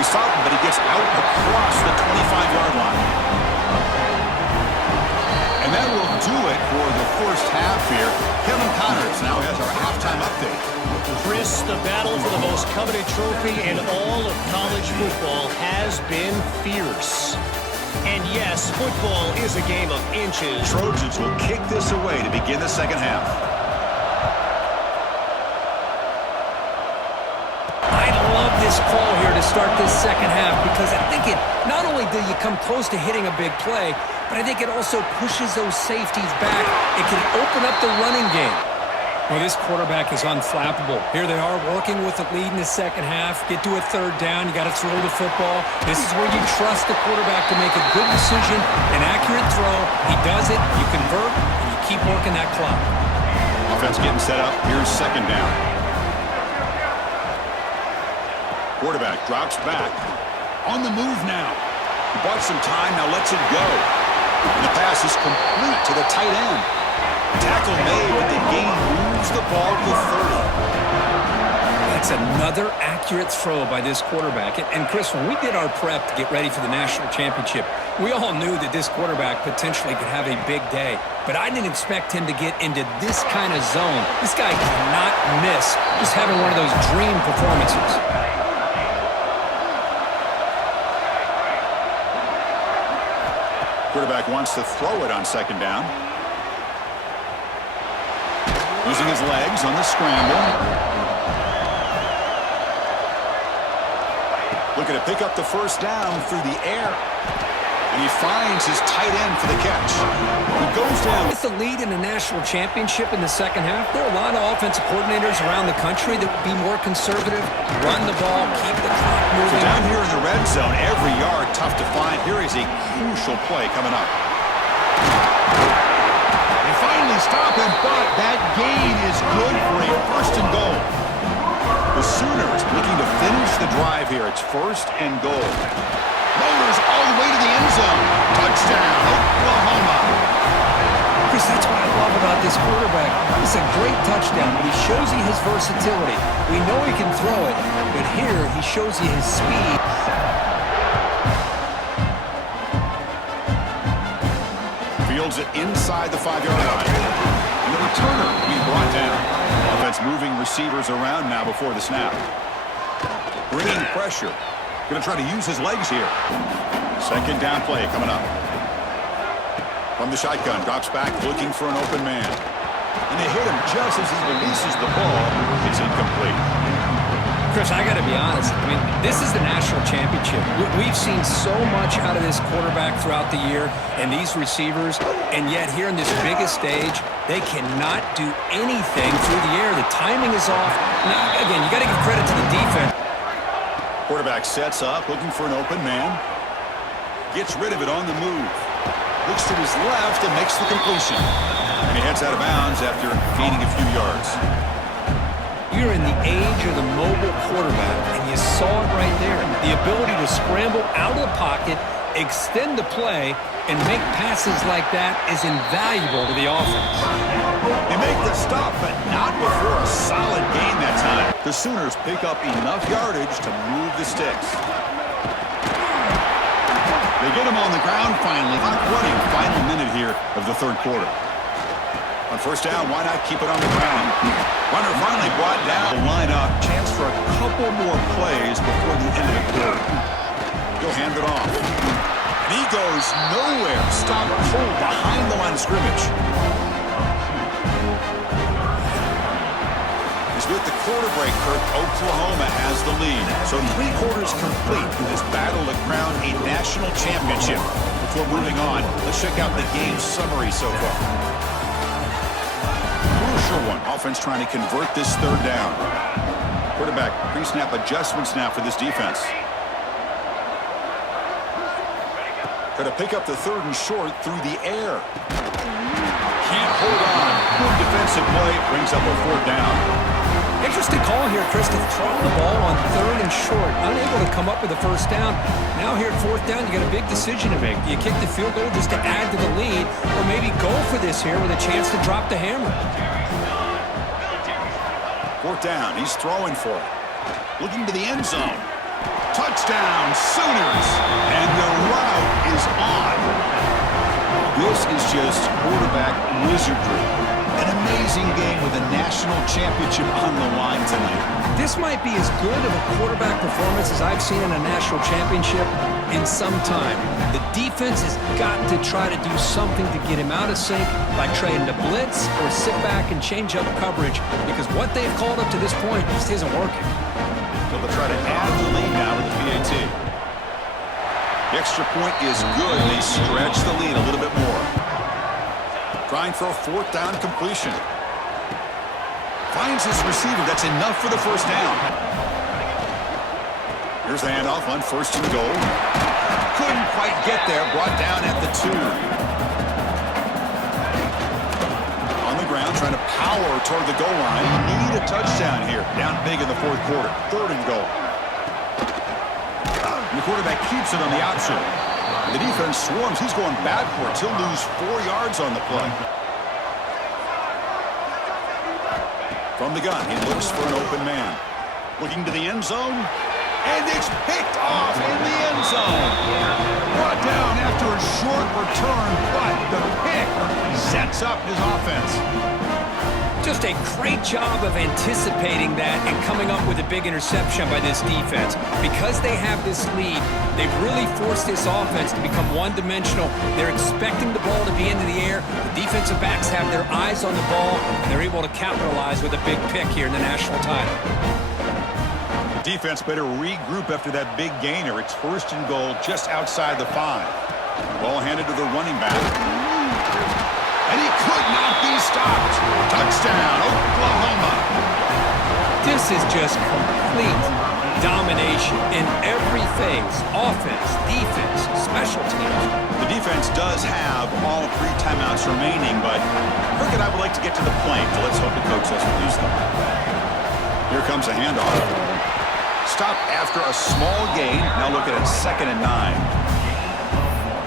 He's stopped, but he gets out across the 25-yard line, and that will do it for the 1st half here. Kevin Connors now has our halftime update. Chris, the battle for the most coveted trophy in all of college football has been fierce. And yes, football is a game of inches. Trojans will kick this away to begin the 2nd half. I love this call here to start this 2nd half because I think it not only do you come close to hitting a big play, but I think it also pushes those safeties back. It can open up the running game. Well, this quarterback is unflappable. Here they are working with the lead in the 2nd half. Get to a 3rd down. You got to throw the football. This is where you trust the quarterback to make a good decision, an accurate throw. He does it, you convert, and you keep working that clock. Offense getting set up. Here's 2nd down. Quarterback drops back. On the move now. He bought some time, now lets it go. And the pass is complete to the tight end. Tackle made, but the game moves the ball to 30. That's another accurate throw by this quarterback. And Chris, when we did our prep to get ready for the national championship, we all knew that this quarterback potentially could have a big day. But I didn't expect him to get into this kind of zone. This guy cannot miss just having one of those dream performances. Quarterback wants to throw it on 2nd down. Using his legs on the scramble. Looking to pick up the first down through the air. And he finds his tight end for the catch. He goes down. With the lead in the national championship in the second half, there are a lot of offensive coordinators around the country that would be more conservative, run the ball, keep the clock So moving. down here in the red zone, every yard tough to find. Here is a crucial play coming up. They finally stop him, but that gain is good for a first and goal. The Sooners looking to finish the drive here. It's first and goal. Motors all the way to the end zone. Touchdown, Oklahoma. Chris, that's what I love about this quarterback. It's a great touchdown, but he shows you his versatility. We know he can throw it, but here he shows you his speed. Fields it inside the 5-yard line. And the returner being brought down. Offense moving receivers around now before the snap. Bringing pressure. Going to try to use his legs here. Second down play coming up. From the shotgun, drops back looking for an open man. And they hit him just as he releases the ball. It's incomplete. Chris, I got to be honest. I mean, this is the national championship. We've seen so much out of this quarterback throughout the year and these receivers, and yet here in this biggest stage, they cannot do anything through the air. The timing is off. Now, again, you got to give credit to the defense. Quarterback sets up, looking for an open man. Gets rid of it on the move. Looks to his left and makes the completion. And he heads out of bounds after gaining a few yards. You're in the age of the mobile quarterback, and you saw it right there. The ability to scramble out of the pocket, extend the play, and make passes like that is invaluable to the offense. They make the stop, but not before a solid gain that time. The Sooners pick up enough yardage to move the sticks. They get him on the ground finally. Clock running, final minute here of the third quarter. On first down, why not keep it on the ground? Runner finally brought down. The lineup, chance for a couple more plays before the end of the quarter. He'll hand it off. And he goes nowhere. Stop cold behind the line of scrimmage. He's with the quarter break, Kirk. Oklahoma has the lead. So 3 quarters complete in this battle to crown a national championship. Before moving on, let's check out the game summary so far. Crucial one. Offense trying to convert this third down. Quarterback pre-snap adjustments now for this defense. Got to pick up the third and short through the air. Can't hold on. Good defensive play. Brings up a fourth down. Interesting call here, Chris, to throw the ball on third and short. Unable to come up with a first down. Now here at fourth down, you got a big decision to make. Do you kick the field goal just to add to the lead, or maybe go for this here with a chance to drop the hammer? Fourth down. He's throwing for it. Looking to the end zone. Touchdown, Sooners. And the route is on. This is just quarterback wizardry. An amazing game with a national championship on the line tonight. This might be as good of a quarterback performance as I've seen in a national championship in some time. The defense has got to try to do something to get him out of sync by trying to blitz or sit back and change up coverage, because what they've called up to this point just isn't working. So they'll try to add the lead now with the PAT. The extra point is good. They stretch the lead a little bit more. Trying for a fourth down completion. Finds his receiver. That's enough for the first down. Here's the handoff on first and goal. Couldn't quite get there. Brought down at the 2. On the ground, trying to power toward the goal line. You need a touchdown here. Down big in the fourth quarter. Third and goal. And the quarterback keeps it on the option. The defense swarms. He's going backwards. He'll lose 4 yards on the play. From the gun, he looks for an open man. Looking to the end zone. And it's picked off in the end zone. Brought down after a short return, but the pick sets up his offense. Just a great job of anticipating that and coming up with a big interception by this defense. Because they have this lead, they've really forced this offense to become one-dimensional. They're expecting the ball to be into the air. The defensive backs have their eyes on the ball, and they're able to capitalize with a big pick here in the national title. Defense better regroup after that big gainer. It's 1st and goal just outside the 5. Ball handed to the running back. And he could not be stopped. Touchdown, Oklahoma. This is just complete domination in every phase. Offense, defense, special teams. The defense does have all 3 timeouts remaining, but Kirk and I would like to get to the plane, so let's hope the coach doesn't use them. Here comes a handoff. Stop after a small gain. Now looking at 2nd and 9.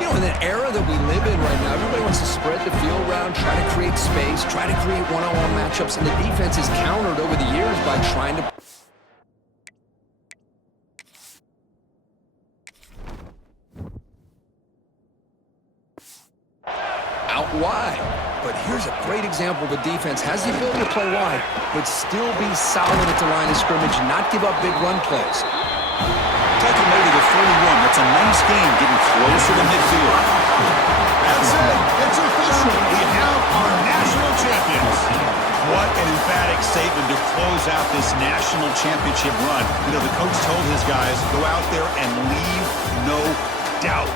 You know, in the era that we live in right now, everybody wants to spread the field around, try to create space, try to create one-on-one matchups, and the defense is countered over the years by trying to... out wide. But here's a great example. The defense has the ability to play wide, but still be solid at the line of scrimmage and not give up big run plays. Tackle made to the 41. That's a nice game, getting closer to midfield. That's it. It's official. We have our national champions. What an emphatic statement to close out this national championship run. You know, the coach told his guys, go out there and leave no doubt.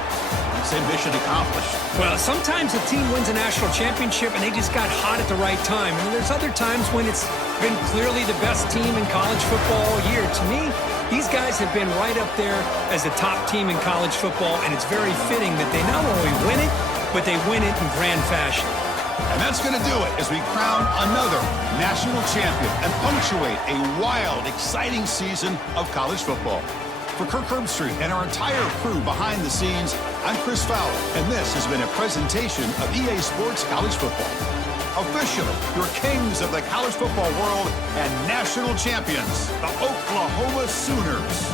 Say mission accomplished. Well, sometimes a team wins a national championship and they just got hot at the right time. And there's other times when it's been clearly the best team in college football all year. To me, these guys have been right up there as the top team in college football, and it's very fitting that they not only win it, but they win it in grand fashion. And that's going to do it as we crown another national champion and punctuate a wild, exciting season of college football. For Kirk Herbstreit and our entire crew behind the scenes, I'm Chris Fowler, and this has been a presentation of EA Sports College Football. Officially, your kings of the college football world and national champions, the Oklahoma Sooners.